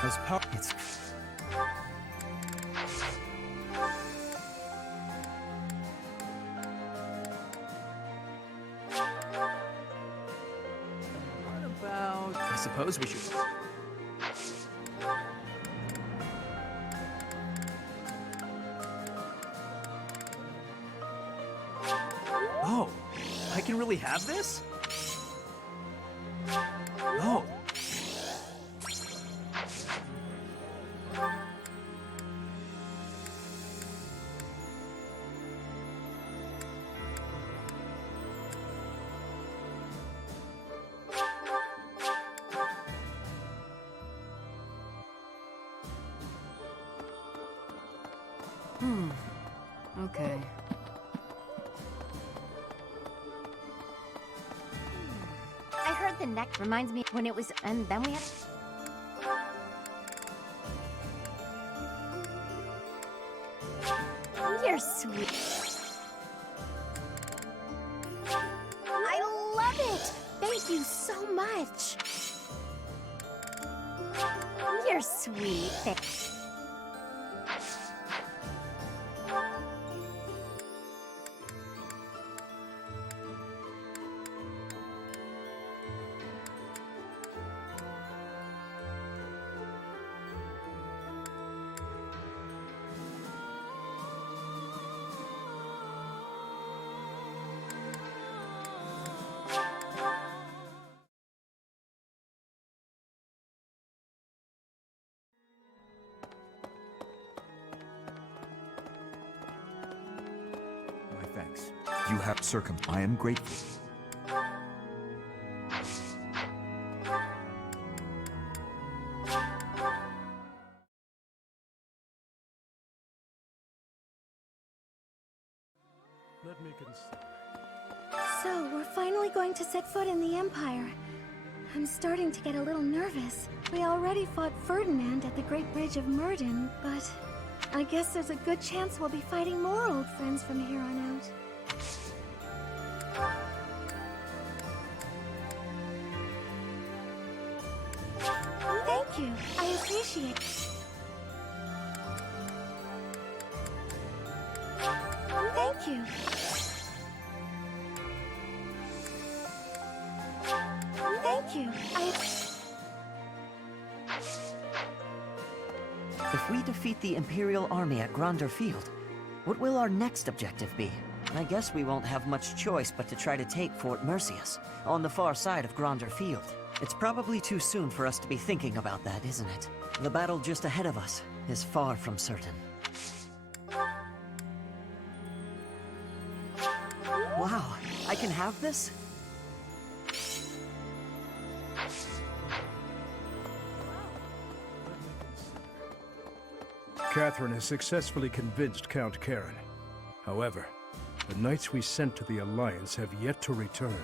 There's power. It's. What about... I suppose we should... Oh, I can really have this? Oh. Okay. the neck reminds me when it was, and then we had. You're sweet. I love it. Thank you so much. You're sweet. My thanks. You have I am grateful. Let me consider. So, we're finally going to set foot in the Empire. I'm starting to get a little nervous. We already fought Ferdinand at the Great Bridge of Murden, but I guess there's a good chance we'll be fighting more old friends from here on out. Thank you. I appreciate it. Thank you. Thank you. If we defeat the Imperial army at Gronder Field, what will our next objective be? I guess we won't have much choice but to try to take Fort Mercius, on the far side of Gronder Field. It's probably too soon for us to be thinking about that, isn't it? The battle just ahead of us is far from certain. Wow, I can have this? Catherine has successfully convinced Count Karen. However, the knights we sent to the Alliance have yet to return.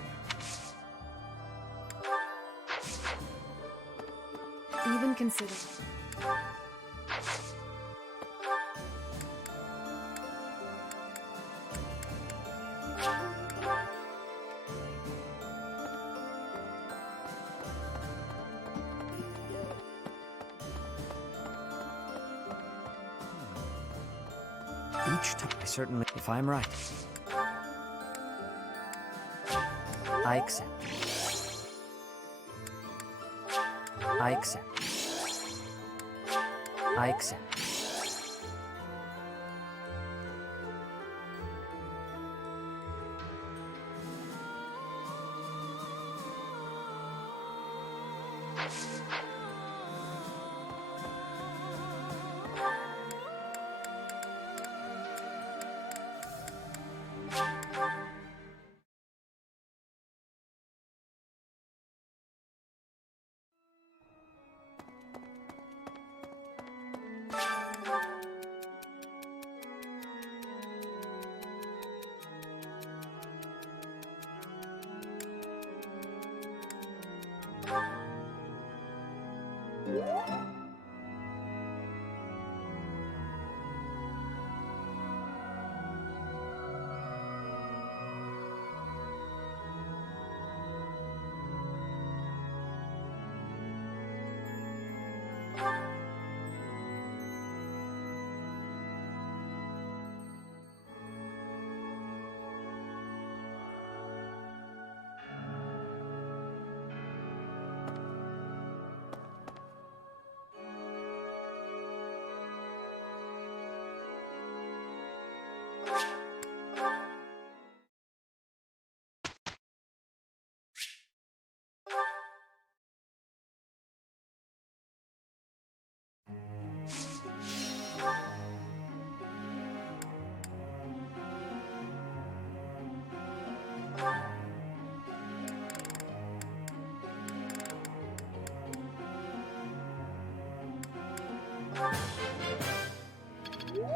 Even consider. Each time, I certainly, if I'm right. I accept. I accept. I accept.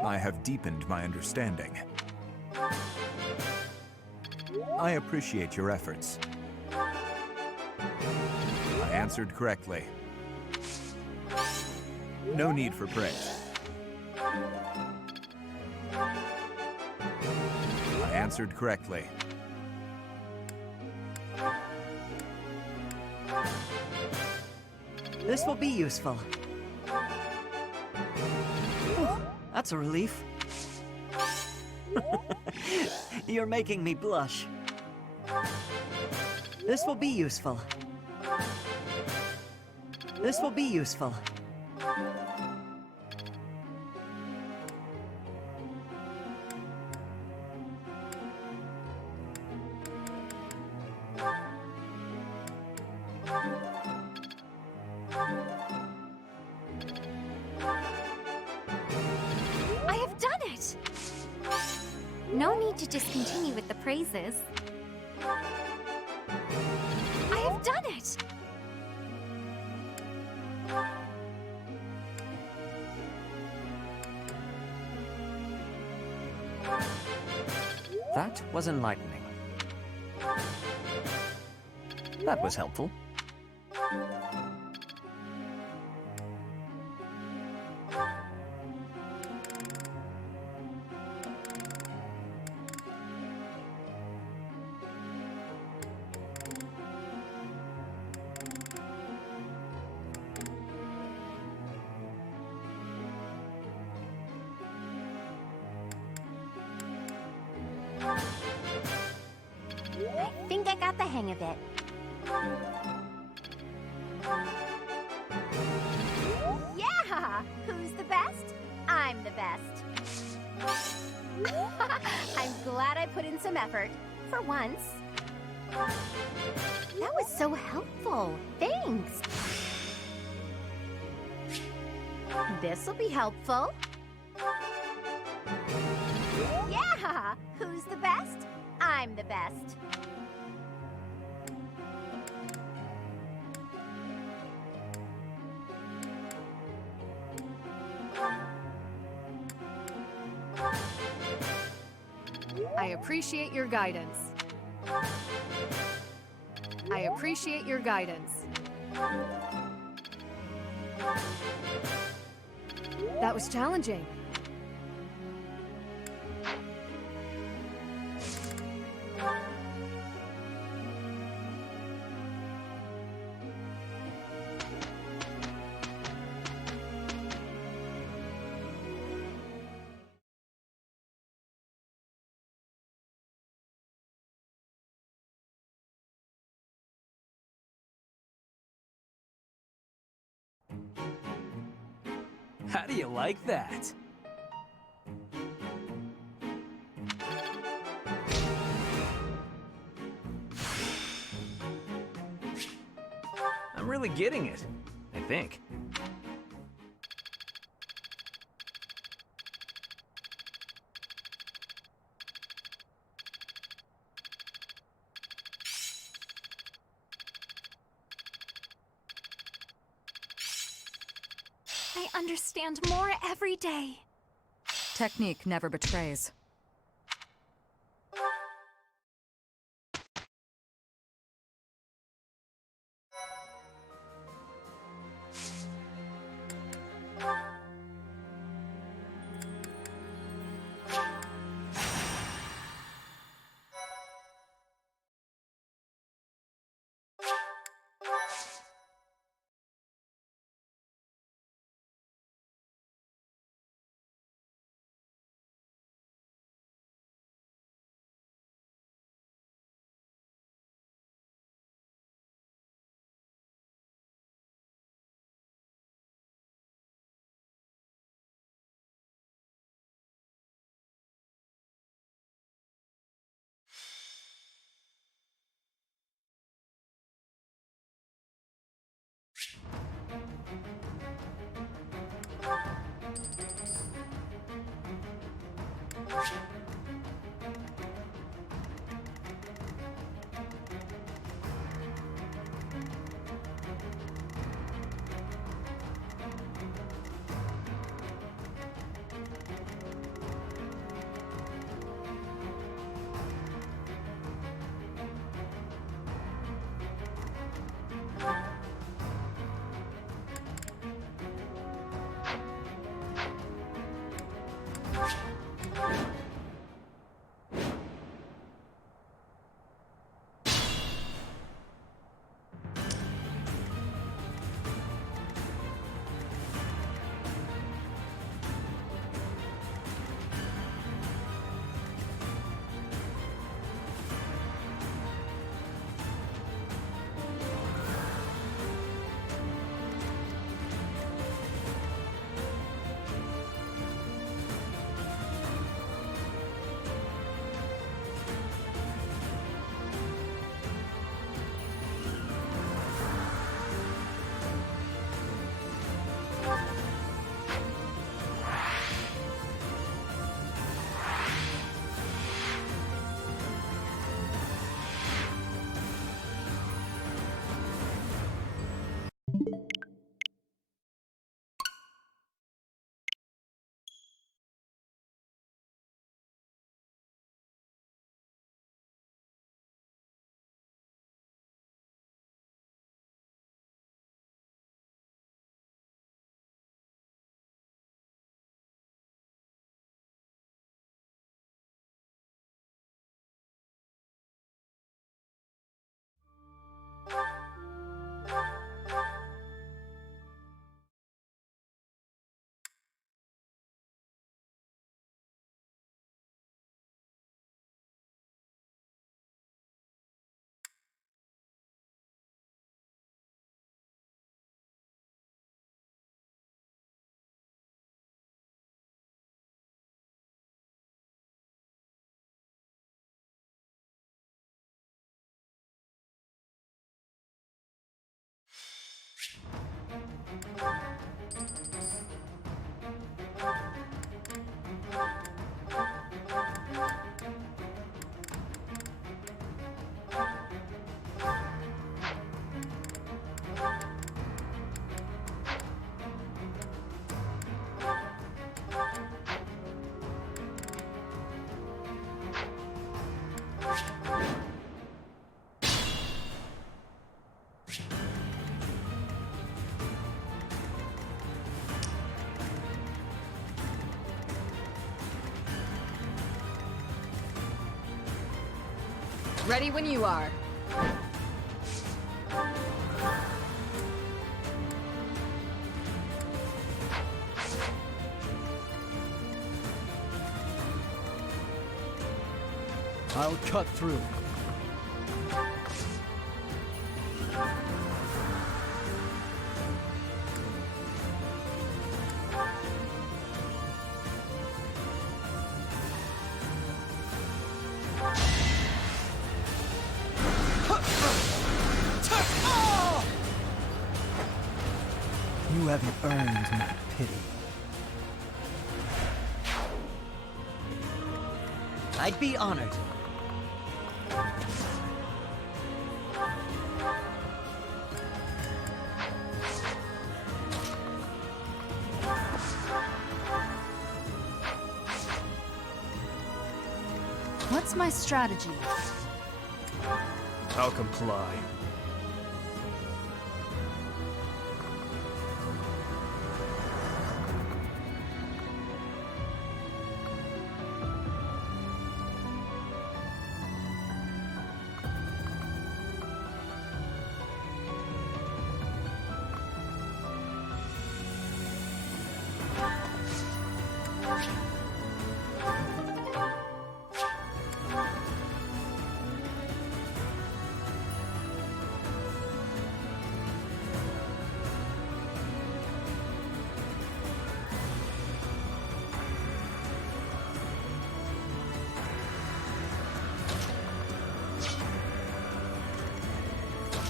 I have deepened my understanding. I appreciate your efforts. I answered correctly. No need for praise. I answered correctly. This will be useful. That's a relief. You're making me blush. This will be useful. This will be useful. I have done it! No need to just continue with the praises. I have done it! That was enlightening. That was helpful. I think I got the hang of it. Yeah! Who's the best? I'm the best. I'm glad I put in some effort. For once. That was so helpful. Thanks. This'll be helpful. Yeah! Who's the best? I'm the best. I appreciate your guidance. I appreciate your guidance. That was challenging. How do you like that? I'm really getting it, I think. I understand more every day. Technique never betrays. Ready when you are. I'll cut through. You haven't earned my pity. I'd be honored. What's my strategy? I'll comply.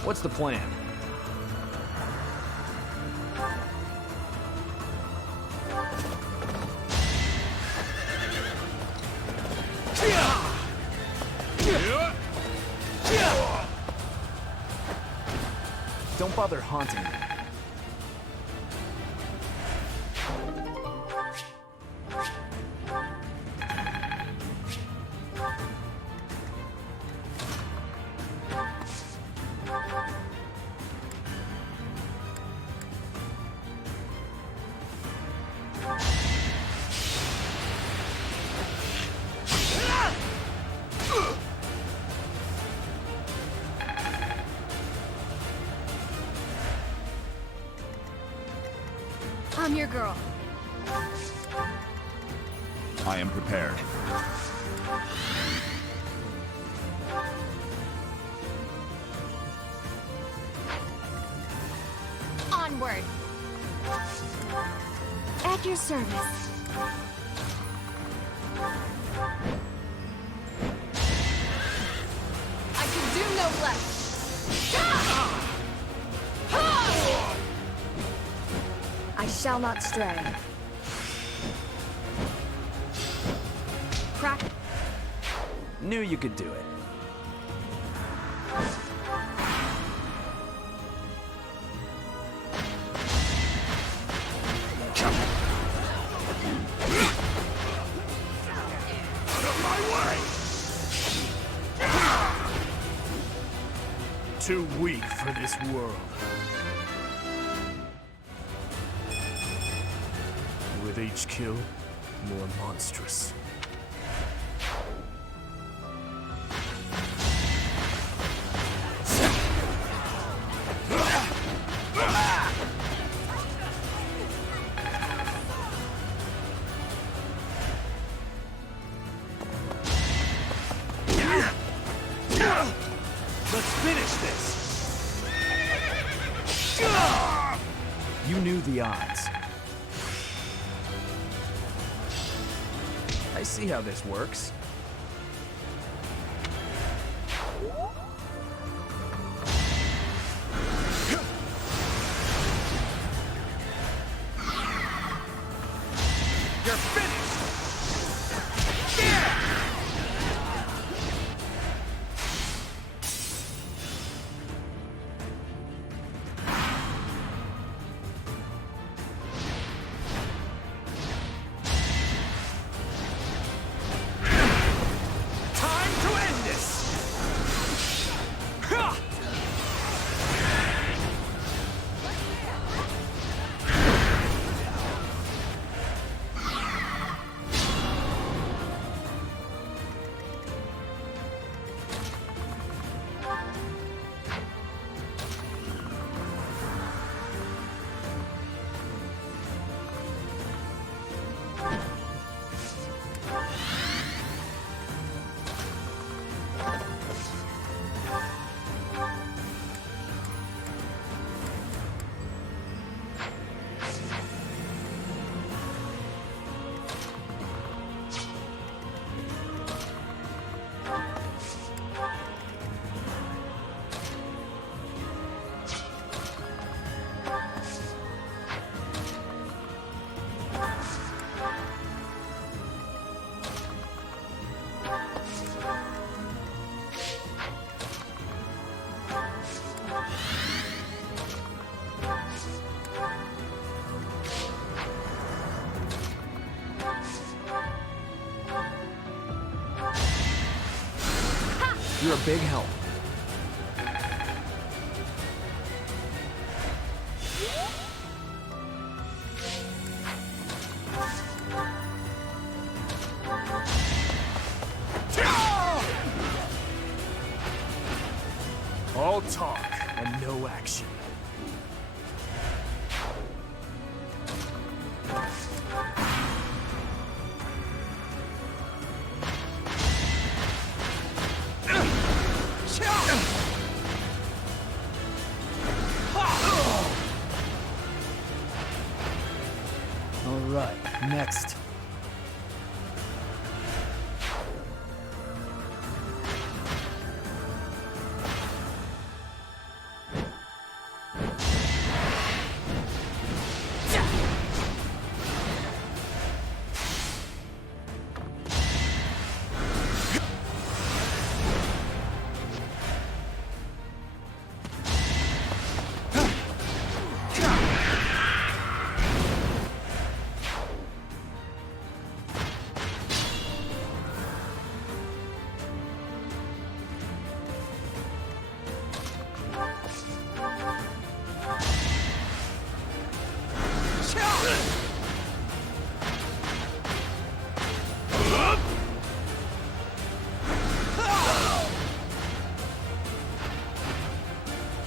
What's the plan? Don't bother haunting me. I'm your girl. I am prepared. Onward. At your service. I can do no less. I shall not stray. Crack. Knew you could do it. Too weak for this world. With each kill, more monstrous. Let's finish this! You knew the odds. I see how this works. You're finished! Time to end this! Ha! You're a big help. All talk and no action. All right, next.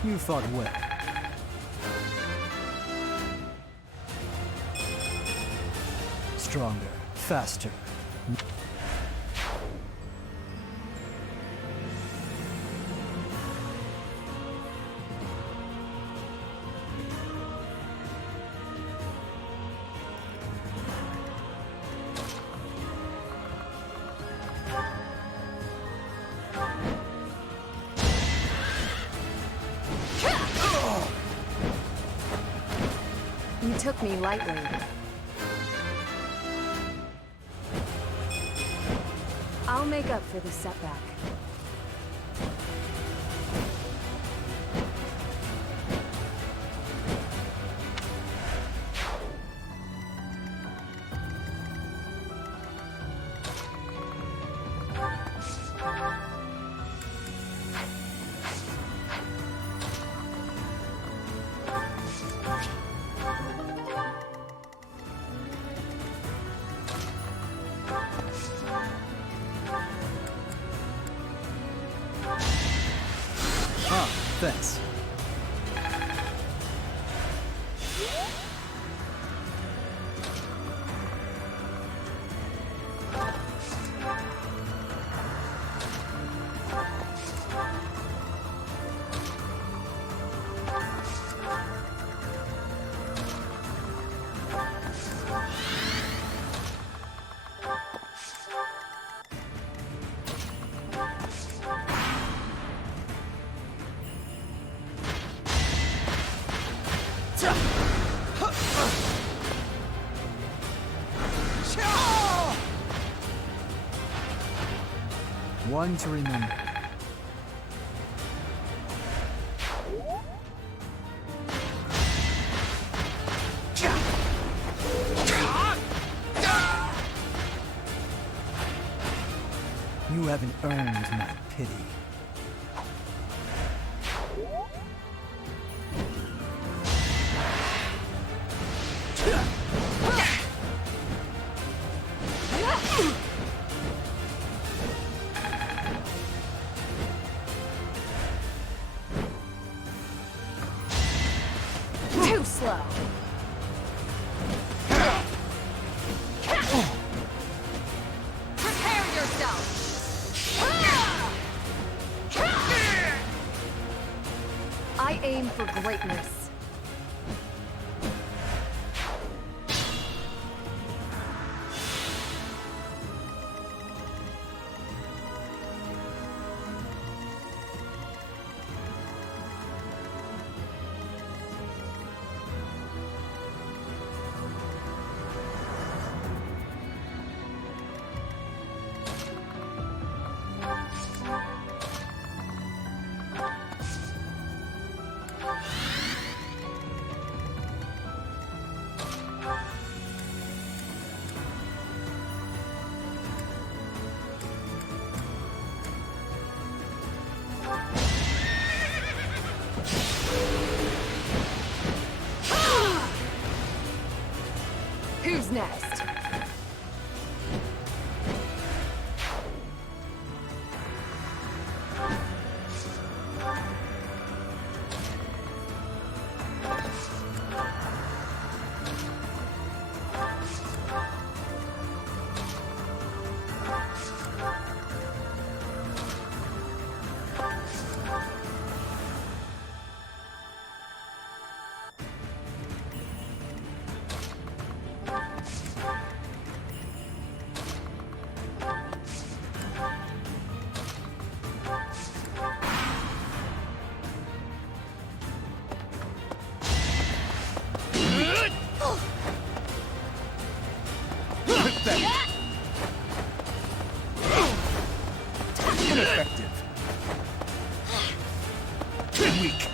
You fought well. Stronger, faster. You took me lightly. I'll make up for this setback. Thanks. One to remember. You haven't earned my pity. Too slow. Prepare yourself. I aim for greatness. Who's next? Ineffective. Weak.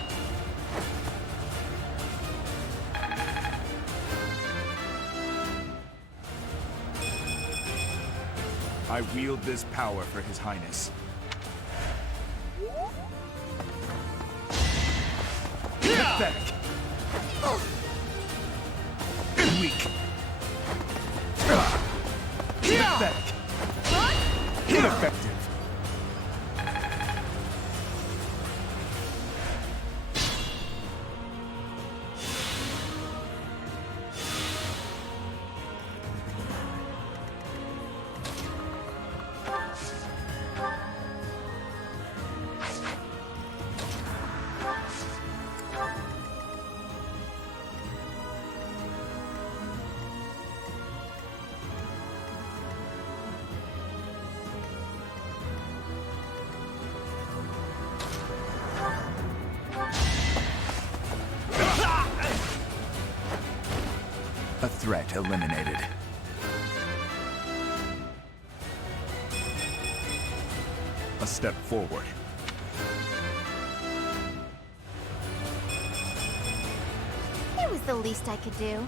I wield this power for His Highness. Pathetic. Weak. Pathetic. Ineffective. A threat eliminated. A step forward. It was the least I could do.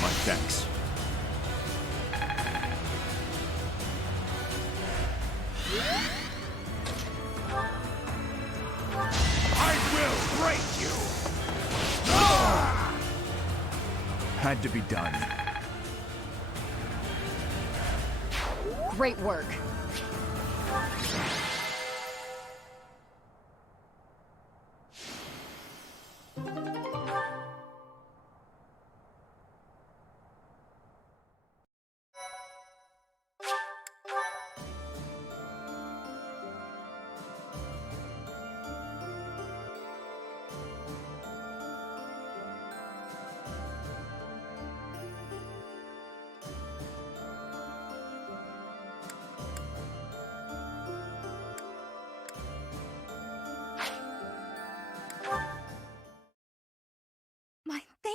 My thanks. I will break you! Had to be done. Great work.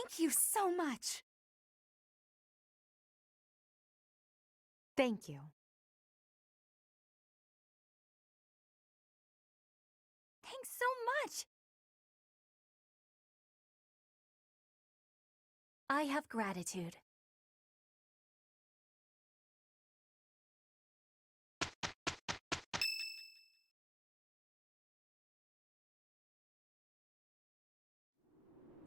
Thank you so much. Thank you. Thanks so much. I have gratitude.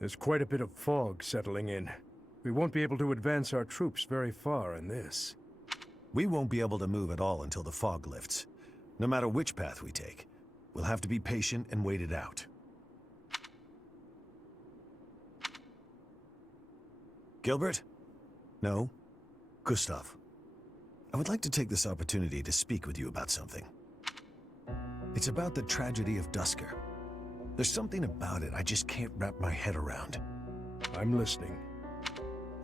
There's quite a bit of fog settling in. We won't be able to advance our troops very far in this. We won't be able to move at all until the fog lifts. No matter which path we take, we'll have to be patient and wait it out. Gilbert? No? Gustav. I would like to take this opportunity to speak with you about something. It's about the tragedy of Dusker. There's something about it I just can't wrap my head around. I'm listening.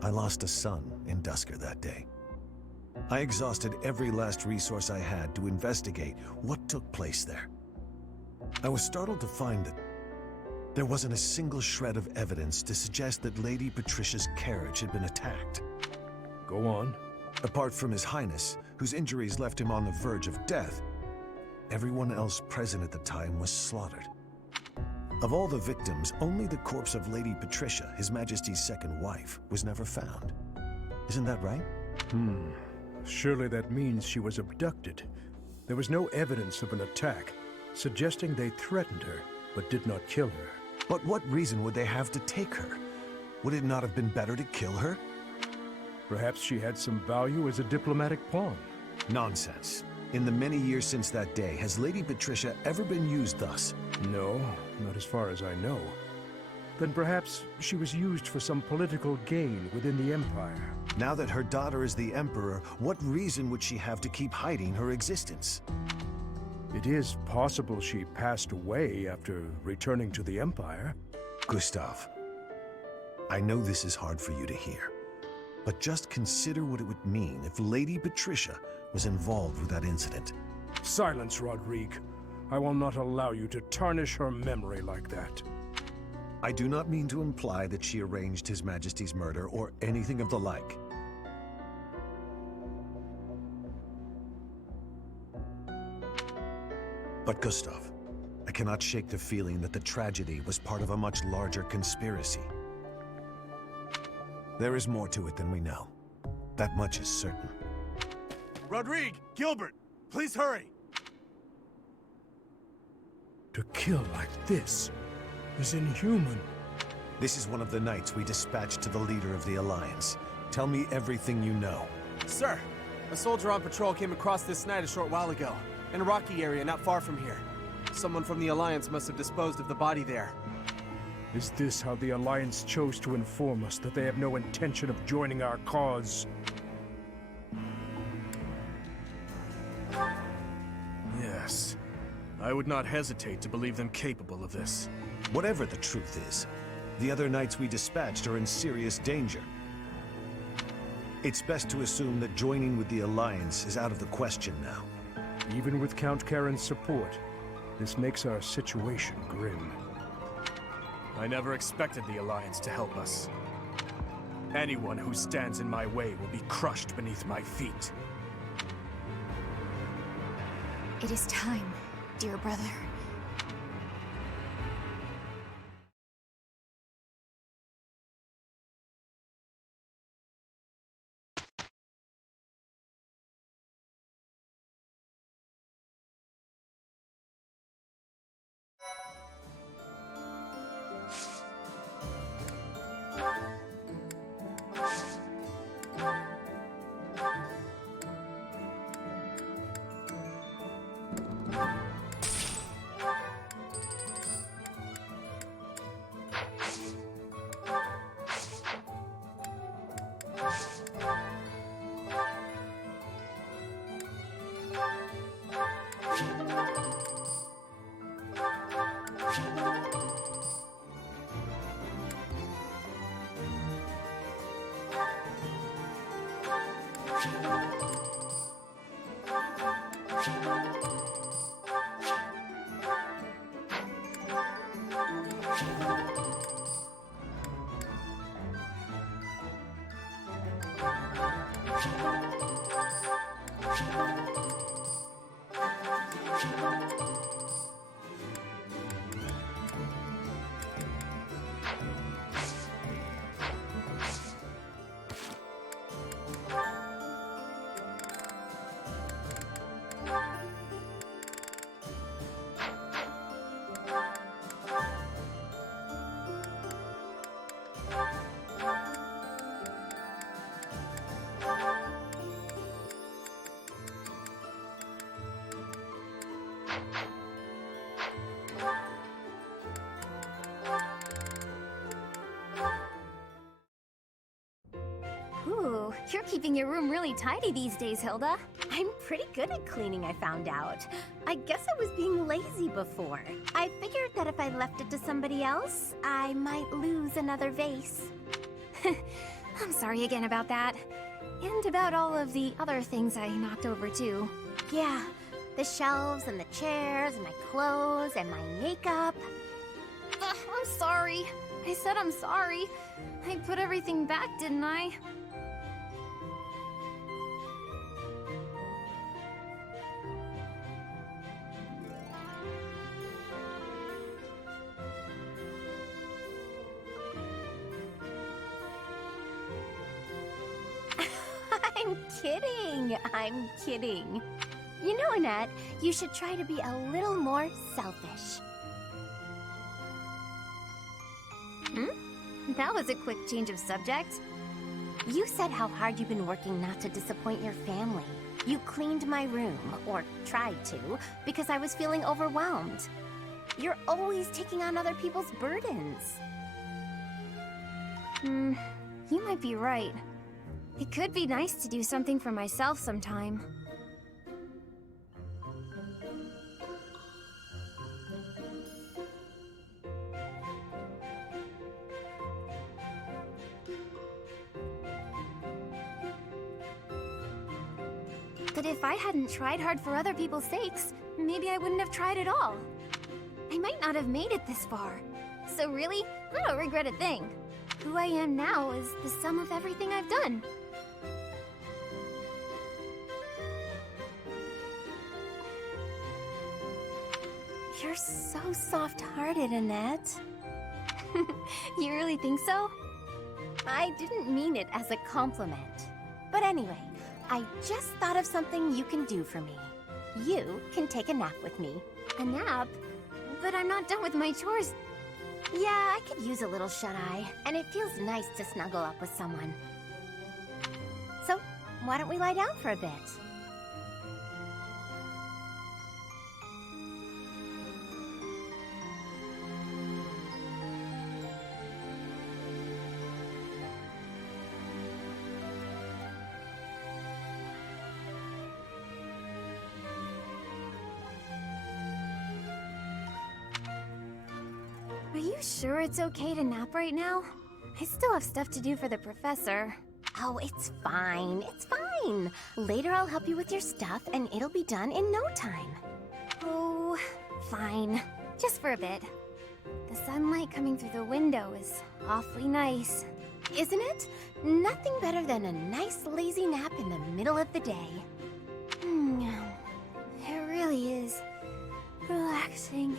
I lost a son in Dusker that day. I exhausted every last resource I had to investigate what took place there. I was startled to find that there wasn't a single shred of evidence to suggest that Lady Patricia's carriage had been attacked. Go on. Apart from His Highness, whose injuries left him on the verge of death, everyone else present at the time was slaughtered. Of all the victims, only the corpse of Lady Patricia, His Majesty's second wife, was never found. Isn't that right? Surely that means she was abducted. There was no evidence of an attack, suggesting they threatened her, but did not kill her. But what reason would they have to take her? Would it not have been better to kill her? Perhaps she had some value as a diplomatic pawn. Nonsense. In the many years since that day, has Lady Patricia ever been used thus? No, not as far as I know. Then perhaps she was used for some political gain within the Empire. Now that her daughter is the Emperor, what reason would she have to keep hiding her existence? It is possible she passed away after returning to the Empire. Gustav, I know this is hard for you to hear, but just consider what it would mean if Lady Patricia was involved with that incident. Silence, Rodrigue. I will not allow you to tarnish her memory like that. I do not mean to imply that she arranged His Majesty's murder or anything of the like. But Gustav, I cannot shake the feeling that the tragedy was part of a much larger conspiracy. There is more to it than we know. That much is certain. Rodrigue! Gilbert! Please hurry! To kill like this is inhuman. This is one of the knights we dispatched to the leader of the Alliance. Tell me everything you know. Sir, a soldier on patrol came across this night a short while ago, in a rocky area not far from here. Someone from the Alliance must have disposed of the body there. Is this how the Alliance chose to inform us that they have no intention of joining our cause? Yes. I would not hesitate to believe them capable of this. Whatever the truth is, the other knights we dispatched are in serious danger. It's best to assume that joining with the Alliance is out of the question now. Even with Count Karen's support, this makes our situation grim. I never expected the Alliance to help us. Anyone who stands in my way will be crushed beneath my feet. It is time, dear brother. Ooh, you're keeping your room really tidy these days, Hilda. I'm pretty good at cleaning, I found out. I guess I was being lazy before. I figured that if I left it to somebody else, I might lose another vase. I'm sorry again about that. And about all of the other things I knocked over, too. Yeah, the shelves and the chairs and my clothes and my makeup. I'm sorry. I said I'm sorry. I put everything back, didn't I? I'm kidding. I'm kidding. You know, Annette, you should try to be a little more selfish. That was a quick change of subject. You said how hard you've been working not to disappoint your family. You cleaned my room, or tried to, because I was feeling overwhelmed. You're always taking on other people's burdens. You might be right. It could be nice to do something for myself sometime. But if I hadn't tried hard for other people's sakes, maybe I wouldn't have tried at all. I might not have made it this far. So really, I don't regret a thing. Who I am now is the sum of everything I've done. You're so soft-hearted, Annette. You really think so? I didn't mean it as a compliment. But anyway, I just thought of something you can do for me. You can take a nap with me. A nap? But I'm not done with my chores. Yeah, I could use a little shut-eye, and it feels nice to snuggle up with someone. So, why don't we lie down for a bit? Are you sure it's okay to nap right now? I still have stuff to do for the professor. Oh, it's fine. It's fine. Later I'll help you with your stuff, and it'll be done in no time. Oh, fine. Just for a bit. The sunlight coming through the window is awfully nice. Isn't it? Nothing better than a nice lazy nap in the middle of the day. It really is relaxing.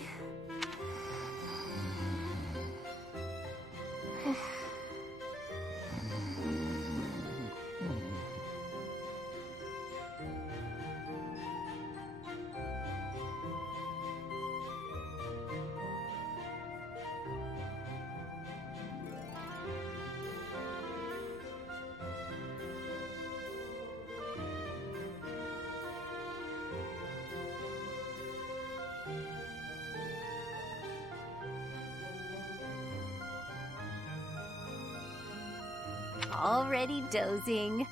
Already dozing.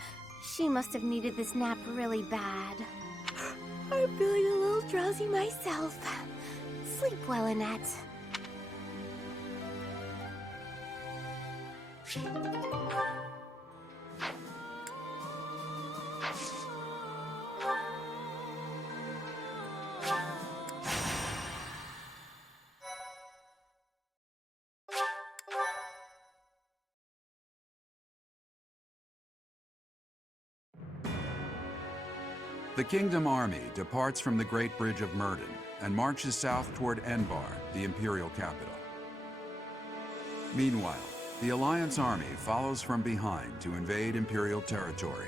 She must have needed this nap really bad. I'm feeling a little drowsy myself. Sleep well, Annette. The Kingdom Army departs from the Great Bridge of Myrden and marches south toward Enbar, the Imperial capital. Meanwhile, the Alliance army follows from behind to invade Imperial territory,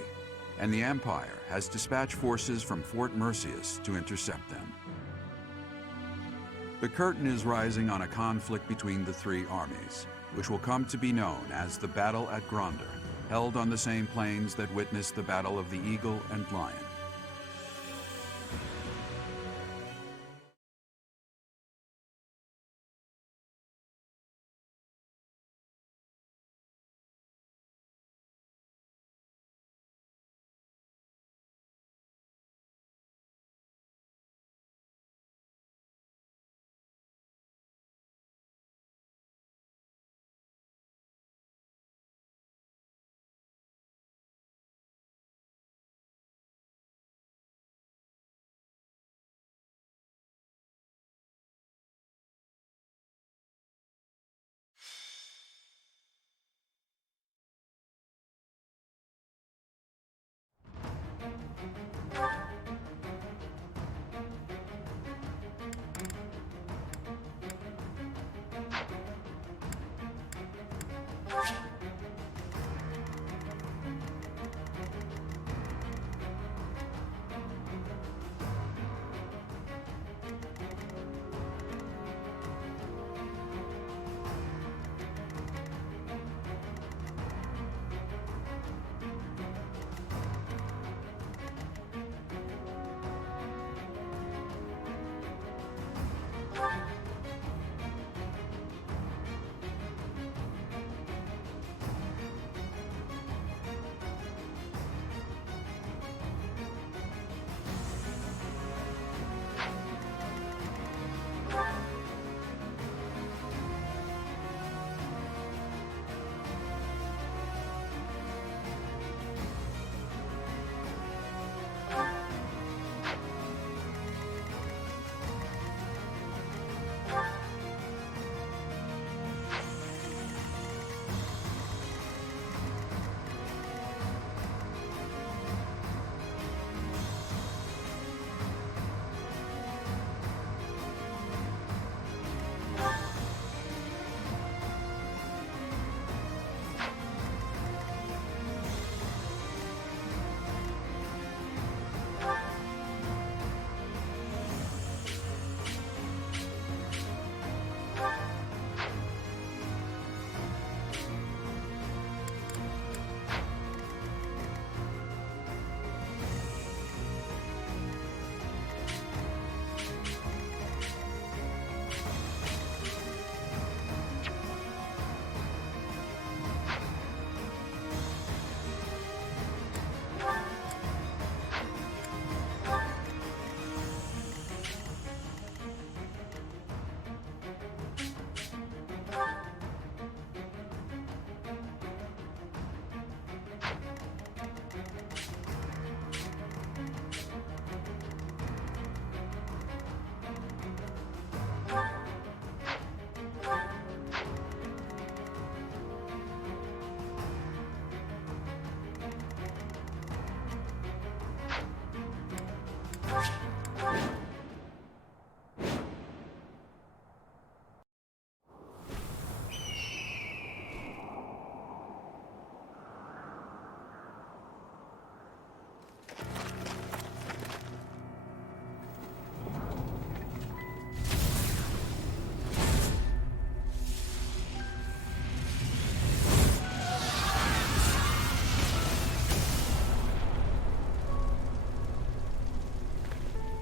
and the Empire has dispatched forces from Fort Mercius to intercept them. The curtain is rising on a conflict between the three armies, which will come to be known as the Battle at Gronder, held on the same plains that witnessed the Battle of the Eagle and Lion.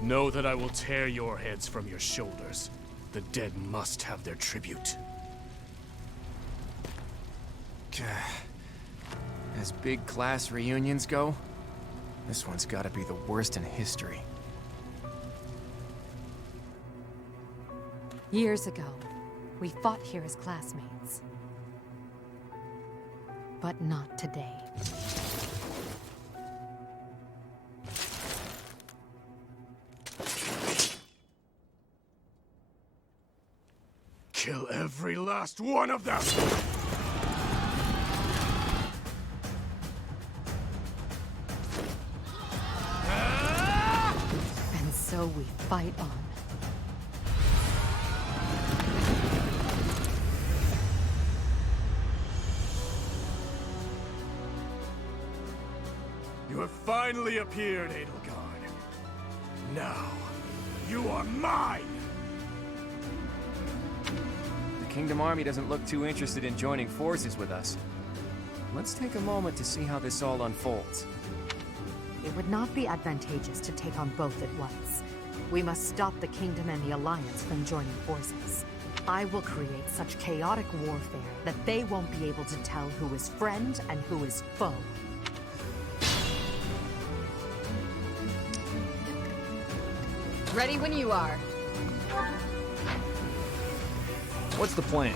Know that I will tear your heads from your shoulders. The dead must have their tribute. As big class reunions go, this one's gotta be the worst in history. Years ago, we fought here as classmates. But not today. Kill every last one of them! Ah! Fight on. You have finally appeared, Edelgard. Now, you are mine! The Kingdom Army doesn't look too interested in joining forces with us. Let's take a moment to see how this all unfolds. It would not be advantageous to take on both at once. We must stop the Kingdom and the Alliance from joining forces. I will create such chaotic warfare that they won't be able to tell who is friend and who is foe. Ready when you are. What's the plan?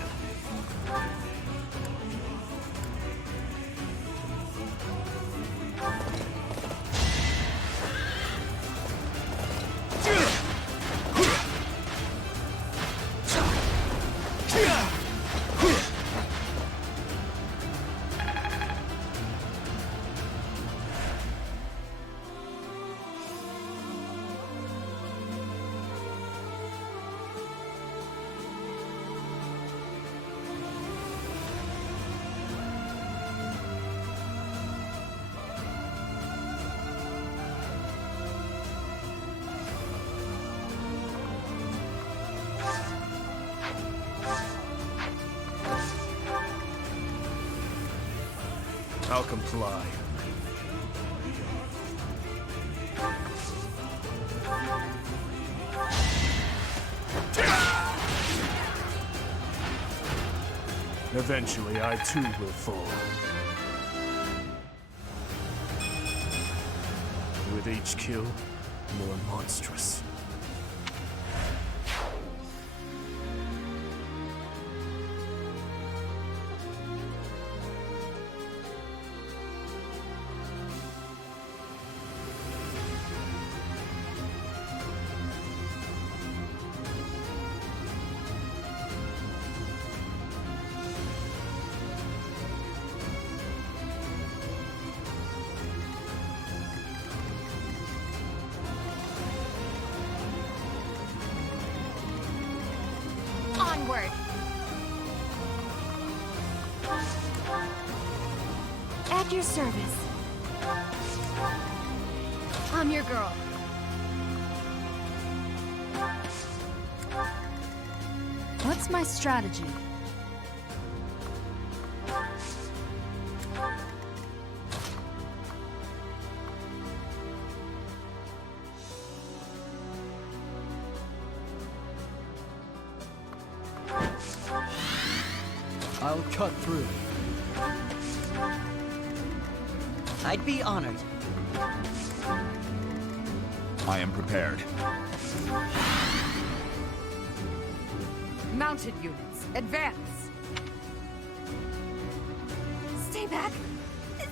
I'll comply. Eventually, I too will fall. With each kill, more monstrous. Onward! At your service. I'm your girl. What's my strategy? I'll cut through. I'd be honored. I am prepared. Mounted units, advance! Stay back!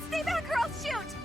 Stay back or I'll shoot!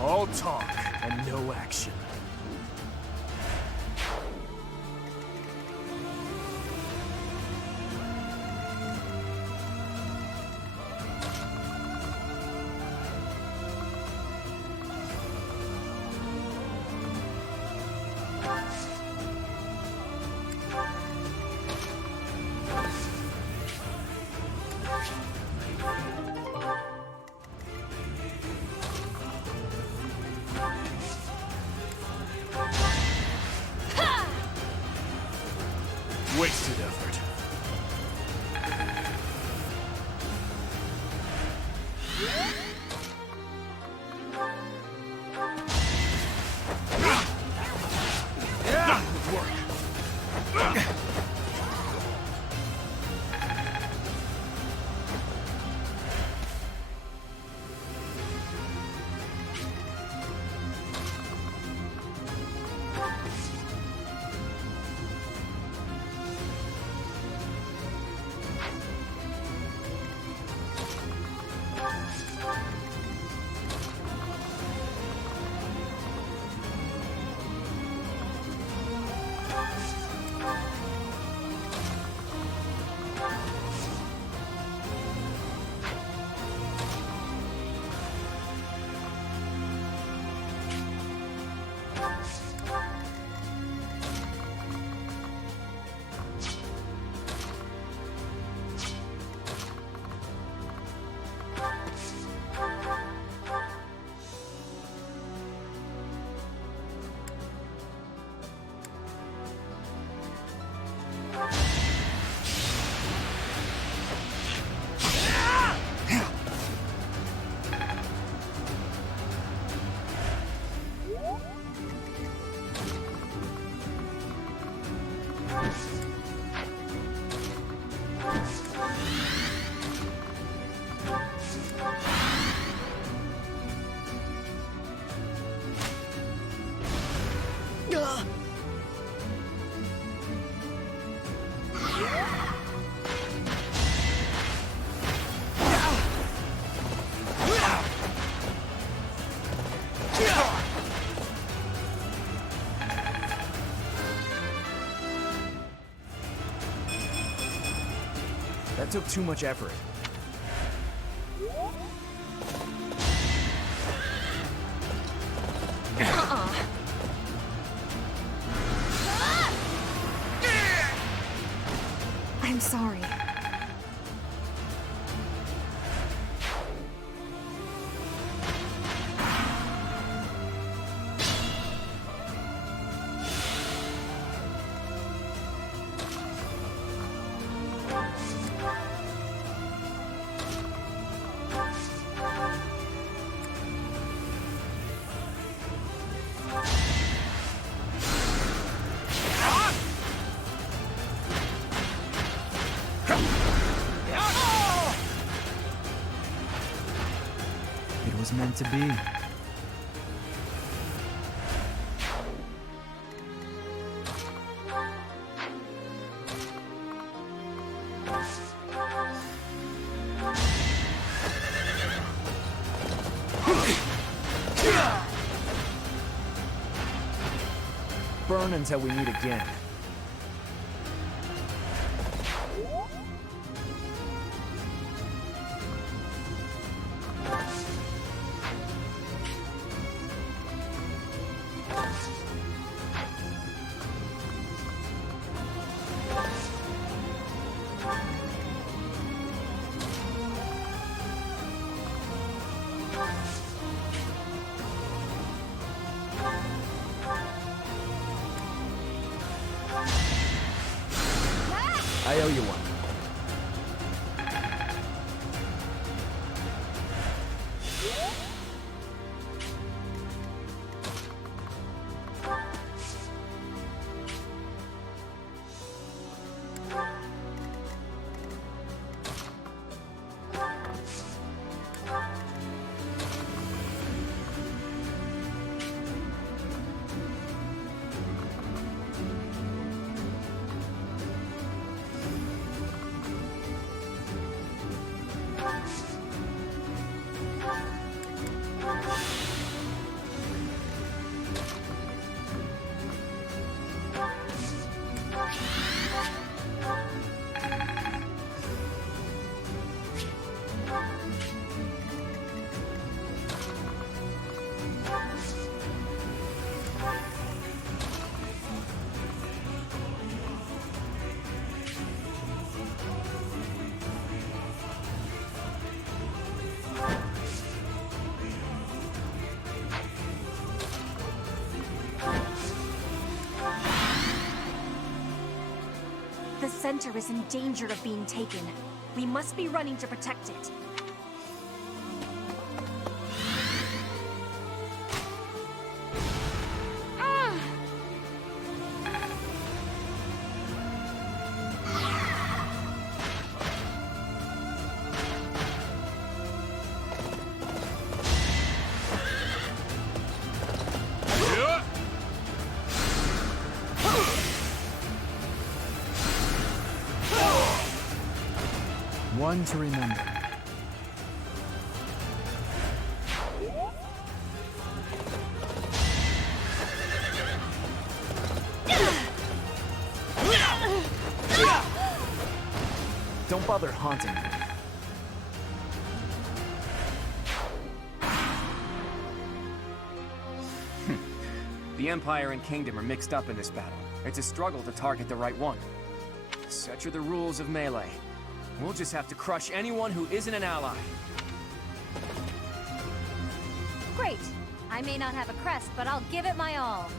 All talk and no action. That took too much effort. I'm sorry. It was meant to be. Burn until we meet again. I owe you one. The center is in danger of being taken. We must be running to protect it. One to remember. Don't bother haunting me. The Empire and Kingdom are mixed up in this battle. It's a struggle to target the right one. Such are the rules of melee. We'll just have to crush anyone who isn't an ally. Great. I may not have a crest, but I'll give it my all.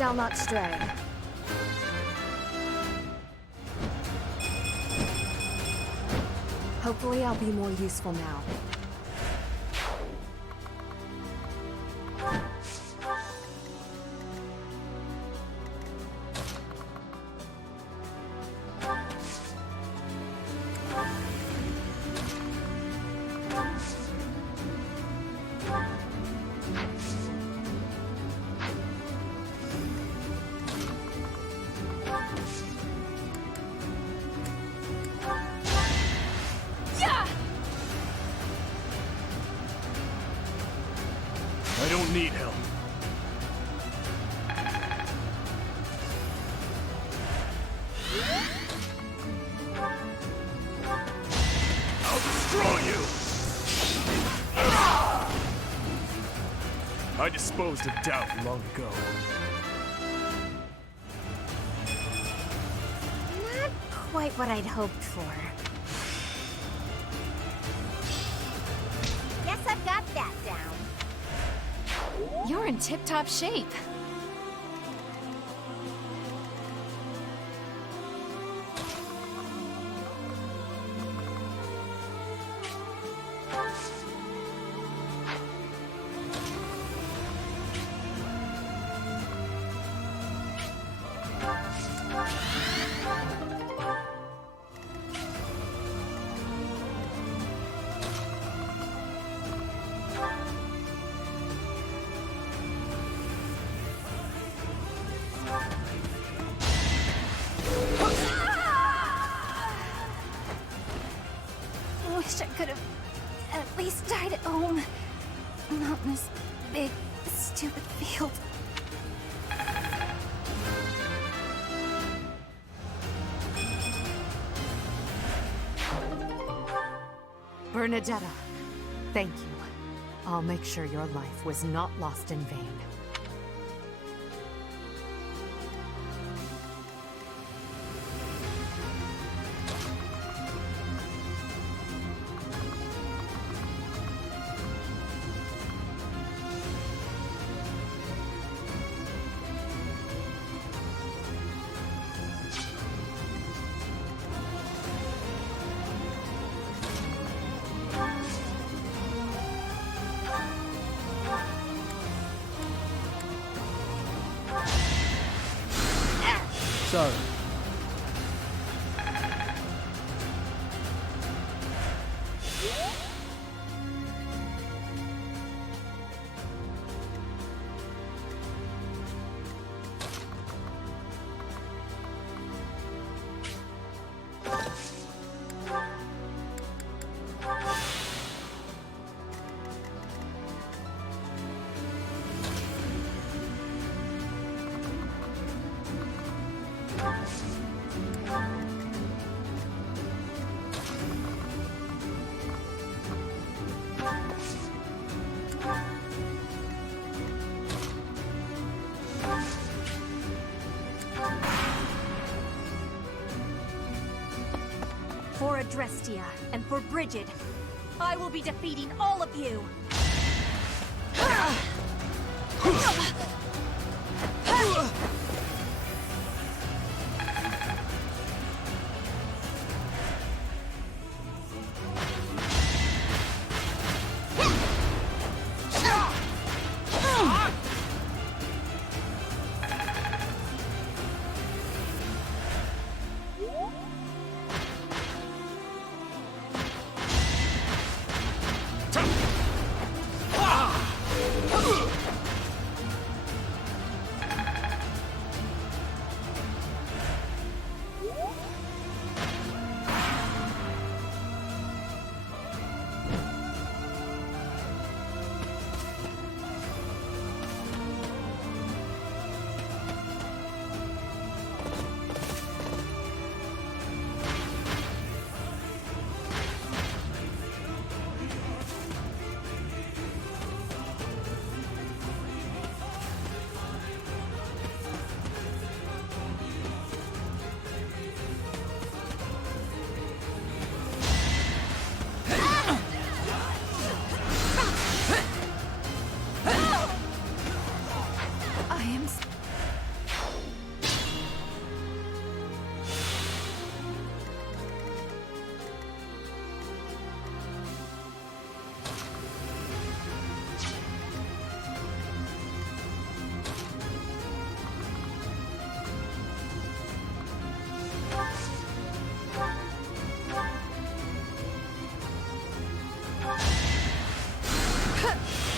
shall not stray. Hopefully I'll be more useful now. I don't need help. I'll destroy you! I disposed of doubt long ago. Not quite what I'd hoped for. Guess I've got that down. You're in tip-top shape. Wish I could have at least died at home. Not in this big, stupid field. Bernadetta, thank you. I'll make sure your life was not lost in vain. Sorry. For Adrestia and for Brigid, I will be defeating all of you!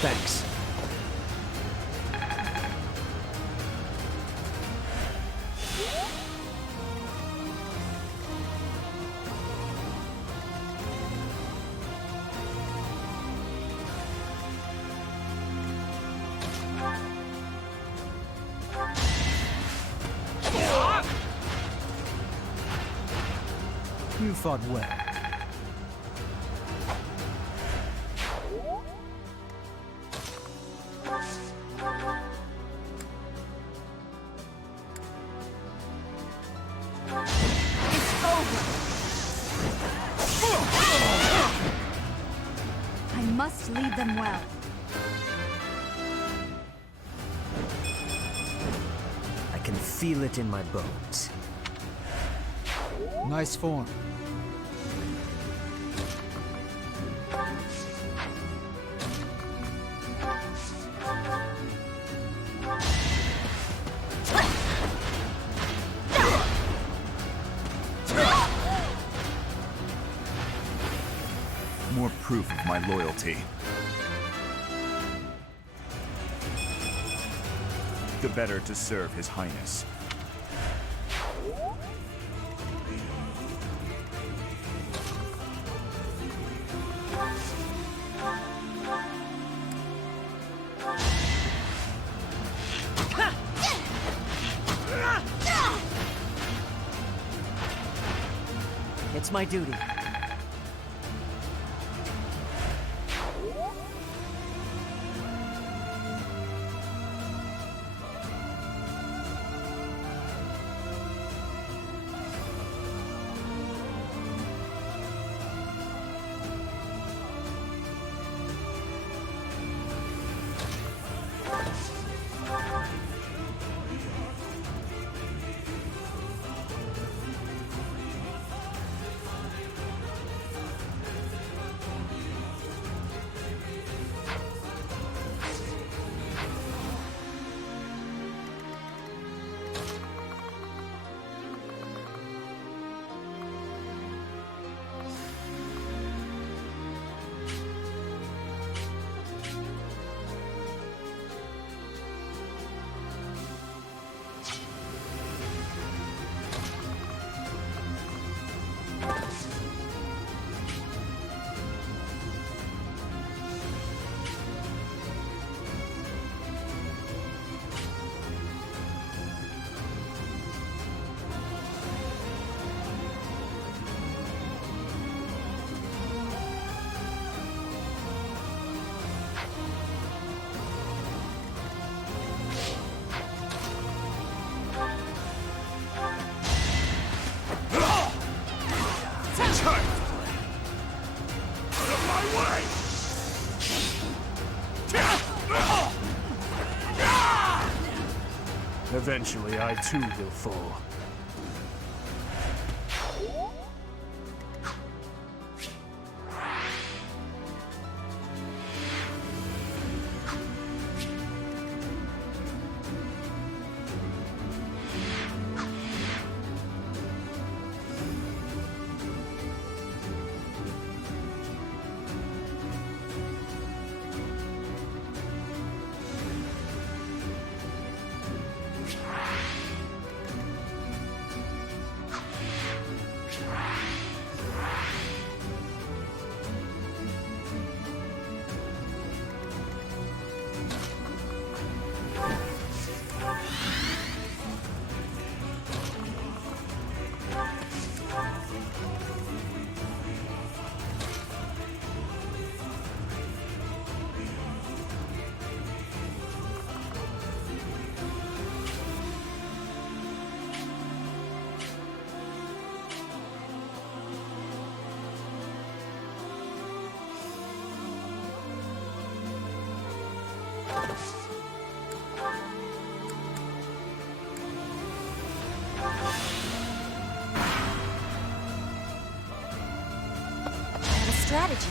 Thanks. You fought well. I must lead them well. I can feel it in my bones. Nice form. More proof of my loyalty. The better to serve His Highness. It's my duty. Eventually, I too will fall. Strategy.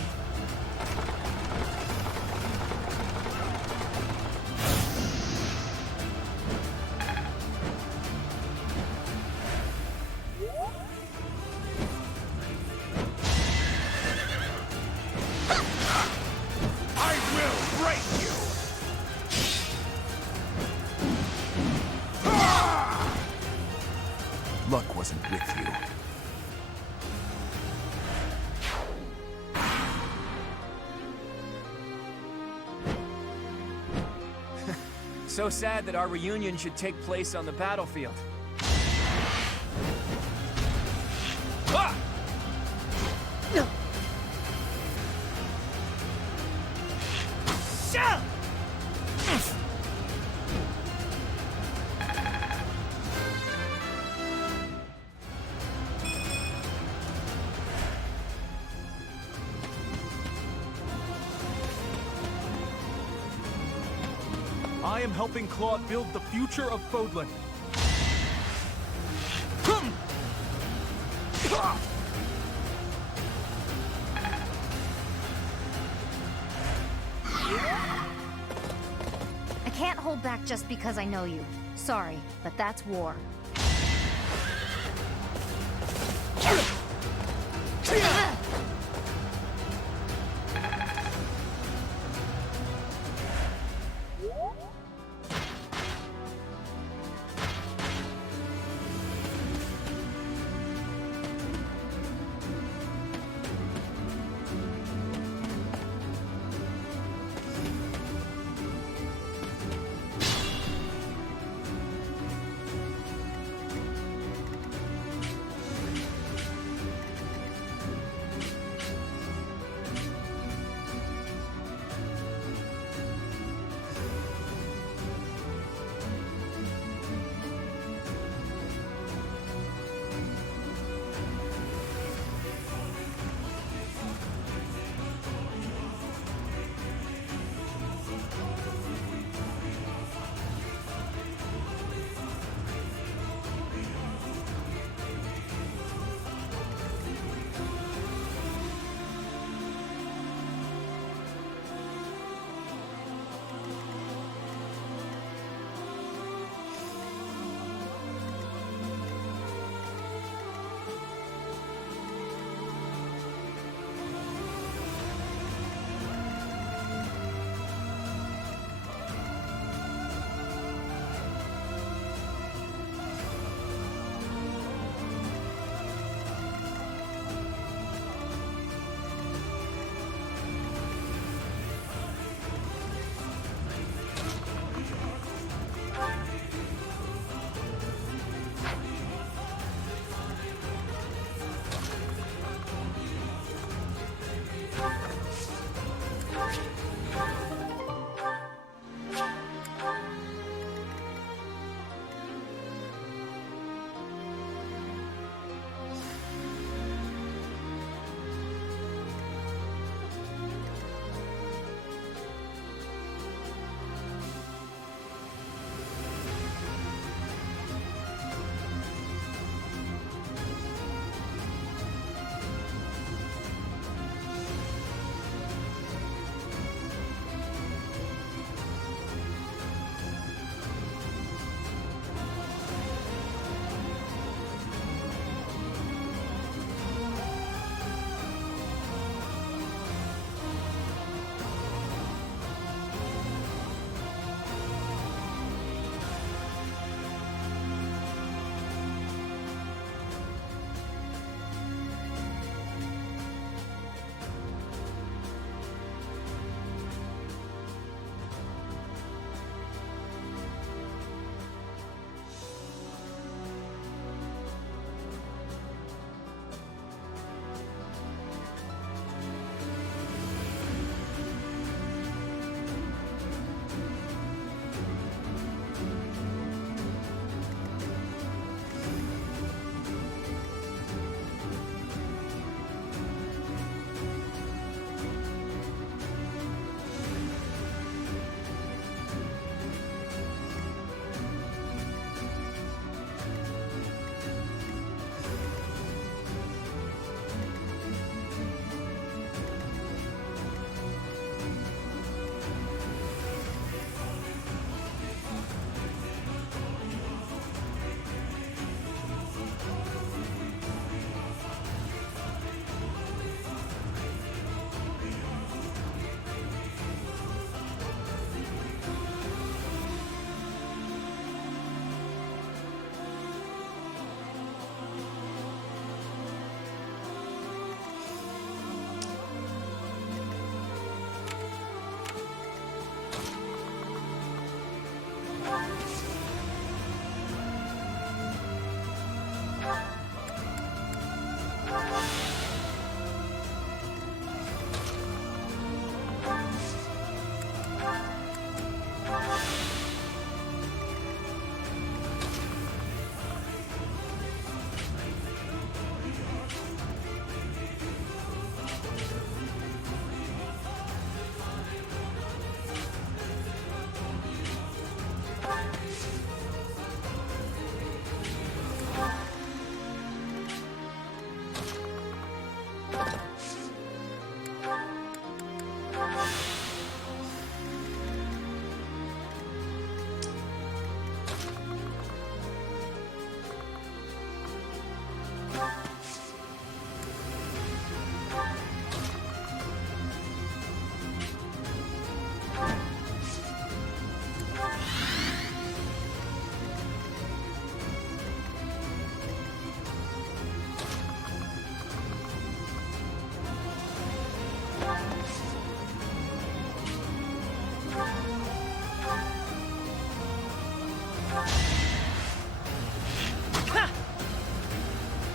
I will break you! So sad that our reunion should take place on the battlefield. Ah! I am helping Claude build the future of Fodlan. I can't hold back just because I know you. Sorry, but that's war.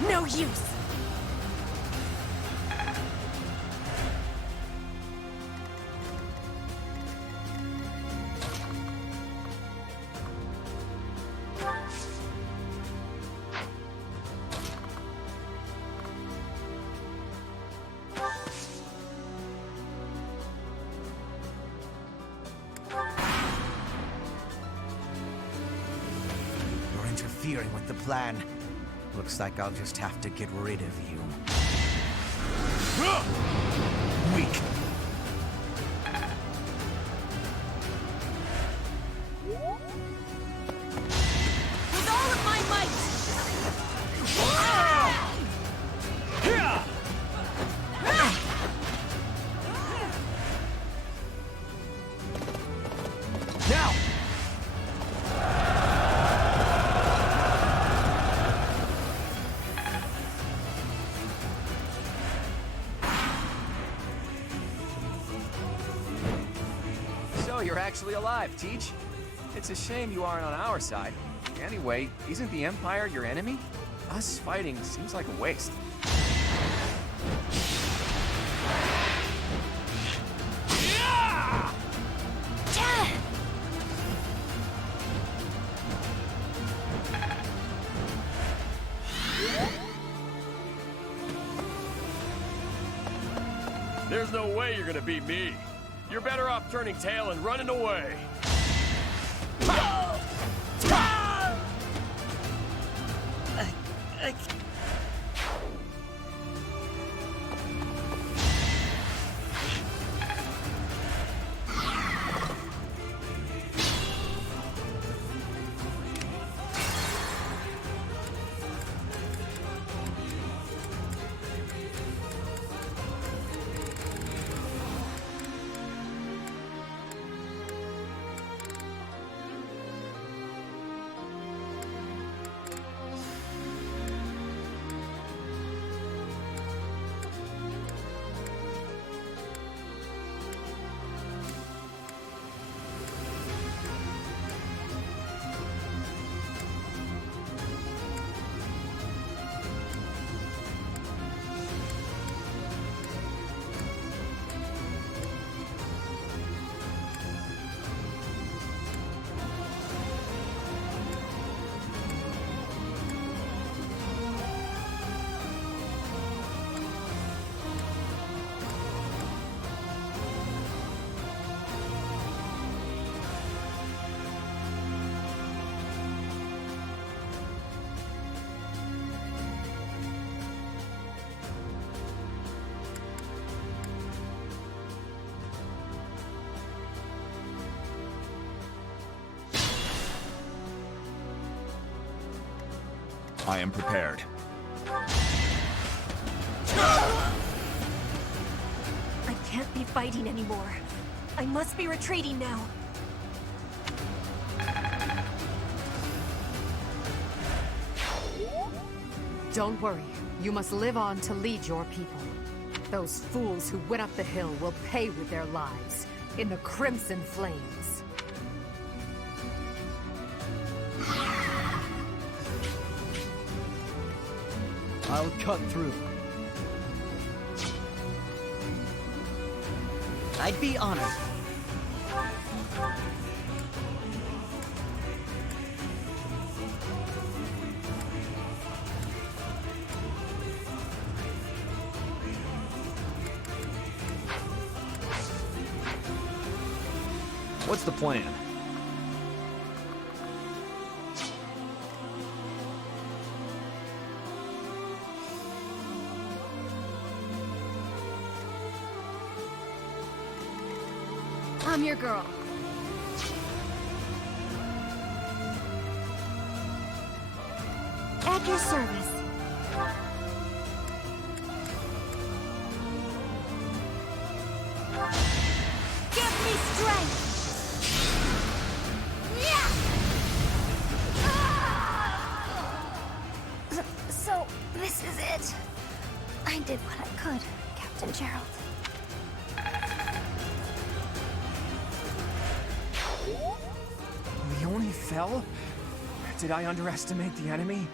No use! You're interfering with the plan. Looks like I'll just have to get rid of you. Weak. With all of my might! Now! So you're actually alive, Teach. It's a shame you aren't on our side. Anyway, isn't the Empire your enemy? Us fighting seems like a waste. There's no way you're gonna beat me. You're better off turning tail and running away. I am prepared. I can't be fighting anymore. I must be retreating now. Don't worry. You must live on to lead your people. Those fools who went up the hill will pay with their lives in the crimson flames. I'll cut through. I'd be honored. What's the plan? I'm your girl. At your service. Give me strength! So, this is it. I did what I could, Captain Gerald. Leone fell? Did I underestimate the enemy?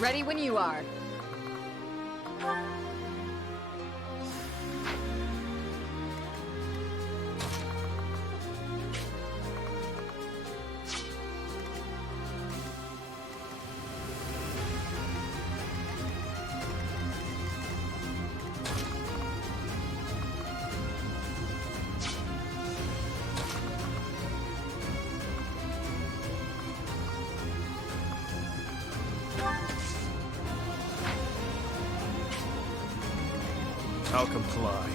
Ready when you are. I'll comply.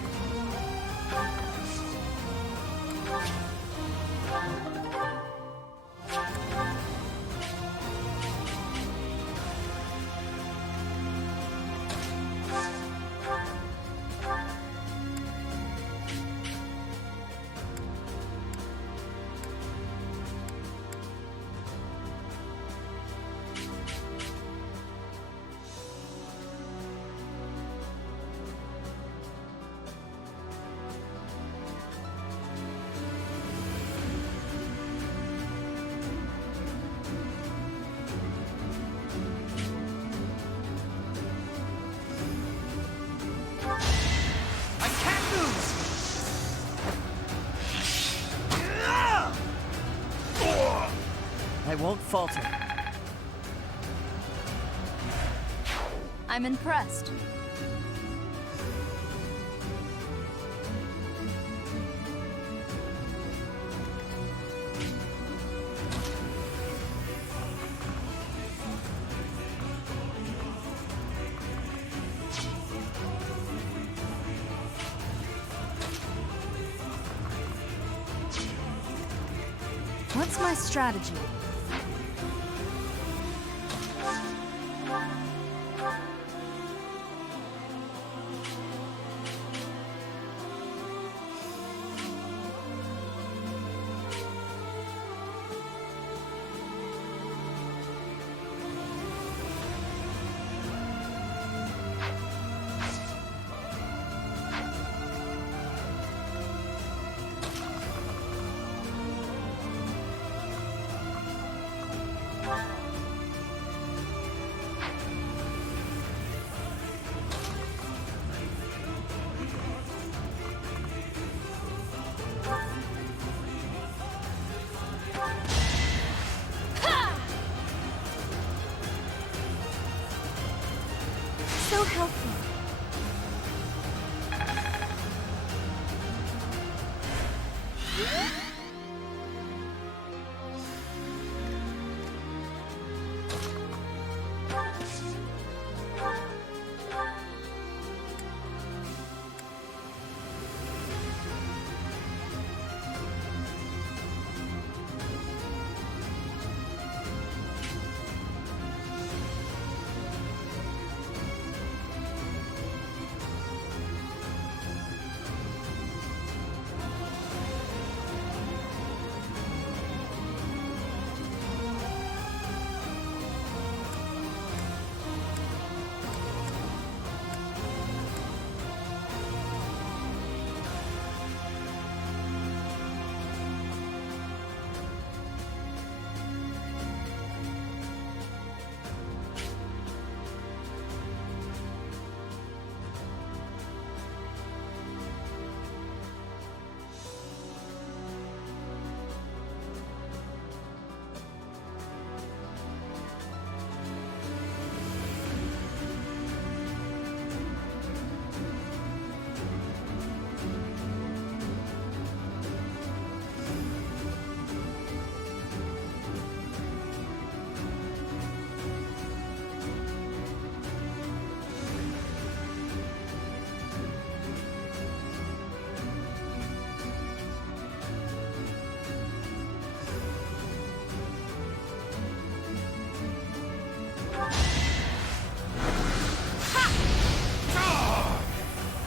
I won't falter. I'm impressed. What's my strategy?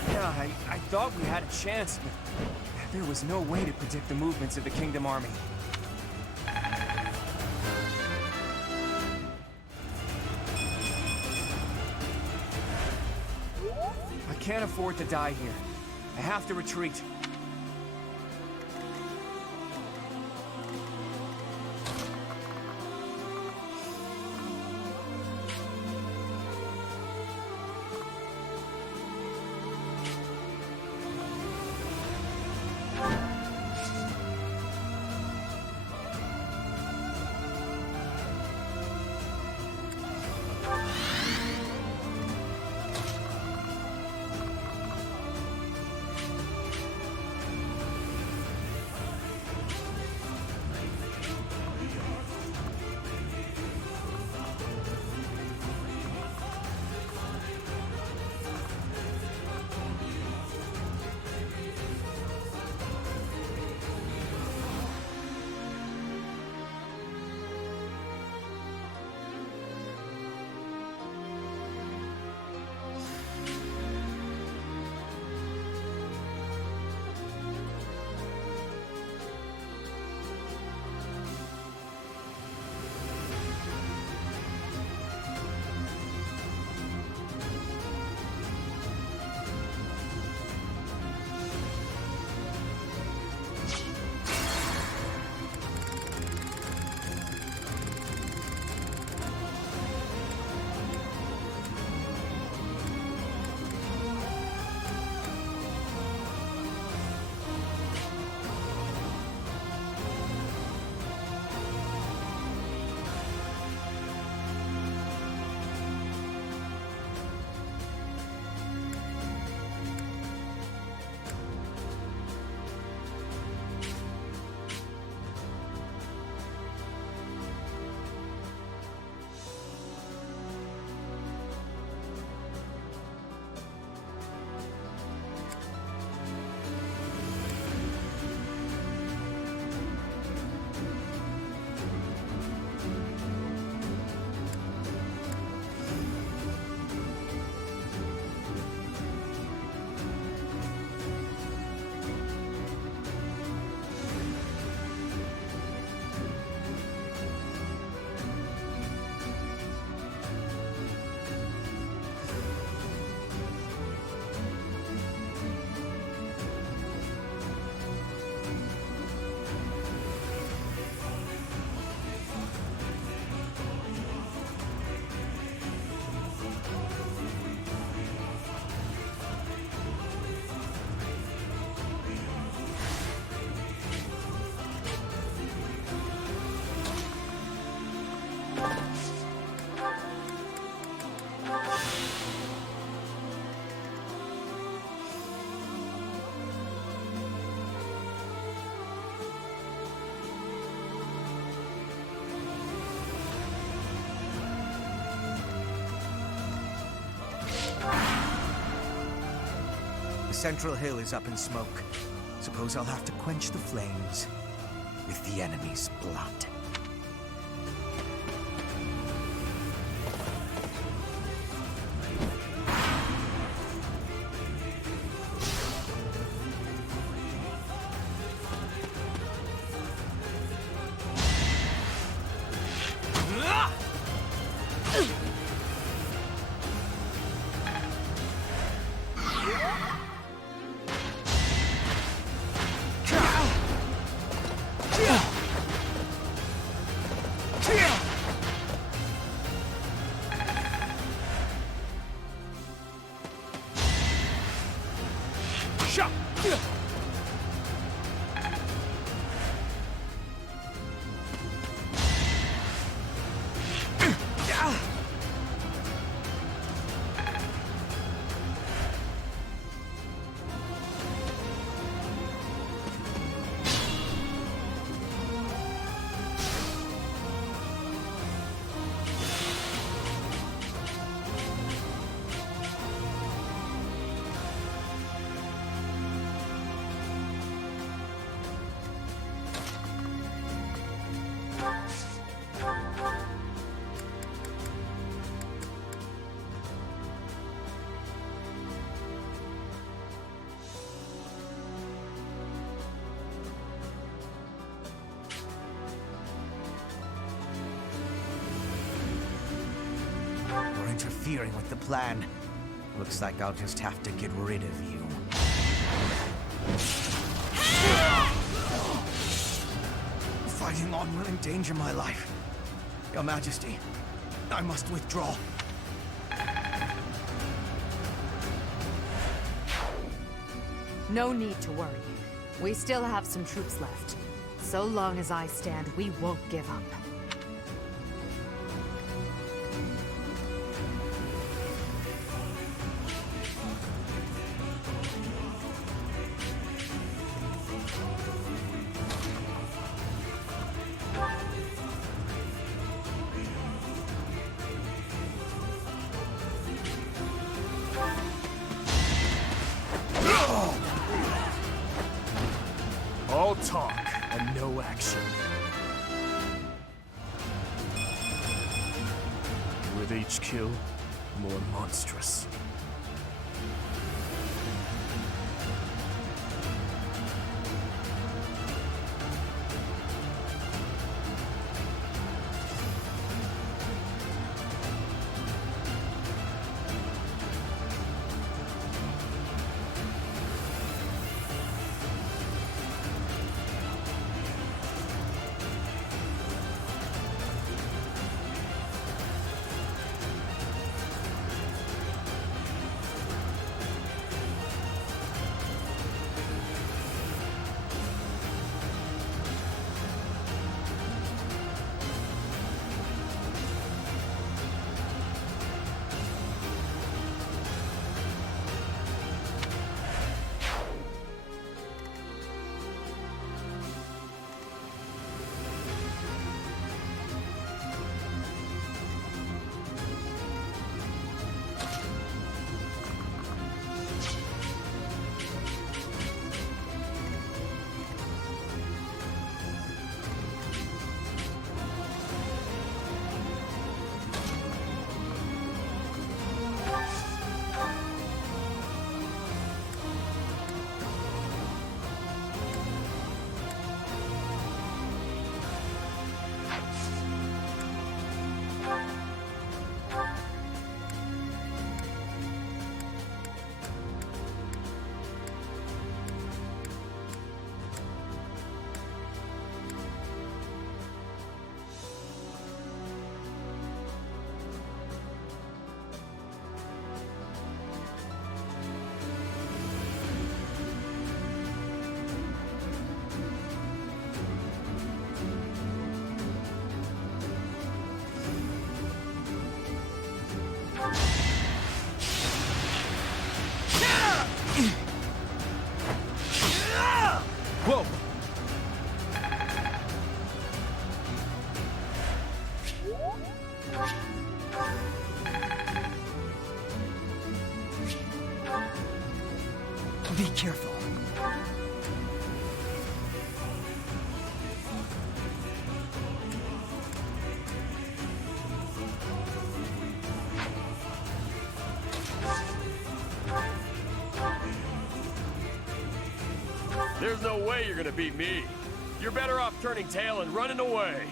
Yeah, I thought we had a chance, but there was no way to predict the movements of the Kingdom Army. I can't afford to die here. I have to retreat. Central Hill is up in smoke. Suppose I'll have to quench the flames with the enemy's blood. interfering with the plan. Looks like I'll just have to get rid of you. Fighting on will endanger my life. Your Majesty, I must withdraw. No need to worry. We still have some troops left. So long as I stand, we won't give up. All talk and no action. With each kill, more monstrous. Whoa! Be careful. There's no way you're gonna beat me. You're better off turning tail and running away.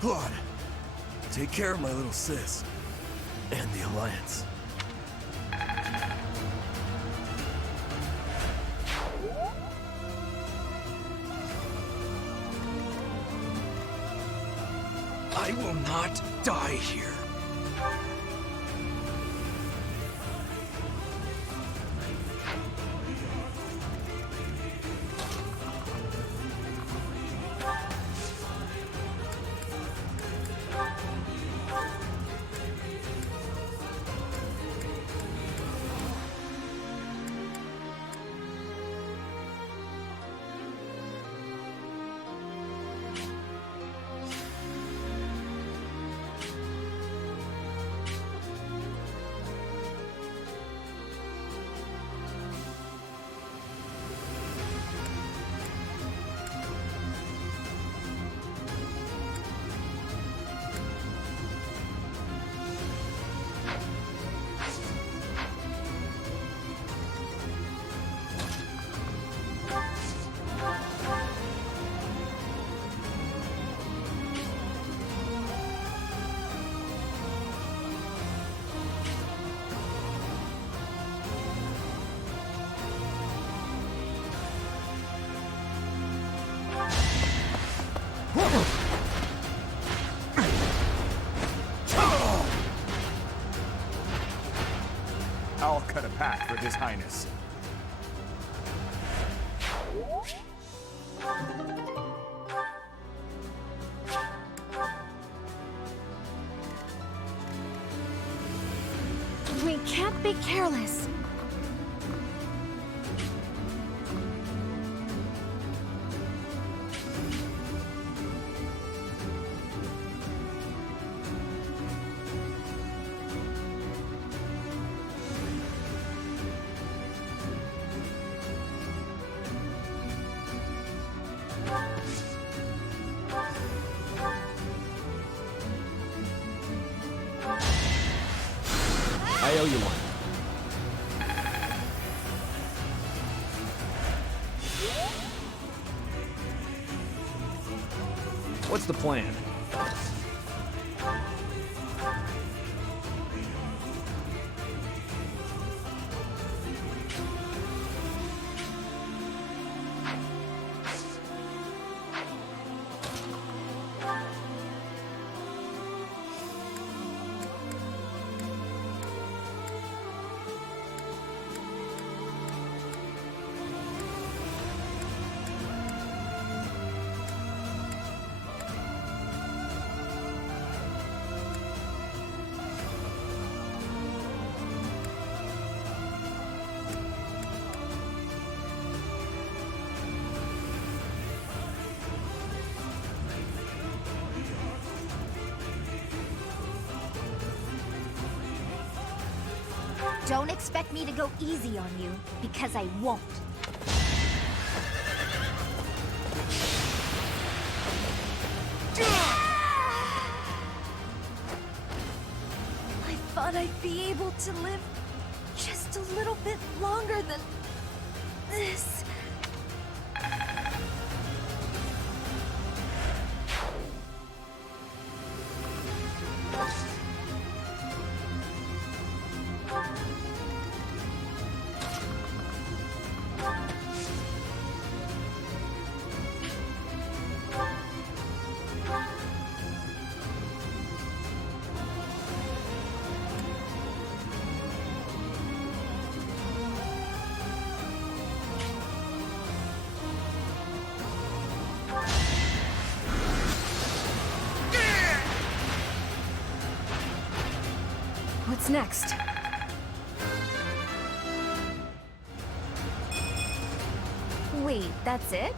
Claude, take care of my little sis. And the Alliance. I will not die here. I'll cut a path for His Highness. We can't be careless. I owe you one. What's the plan? Don't expect me to go easy on you, because I won't. I thought I'd be able to live just a little bit longer than this. What's next? Wait, that's it?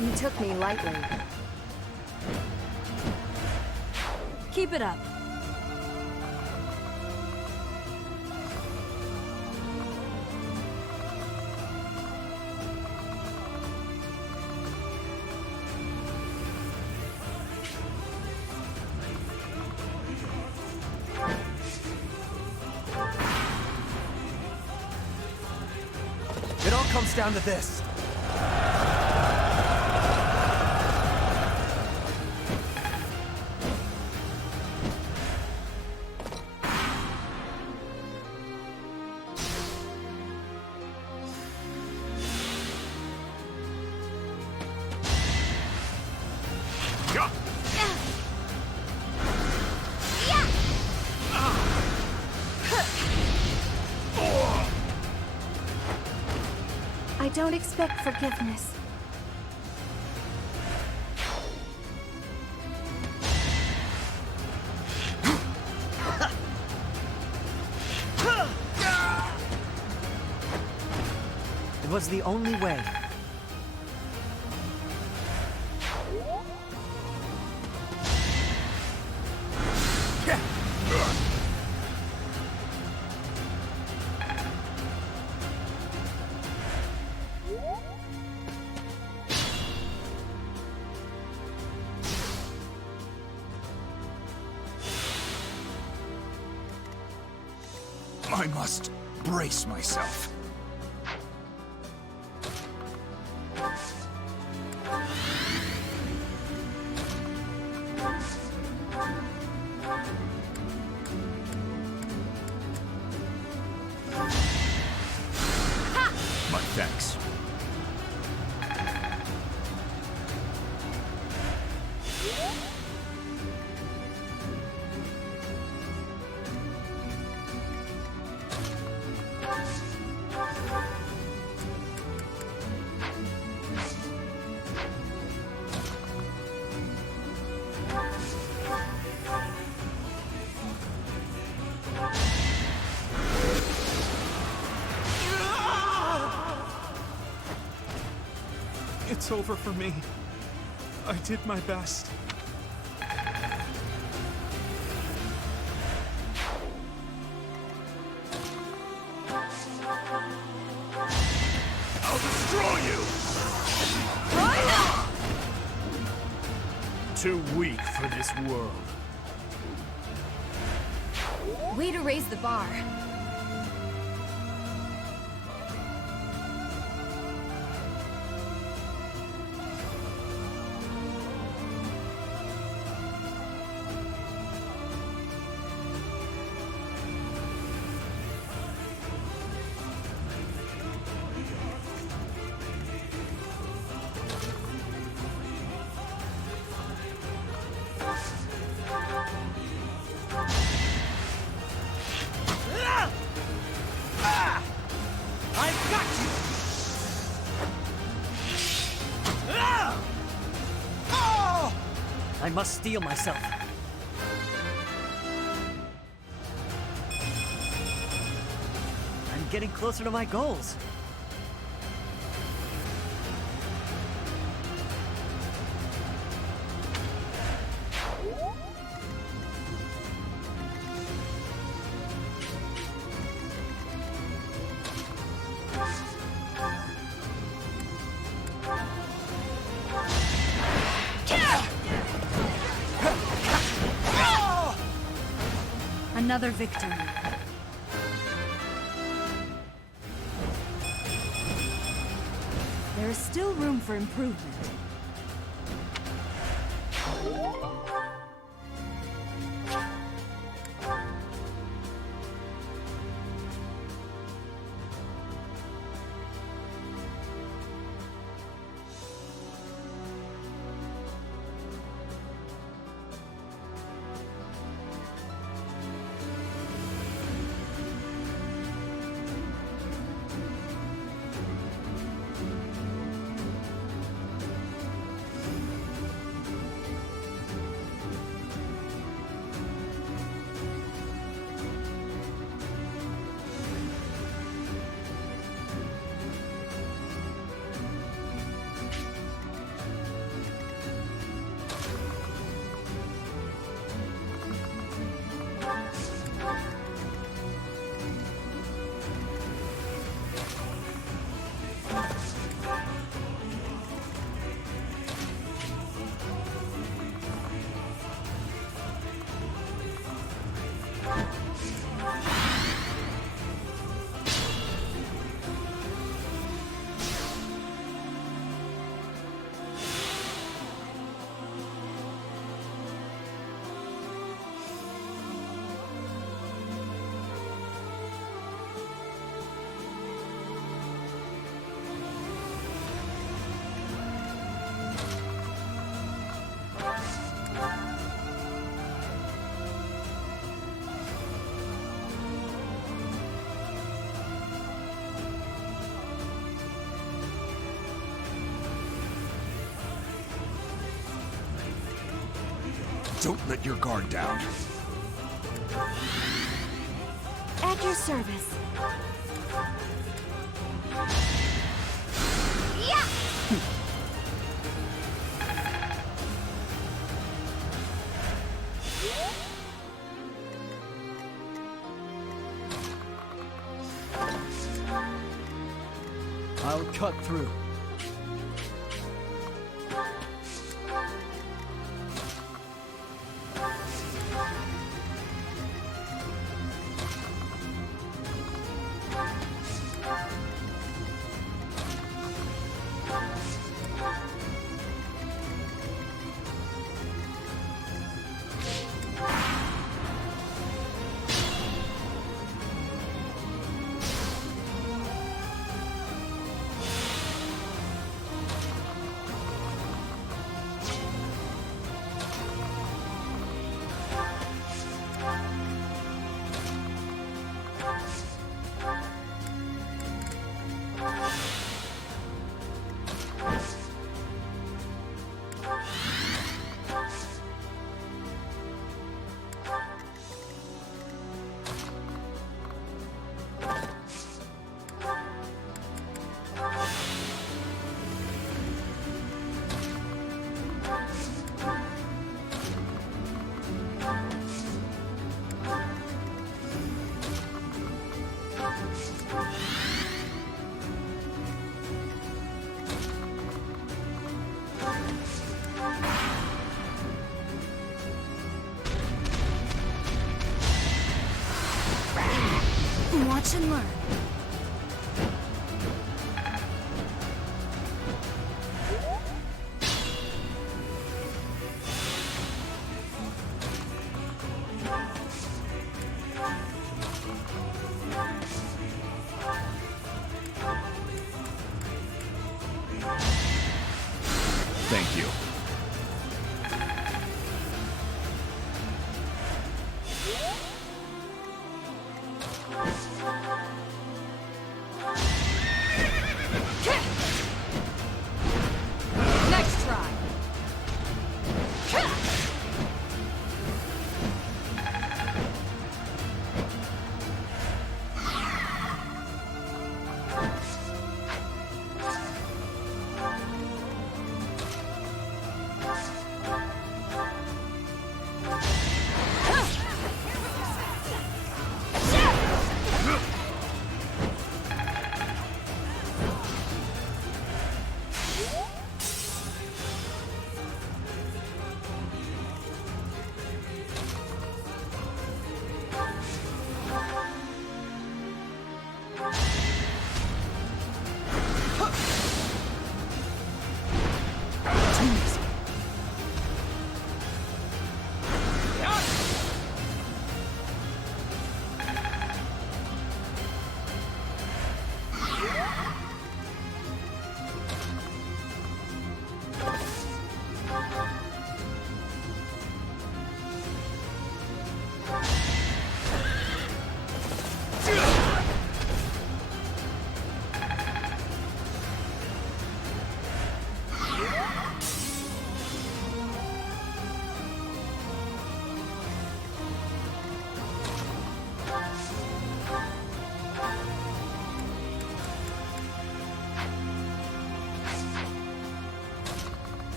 You took me lightly. Keep it up. It all comes down to this. don't expect forgiveness. It was the only way. I must brace myself. My thanks. It's over for me. I did my best. I'll destroy you! Too weak for this world. Way to raise the bar. I must steel myself. I'm getting closer to my goals. Another victory. There is still room for improvement. Don't let your guard down. At your service. Yeah! I'll cut through. Watch and learn. Thank you. Next try.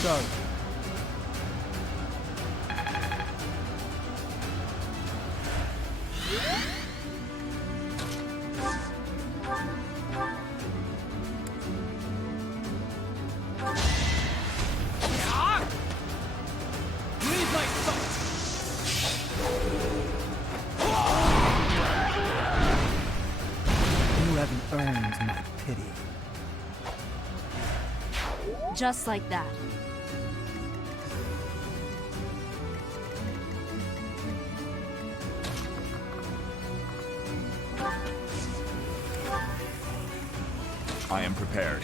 Sorry. Leave my sight! You haven't earned my pity. Just like that. I am prepared.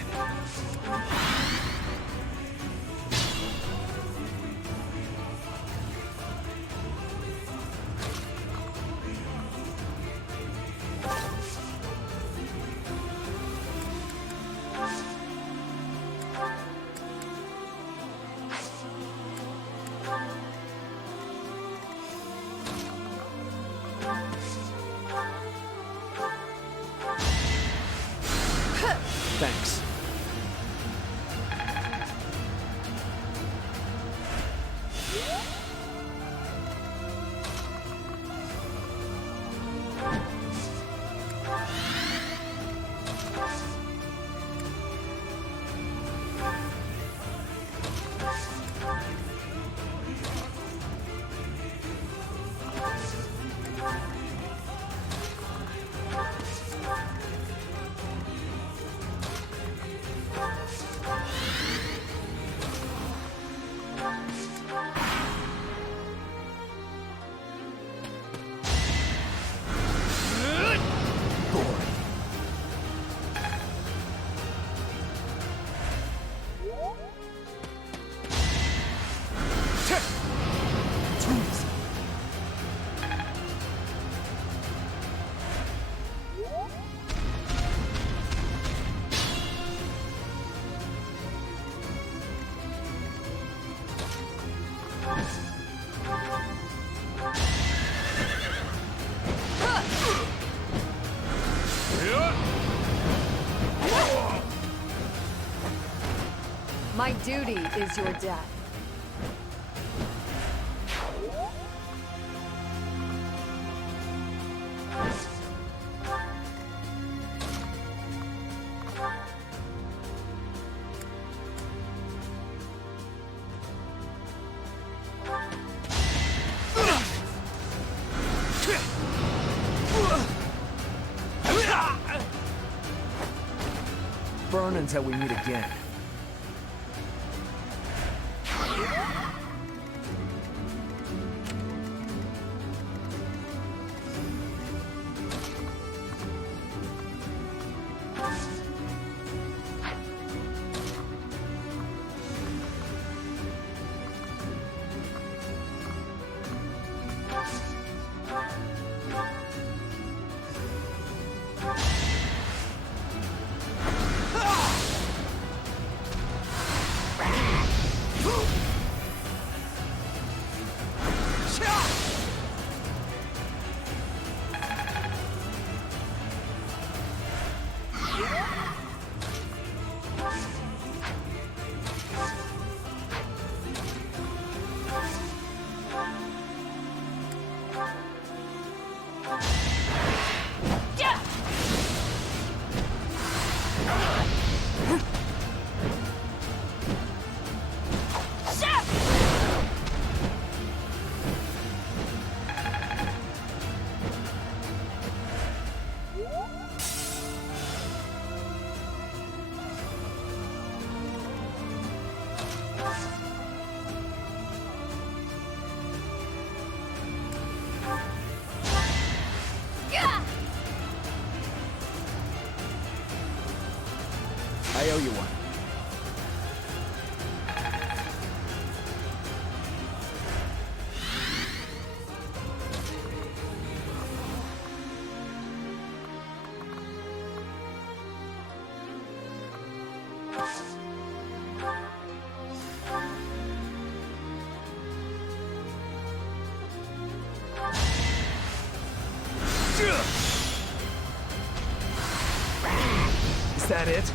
My duty is your death. Burn until we meet again. I owe you one. Is that it?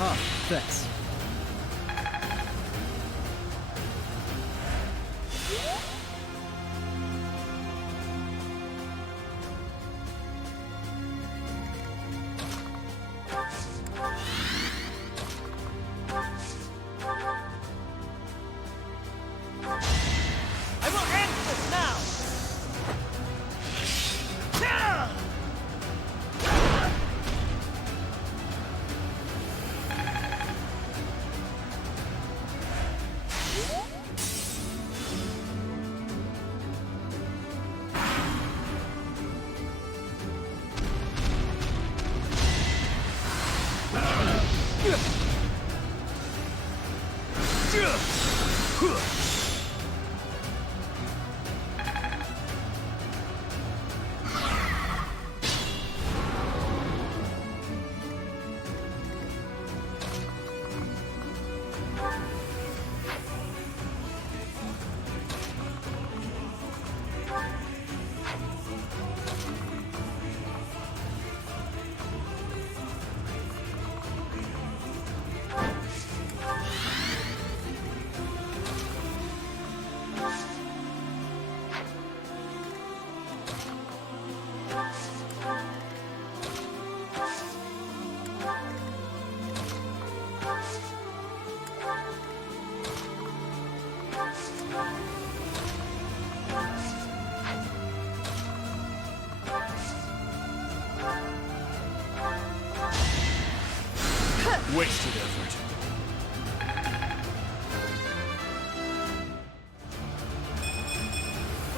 Huh, thanks. I will end this now! Wasted effort.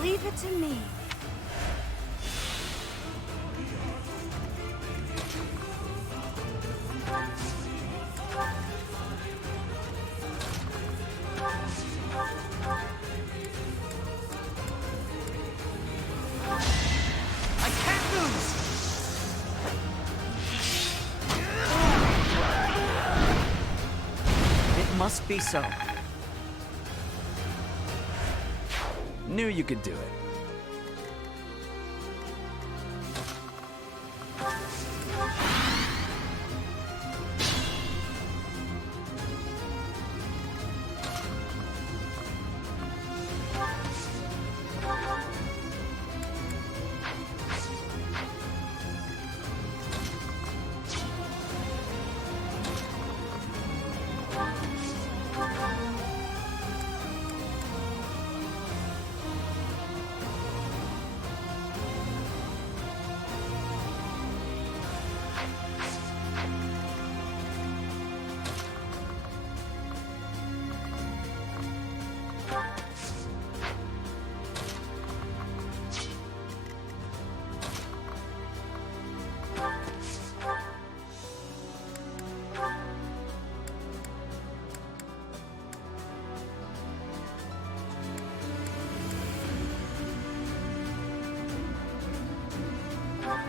Leave it to me. I must be so. Knew you could do it.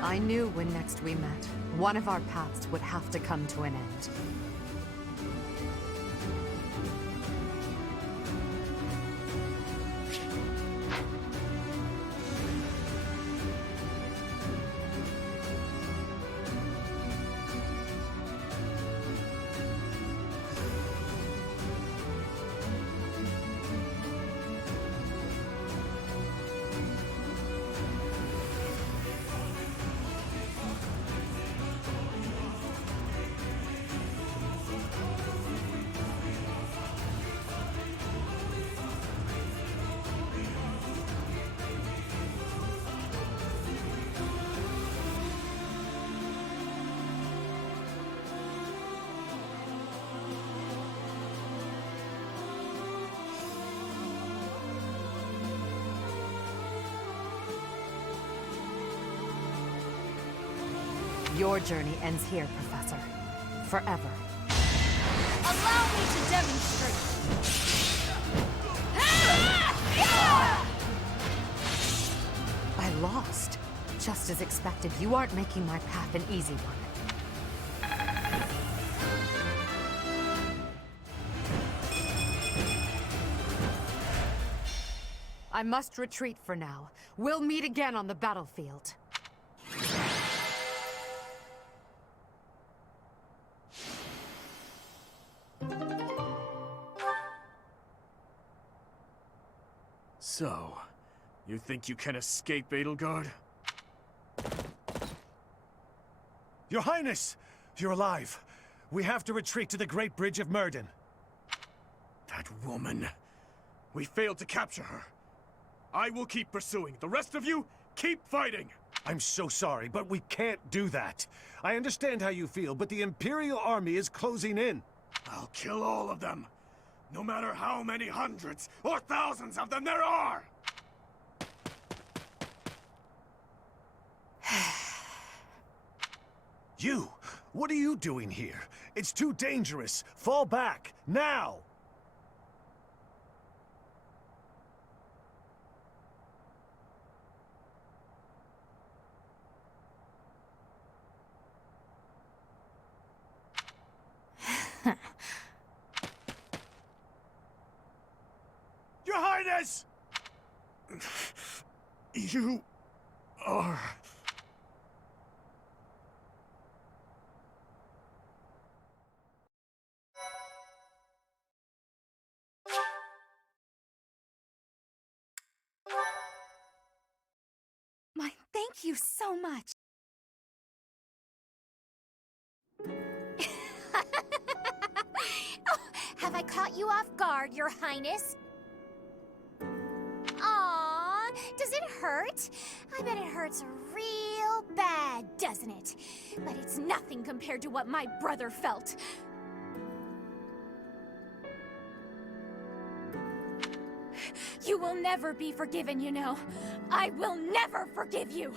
I knew when next we met, one of our paths would have to come to an end. Your journey ends here, Professor. Forever. Allow me to demonstrate. I lost. Just as expected, you aren't making my path an easy one. I must retreat for now. We'll meet again on the battlefield. So, you think you can escape, Edelgard? Your Highness! You're alive. We have to retreat to the Great Bridge of Myrden. That woman. We failed to capture her. I will keep pursuing. The rest of you, keep fighting! I'm so sorry, but we can't do that. I understand how you feel, but the Imperial Army is closing in. I'll kill all of them. No matter how many hundreds or thousands of them there are! You! What are you doing here? It's too dangerous. Fall back, now! Your Highness! You are... My, thank you so much. Oh, have I caught you off guard, Your Highness? Aww, does it hurt? I bet it hurts real bad, doesn't it? But it's nothing compared to what my brother felt. You will never be forgiven, you know. I will never forgive you.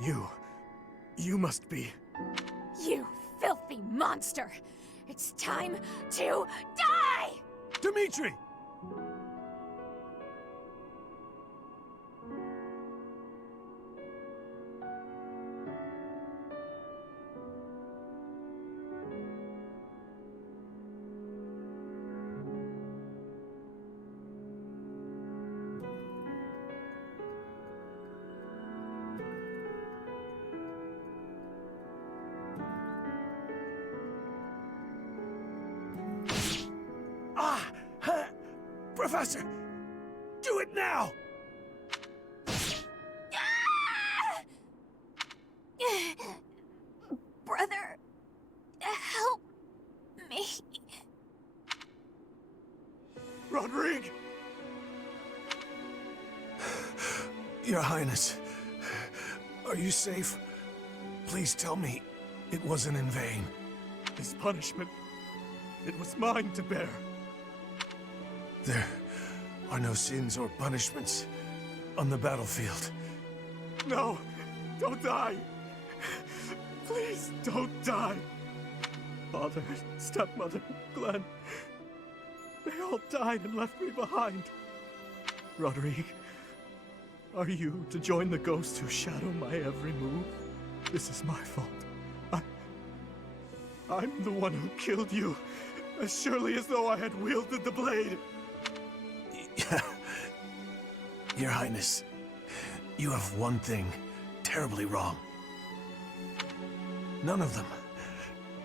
You must be... You filthy monster. It's time to die! Dimitri! Professor! Do it now! Brother, help me. Rodrigue! Your Highness, are you safe? Please tell me it wasn't in vain. His punishment, it was mine to bear. There are no sins or punishments on the battlefield. No, don't die. Please don't die. Father, stepmother, Glenn, they all died and left me behind. Rodrigue, are you to join the ghosts who shadow my every move? This is my fault. I'm the one who killed you, as surely as though I had wielded the blade. Your Highness, you have one thing terribly wrong. None of them,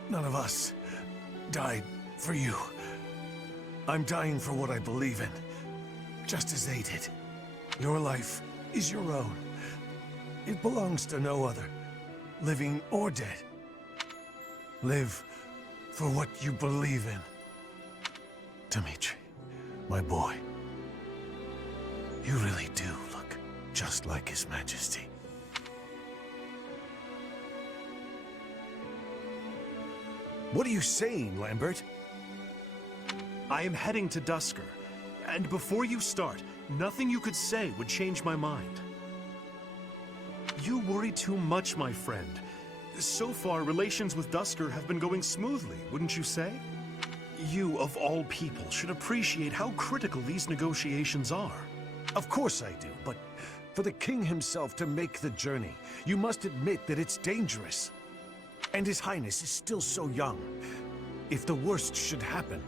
none of us, died for you. I'm dying for what I believe in, just as they did. Your life is your own. It belongs to no other, living or dead. Live for what you believe in. Dimitri, my boy, you really do look just like His Majesty. What are you saying, Lambert? I am heading to Dusker, and before you start, nothing you could say would change my mind. You worry too much, my friend. So far, relations with Dusker have been going smoothly, wouldn't you say? You, of all people, should appreciate how critical these negotiations are. Of course I do, but for the king himself to make the journey, you must admit that it's dangerous. And His Highness is still so young. If the worst should happen...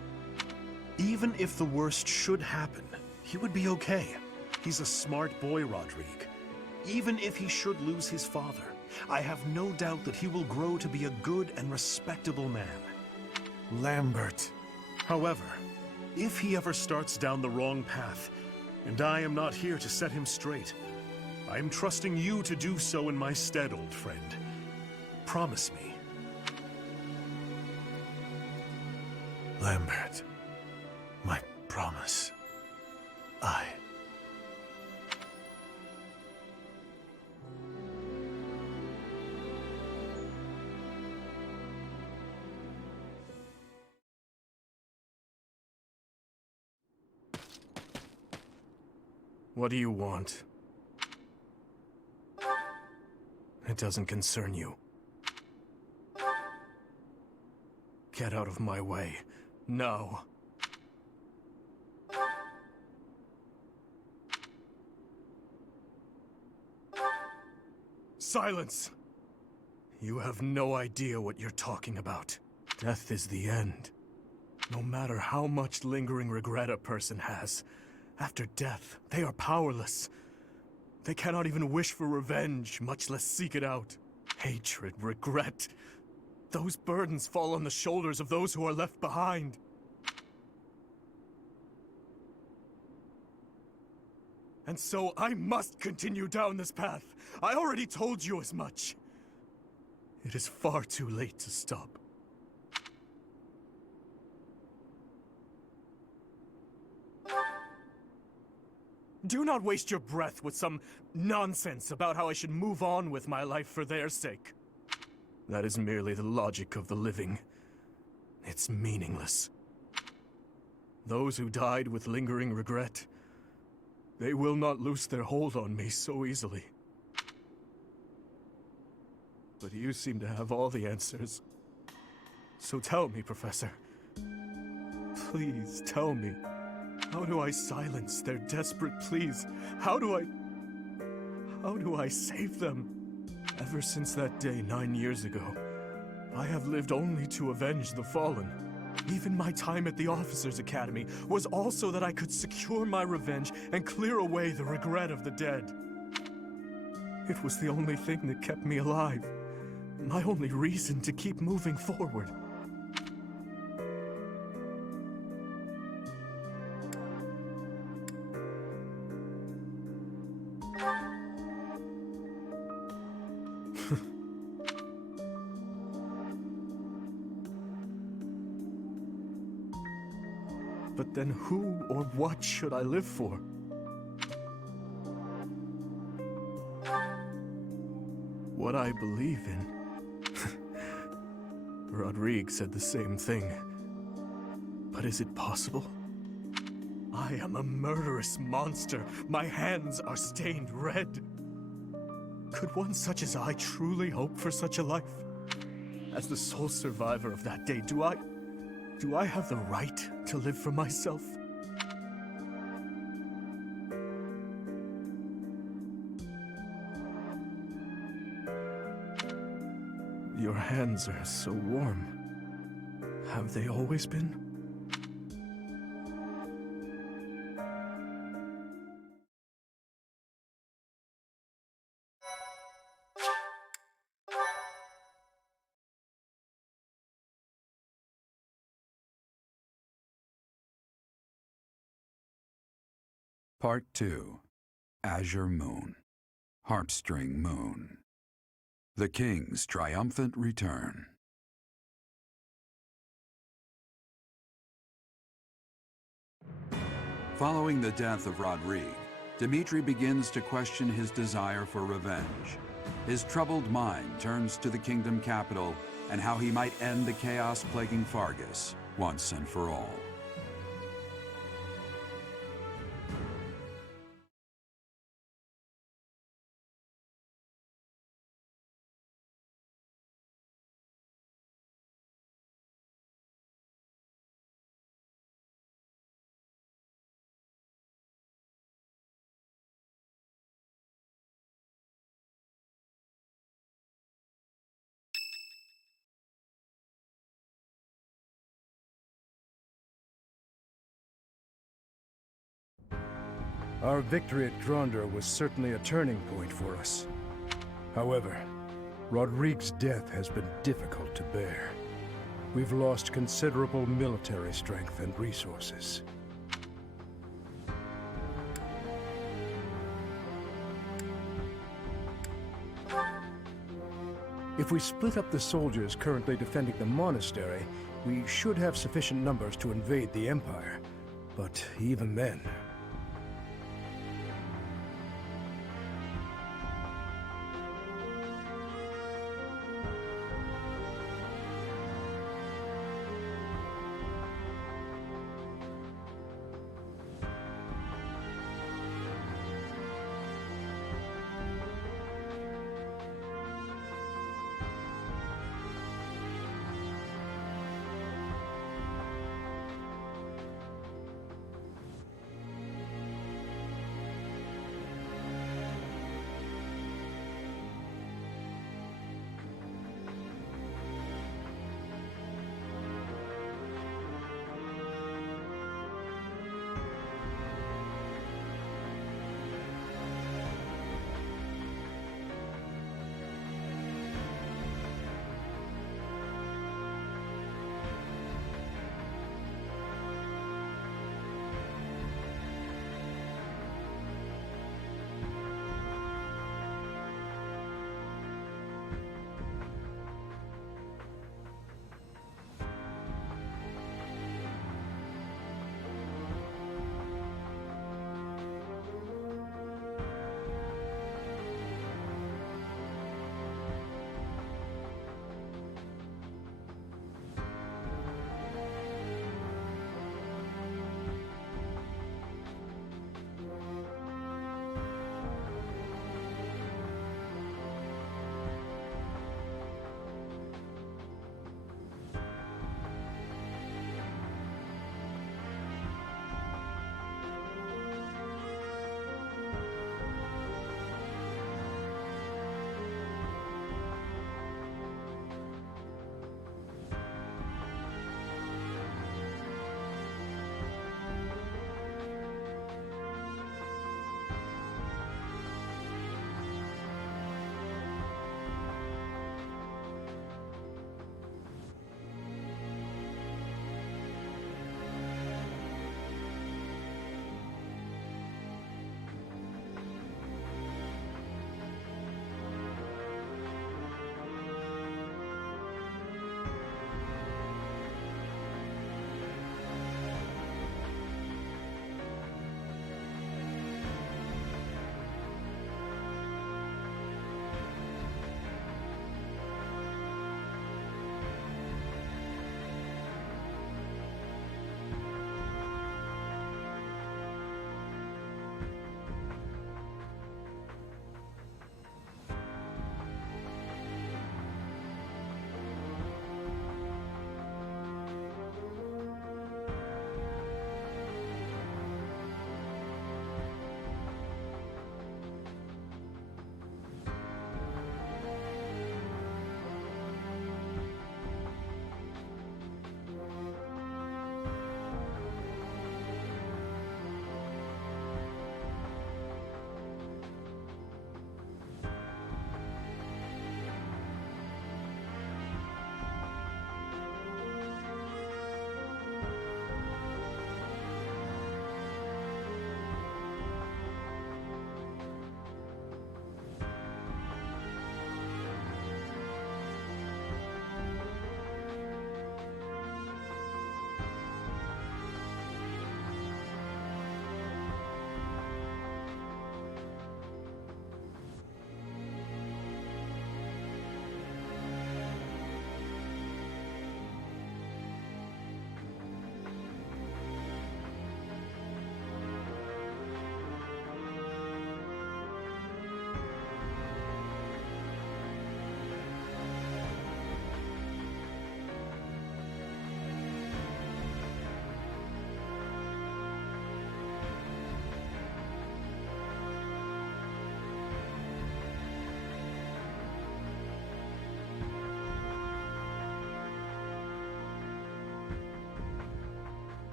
Even if the worst should happen, he would be okay. He's a smart boy, Rodrigue. Even if he should lose his father, I have no doubt that he will grow to be a good and respectable man. Lambert. However, if he ever starts down the wrong path, and I am not here to set him straight, I am trusting you to do so in my stead, old friend. Promise me. Lambert, my promise. What do you want? It doesn't concern you. Get out of my way. No. Silence! You have no idea what you're talking about. Death is the end. No matter how much lingering regret a person has, after death, they are powerless. They cannot even wish for revenge, much less seek it out. Hatred, regret. Those burdens fall on the shoulders of those who are left behind. And so I must continue down this path. I already told you as much. It is far too late to stop. Do not waste your breath with some nonsense about how I should move on with my life for their sake. That is merely the logic of the living. It's meaningless. Those who died with lingering regret, they will not loose their hold on me so easily. But you seem to have all the answers. So tell me, Professor. Please tell me. How do I silence their desperate pleas? How do I save them? Ever since that day 9 years ago, I have lived only to avenge the fallen. Even my time at the Officers' Academy was also that I could secure my revenge and clear away the regret of the dead. It was the only thing that kept me alive. My only reason to keep moving forward. But then who or what should I live for? What I believe in. Rodrigue said the same thing. But is it possible? I am a murderous monster. My hands are stained red. Could one such as I truly hope for such a life? As the sole survivor of that day, do I have the right to live for myself? Your hands are so warm. Have they always been? Part 2. Azure Moon. Heartstring Moon. The King's Triumphant Return. Following the death of Rodrigue, Dimitri begins to question his desire for revenge. His troubled mind turns to the kingdom capital and how he might end the chaos plaguing Fargus once and for all. Our victory at Gronder was certainly a turning point for us. However, Rodrigue's death has been difficult to bear. We've lost considerable military strength and resources. If we split up the soldiers currently defending the monastery, we should have sufficient numbers to invade the Empire. But even then...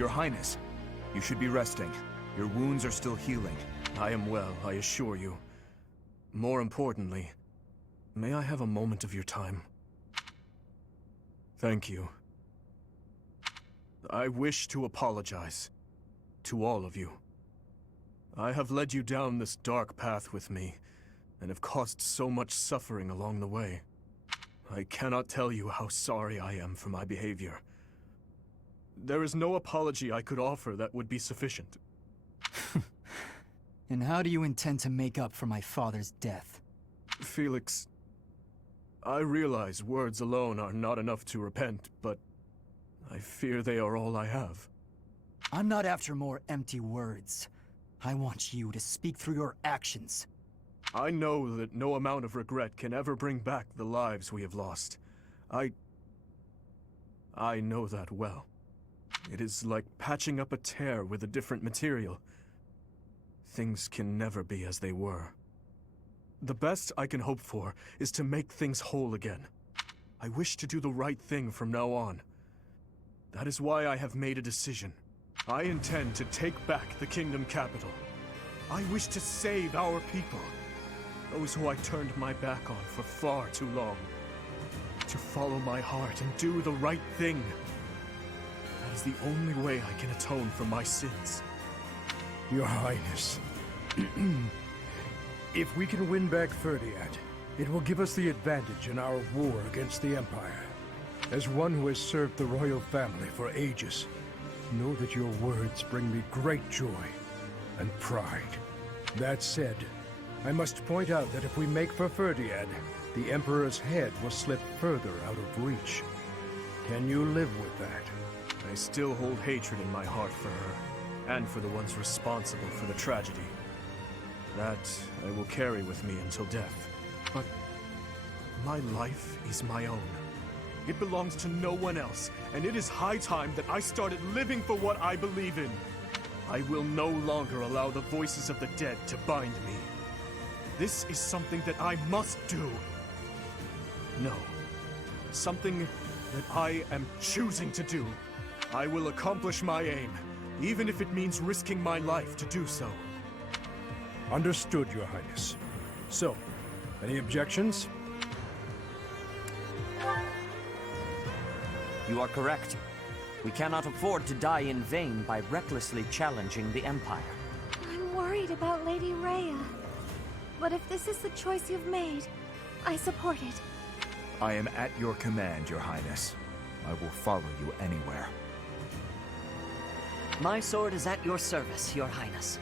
Your Highness, you should be resting. Your wounds are still healing. I am well, I assure you. More importantly, may I have a moment of your time? Thank you. I wish to apologize to all of you. I have led you down this dark path with me, and have caused so much suffering along the way. I cannot tell you how sorry I am for my behavior. There is no apology I could offer that would be sufficient. And how do you intend to make up for my father's death? Felix, I realize words alone are not enough to repent, but I fear they are all I have. I'm not after more empty words. I want you to speak through your actions. I know that no amount of regret can ever bring back the lives we have lost. I know that well. It is like patching up a tear with a different material. Things can never be as they were. The best I can hope for is to make things whole again. I wish to do the right thing from now on. That is why I have made a decision. I intend to take back the kingdom capital. I wish to save our people. Those who I turned my back on for far too long. To follow my heart and do the right thing. That is the only way I can atone for my sins. Your Highness, if we can win back Ferdiad, it will give us the advantage in our war against the Empire. As one who has served the royal family for ages, know that your words bring me great joy and pride. That said, I must point out that if we make for Ferdiad, the Emperor's head will slip further out of reach. Can you live with that? I still hold hatred in my heart for her, and for the ones responsible for the tragedy. That I will carry with me until death. But my life is my own. It belongs to no one else, and it is high time that I started living for what I believe in. I will no longer allow the voices of the dead to bind me. This is something that I must do. No. Something that I am choosing to do. I will accomplish my aim, even if it means risking my life to do so. Understood, Your Highness. So, any objections? You are correct. We cannot afford to die in vain by recklessly challenging the Empire. I'm worried about Lady Rhea. But if this is the choice you've made, I support it. I am at your command, Your Highness. I will follow you anywhere. My sword is at your service, Your Highness.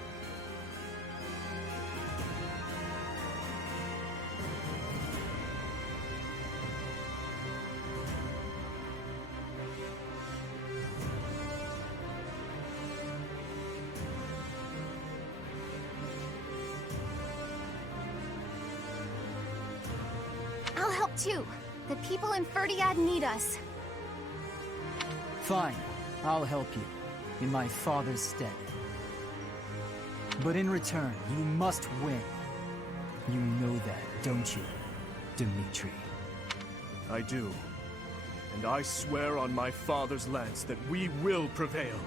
I'll help too. The people in Ferdiad need us. Fine, I'll help you, in my father's stead. But in return, you must win. You know that, don't you, Dimitri? I do. And I swear on my father's lance that we will prevail.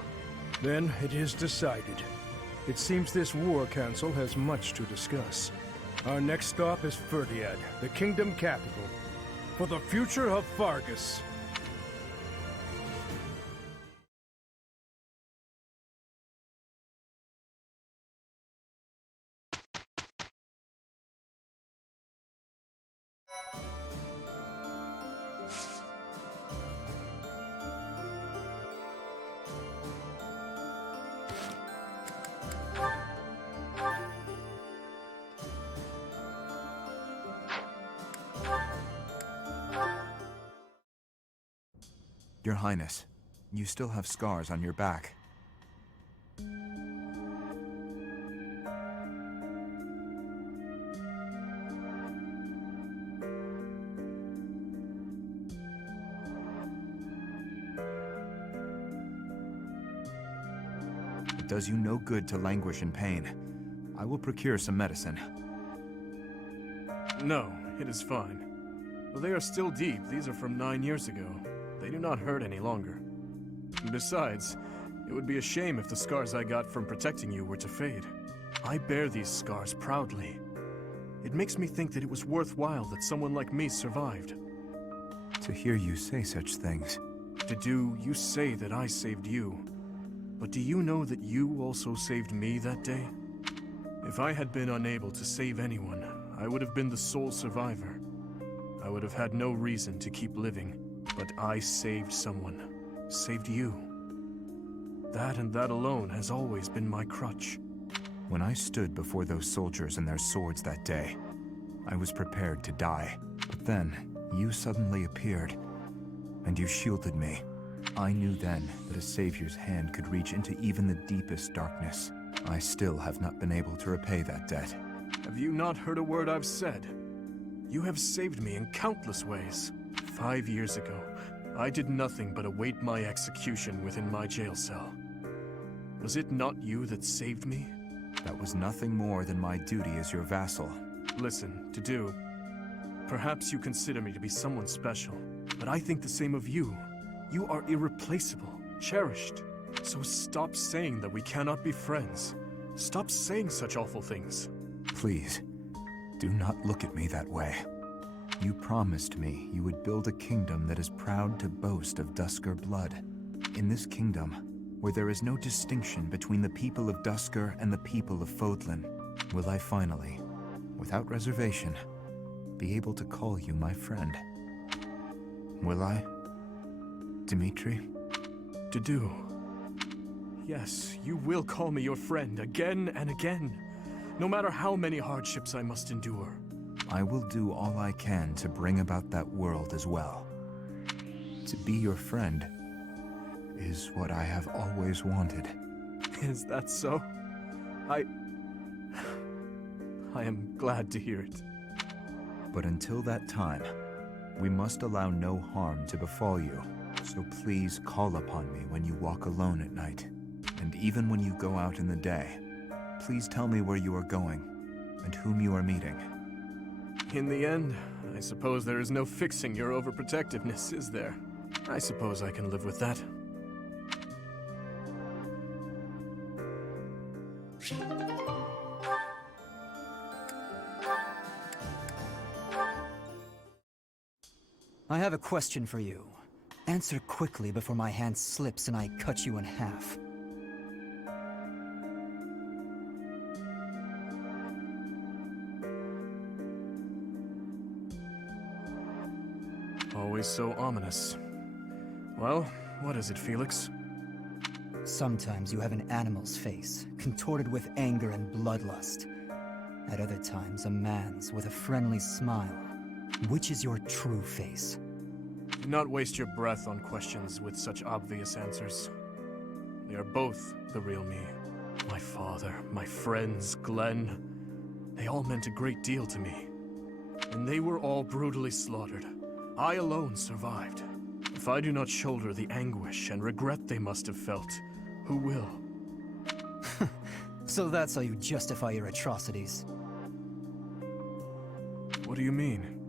Then it is decided. It seems this war council has much to discuss. Our next stop is Ferdiad, the kingdom capital, for the future of Fargus. Your Highness, you still have scars on your back. It does you no good to languish in pain. I will procure some medicine. No, it is fine. Though they are still deep, these are from 9 years ago. They do not hurt any longer. Besides, It would be a shame if the scars I got from protecting you were to fade. I bear these scars proudly. It makes me think that it was worthwhile that someone like me survived. To hear you say such things. You say that I saved you. But do you know that you also saved me that day? If I had been unable to save anyone, I would have been the sole survivor. I would have had no reason to keep living. But I saved someone. Saved you. That and that alone has always been my crutch. When I stood before those soldiers and their swords that day, I was prepared to die. But then, you suddenly appeared, and you shielded me. I knew then that a savior's hand could reach into even the deepest darkness. I still have not been able to repay that debt. Have you not heard a word I've said? You have saved me in countless ways. 5 years ago, I did nothing but await my execution within my jail cell. Was it not you that saved me? That was nothing more than my duty as your vassal. Listen, to perhaps you consider me to be someone special, but I think the same of you. You are irreplaceable, cherished. So stop saying that we cannot be friends. Stop saying such awful things. Please, do not look at me that way. You promised me you would build a kingdom that is proud to boast of Duscur blood. In this kingdom, where there is no distinction between the people of Duscur and the people of Fodlan, will I finally, without reservation, be able to call you my friend? Will I, Dimitri? Yes, you will call me your friend again and again, no matter how many hardships I must endure. I will do all I can to bring about that world as well. To be your friend is what I have always wanted. Is that so? I am glad to hear it. But until that time, we must allow no harm to befall you. So please call upon me when you walk alone at night. And even when you go out in the day, please tell me where you are going and whom you are meeting. In the end, I suppose there is no fixing your overprotectiveness, is there? I suppose I can live with that. I have a question for you. Answer quickly before my hand slips and I cut you in half. Always so ominous. Well, what is it, Felix? Sometimes you have an animal's face, contorted with anger and bloodlust. At other times, a man's with a friendly smile. Which is your true face? Do not waste your breath on questions with such obvious answers. They are both the real me. My father, my friends, Glenn, they all meant a great deal to me. And they were all brutally slaughtered. I alone survived. If I do not shoulder the anguish and regret they must have felt, who will? So that's how you justify your atrocities. What do you mean?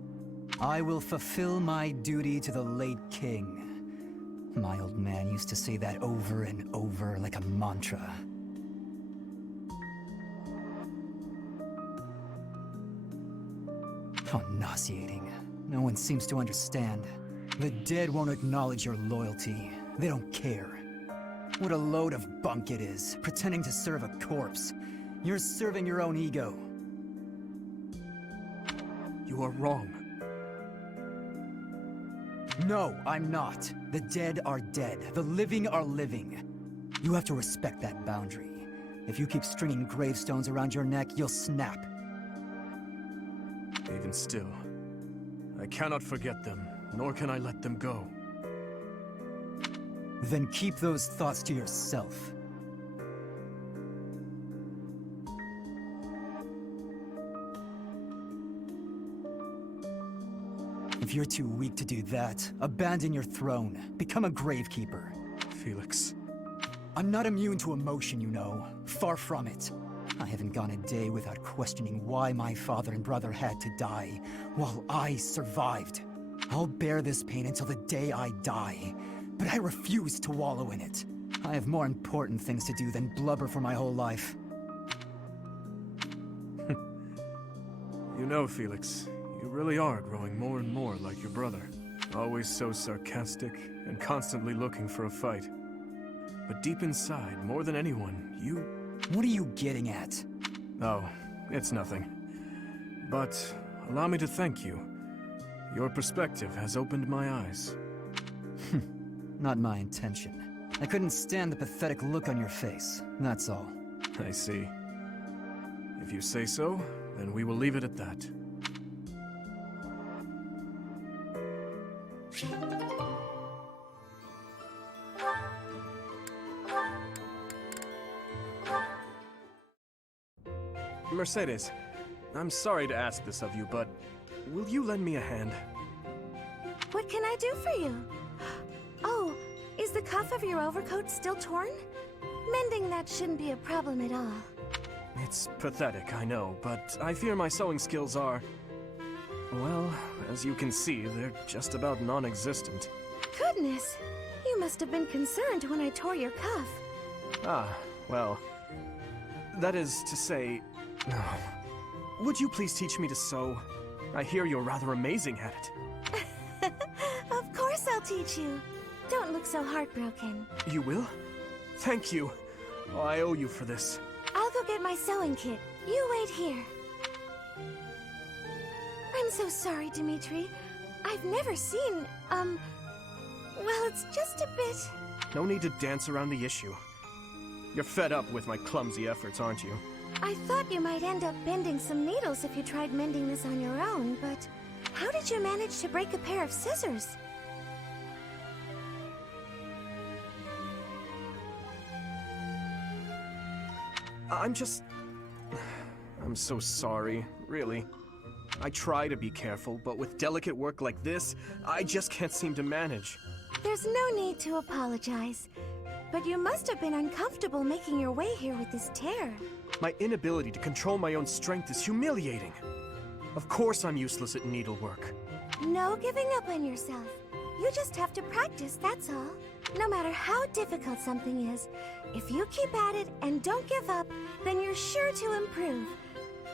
I will fulfill my duty to the late king. My old man used to say that over and over like a mantra. How nauseating. No one seems to understand. The dead won't acknowledge your loyalty. They don't care. What a load of bunk it is, pretending to serve a corpse. You're serving your own ego. You are wrong. No, I'm not. The dead are dead. The living are living. You have to respect that boundary. If you keep stringing gravestones around your neck, you'll snap. Even still, I cannot forget them, nor can I let them go. Then keep those thoughts to yourself. If you're too weak to do that, abandon your throne. Become a gravekeeper. Felix. I'm not immune to emotion, you know. Far from it. I haven't gone a day without questioning why my father and brother had to die, while I survived. I'll bear this pain until the day I die, but I refuse to wallow in it. I have more important things to do than blubber for my whole life. You know, Felix, you really are growing more and more like your brother. Always so sarcastic and constantly looking for a fight. But deep inside, more than anyone, you... What are you getting at? Oh, it's nothing. But allow me to thank you. Your perspective has opened my eyes. Not my intention. I couldn't stand the pathetic look on your face, that's all. I see. If you say so, then we will leave it at that. Mercedes, I'm sorry to ask this of you, but will you lend me a hand? What can I do for you? Oh, is the cuff of your overcoat still torn? Mending that shouldn't be a problem at all. It's pathetic, I know, but I fear my sewing skills are... Well, as you can see, they're just about non-existent. Goodness, you must have been concerned when I tore your cuff. Ah, well... That is to say... Would you please teach me to sew? I hear you're rather amazing at it. Of course I'll teach you. Don't look so heartbroken. You will? Thank you. Oh, I owe you for this. I'll go get my sewing kit. You wait here. I'm so sorry, Dimitri. I've never seen, well, it's just a bit... No need to dance around the issue. You're fed up with my clumsy efforts, aren't you? I thought you might end up bending some needles if you tried mending this on your own, but how did you manage to break a pair of scissors? I'm so sorry, really. I try to be careful, but with delicate work like this, I just can't seem to manage. There's no need to apologize, but you must have been uncomfortable making your way here with this tear. My inability to control my own strength is humiliating. Of course I'm useless at needlework. No giving up on yourself. You just have to practice, that's all. No matter how difficult something is, if you keep at it and don't give up, then you're sure to improve.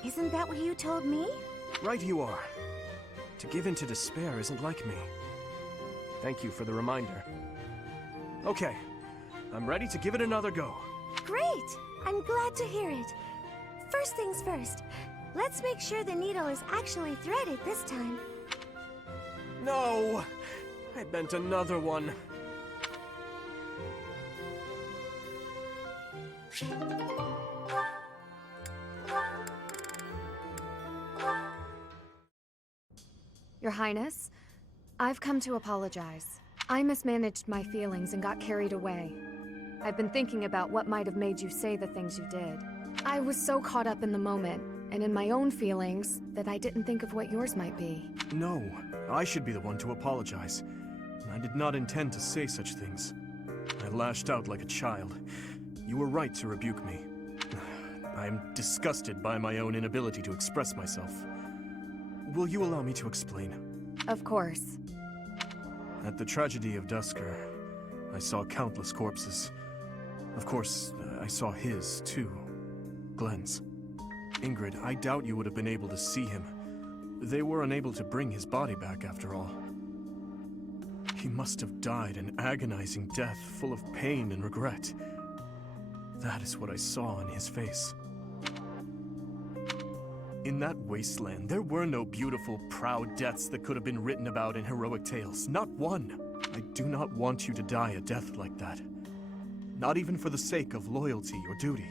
Isn't that what you told me? Right you are. To give in to despair isn't like me. Thank you for the reminder. Okay, I'm ready to give it another go. Great! I'm glad to hear it. First things first, let's make sure the needle is actually threaded this time. No! I bent another one. Your Highness, I've come to apologize. I mismanaged my feelings and got carried away. I've been thinking about what might have made you say the things you did. I was so caught up in the moment and in my own feelings that I didn't think of what yours might be. No, I should be the one to apologize. I did not intend to say such things. I lashed out like a child. You were right to rebuke me. I am disgusted by my own inability to express myself. Will you allow me to explain? Of course. At the tragedy of Dusker, I saw countless corpses. Of course, I saw his, too. Glenn's. Ingrid, I doubt you would have been able to see him. They were unable to bring his body back, after all. He must have died an agonizing death, full of pain and regret. That is what I saw in his face. In that wasteland, there were no beautiful, proud deaths that could have been written about in heroic tales. Not one. I do not want you to die a death like that. Not even for the sake of loyalty or duty.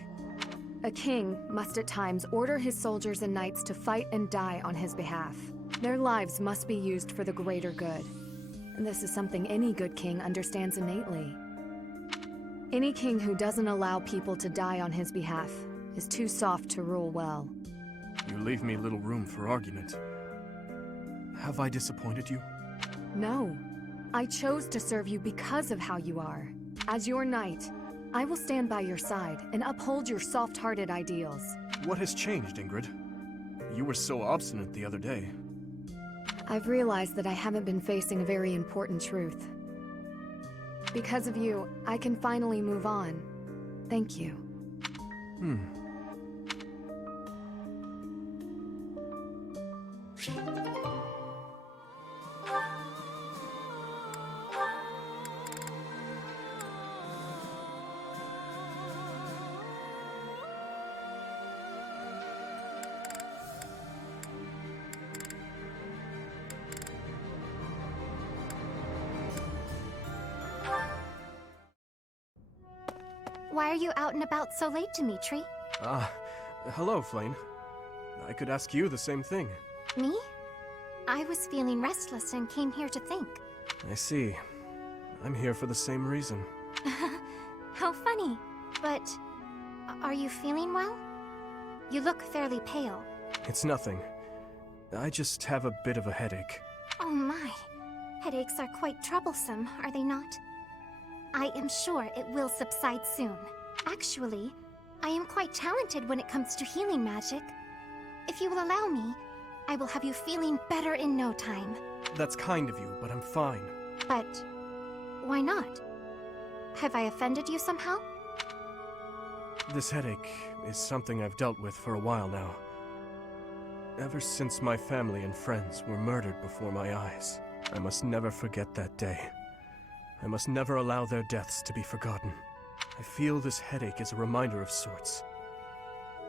A king must at times order his soldiers and knights to fight and die on his behalf. Their lives must be used for the greater good. And this is something any good king understands innately. Any king who doesn't allow people to die on his behalf is too soft to rule well. You leave me little room for argument. Have I disappointed you? No. I chose to serve you because of how you are. As your knight, I will stand by your side and uphold your soft-hearted ideals. What has changed, Ingrid? You were so obstinate the other day. I've realized that I haven't been facing a very important truth. Because of you, I can finally move on. Thank you. Why are you out and about so late, Dimitri? Hello, Flame. I could ask you the same thing. Me? I was feeling restless and came here to think. I see. I'm here for the same reason. How funny. But are you feeling well? You look fairly pale. It's nothing. I just have a bit of a headache. Oh my. Headaches are quite troublesome, are they not? I am sure it will subside soon. Actually, I am quite talented when it comes to healing magic. If you will allow me, I will have you feeling better in no time. That's kind of you, but I'm fine. But why not? Have I offended you somehow? This headache is something I've dealt with for a while now. Ever since my family and friends were murdered before my eyes. I must never forget that day. I must never allow their deaths to be forgotten. I feel this headache is a reminder of sorts.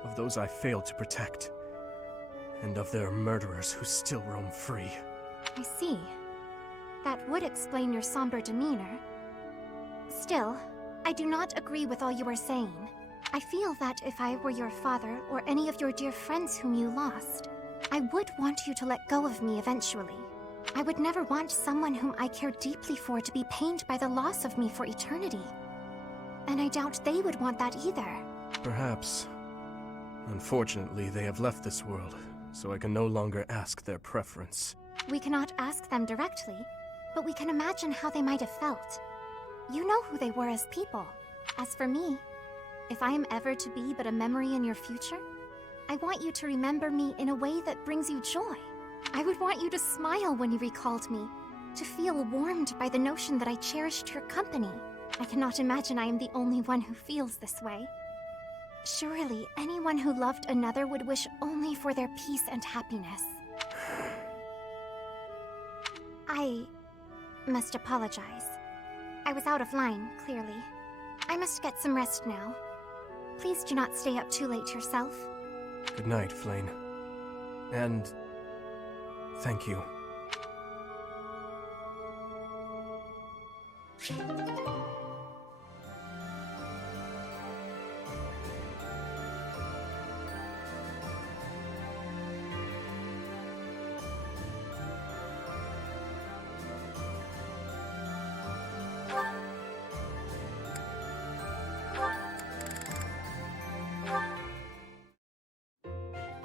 Of those I failed to protect. And of their murderers who still roam free. I see. That would explain your somber demeanor. Still, I do not agree with all you are saying. I feel that if I were your father or any of your dear friends whom you lost, I would want you to let go of me eventually. I would never want someone whom I care deeply for to be pained by the loss of me for eternity. And I doubt they would want that either. Perhaps. Unfortunately, they have left this world, so I can no longer ask their preference. We cannot ask them directly, but we can imagine how they might have felt. You know who they were as people. As for me, if I am ever to be but a memory in your future, I want you to remember me in a way that brings you joy. I would want you to smile when you recalled me, to feel warmed by the notion that I cherished your company. I cannot imagine I am the only one who feels this way. Surely, anyone who loved another would wish only for their peace and happiness. I must apologize. I was out of line, clearly. I must get some rest now. Please do not stay up too late yourself. Good night, Flame. And thank you.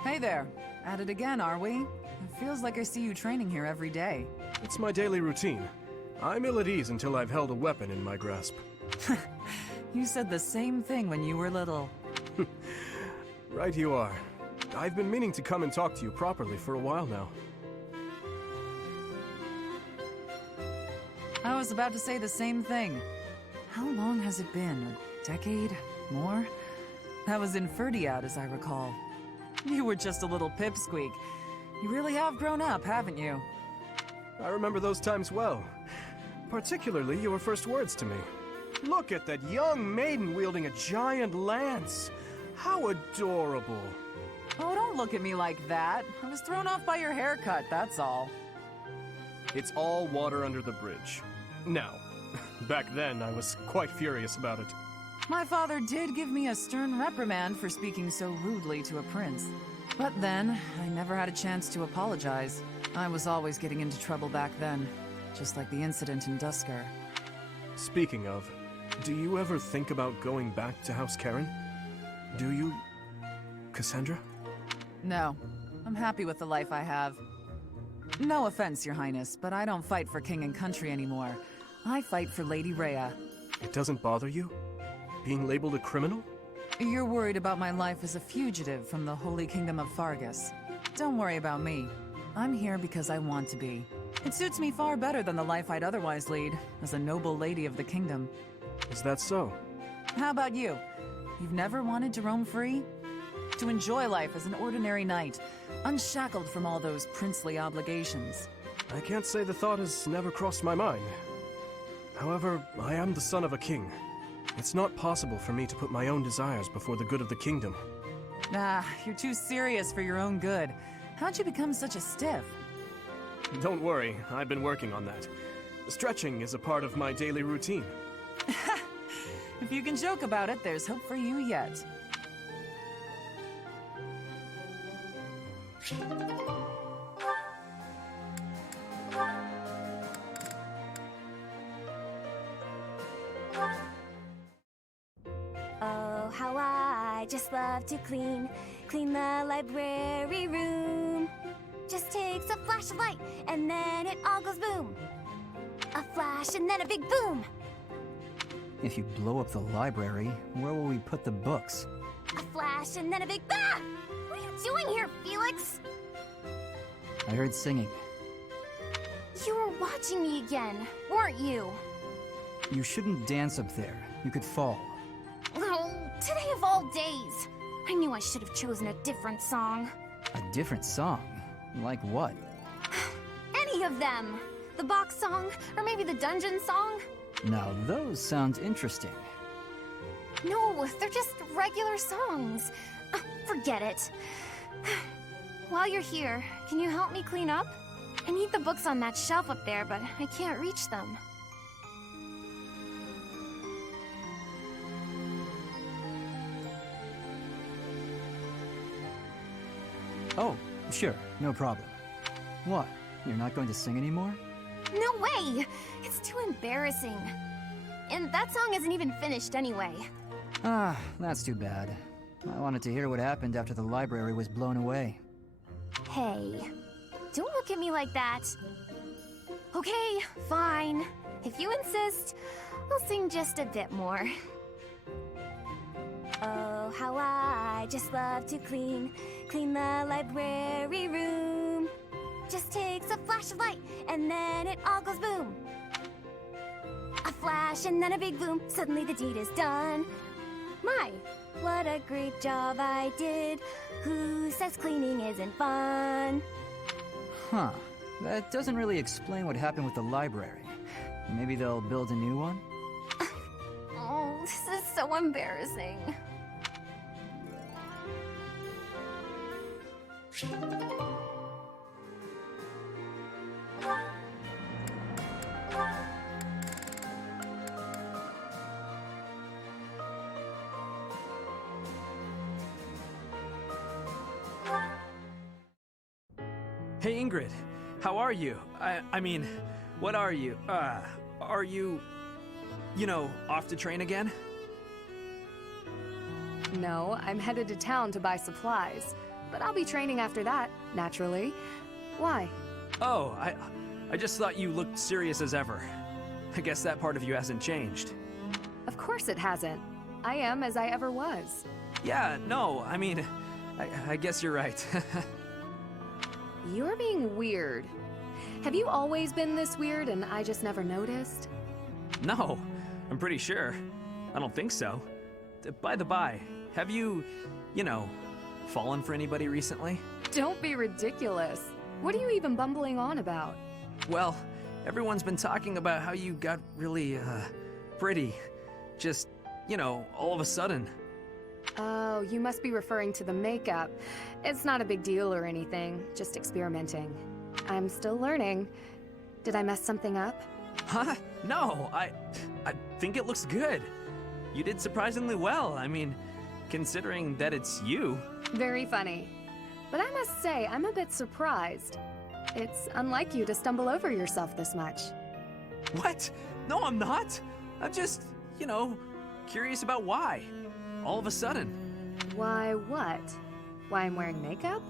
Hey there. At it again, are we? It feels like I see you training here every day. It's my daily routine. I'm ill at ease until I've held a weapon in my grasp. You said the same thing when you were little. Right you are. I've been meaning to come and talk to you properly for a while now. I was about to say the same thing. How long has it been? A decade? More? That was in Ferdiad, as I recall. You were just a little pipsqueak. You really have grown up, haven't you? I remember those times well. Particularly your first words to me. Look at that young maiden wielding a giant lance. How adorable. Oh, don't look at me like that. I was thrown off by your haircut, that's all. It's all water under the bridge. Now, back then I was quite furious about it. My father did give me a stern reprimand for speaking so rudely to a prince. But then, I never had a chance to apologize. I was always getting into trouble back then, just like the incident in Dusker. Speaking of, do you ever think about going back to House Karen? Do you, Cassandra? No, I'm happy with the life I have. No offense, Your Highness, but I don't fight for king and country anymore. I fight for Lady Rhea. It doesn't bother you? Being labeled a criminal? You're worried about my life as a fugitive from the Holy Kingdom of Fargus. Don't worry about me. I'm here because I want to be. It suits me far better than the life I'd otherwise lead, as a noble lady of the kingdom. Is that so? How about you? You've never wanted to roam free? To enjoy life as an ordinary knight, unshackled from all those princely obligations. I can't say the thought has never crossed my mind. However, I am the son of a king. It's not possible for me to put my own desires before the good of the kingdom. Ah, you're too serious for your own good. How'd you become such a stiff? Don't worry, I've been working on that. Stretching is a part of my daily routine. If you can joke about it, there's hope for you yet. Oh, how I just love to clean the library room. Just takes a flash of light, and then it all goes boom. A flash, and then a big boom. If you blow up the library, where will we put the books? A flash, and then a big ah! What are you doing here, Felix? I heard singing. You were watching me again, weren't you? You shouldn't dance up there. You could fall. Oh, today of all days. I knew I should have chosen a different song. A different song? Like what? Any of them. The box song, or maybe the dungeon song. Now those sound interesting. No, they're just regular songs. Forget it. While you're here, can you help me clean up? I need the books on that shelf up there, but I can't reach them. Oh, sure, no problem. What? You're not going to sing anymore? No way! It's too embarrassing. And that song isn't even finished anyway. Ah, that's too bad. I wanted to hear what happened after the library was blown away. Hey, don't look at me like that. Okay, fine. If you insist, I'll sing just a bit more. Oh, how I just love to clean the library room. Just takes a flash of light, and then it all goes boom. A flash, and then a big boom. Suddenly the deed is done. My, what a great job I did. Who says cleaning isn't fun? Huh. That doesn't really explain what happened with the library. Maybe they'll build a new one? Oh, this is so embarrassing. Hey Ingrid, how are you? I mean, what are you? Are you, off to train again? No, I'm headed to town to buy supplies. But I'll be training after that, naturally. Why? Oh, I just thought you looked serious as ever. I guess that part of you hasn't changed. Of course it hasn't. I am as I ever was. Yeah, no, I mean, I guess you're right. You're being weird. Have you always been this weird and I just never noticed? No, I'm pretty sure. I don't think so. By the by, have you, fallen for anybody recently? Don't be ridiculous. What are you even bumbling on about? Well, everyone's been talking about how you got really, pretty. Just, all of a sudden. Oh, you must be referring to the makeup. It's not a big deal or anything, just experimenting. I'm still learning. Did I mess something up? Huh? No, I think it looks good. You did surprisingly well. I mean, considering that it's you. Very funny. But I must say, I'm a bit surprised. It's unlike you to stumble over yourself this much. What? No, I'm not. I'm just, curious about why. All of a sudden. Why what? Why I'm wearing makeup?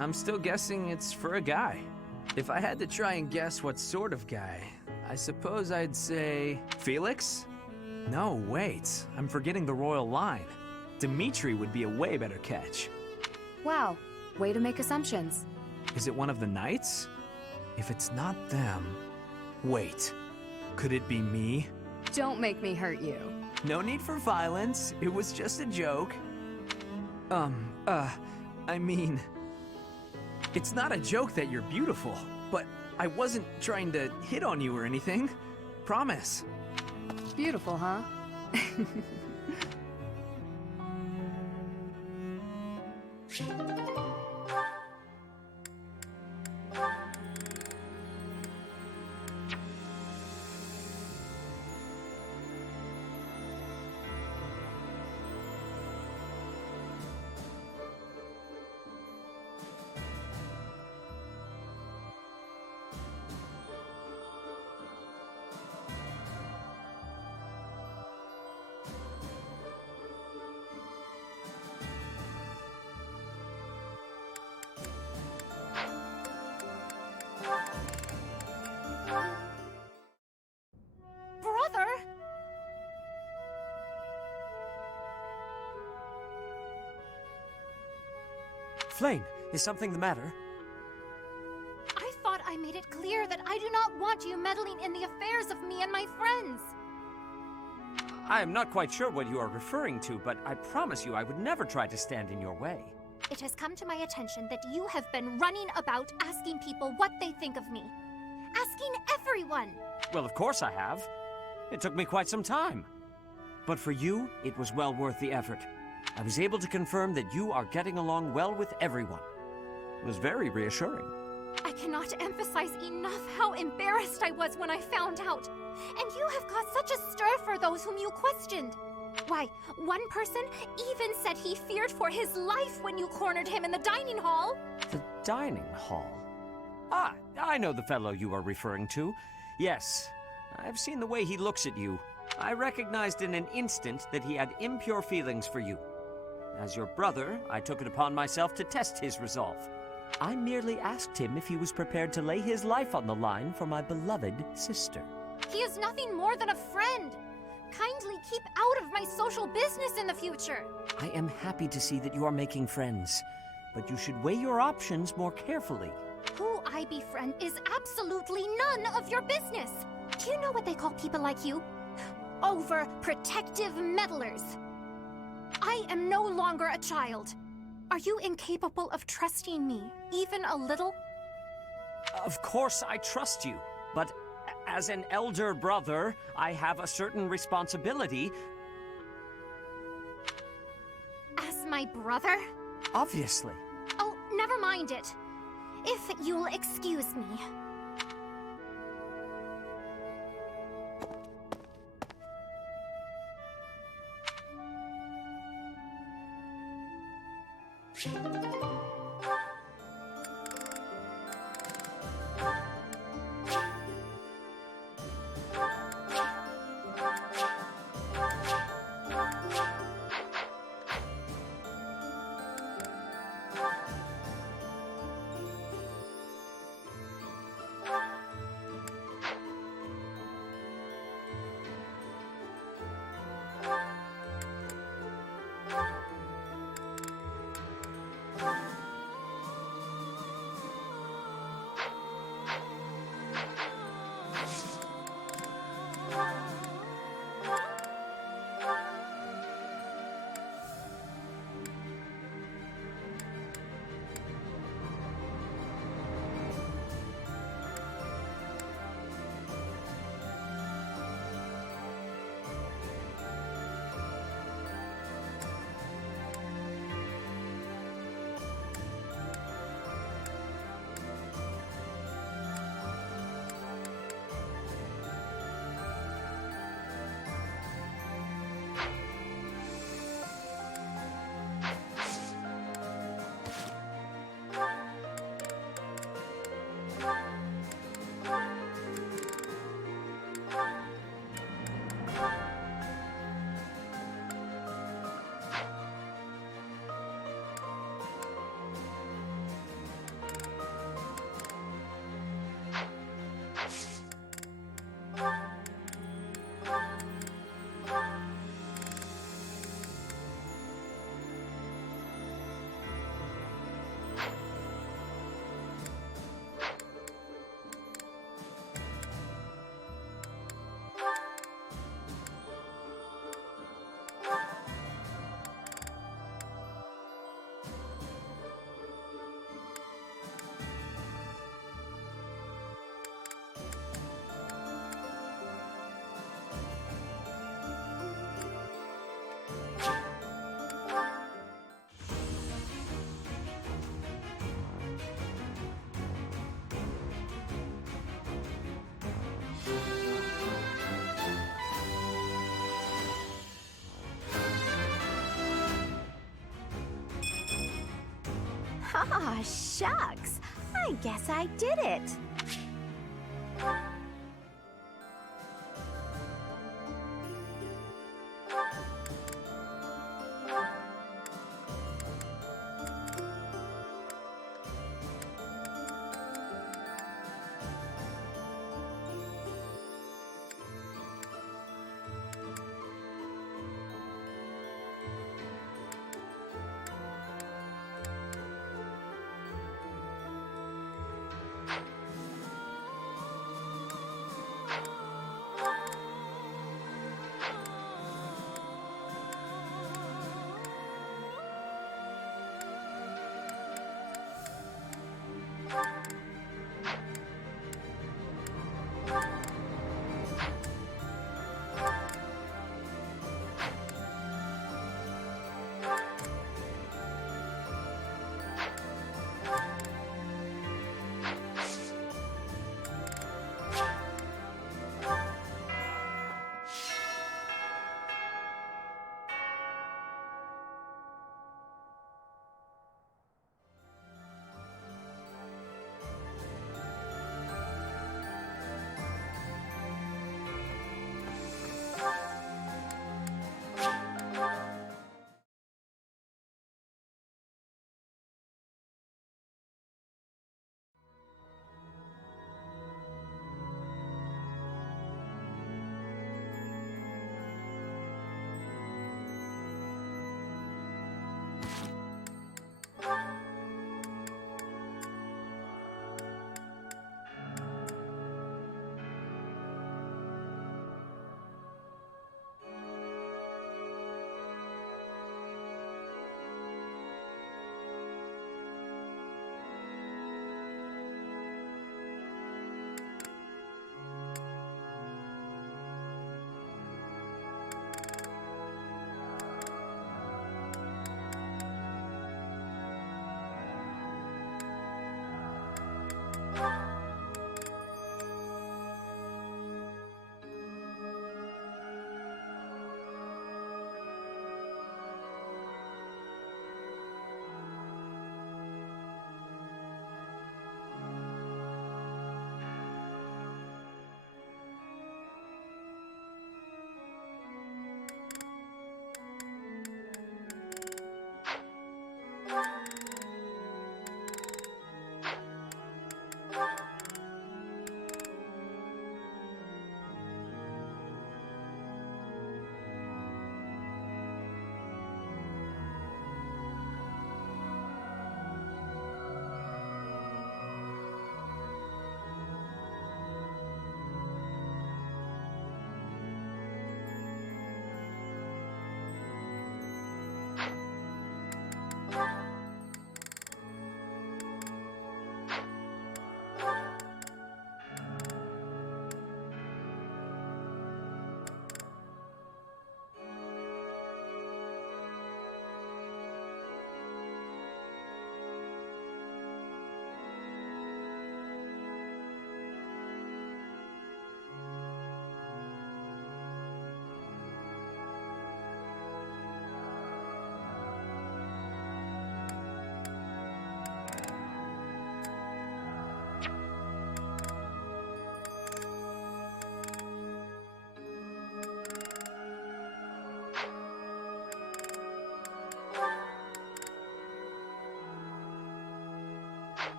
I'm still guessing it's for a guy. If I had to try and guess what sort of guy, I suppose I'd say Felix? No, wait. I'm forgetting the royal line. Dimitri would be a way better catch. Wow, way to make assumptions. Is it one of the knights? If it's not them... Wait. Could it be me? Don't make me hurt you. No need for violence. It was just a joke. I mean... It's not a joke that you're beautiful, but I wasn't trying to hit on you or anything. Promise. Beautiful, huh? Brother! Flame, is something the matter? I thought I made it clear that I do not want you meddling in the affairs of me and my friends. I am not quite sure what you are referring to, but I promise you I would never try to stand in your way. It has come to my attention that you have been running about asking people what they think of me. Asking everyone. Well, of course I have. It took me quite some time. But for you, it was well worth the effort. I was able to confirm that you are getting along well with everyone. It was very reassuring. I cannot emphasize enough how embarrassed I was when I found out. And you have caused such a stir for those whom you questioned. Why, one person even said he feared for his life when you cornered him in the dining hall. The dining hall? Ah, I know the fellow you are referring to. Yes, I've seen the way he looks at you. I recognized in an instant that he had impure feelings for you. As your brother, I took it upon myself to test his resolve. I merely asked him if he was prepared to lay his life on the line for my beloved sister. He is nothing more than a friend. Kindly keep out of my social business in the future. I am happy to see that you are making friends, but you should weigh your options more carefully. Who I befriend is absolutely none of your business. Do you know what they call people like you? Overprotective meddlers. I am no longer a child. Are you incapable of trusting me, even a little? Of course I trust you, but as an elder brother, I have a certain responsibility. As my brother? Obviously. Oh, never mind it. If you'll excuse me. Aw, shucks. I guess I did it.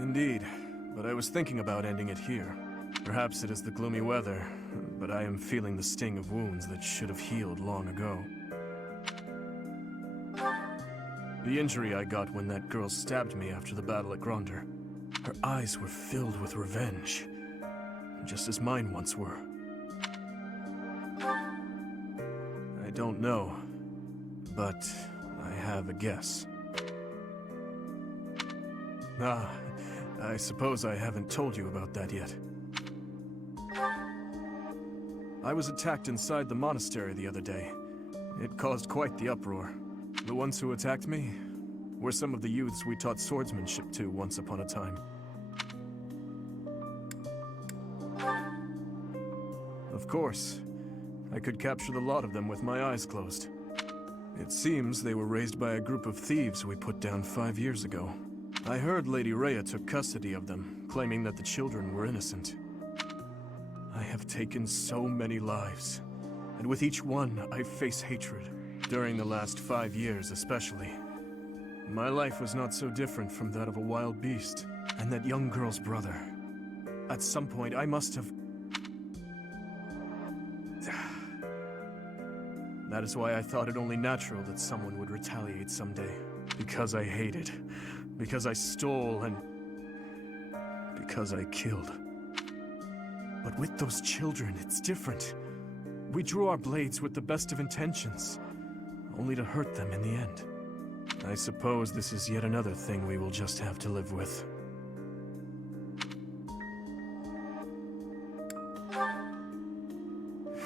Indeed, but I was thinking about ending it here. Perhaps it is the gloomy weather, but I am feeling the sting of wounds that should have healed long ago. The injury I got when that girl stabbed me after the battle at Gronder. Her eyes were filled with revenge, just as mine once were. I don't know, but I have a guess. Ah, I suppose I haven't told you about that yet. I was attacked inside the monastery the other day. It caused quite the uproar. The ones who attacked me were some of the youths we taught swordsmanship to once upon a time. Of course, I could capture the lot of them with my eyes closed. It seems they were raised by a group of thieves we put down 5 years ago. I heard Lady Rhea took custody of them, claiming that the children were innocent. I have taken so many lives, and with each one I face hatred. During the last 5 years especially. My life was not so different from that of a wild beast, and that young girl's brother. At some point I must have... That is why I thought it only natural that someone would retaliate someday. Because I hated. Because I stole and... because I killed. But with those children, it's different. We drew our blades with the best of intentions, only to hurt them in the end. I suppose this is yet another thing we will just have to live with.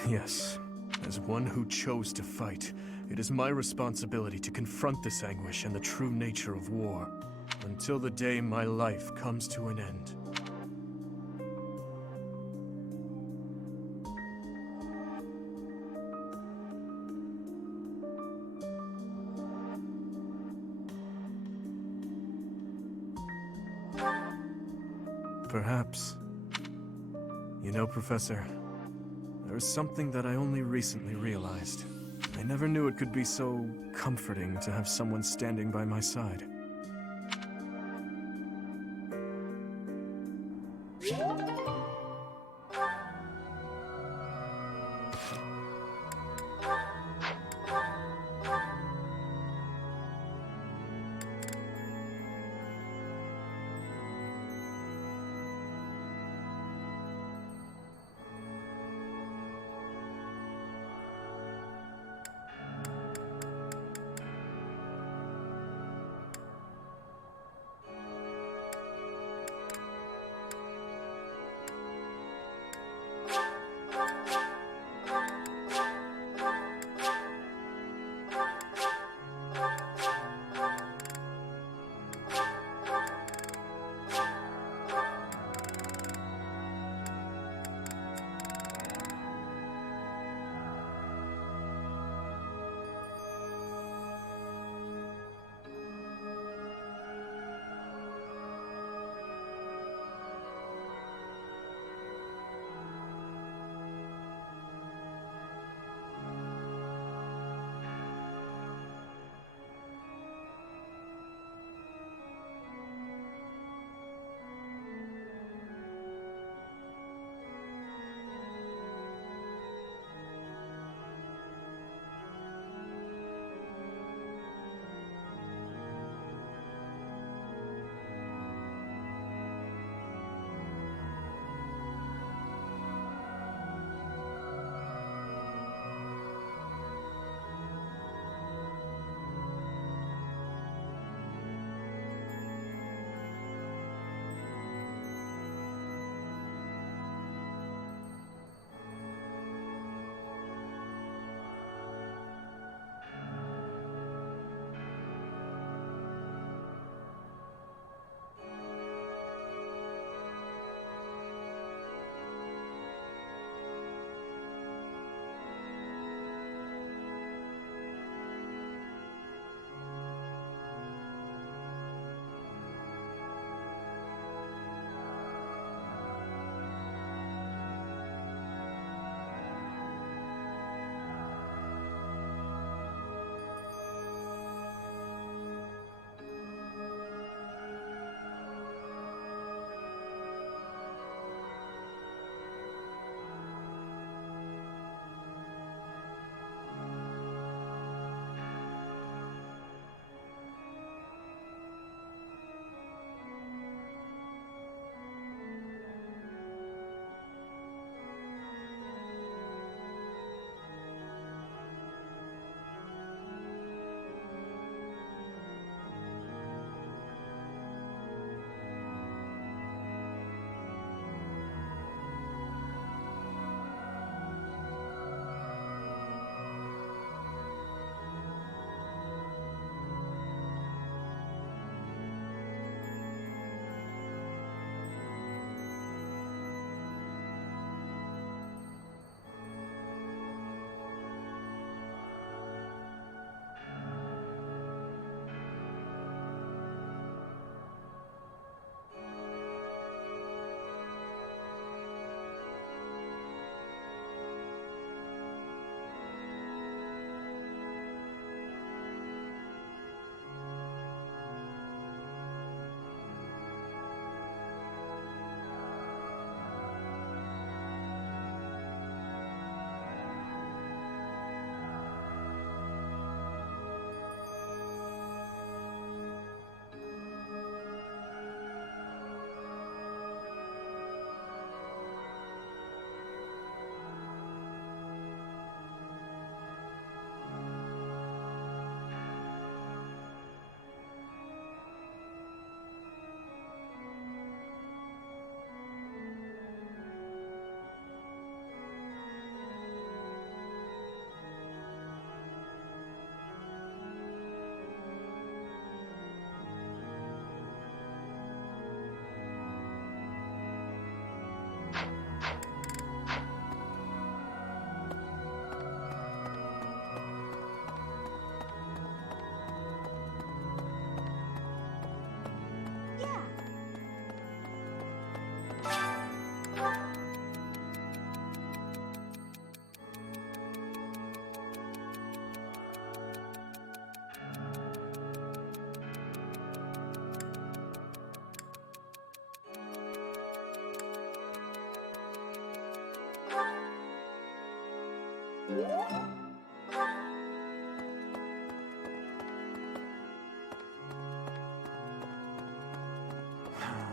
Yes, as one who chose to fight, it is my responsibility to confront this anguish and the true nature of war, until the day my life comes to an end. Perhaps. You know, Professor, there is something that I only recently realized. I never knew it could be so comforting to have someone standing by my side.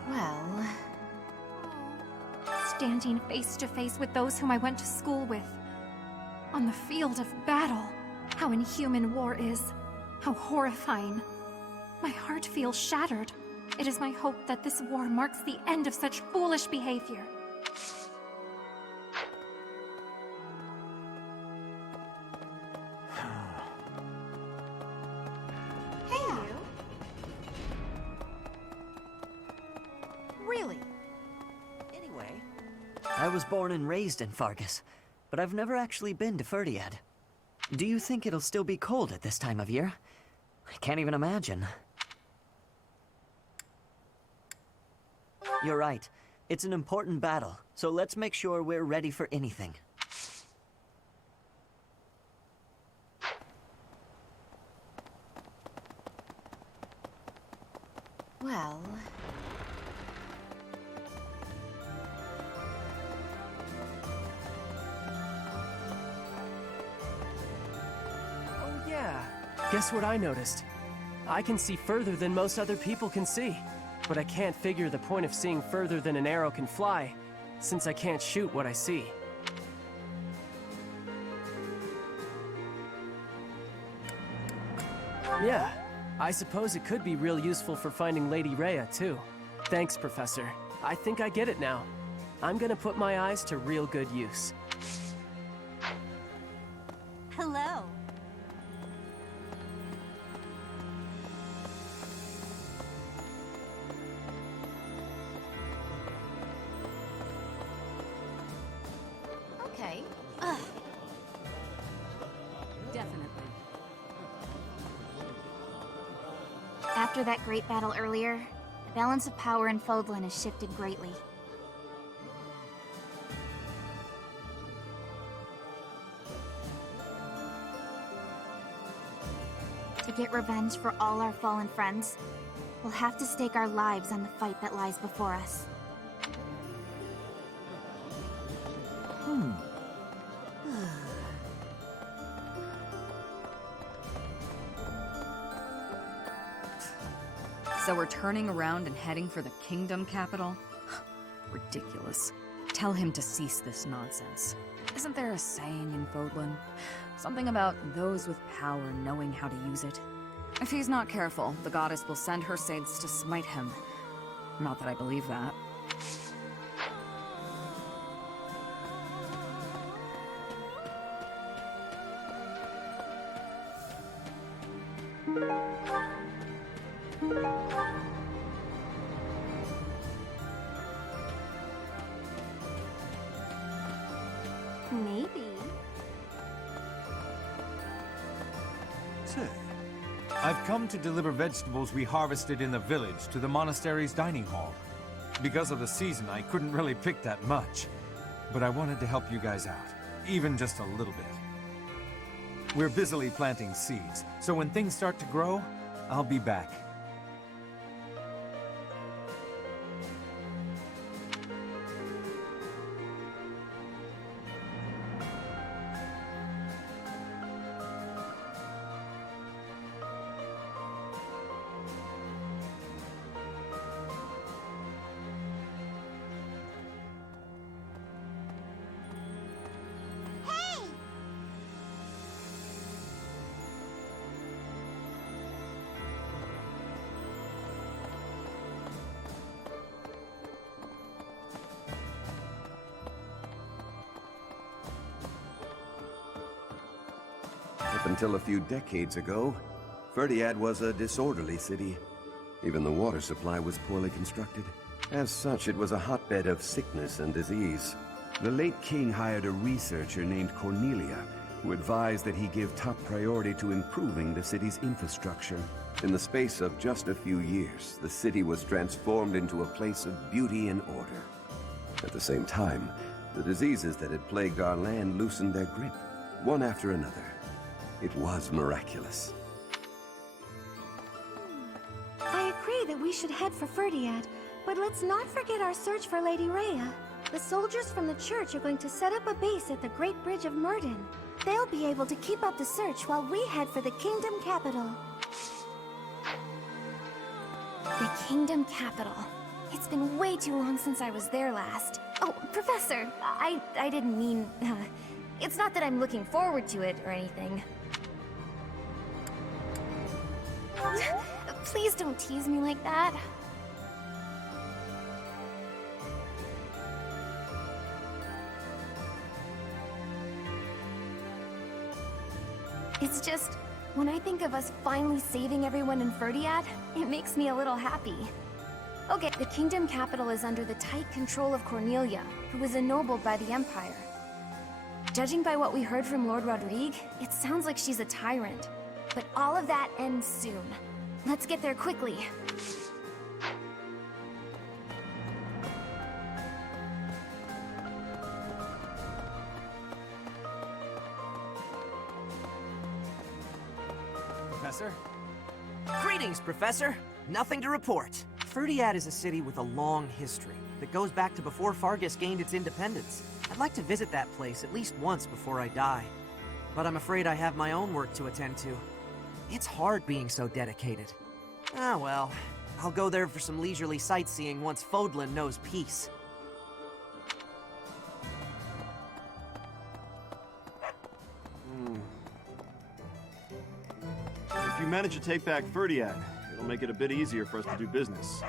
Well... standing face to face with those whom I went to school with. On the field of battle. How inhuman war is. How horrifying. My heart feels shattered. It is my hope that this war marks the end of such foolish behavior. Hey, you. Really? Anyway, I was born and raised in Fargus, but I've never actually been to Ferdiad. Do you think it'll still be cold at this time of year? I can't even imagine. You're right. It's an important battle, so let's make sure we're ready for anything. Well... Oh yeah. Guess what I noticed? I can see further than most other people can see. But I can't figure the point of seeing further than an arrow can fly, since I can't shoot what I see. Yeah, I suppose it could be real useful for finding Lady Rhea, too. Thanks, Professor. I think I get it now. I'm gonna put my eyes to real good use. Hello. Okay. Definitely. After that great battle earlier, the balance of power in Fodlan has shifted greatly. To get revenge for all our fallen friends, we'll have to stake our lives on the fight that lies before us. So we're turning around and heading for the kingdom capital? Ridiculous. Tell him to cease this nonsense. Isn't there a saying in Fodlan? Something about those with power knowing how to use it? If he's not careful, the goddess will send her saints to smite him. Not that I believe that. Maybe. Say, I've come to deliver vegetables we harvested in the village to the monastery's dining hall. Because of the season, I couldn't really pick that much. But I wanted to help you guys out, even just a little bit. We're busily planting seeds, so when things start to grow, I'll be back. Up until a few decades ago, Ferdiad was a disorderly city. Even the water supply was poorly constructed. As such, it was a hotbed of sickness and disease. The late king hired a researcher named Cornelia, who advised that he give top priority to improving the city's infrastructure. In the space of just a few years, the city was transformed into a place of beauty and order. At the same time, the diseases that had plagued our land loosened their grip, one after another. It was miraculous. I agree that we should head for Ferdiad, but let's not forget our search for Lady Rhea. The soldiers from the church are going to set up a base at the Great Bridge of Murden. They'll be able to keep up the search while we head for the kingdom capital. The kingdom capital. It's been way too long since I was there last. Oh, Professor, I didn't mean... it's not that I'm looking forward to it or anything. Please don't tease me like that. It's just, when I think of us finally saving everyone in Ferdiad, it makes me a little happy. Okay, the kingdom capital is under the tight control of Cornelia, who was ennobled by the Empire. Judging by what we heard from Lord Rodrigue, it sounds like she's a tyrant. But all of that ends soon. Let's get there quickly. Professor? Greetings, Professor. Nothing to report. Ferdiad is a city with a long history that goes back to before Fargus gained its independence. I'd like to visit that place at least once before I die. But I'm afraid I have my own work to attend to. It's hard being so dedicated. Ah, well. I'll go there for some leisurely sightseeing once Fodlan knows peace. If you manage to take back Ferdiad, it'll make it a bit easier for us to do business.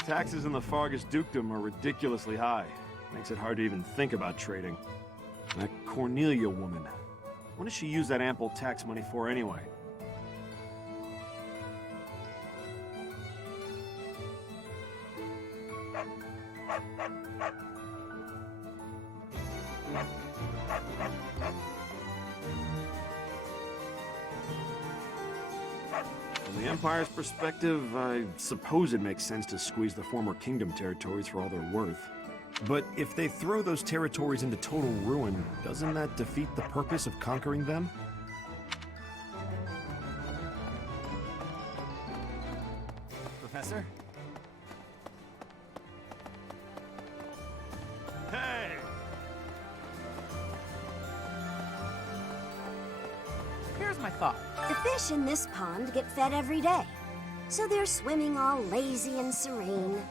Taxes in the Fargus dukedom are ridiculously high. Makes it hard to even think about trading. That Cornelia woman. What does she use that ample tax money for anyway? From the Empire's perspective, I suppose it makes sense to squeeze the former kingdom territories for all they're worth. But if they throw those territories into total ruin, doesn't that defeat the purpose of conquering them? Professor? Hey! Here's my thought. The fish in this pond get fed every day, so they're swimming all lazy and serene.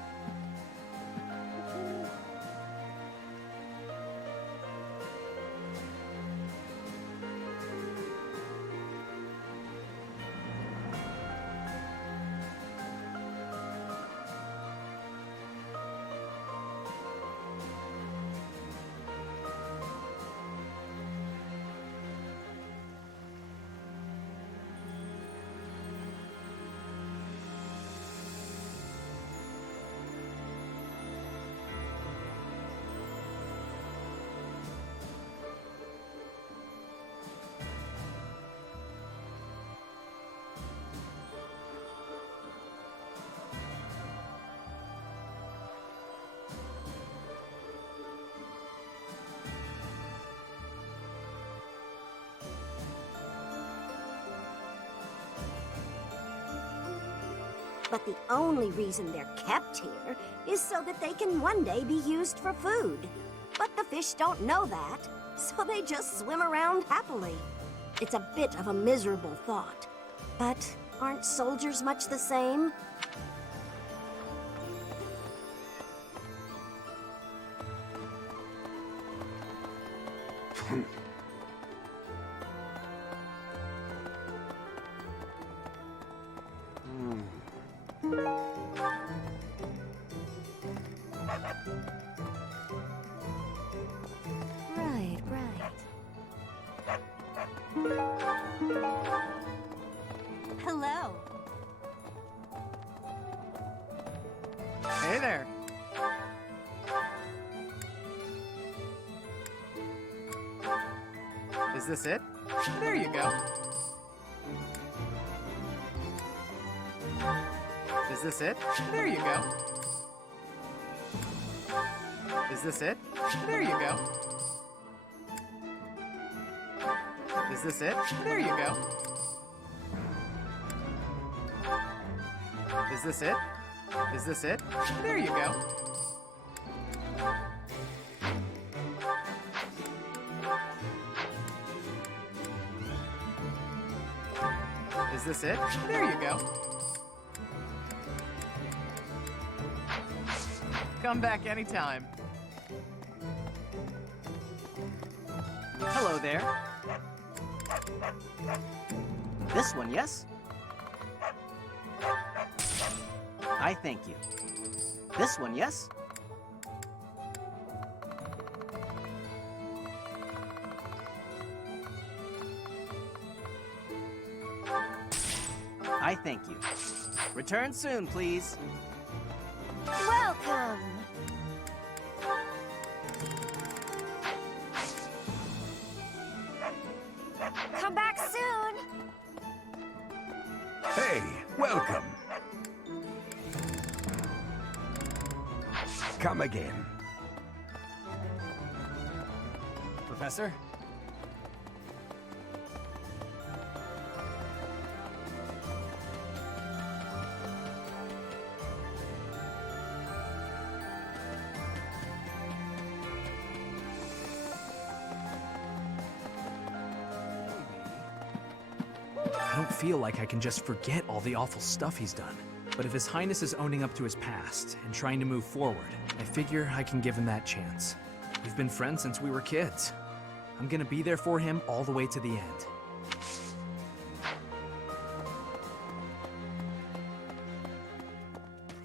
But the only reason they're kept here is so that they can one day be used for food. But the fish don't know that, so they just swim around happily. It's a bit of a miserable thought. But aren't soldiers much the same? Right, right. Hello. Hey there. Is this it? There you go. Is this it? There you go. Is this it? There you go. Is this it? There you go. Is this it? Is this it? There you go. Is this it? There you go. Come back anytime. Hello there. This one, yes? I thank you. This one, yes? I thank you. Return soon, please. Welcome! Come back soon! Hey, welcome. Come again. Professor? I don't feel like I can just forget all the awful stuff he's done. But if His Highness is owning up to his past and trying to move forward, I figure I can give him that chance. We've been friends since we were kids. I'm gonna be there for him all the way to the end.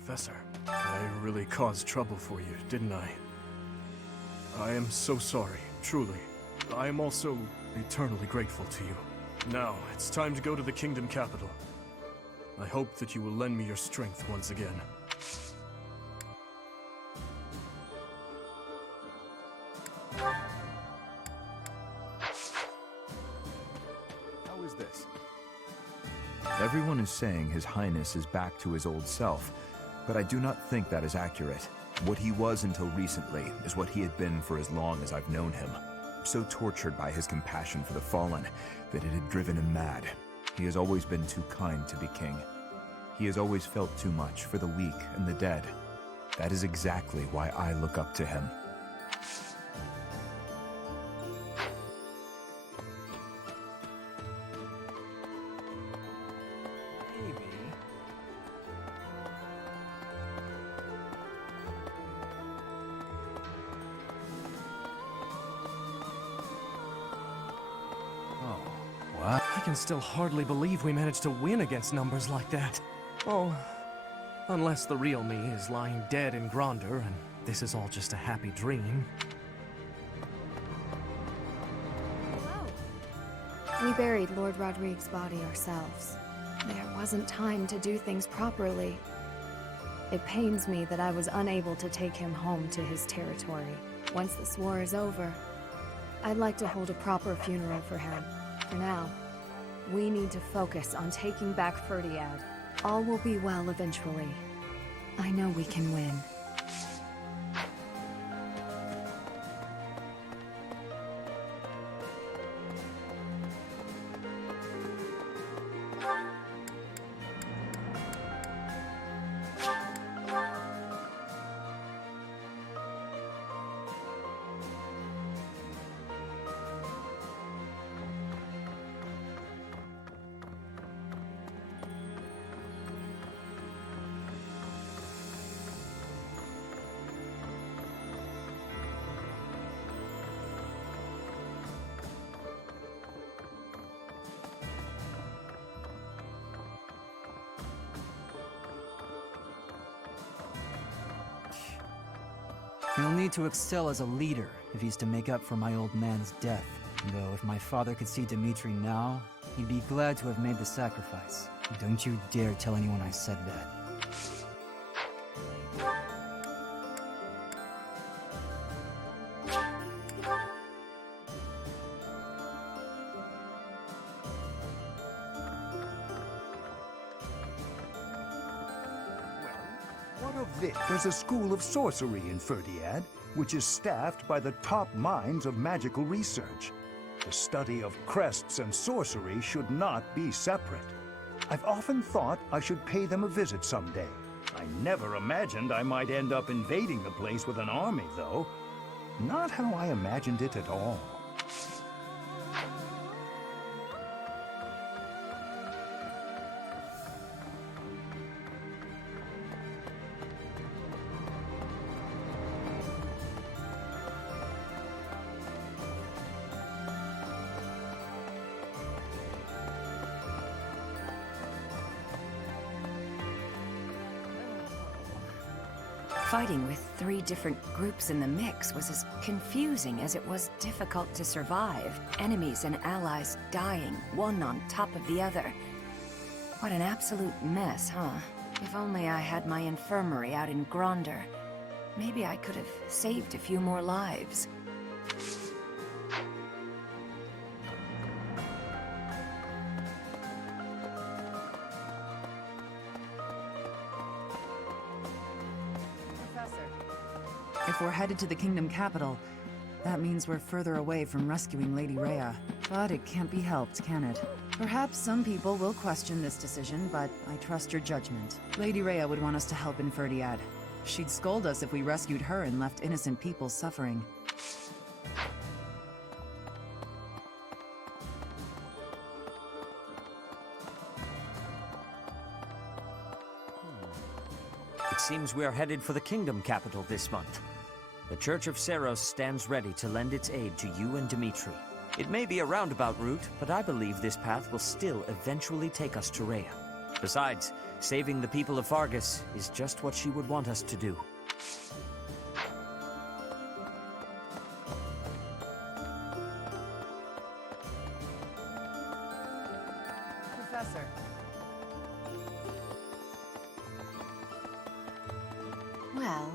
Professor, I really caused trouble for you, didn't I? I am so sorry, truly. I am also eternally grateful to you. Now, it's time to go to the kingdom capital. I hope that you will lend me your strength once again. How is this? Everyone is saying His Highness is back to his old self, but I do not think that is accurate. What he was until recently is what he had been for as long as I've known him. So tortured by his compassion for the fallen that it had driven him mad. He has always been too kind to be king. He has always felt too much for the weak and the dead. That is exactly why I look up to him. I can still hardly believe we managed to win against numbers like that. Oh, unless the real me is lying dead in Gronder and this is all just a happy dream. We buried Lord Rodrigue's body ourselves. There wasn't time to do things properly. It pains me that I was unable to take him home to his territory. Once this war is over, I'd like to hold a proper funeral for him. For now, we need to focus on taking back Ferdiad. All will be well eventually. I know we can win. He'll need to excel as a leader if he's to make up for my old man's death. Though if my father could see Dimitri now, he'd be glad to have made the sacrifice. Don't you dare tell anyone I said that. What of this? There's a school of sorcery in Ferdiad, which is staffed by the top minds of magical research. The study of crests and sorcery should not be separate. I've often thought I should pay them a visit someday. I never imagined I might end up invading the place with an army, though. Not how I imagined it at all. Fighting with 3 different groups in the mix was as confusing as it was difficult to survive. Enemies and allies dying, one on top of the other. What an absolute mess, huh? If only I had my infirmary out in Gronder. Maybe I could have saved a few more lives. If we're headed to the kingdom capital, that means we're further away from rescuing Lady Rhea. But it can't be helped, can it? Perhaps some people will question this decision, but I trust your judgment. Lady Rhea would want us to help in Ferdiad. She'd scold us if we rescued her and left innocent people suffering. It seems we are headed for the kingdom capital this month. The Church of Seros stands ready to lend its aid to you and Dimitri. It may be a roundabout route, but I believe this path will still eventually take us to Rhea. Besides, saving the people of Fargus is just what she would want us to do. Professor. Well...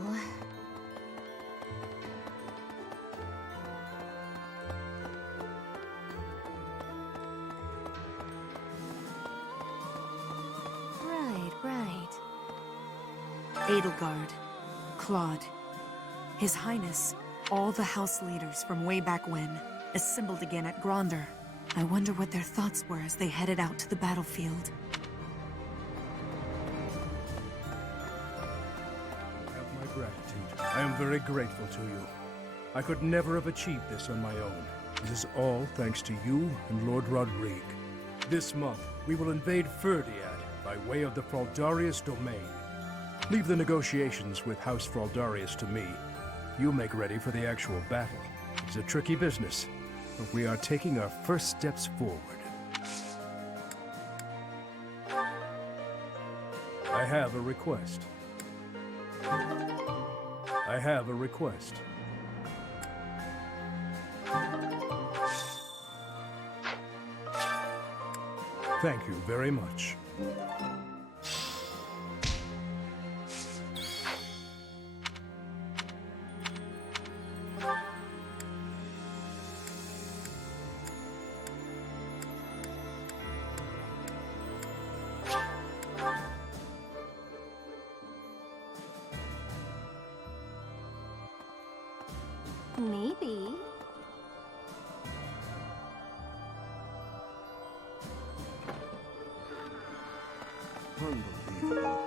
Right. Edelgard, Claude, His Highness, all the house leaders from way back when, assembled again at Gronder. I wonder what their thoughts were as they headed out to the battlefield. Have my gratitude. I am very grateful to you. I could never have achieved this on my own. This is all thanks to you and Lord Rodrigue. This month, we will invade Ferdiad by way of the Fraldarius domain. Leave the negotiations with House Fraldarius to me. You make ready for the actual battle. It's a tricky business, but we are taking our first steps forward. I have a request. I have a request. Thank you very much. Maybe. Unbelievable.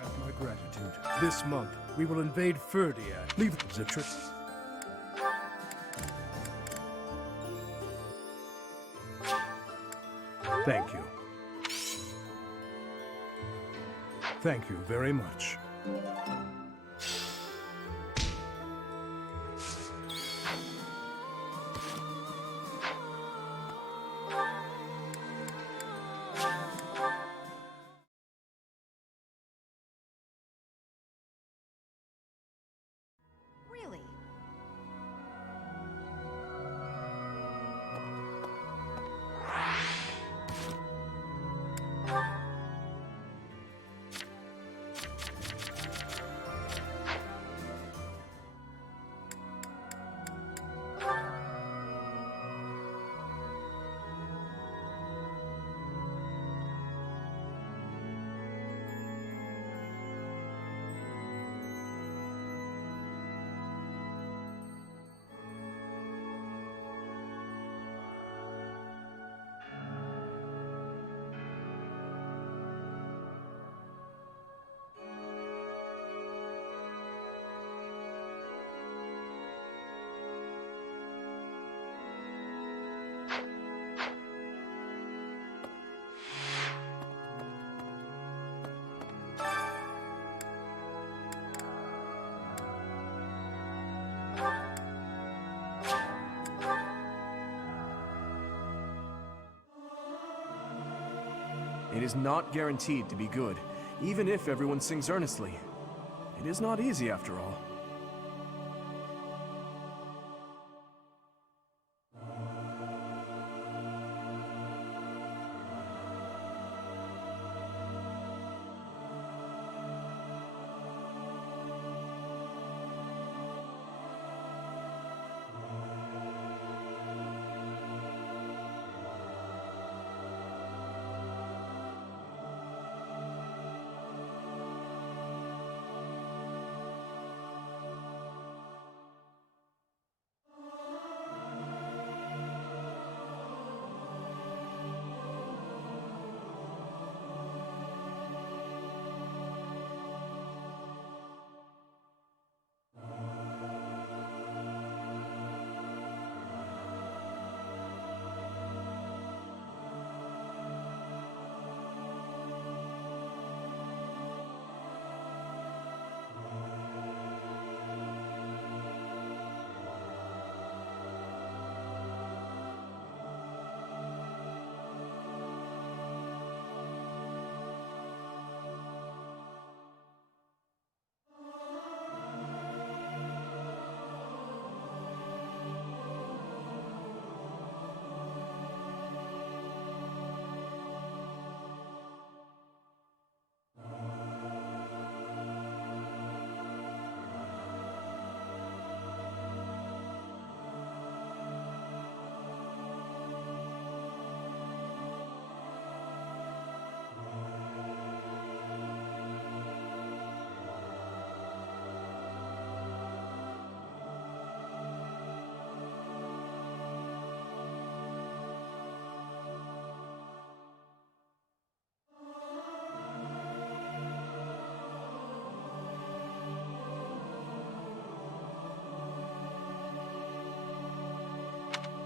Have my gratitude. This month, we will invade Ferdiad. Leave the trip. Thank you. Thank you very much. Really? It is not guaranteed to be good, even if everyone sings earnestly. It is not easy after all.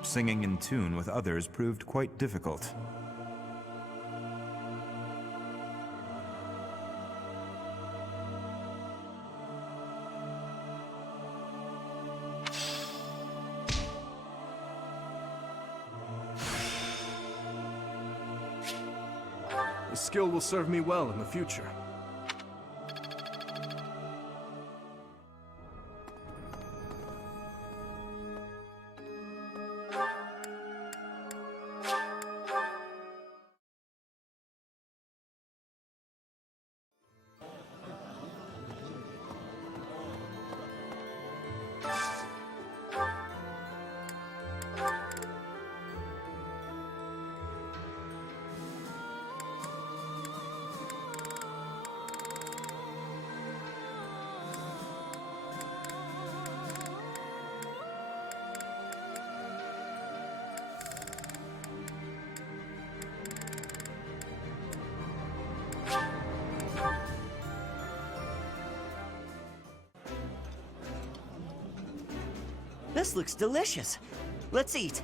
Singing in tune with others proved quite difficult. The skill will serve me well in the future. This looks delicious. Let's eat.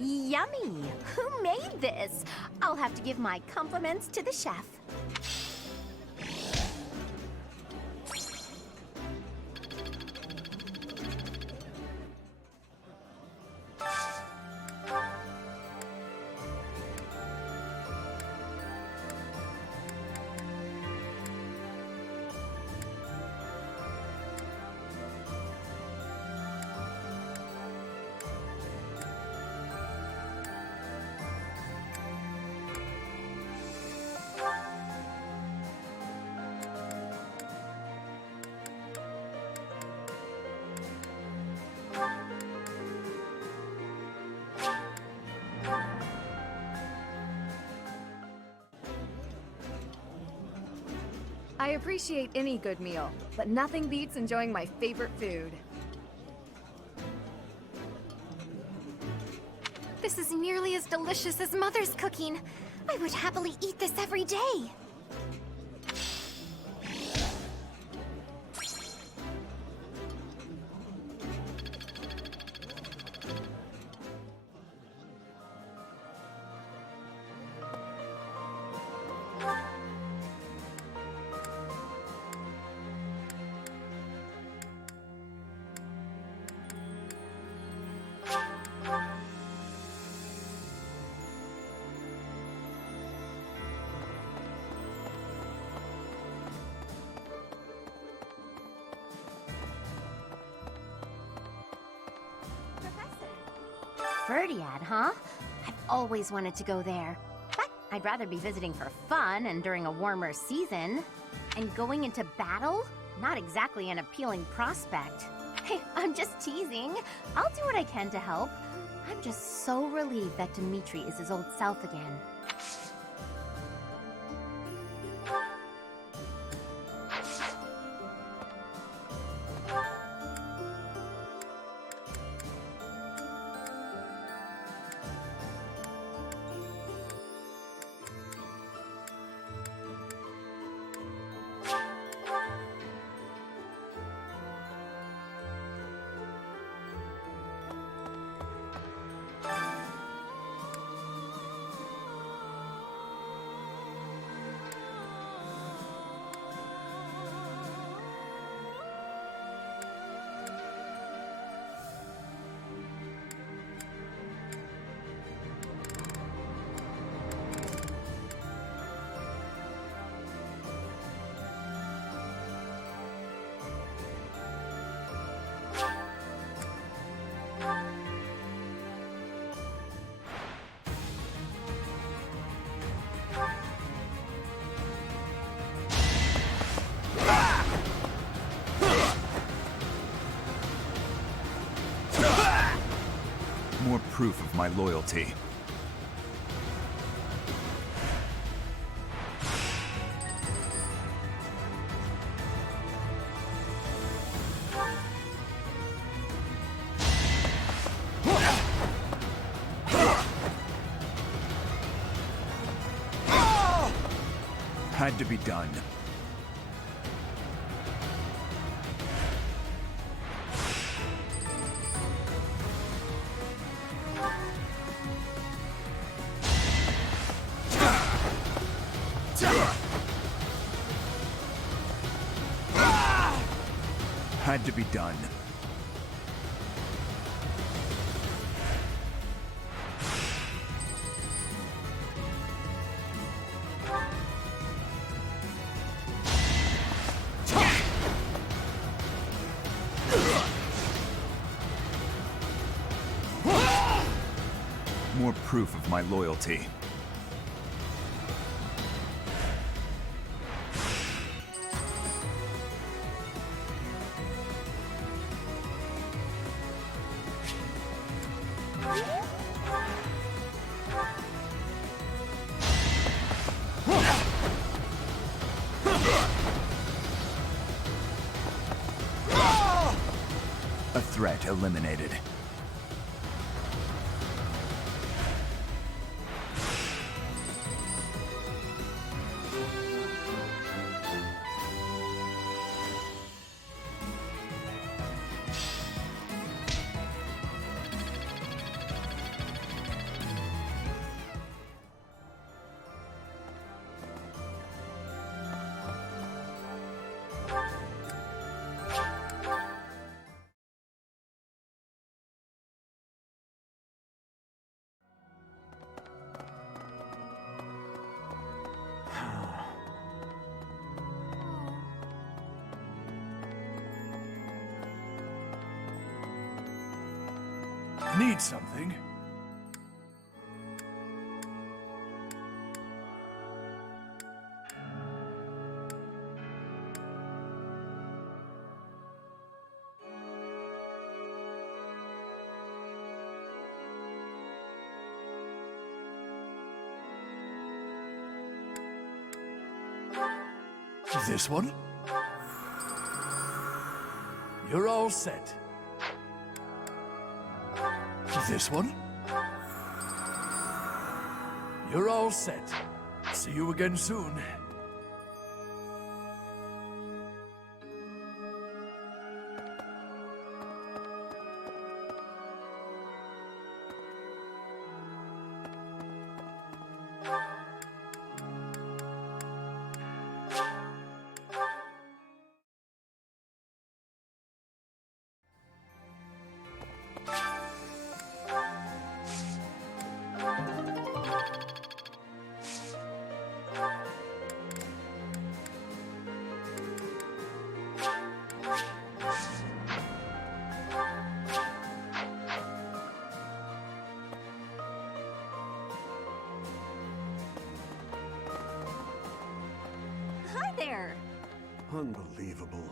Yummy! Who made this? I'll have to give my compliments to the chef. I appreciate any good meal, but nothing beats enjoying my favorite food. This is nearly as delicious as Mother's cooking. I would happily eat this every day. Ferdiad, huh? I've always wanted to go there. But I'd rather be visiting for fun and during a warmer season. And going into battle? Not exactly an appealing prospect. Hey, I'm just teasing. I'll do what I can to help. I'm just so relieved that Dimitri is his old self again. More proof of my loyalty. Had to be done. Had to be done. More proof of my loyalty. A threat eliminated. Need something? This one? You're all set. This one? You're all set. See you again soon. there. Unbelievable.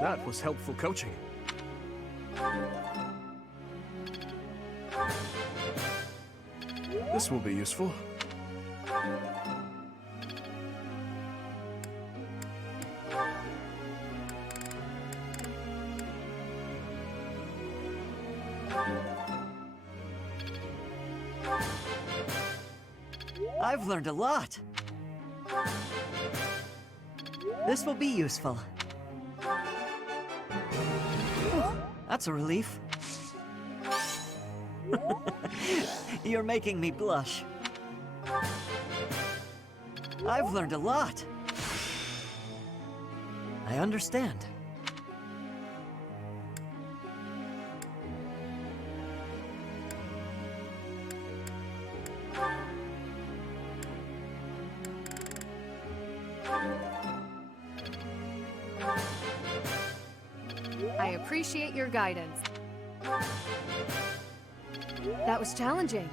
That was helpful coaching. This will be useful. I've learned a lot. This will be useful. That's a relief. You're making me blush. I've learned a lot. I understand. I appreciate your guidance. That was challenging.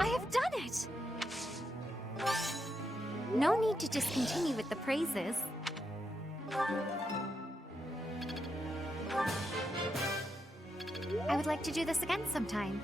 I have done it! No need to just continue with the praises. I would like to do this again sometime.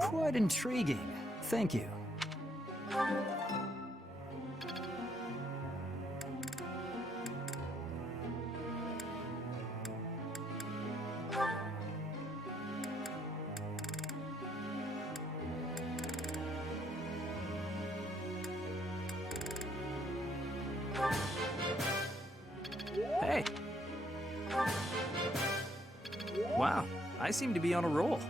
Quite intriguing. Thank you. Hey. Wow, I seem to be on a roll.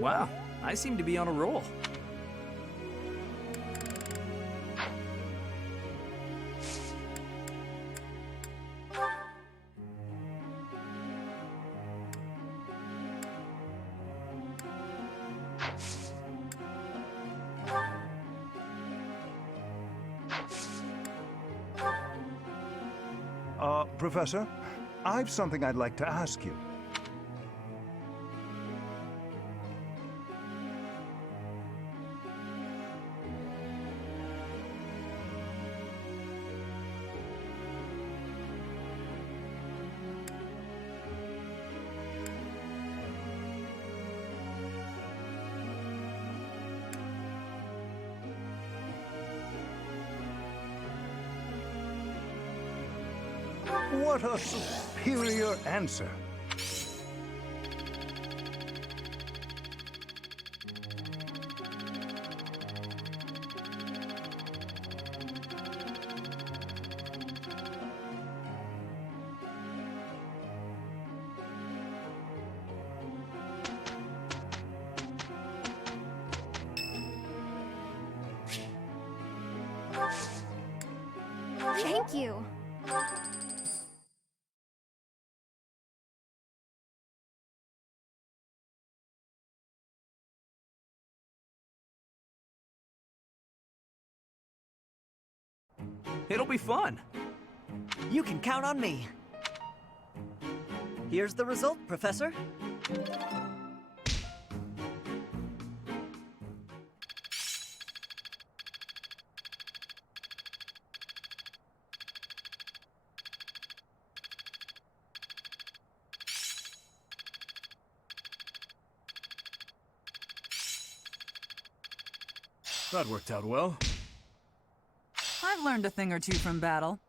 Wow, I seem to be on a roll. Professor, I've something I'd like to ask you. What a superior answer. Thank you. It'll be fun. You can count on me. Here's the result, Professor. That worked out well. I've learned a thing or two from battle.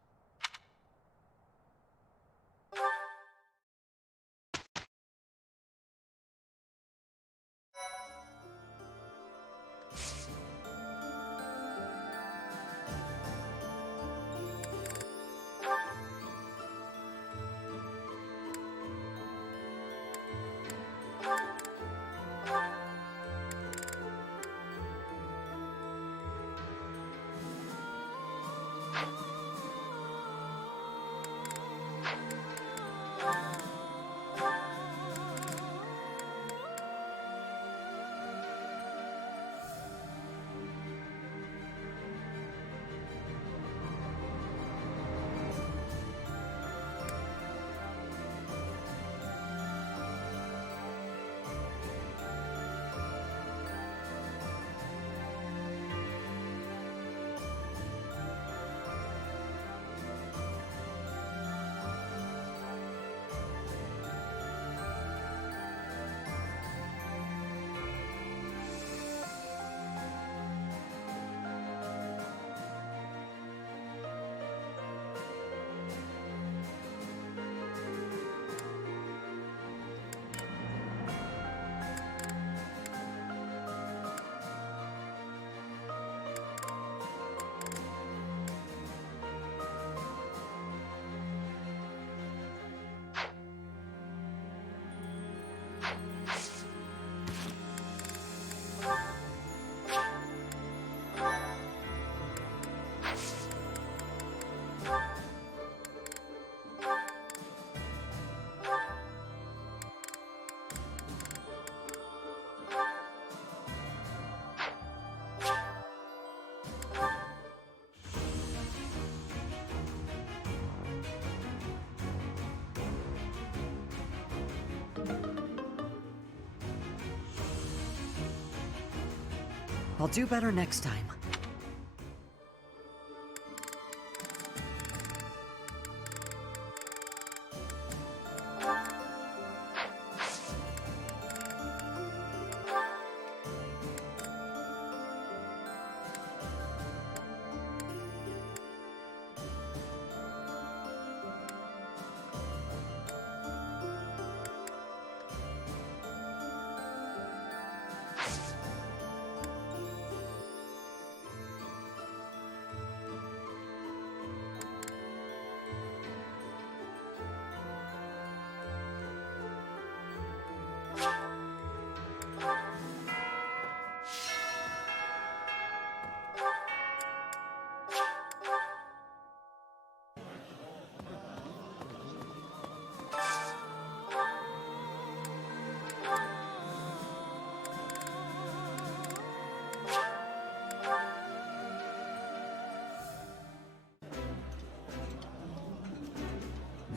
I'll do better next time.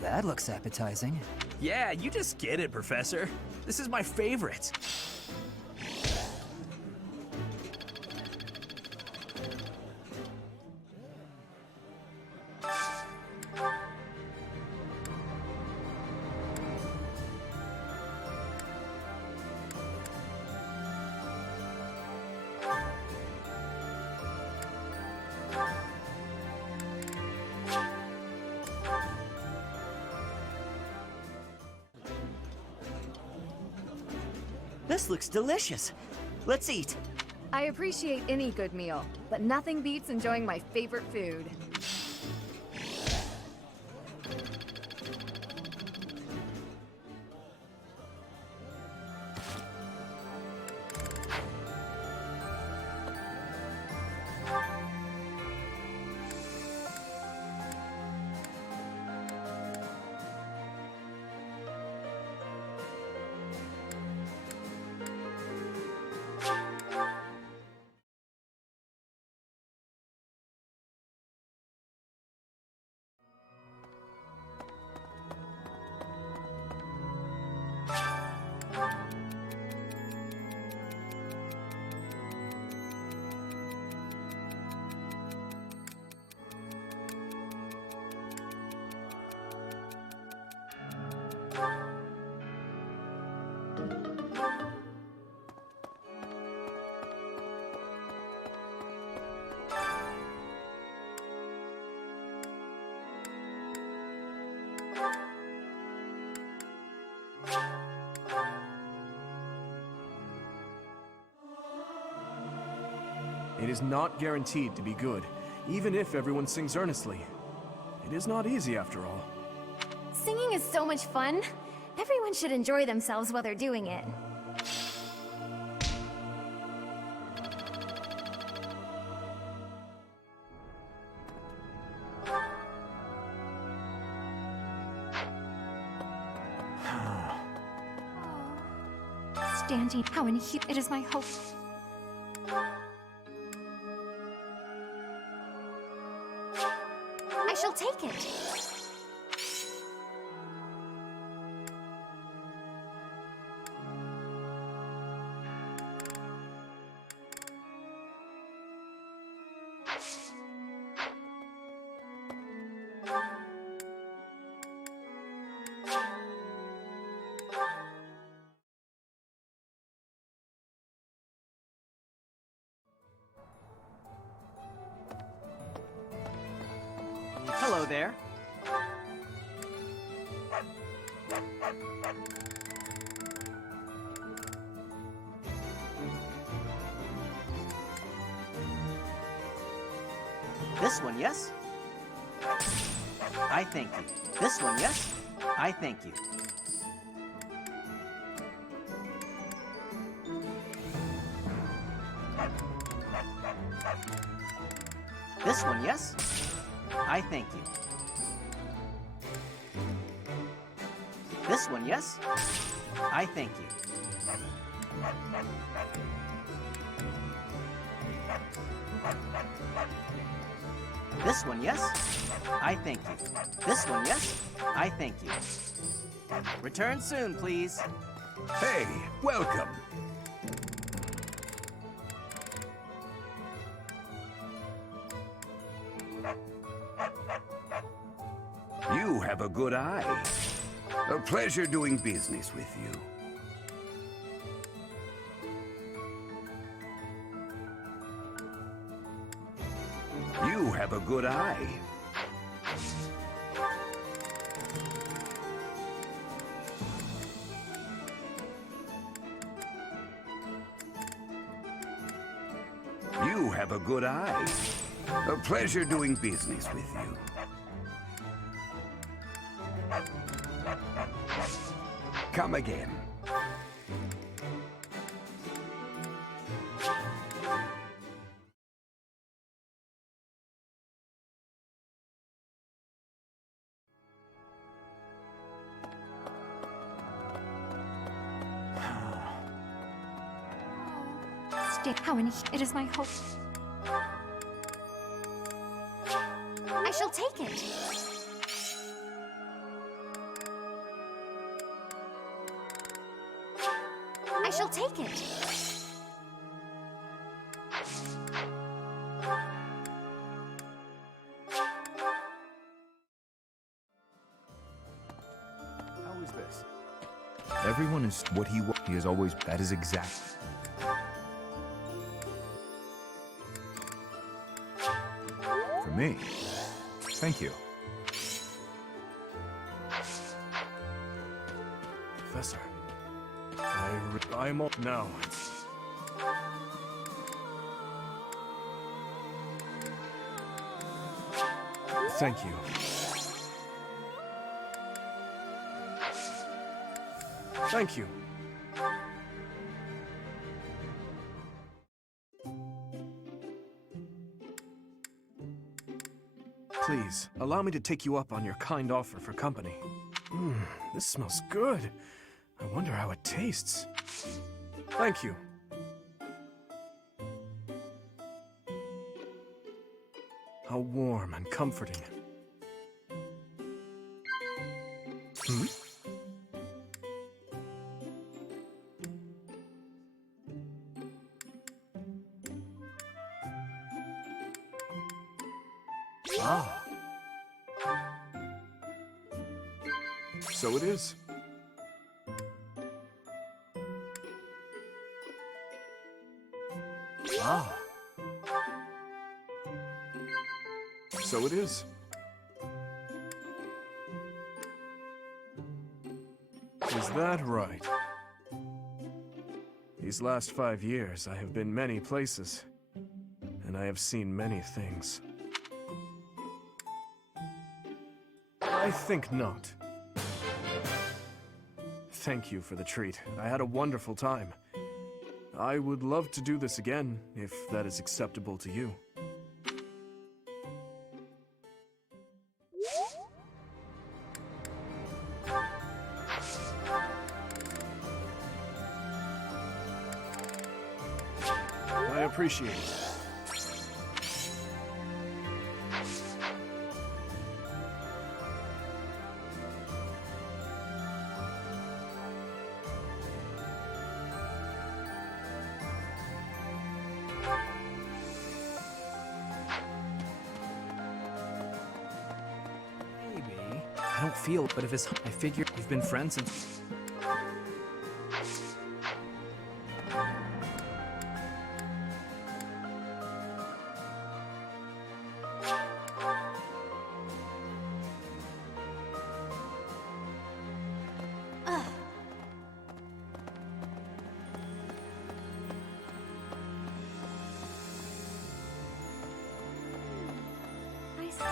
That looks appetizing. Yeah, you just get it, Professor. This is my favorite. This looks delicious. Let's eat. I appreciate any good meal, but nothing beats enjoying my favorite food. It is not guaranteed to be good, even if everyone sings earnestly. It is not easy after all. Singing is so much fun. Everyone should enjoy themselves while they're doing it. Standing, how in it is my hope. I shall take it. Hello there. This one, yes? I thank you. This one, yes? I thank you. This one, yes? I thank you. This one, yes? I thank you. This one, yes? I thank you. This one, yes? I thank you. Return soon, please. Hey, welcome. You have a good eye. A pleasure doing business with you. You have a good eye. You have a good eye. A pleasure doing business with you. Come again. How in it is my hope. I shall take it. I shall take it. How is this? Everyone is what he was. He is always. That is exact. For me. Thank you. Professor, I I'm all... No, it's... Thank you. Thank you. Please, allow me to take you up on your kind offer for company. This smells good. I wonder how it tastes. Thank you. How warm and comforting. Hmm? Ah. So it is. Ah. So it is. Is that right? These last 5 years, I have been many places, and I have seen many things. I think not. Thank you for the treat. I had a wonderful time. I would love to do this again, if that is acceptable to you. I appreciate it. I don't feel, but if it's... I figure we've been friends since...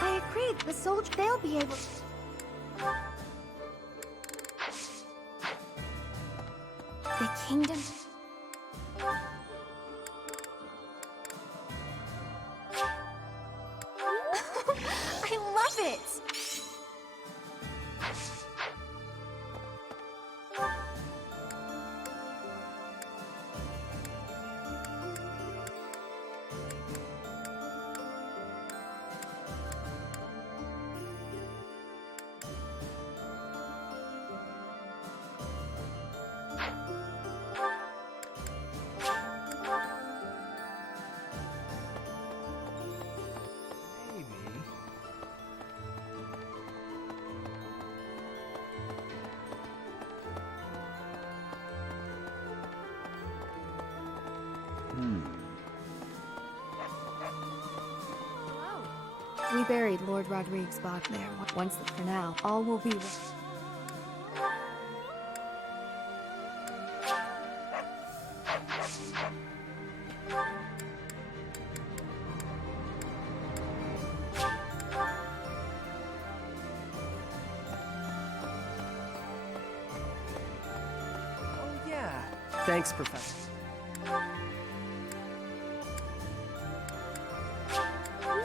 I agree. The soldier, they'll be able. The kingdom. I love it. We buried Lord Rodrigue's body there. Once, for now, all will be well. Oh, yeah. Thanks, Professor.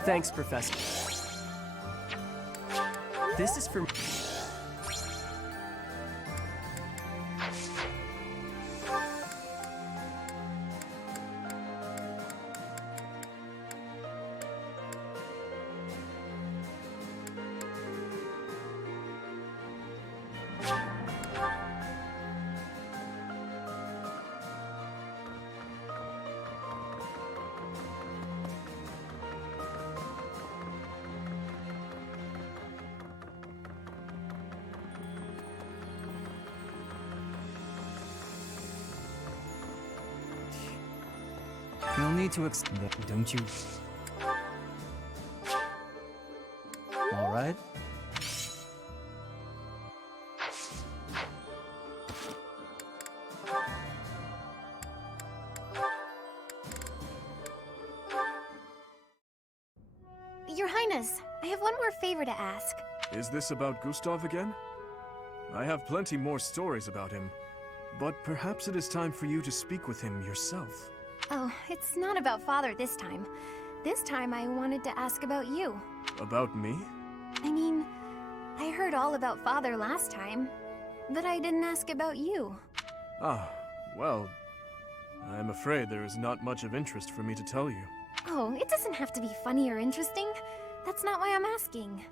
Thanks, Professor. This is for... You'll need to don't you? All right. goodness, I have one more favor to ask. Is this about Gustav again? I have plenty more stories about him, but perhaps it is time for you to speak with him yourself. Oh, it's not about Father this time. This time I wanted to ask about you. About me? I mean, I heard all about Father last time, but I didn't ask about you. Ah, well, I am afraid there is not much of interest for me to tell you. Oh, it doesn't have to be funny or interesting. That's not why I'm asking.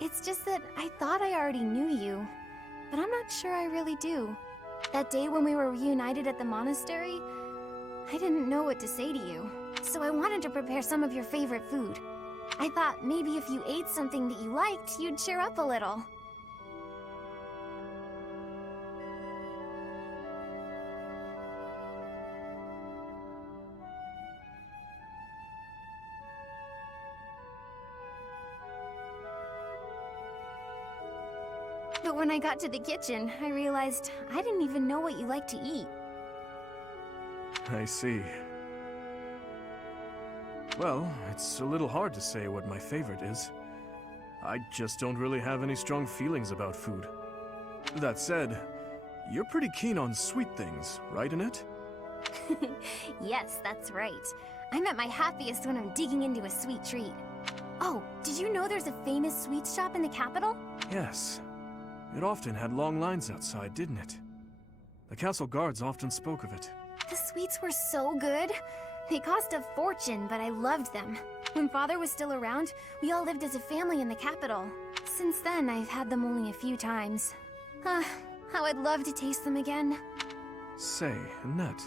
It's just that I thought I already knew you, but I'm not sure I really do. That day when we were reunited at the monastery, I didn't know what to say to you, so I wanted to prepare some of your favorite food. I thought maybe if you ate something that you liked, you'd cheer up a little. But when I got to the kitchen, I realized I didn't even know what you like to eat. I see. Well, it's a little hard to say what my favorite is. I just don't really have any strong feelings about food. That said, you're pretty keen on sweet things, right, Annette? Yes, that's right. I'm at my happiest when I'm digging into a sweet treat. Oh, did you know there's a famous sweets shop in the capital? Yes. It often had long lines outside, didn't it? The castle guards often spoke of it. The sweets were so good. They cost a fortune, but I loved them. When Father was still around, we all lived as a family in the capital. Since then, I've had them only a few times. How I'd love to taste them again. Say, Annette,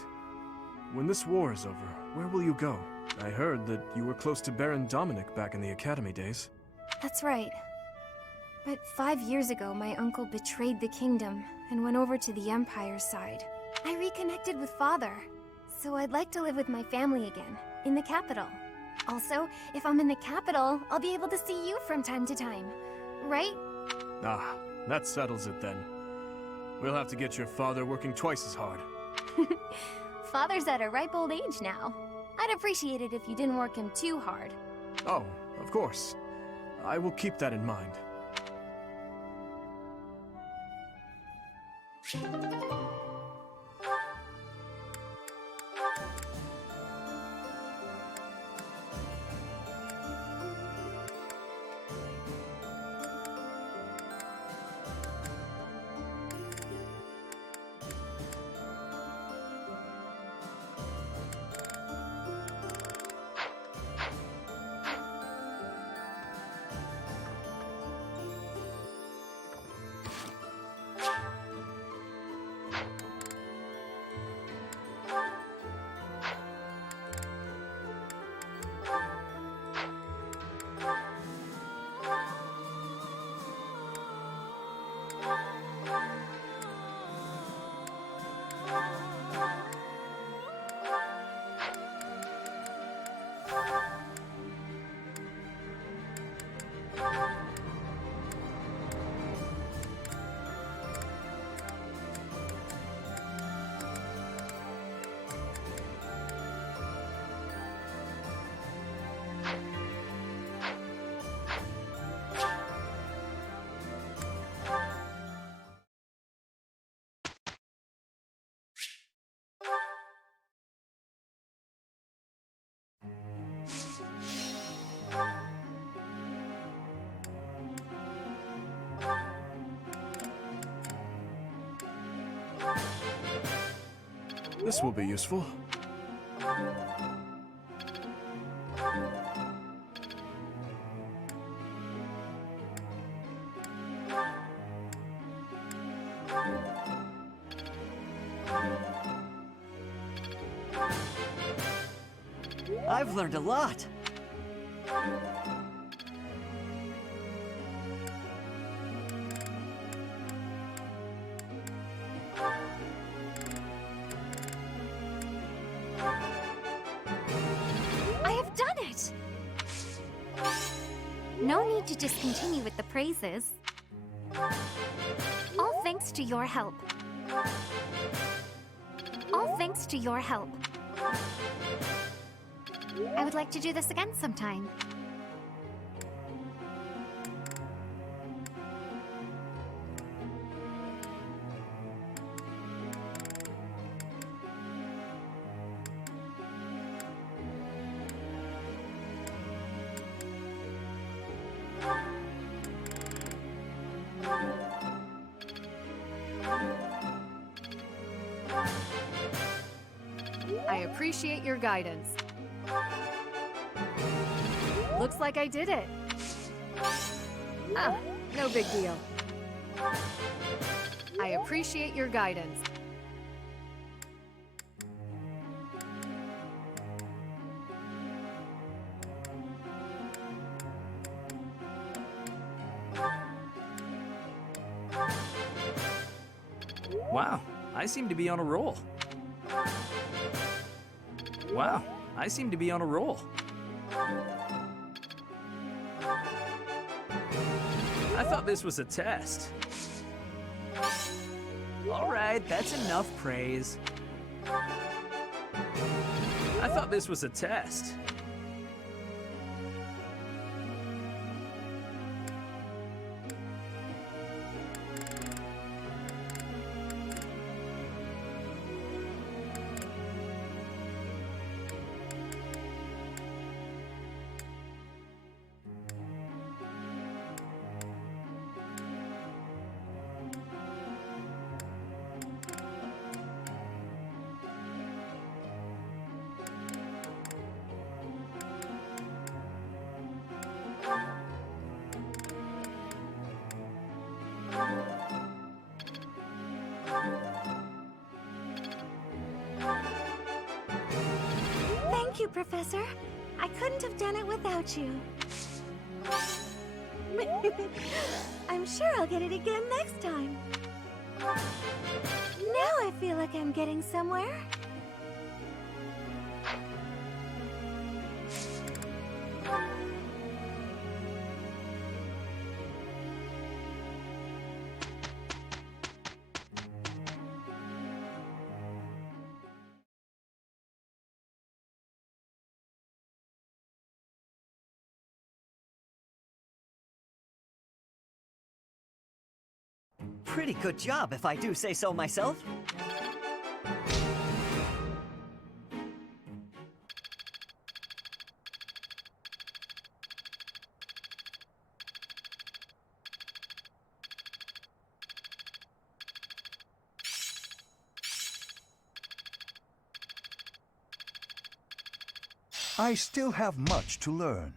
when this war is over, where will you go? I heard that you were close to Baron Dominic back in the academy days. That's right. But 5 years ago, my uncle betrayed the kingdom and went over to the Empire's side. I reconnected with Father, so I'd like to live with my family again, in the capital. Also, if I'm in the capital, I'll be able to see you from time to time, right? Ah, that settles it then. We'll have to get your father working twice as hard. Father's at a ripe old age now. I'd appreciate it if you didn't work him too hard. Oh, of course. I will keep that in mind. This will be useful. I've learned a lot. I have done it! No need to discontinue with the praises. All thanks to your help. All thanks to your help. I would like to do this again sometime. appreciate your guidance. Looks like I did it. Ah, no big deal. I appreciate your guidance. Wow, I seem to be on a roll. Wow, I seem to be on a roll. I thought this was a test. All right, that's enough praise. I thought this was a test. Thank you, Professor. I couldn't have done it without you. I'm sure I'll get it again next time. Now I feel like I'm getting somewhere. Pretty good job, if I do say so myself. I still have much to learn.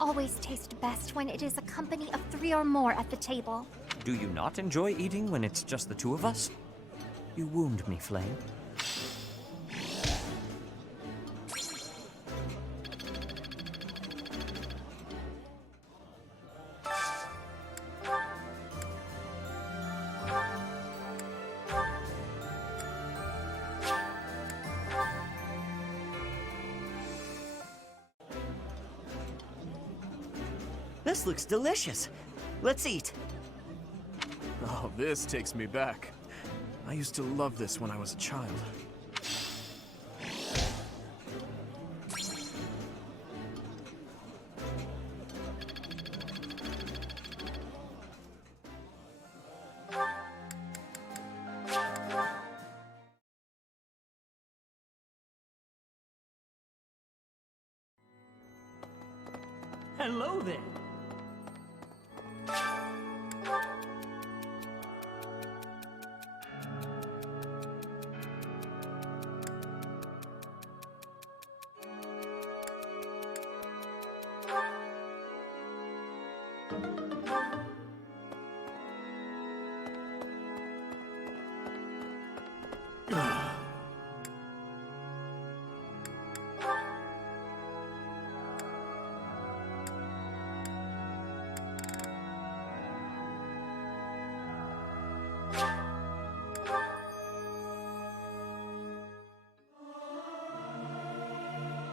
always taste best when it is a company of 3 or more at the table. Do you not enjoy eating when it's just the 2 of us? You wound me, Flame. This looks delicious. Let's eat. Oh, this takes me back. I used to love this when I was a child. Hello there.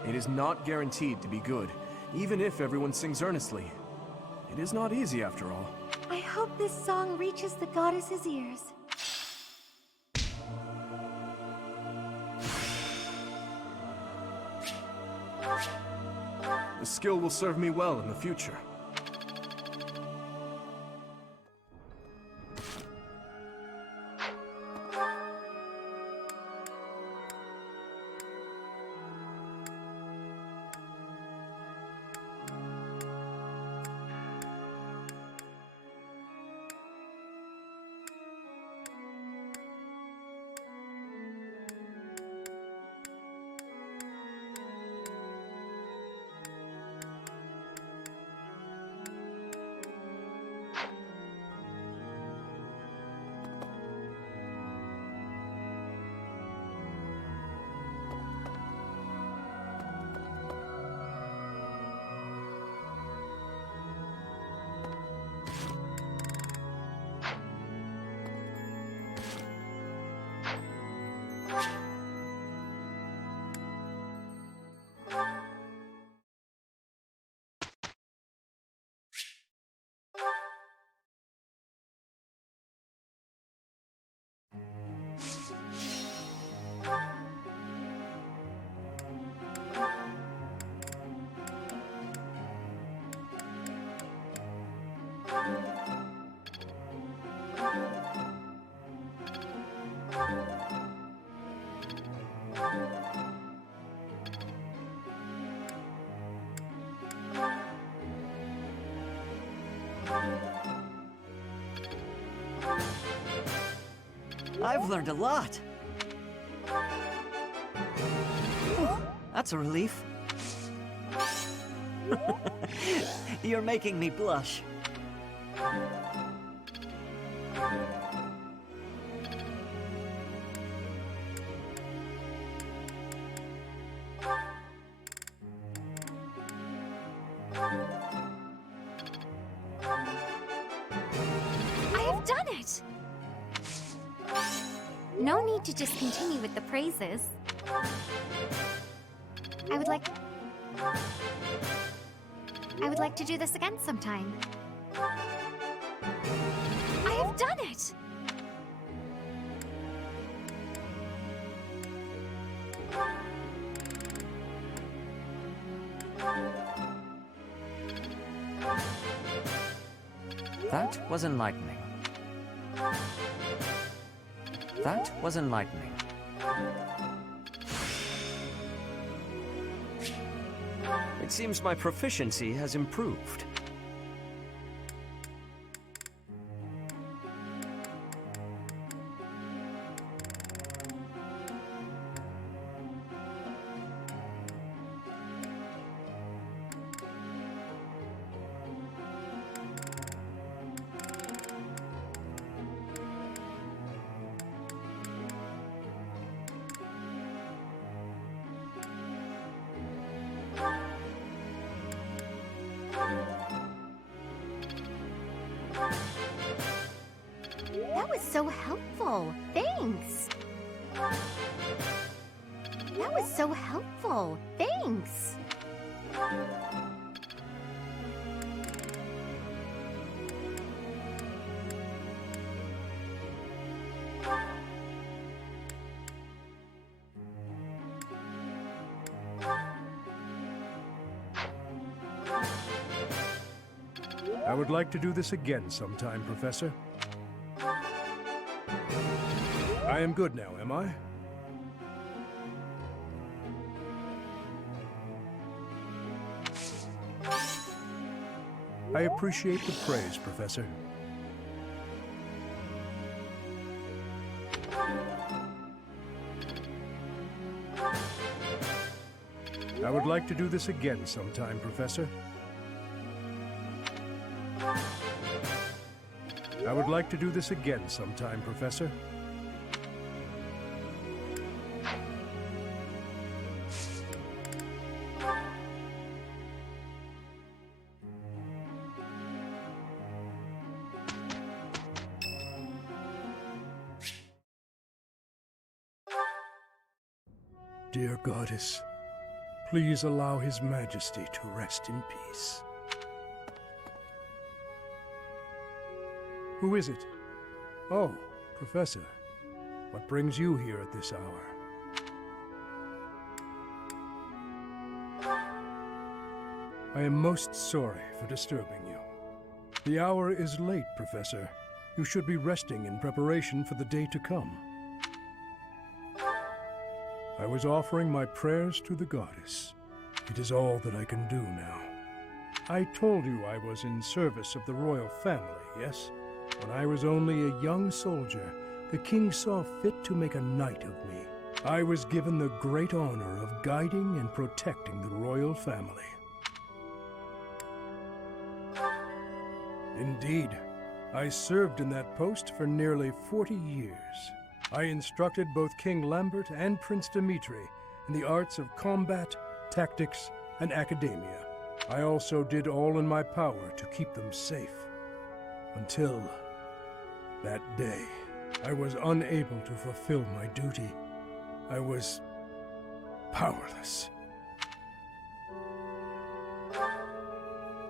It is not guaranteed to be good, even if everyone sings earnestly. It is not easy after all. I hope this song reaches the goddess's ears. The skill will serve me well in the future. I've learned a lot. That's a relief. You're making me blush. I have done it! No need to just continue with the praises. I would like to do this again sometime. I have done it! That was enlightening. That was enlightening. It seems my proficiency has improved. That was so helpful. Thanks. That was so helpful. Thanks. I would like to do this again sometime, Professor. I am good now, am I? I appreciate the praise, Professor. I would like to do this again sometime, Professor. I would like to do this again sometime, Professor. Dear Goddess, please allow His Majesty to rest in peace. Who is it? Oh, Professor. What brings you here at this hour? I am most sorry for disturbing you. The hour is late, Professor. You should be resting in preparation for the day to come. I was offering my prayers to the Goddess. It is all that I can do now. I told you I was in service of the royal family, yes? When I was only a young soldier, the king saw fit to make a knight of me. I was given the great honor of guiding and protecting the royal family. Indeed, I served in that post for nearly 40 years. I instructed both King Lambert and Prince Dimitri in the arts of combat, tactics, and academia. I also did all in my power to keep them safe. Until that day, I was unable to fulfill my duty. I was powerless.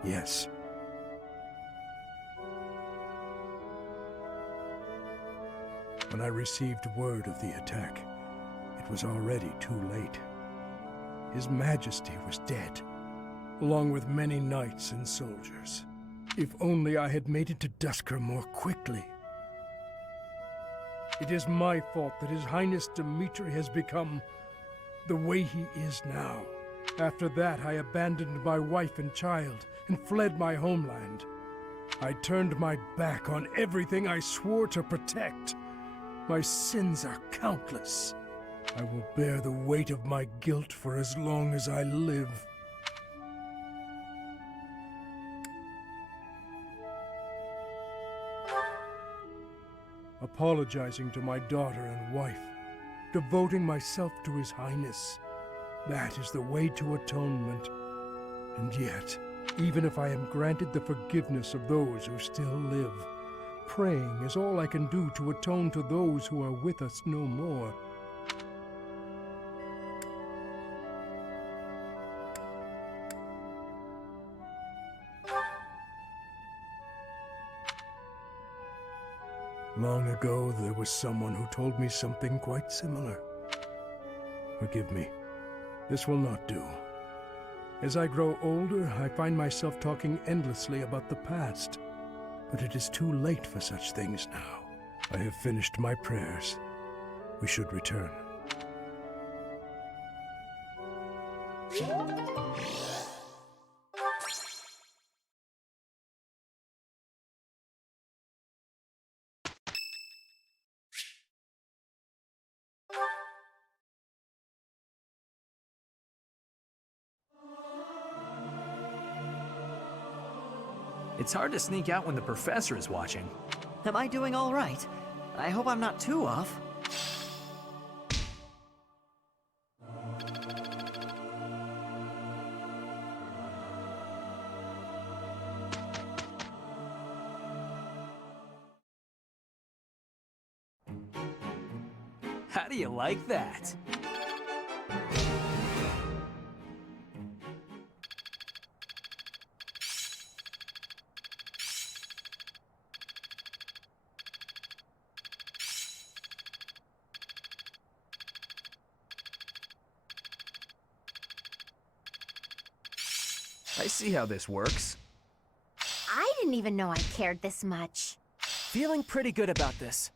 Yes. When I received word of the attack, it was already too late. His Majesty was dead, along with many knights and soldiers. If only I had made it to Duscur more quickly. It is my fault that His Highness Dimitri has become the way he is now. After that, I abandoned my wife and child and fled my homeland. I turned my back on everything I swore to protect. My sins are countless. I will bear the weight of my guilt for as long as I live. Apologizing to my daughter and wife, devoting myself to His Highness. That is the way to atonement. And yet, even if I am granted the forgiveness of those who still live, praying is all I can do to atone to those who are with us no more. Long ago, there was someone who told me something quite similar. Forgive me. This will not do. As I grow older, I find myself talking endlessly about the past. But it is too late for such things now. I have finished my prayers. We should return. It's hard to sneak out when the professor is watching. Am I doing all right? I hope I'm not too off. How do you like that? I see how this works. I didn't even know I cared this much. Feeling pretty good about this.